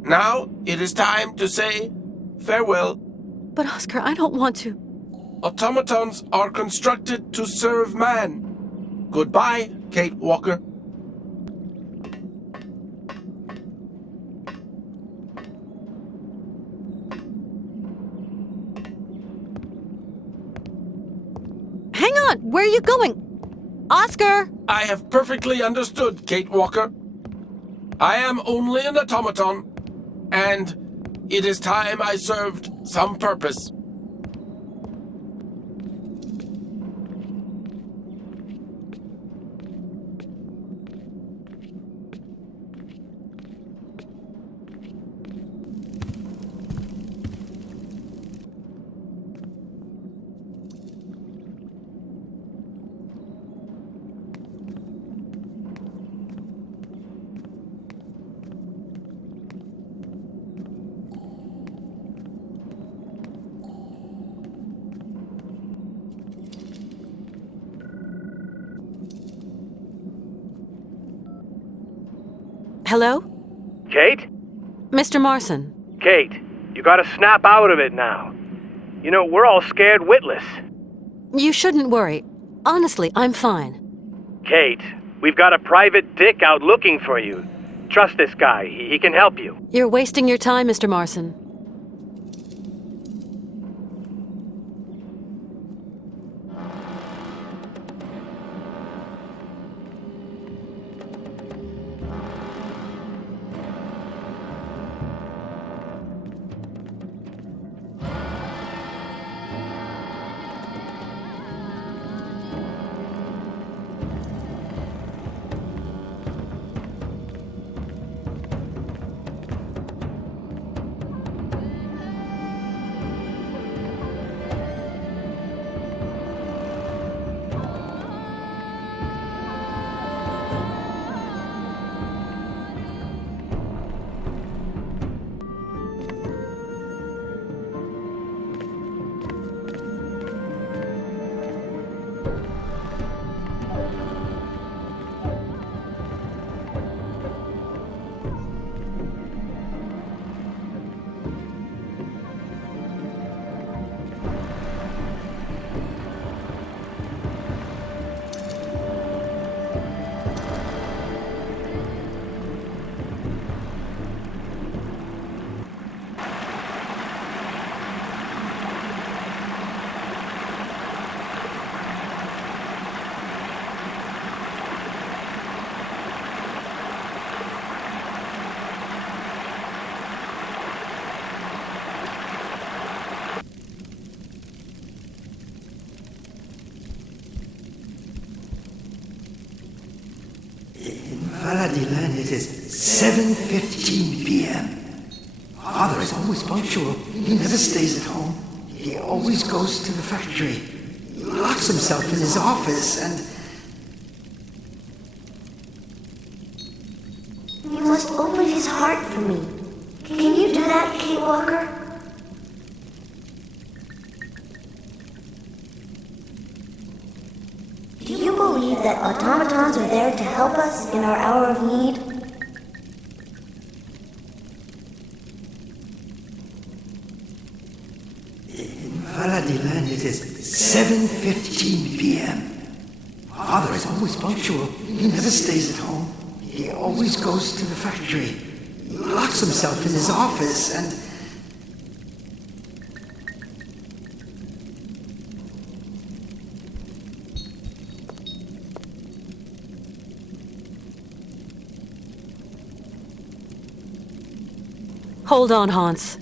Now it is time to say farewell. But Oscar, I don't want to. Automatons are constructed to serve man. Goodbye, Kate Walker. Hang on! Where are you going? Oscar! I have perfectly understood, Kate Walker. I am only an automaton, and it is time I served some purpose. Hello? Kate? Mr. Marson. Kate, you gotta snap out of it now. You know, we're all scared witless. You shouldn't worry. Honestly, I'm fine. Kate, we've got a private dick out looking for you. Trust this guy. He can help you. You're wasting your time, Mr. Marson. Valadiland, it is 7:15 p.m. Father is always punctual. He never stays at home. He always goes to the factory. He locks himself in his office and... You must open his heart for me. Can you do that, Kate Walker? Do you believe that automatons are there to help us in our hour of need? In Valadiland, it is 7:15 p.m. Father is always punctual. He never stays at home. He always goes to the factory. He locks himself in his office and... Hold on, Hans.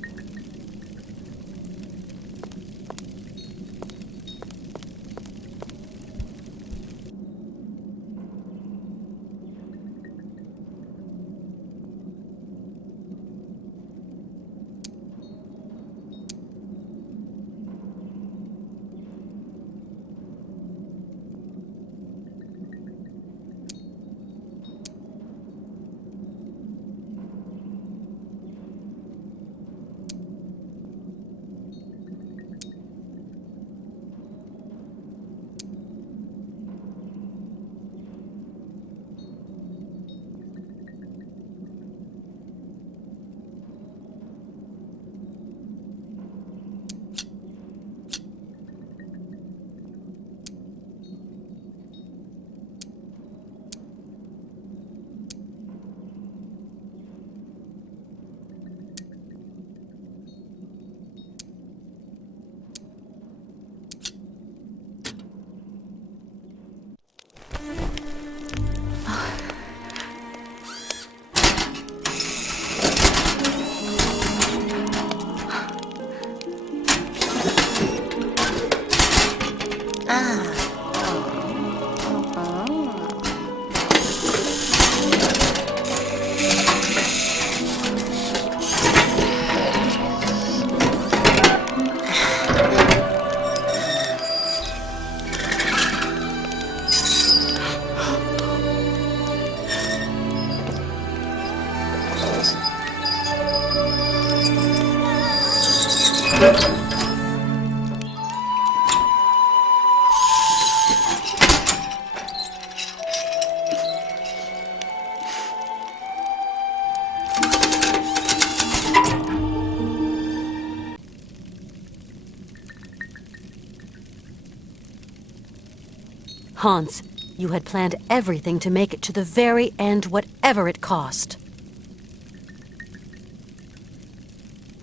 Hans, you had planned everything to make it to the very end, whatever it cost.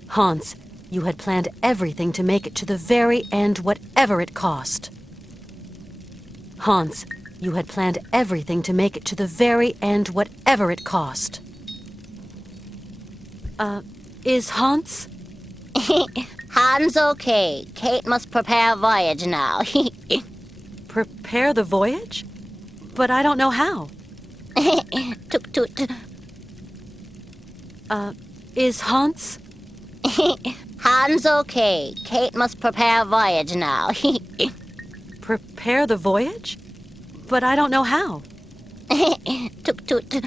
Hans, you had planned everything to make it to the very end, whatever it cost. Hans, you had planned everything to make it to the very end, whatever it cost. Is Hans? Hans okay. Kate must prepare a voyage now. Prepare the voyage? But I don't know how. Tuk tut. Is Hans? Hans okay. Kate must prepare a voyage now. Prepare the voyage? But I don't know how. Tuk tut.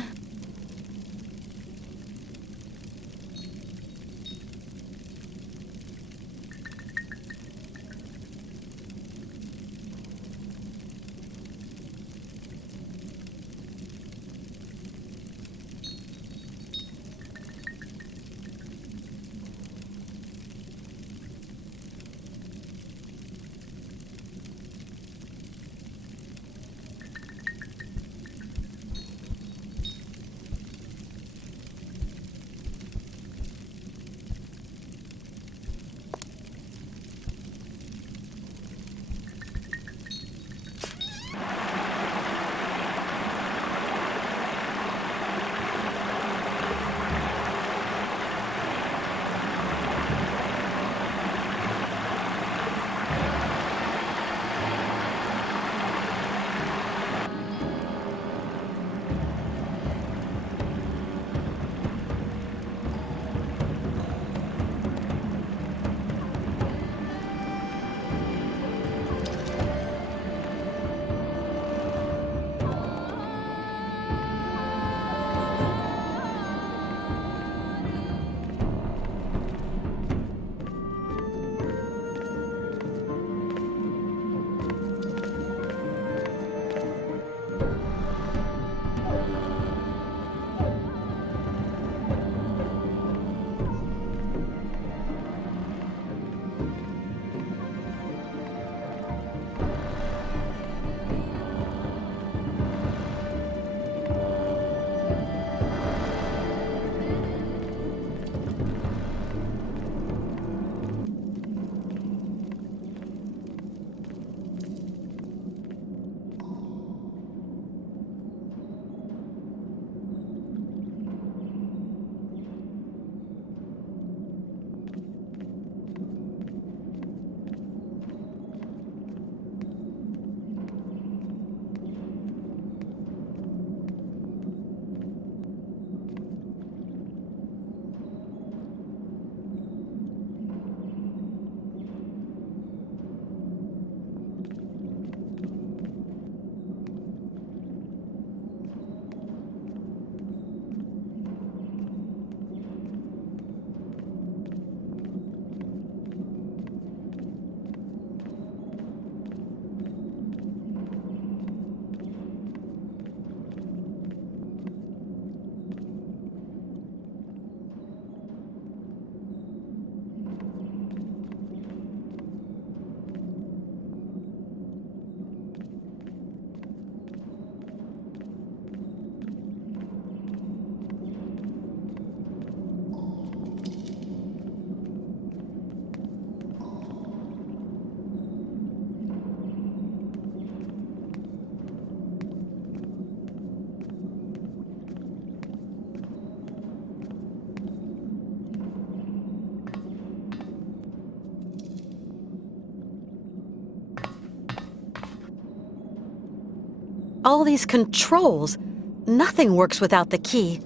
All these controls. Nothing works without the key.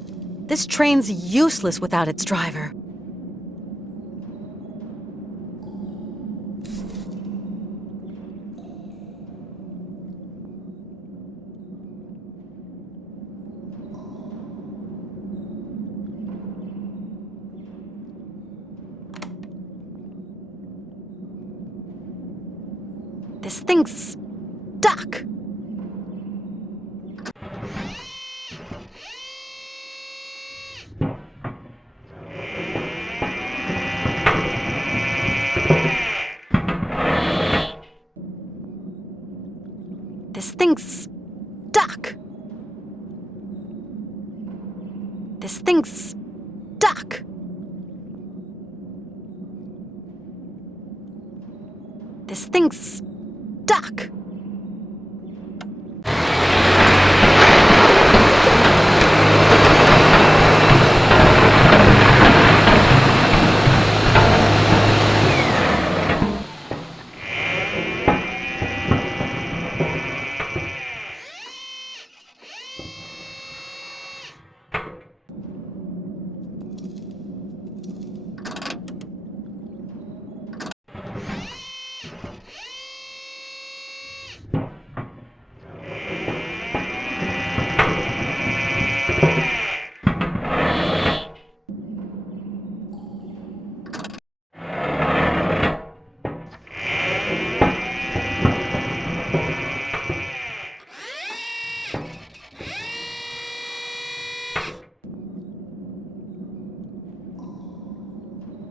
This train's useless without its driver. This thing's stuck. This thing's stuck. This thing's stuck. This thing's stuck.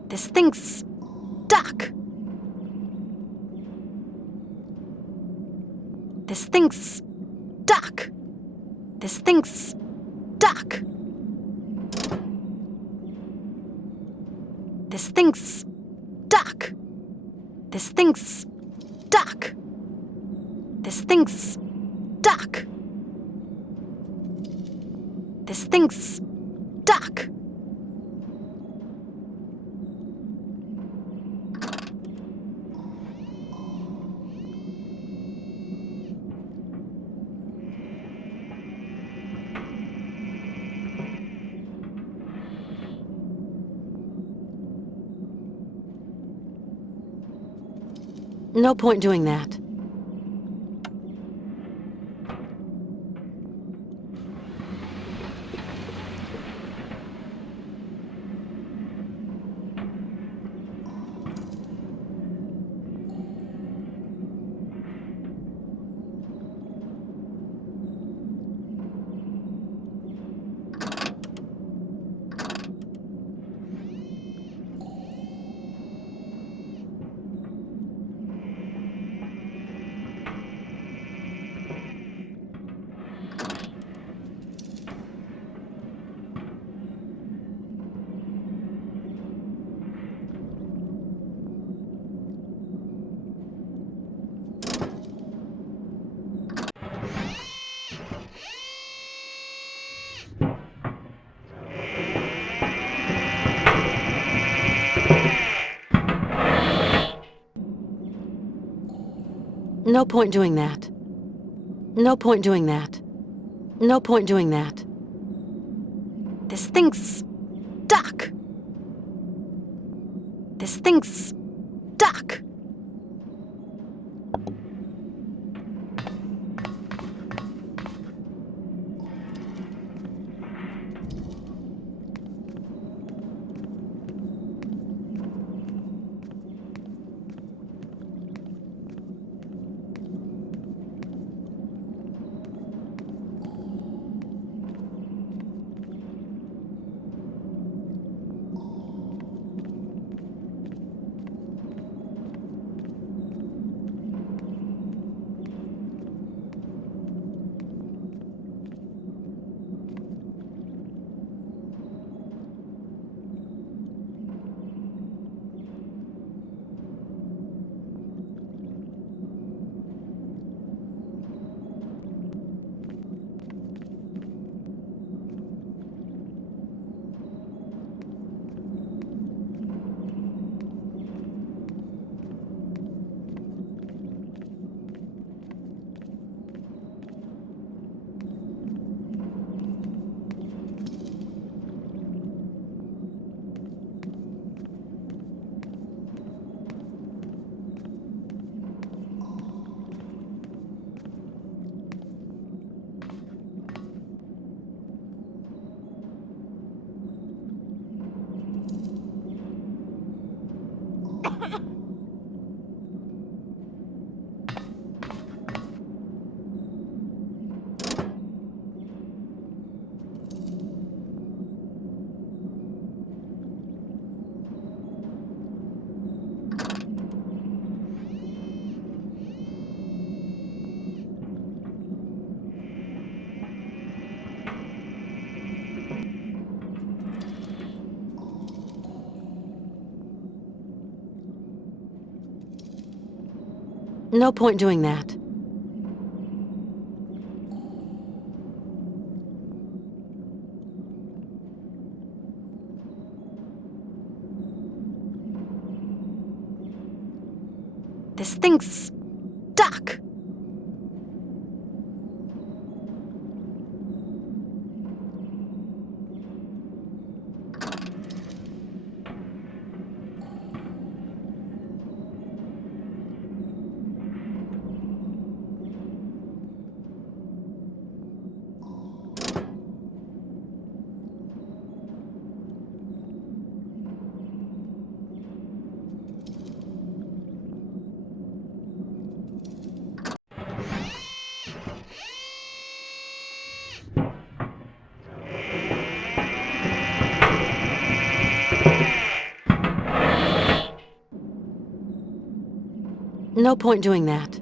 This thing's stuck. This thing's stuck. This thing's stuck. This thing's stuck. This thing's stuck. This thing's stuck. This thing's stuck. No point doing that. No point doing that. No point doing that. No point doing that. This thing's stuck. This thing's stuck. No point doing that. This thing's stuck. No point doing that.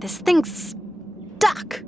This thing's stuck.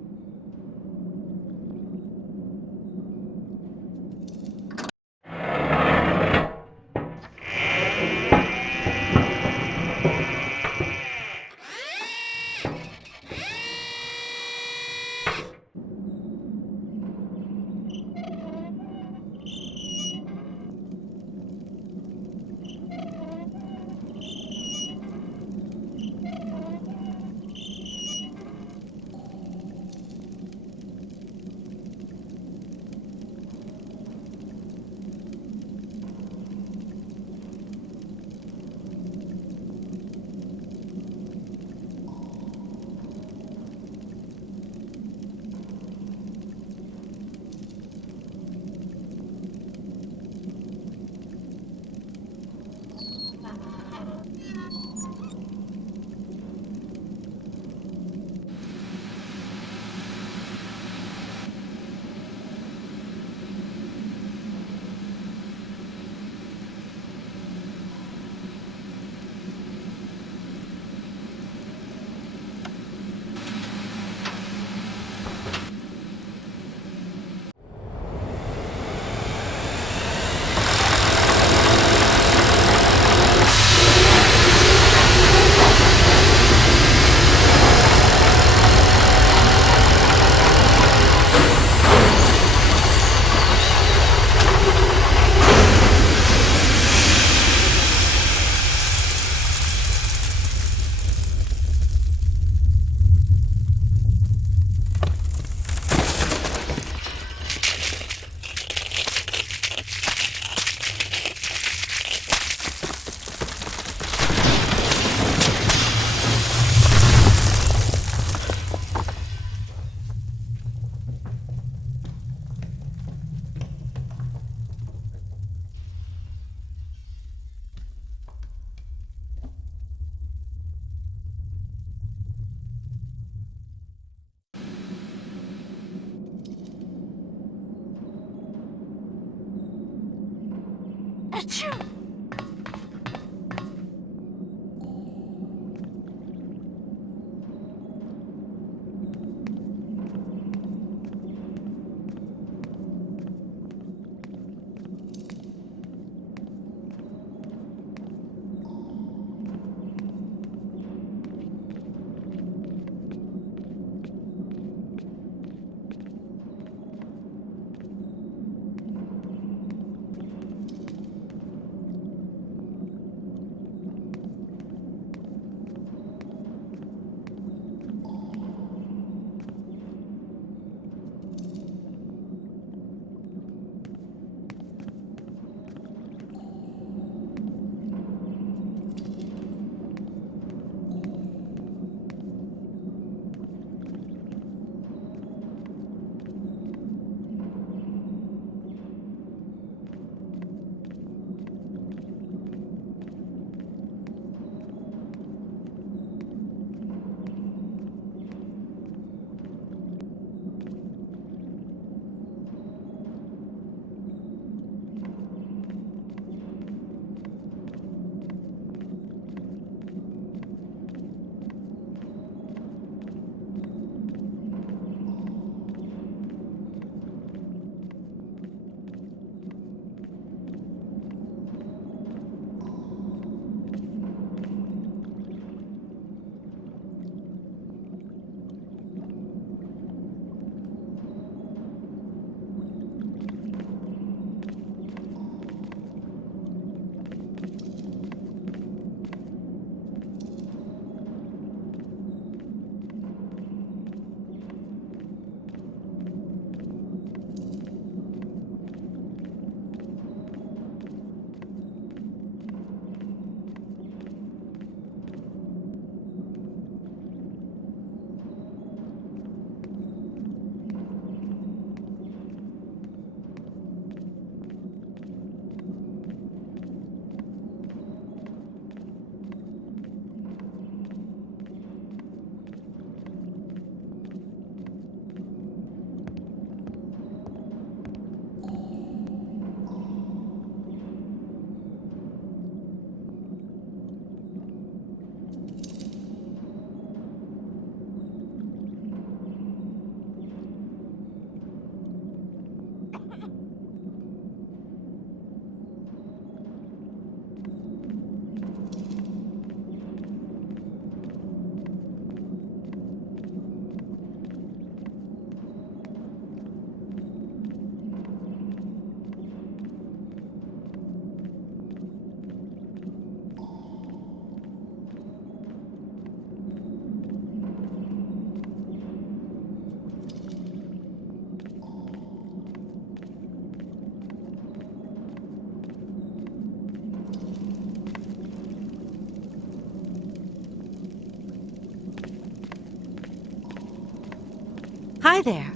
Hi there.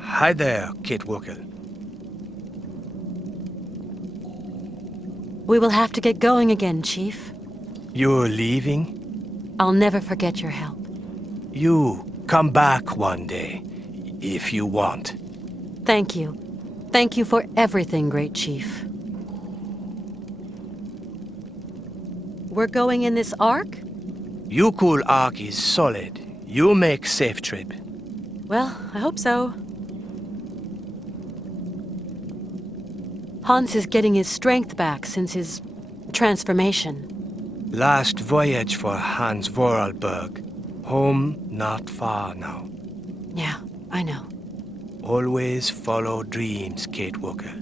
Hi there, Kate Walker. We will have to get going again, Chief. You're leaving? I'll never forget your help. You come back one day, if you want. Thank you. Thank you for everything, Great Chief. We're going in this Ark? Yukul Ark is solid. You make safe trip. Well, I hope so. Hans is getting his strength back since his transformation. Last voyage for Hans Vorarlberg. Home not far now. Yeah, I know. Always follow dreams, Kate Walker.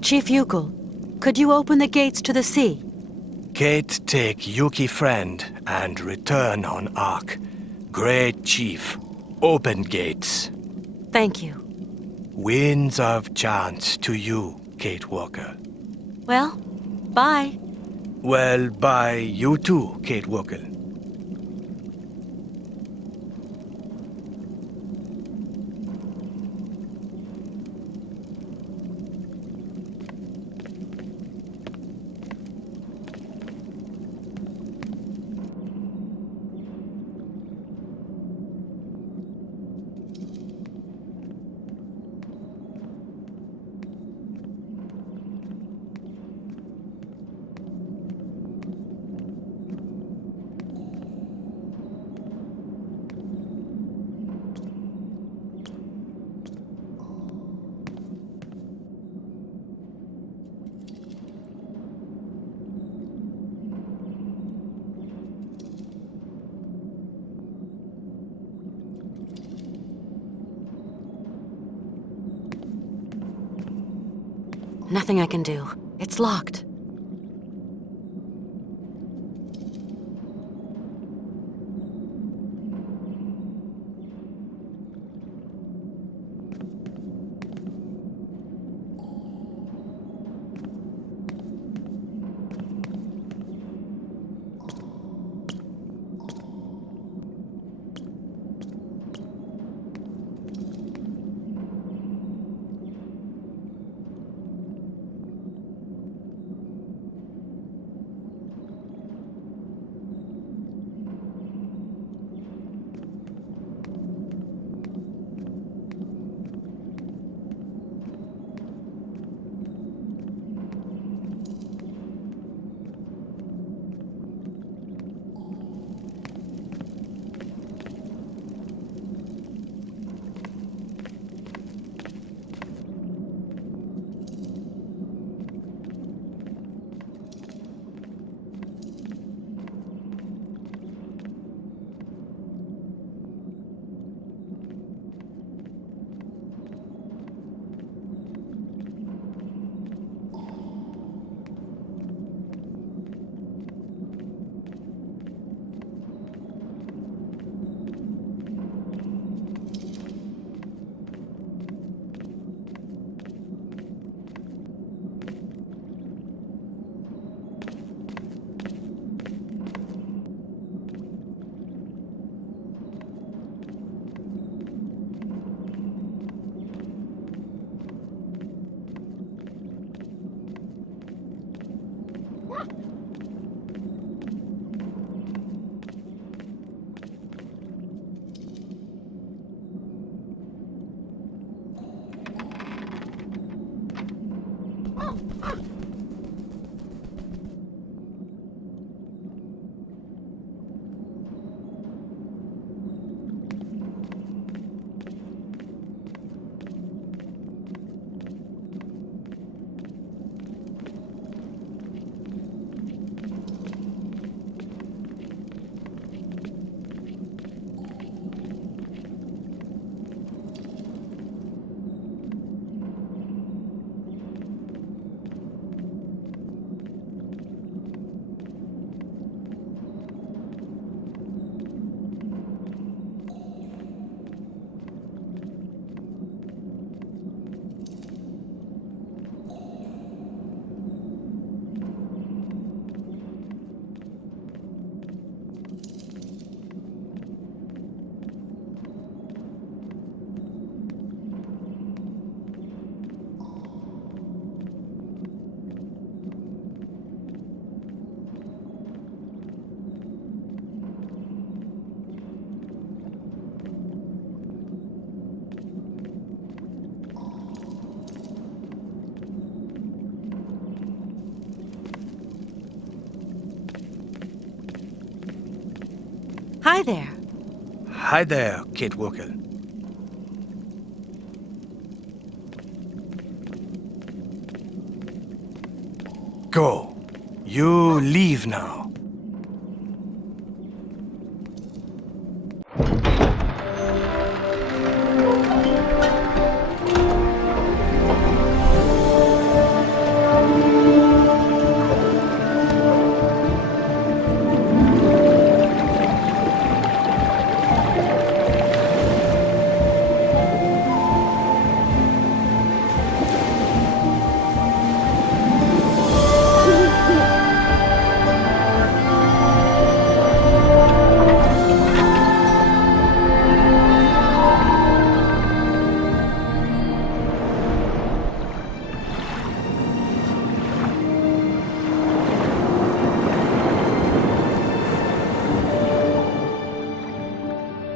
Chief Yukul, could you open the gates to the sea? Kate take Yuki friend and return on Ark. Great Chief, open gates. Thank you. Winds of chance to you, Kate Walker. Well, bye. Well, bye you too, Kate Walker. Nothing I can do. It's locked. Hi there. Hi there, Kate Walker. Go. You leave now.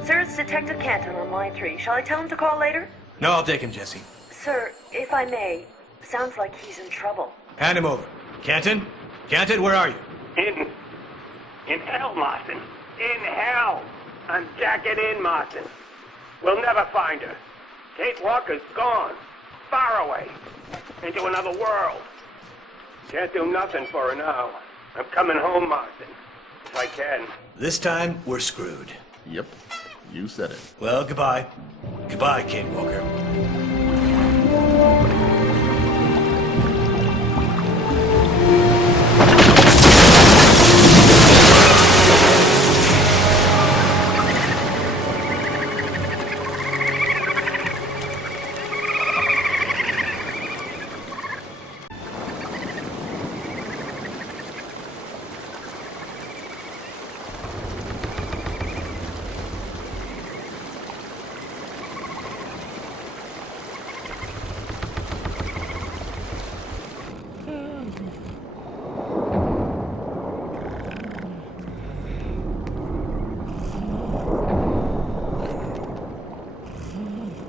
Sir, it's Detective Canton on line 3. Shall I tell him to call later? No, I'll take him, Jesse. Sir, if I may, sounds like he's in trouble. Hand him over. Canton? Canton, where are you? In hell, Martin. In hell. I'm jacking in, Martin. We'll never find her. Kate Walker's gone. Far away. Into another world. Can't do nothing for her now. I'm coming home, Martin. If I can. This time, we're screwed. Yep. You said it. Well, goodbye. Goodbye, Kate Walker.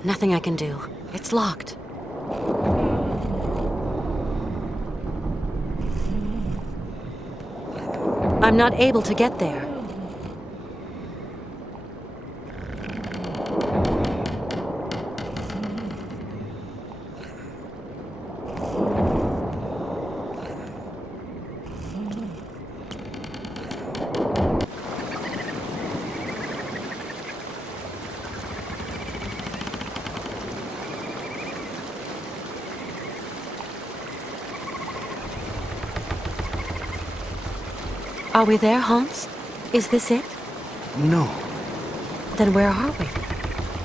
Nothing I can do. It's locked. I'm not able to get there. Are we there, Hans? Is this it? No. Then where are we?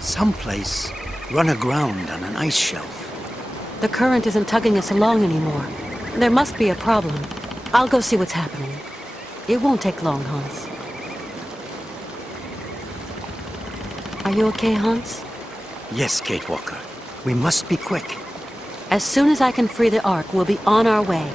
Someplace run aground on an ice shelf. The current isn't tugging us along anymore. There must be a problem. I'll go see what's happening. It won't take long, Hans. Are you okay, Hans? Yes, Kate Walker. We must be quick. As soon as I can free the Ark, we'll be on our way.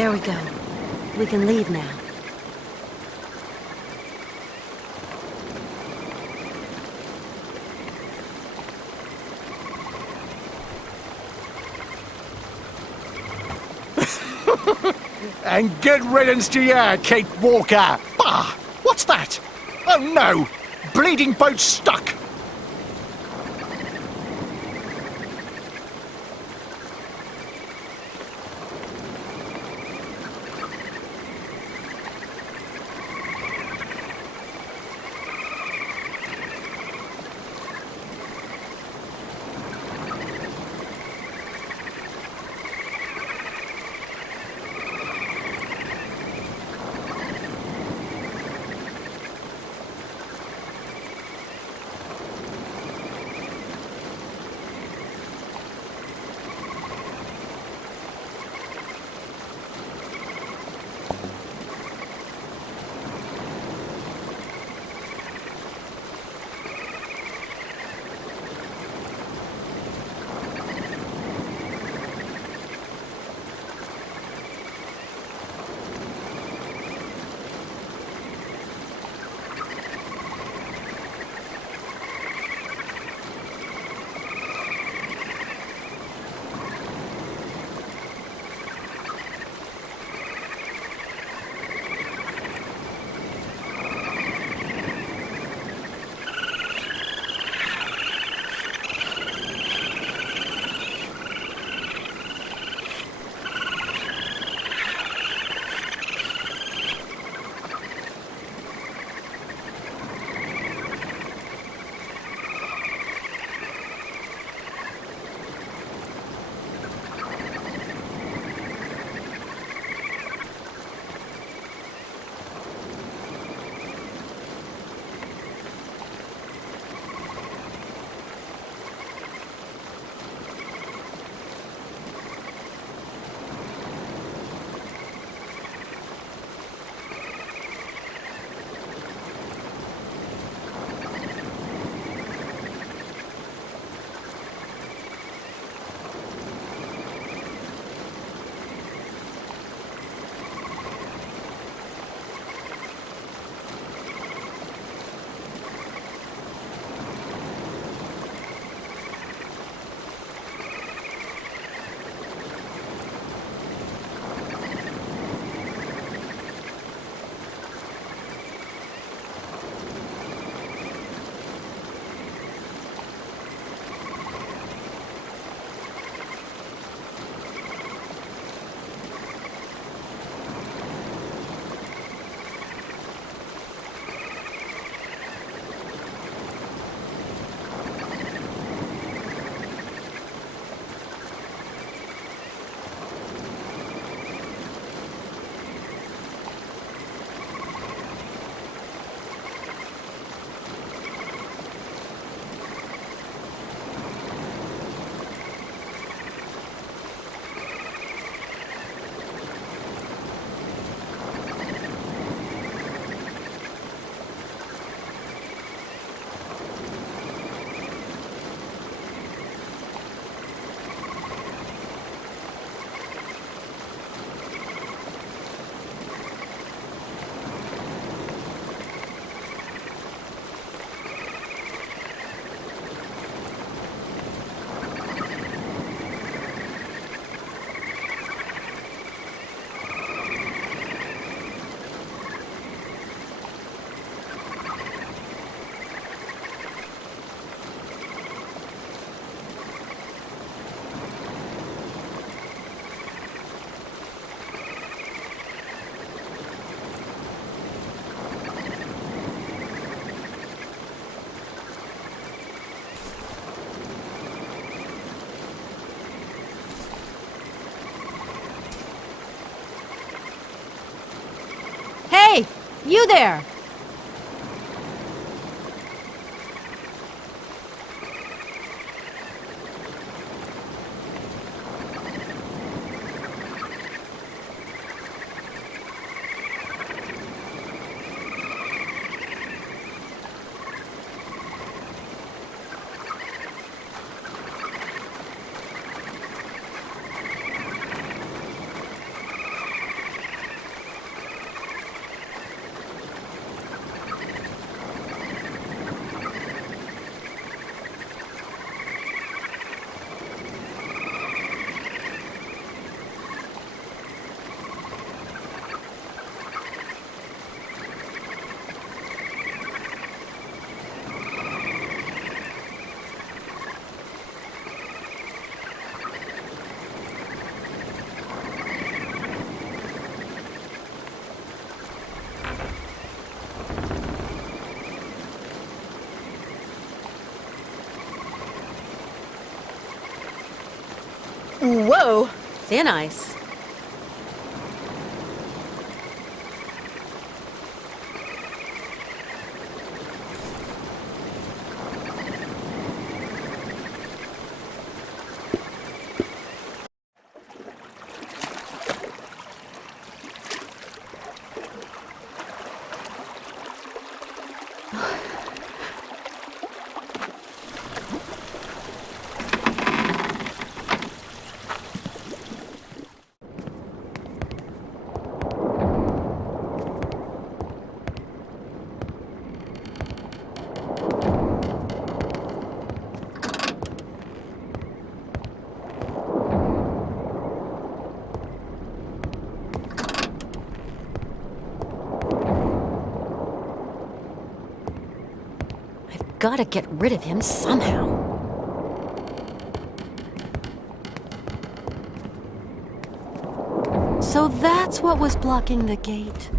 There we go. We can leave now. And good riddance to you, Kate Walker. Bah! What's that? Oh no! Bleeding boat stuck! Hey! You there! Whoa! Thin ice. Gotta get rid of him somehow. So that's what was blocking the gate.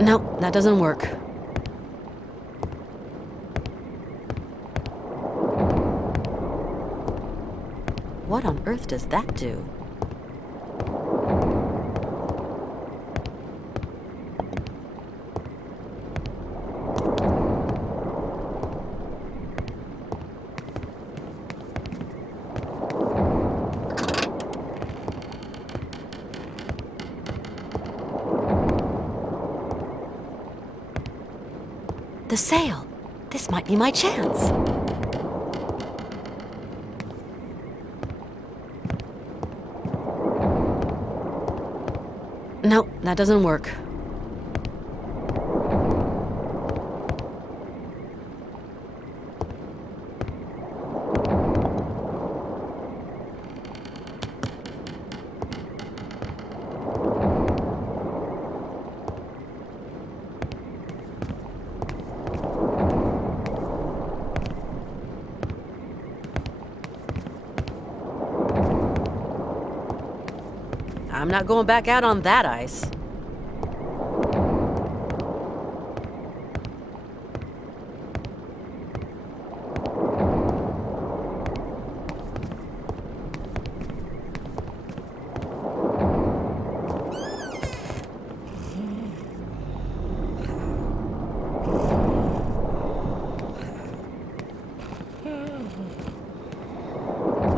No, that doesn't work. What on earth does that do? The sail. This might be my chance. No, that doesn't work. I'm not going back out on that ice.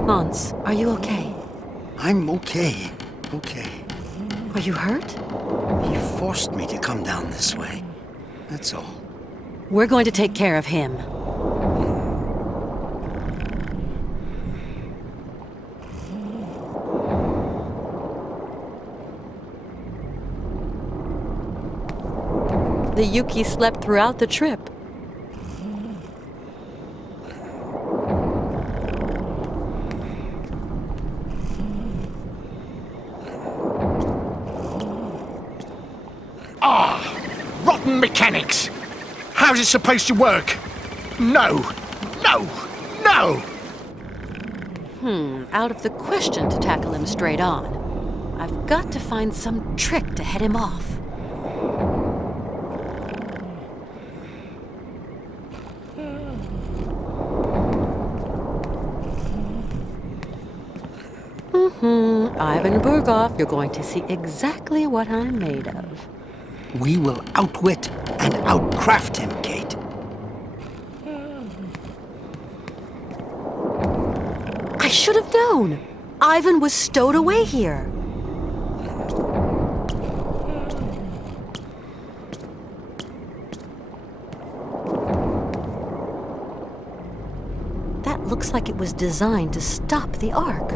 Hans, are you okay? I'm okay. Okay. Are you hurt? He forced me to come down this way. That's all. We're going to take care of him. The Yuki slept throughout the trip. Mechanics! How's it supposed to work? No! No! No! Out of the question to tackle him straight on. I've got to find some trick to head him off. Ivan Burgov, you're going to see exactly what I'm made of. We will outwit and outcraft him, Kate. I should have known. Ivan was stowed away here. That looks like it was designed to stop the Ark.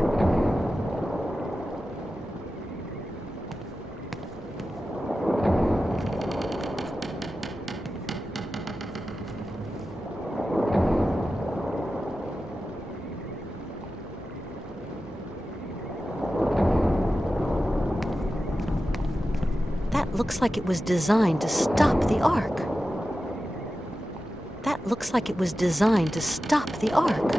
Looks like it was designed to stop the Ark. That looks like it was designed to stop the Ark.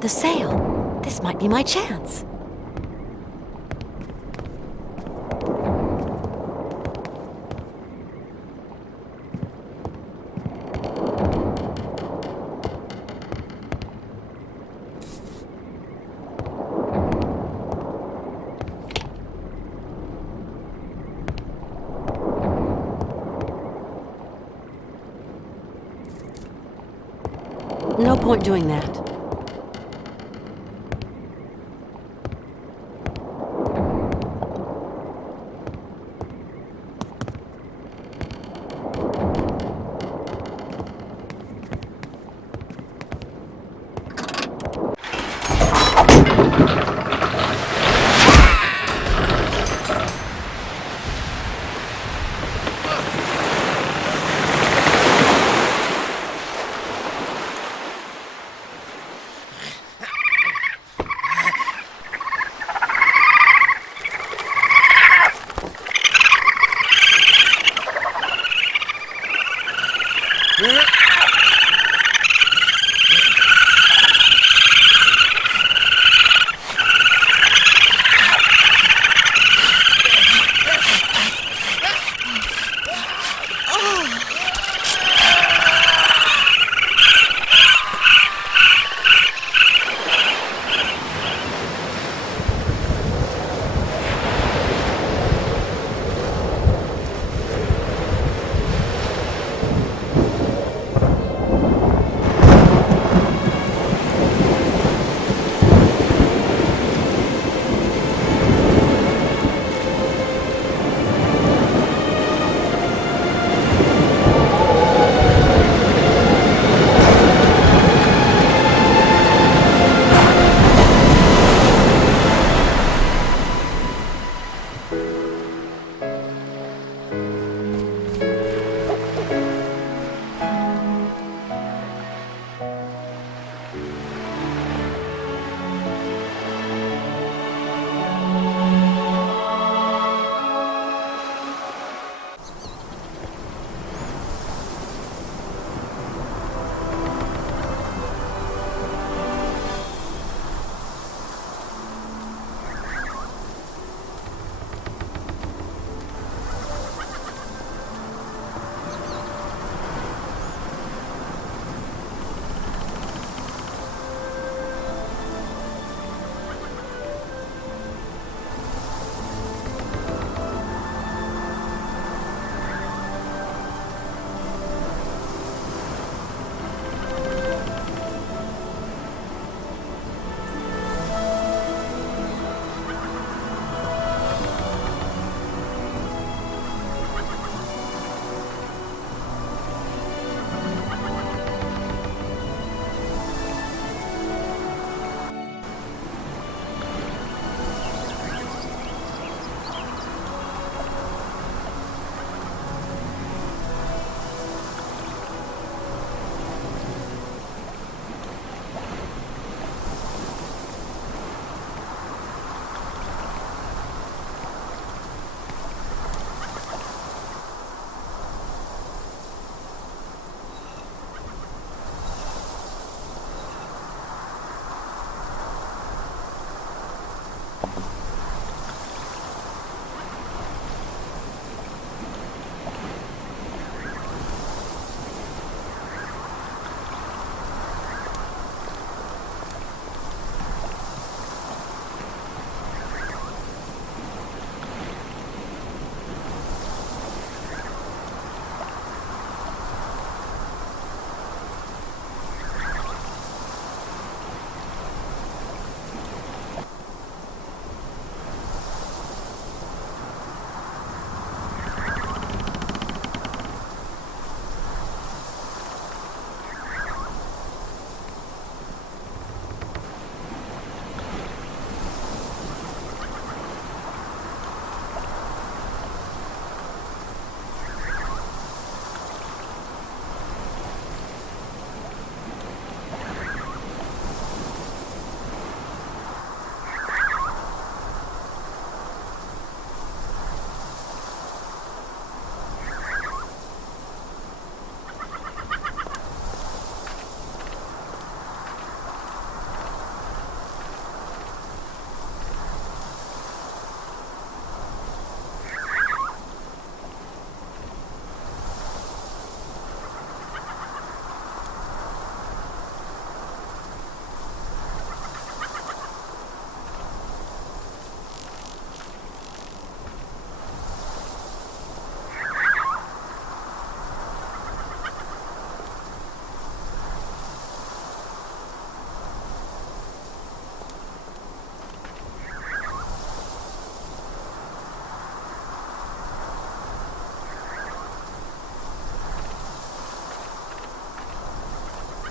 The sail. This might be my chance. No point doing that.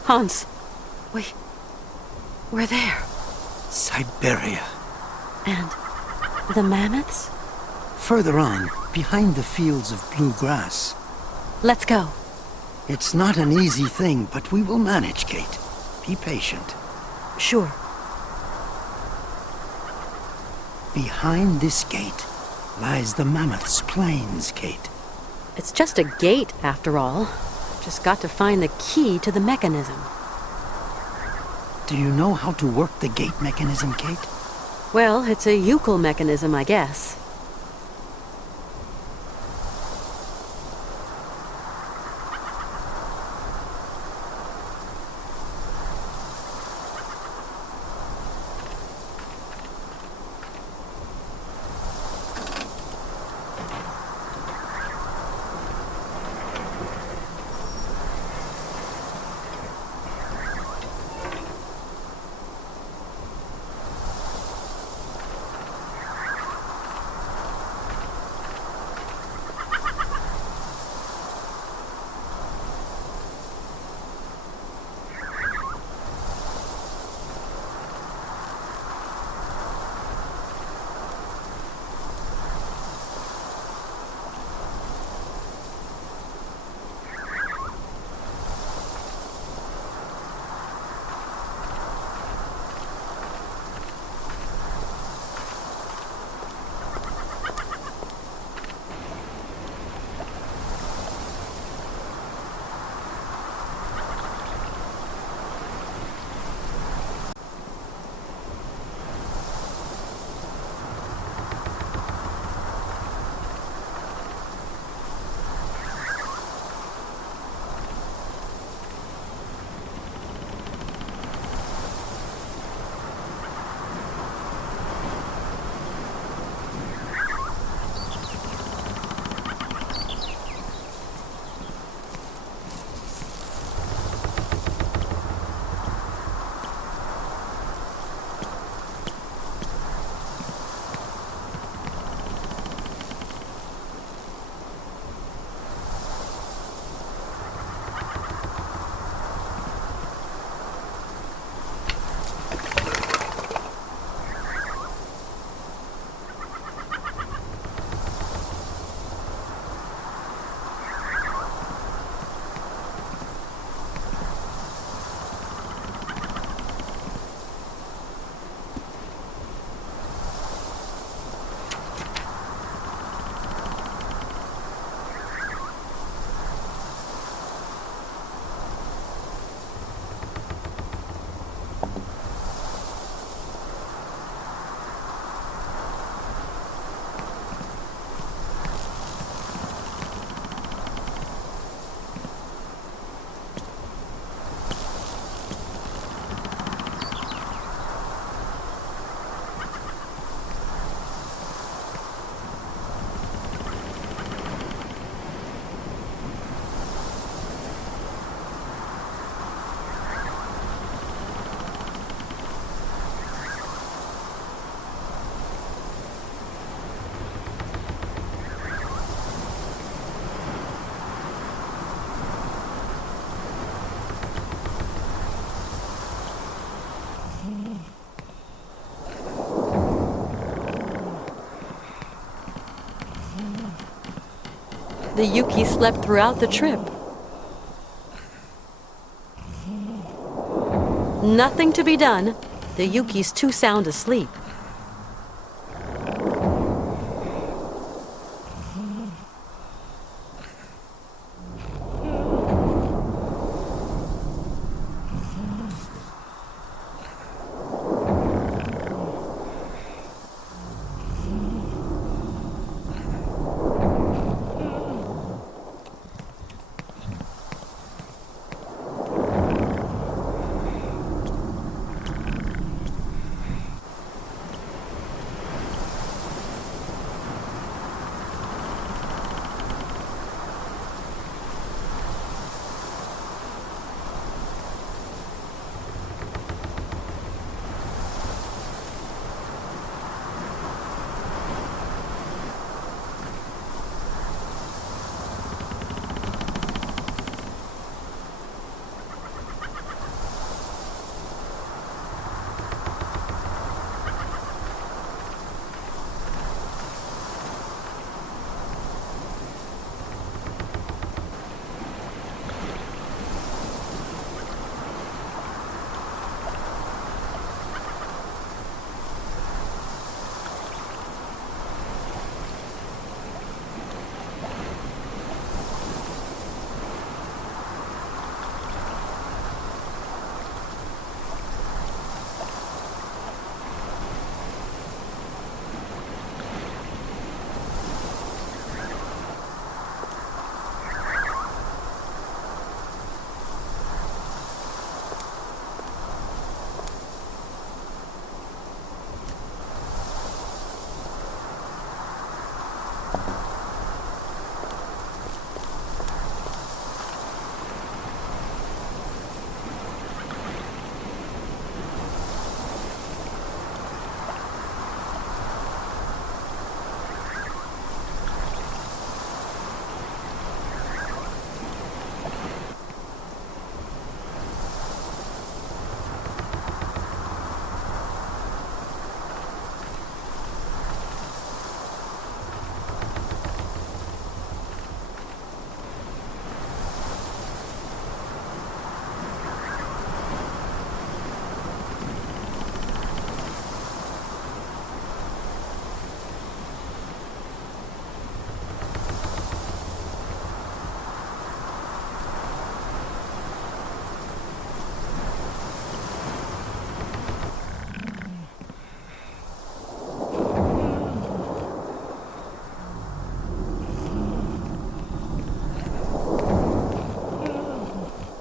Hans, we're there. Syberia. And the mammoths? Further on, behind the fields of blue grass. Let's go. It's not an easy thing, but we will manage, Kate. Be patient. Sure. Behind this gate lies the mammoth's plains, Kate. It's just a gate, after all. Just got to find the key to the mechanism. Do you know how to work the gate mechanism, Kate? Well, it's a Euclid mechanism, I guess. The Yuki slept throughout the trip. Nothing to be done. The Yuki's too sound asleep.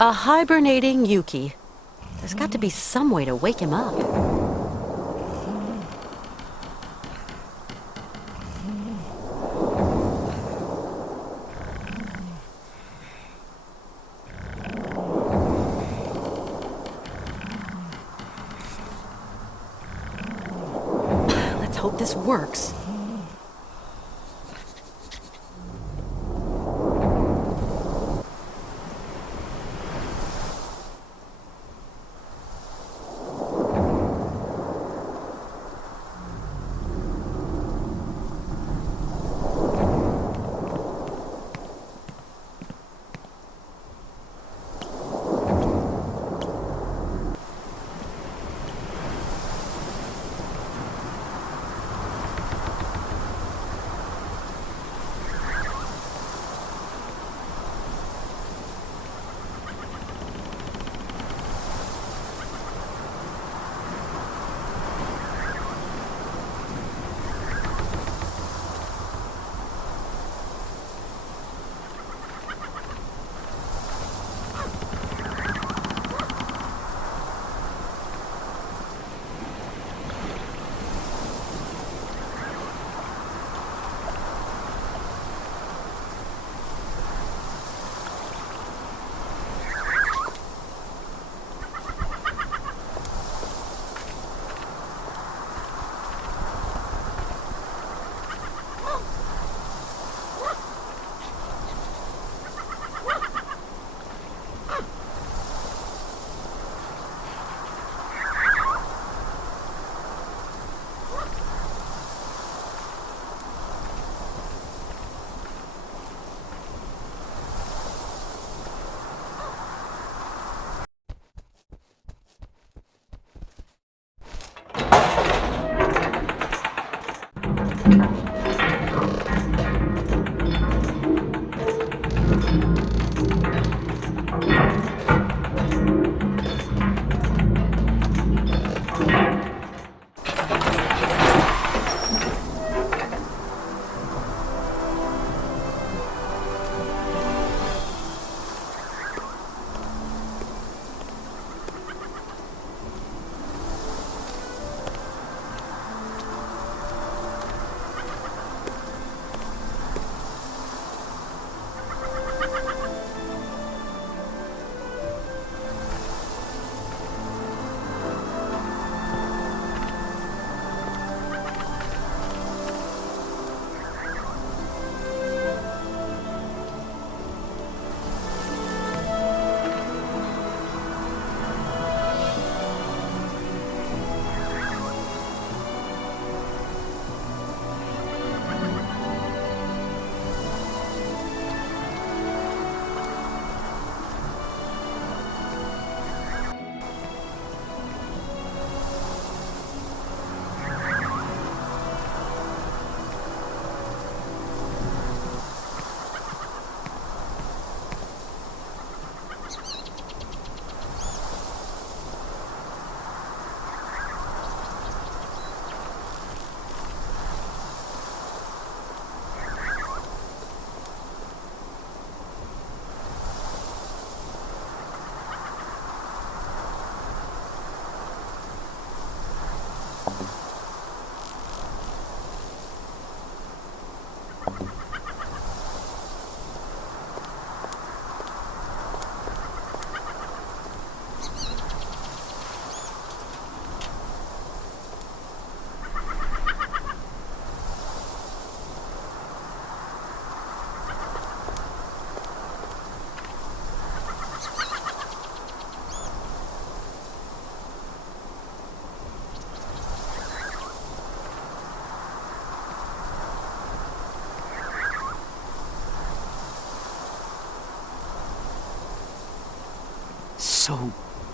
A hibernating Yuki. There's got to be some way to wake him up. Let's hope this works.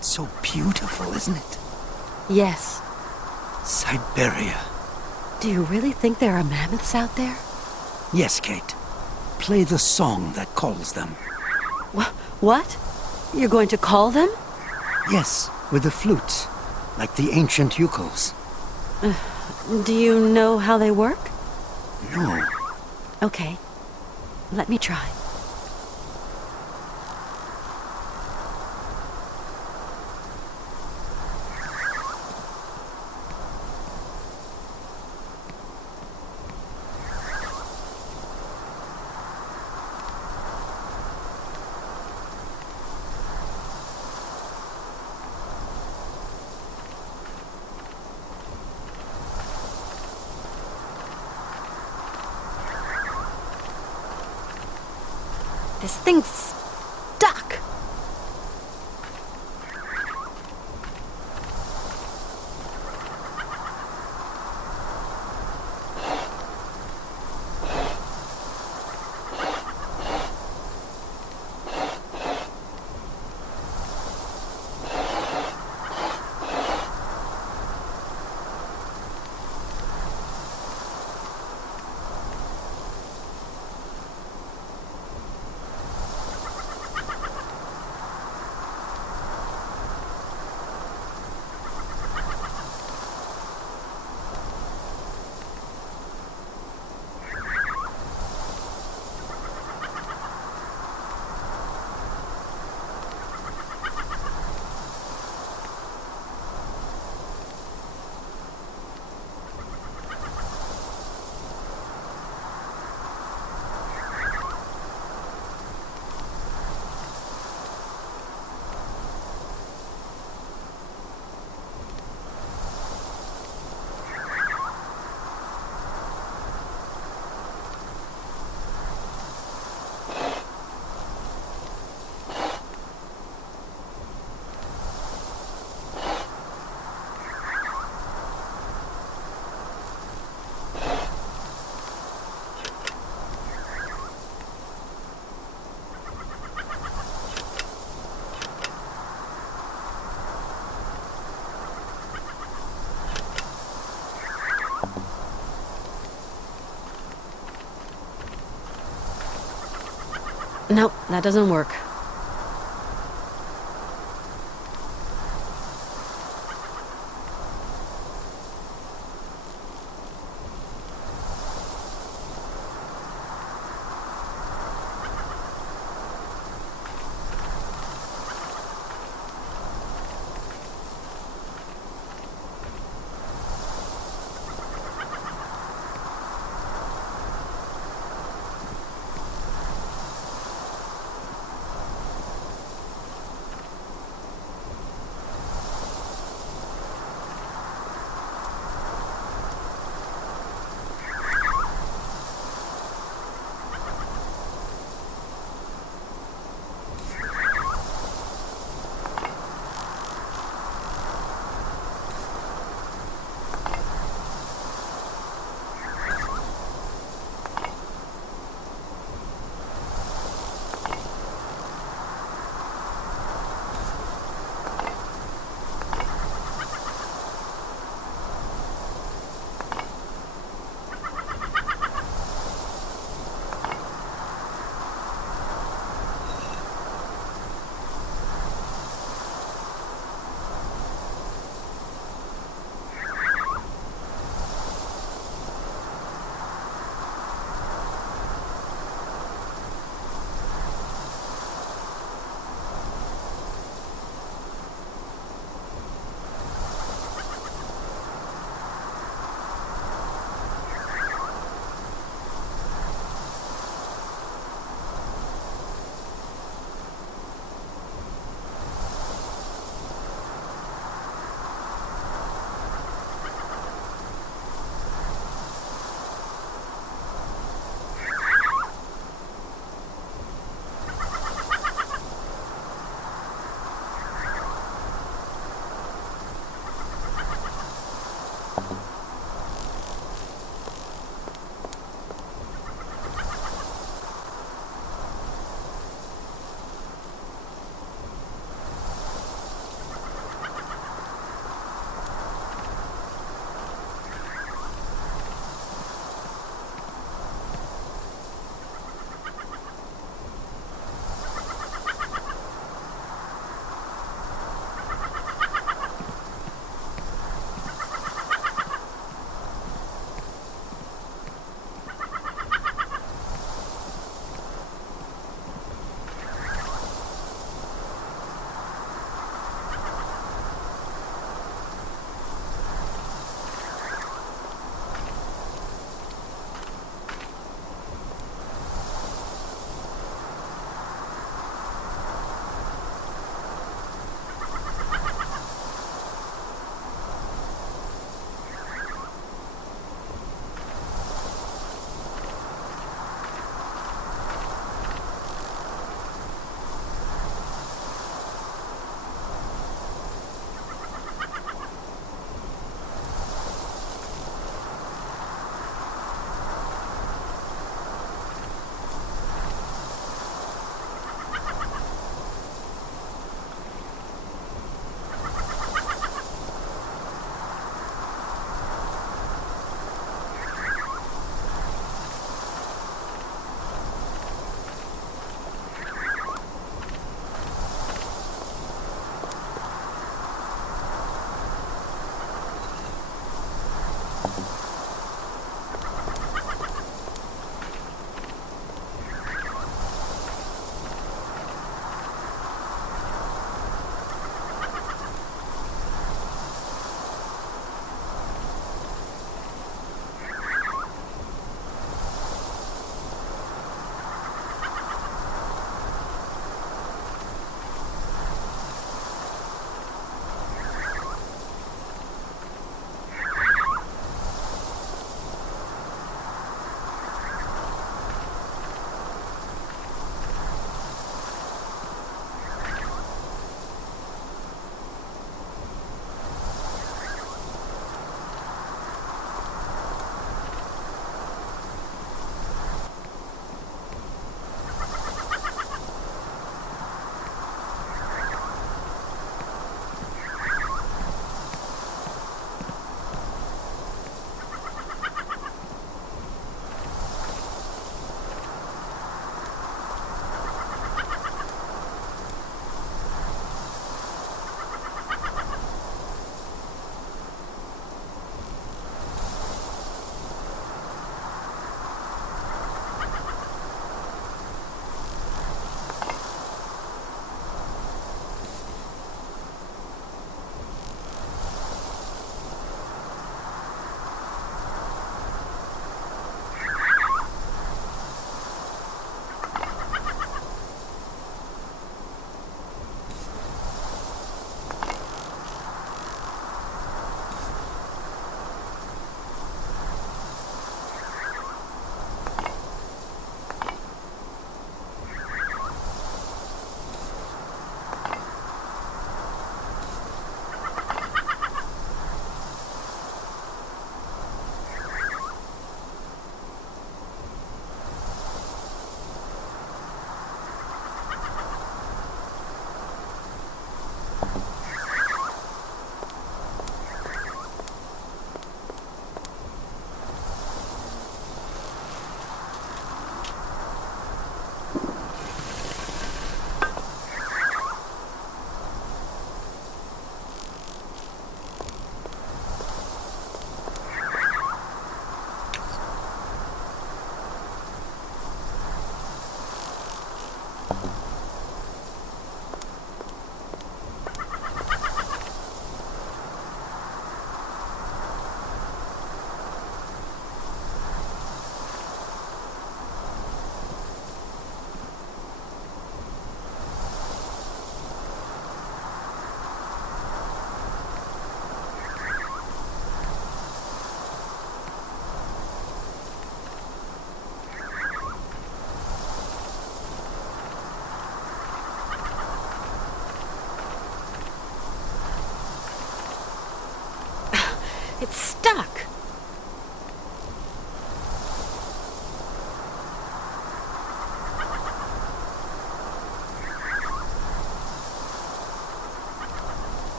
So beautiful, isn't it? Yes. Syberia. Do you really think there are mammoths out there? Yes, Kate. Play the song that calls them. What? You're going to call them? Yes, with the flutes, like the ancient ukels. Do you know how they work? No. Okay. Let me try. This thing's stuck. No, that doesn't work.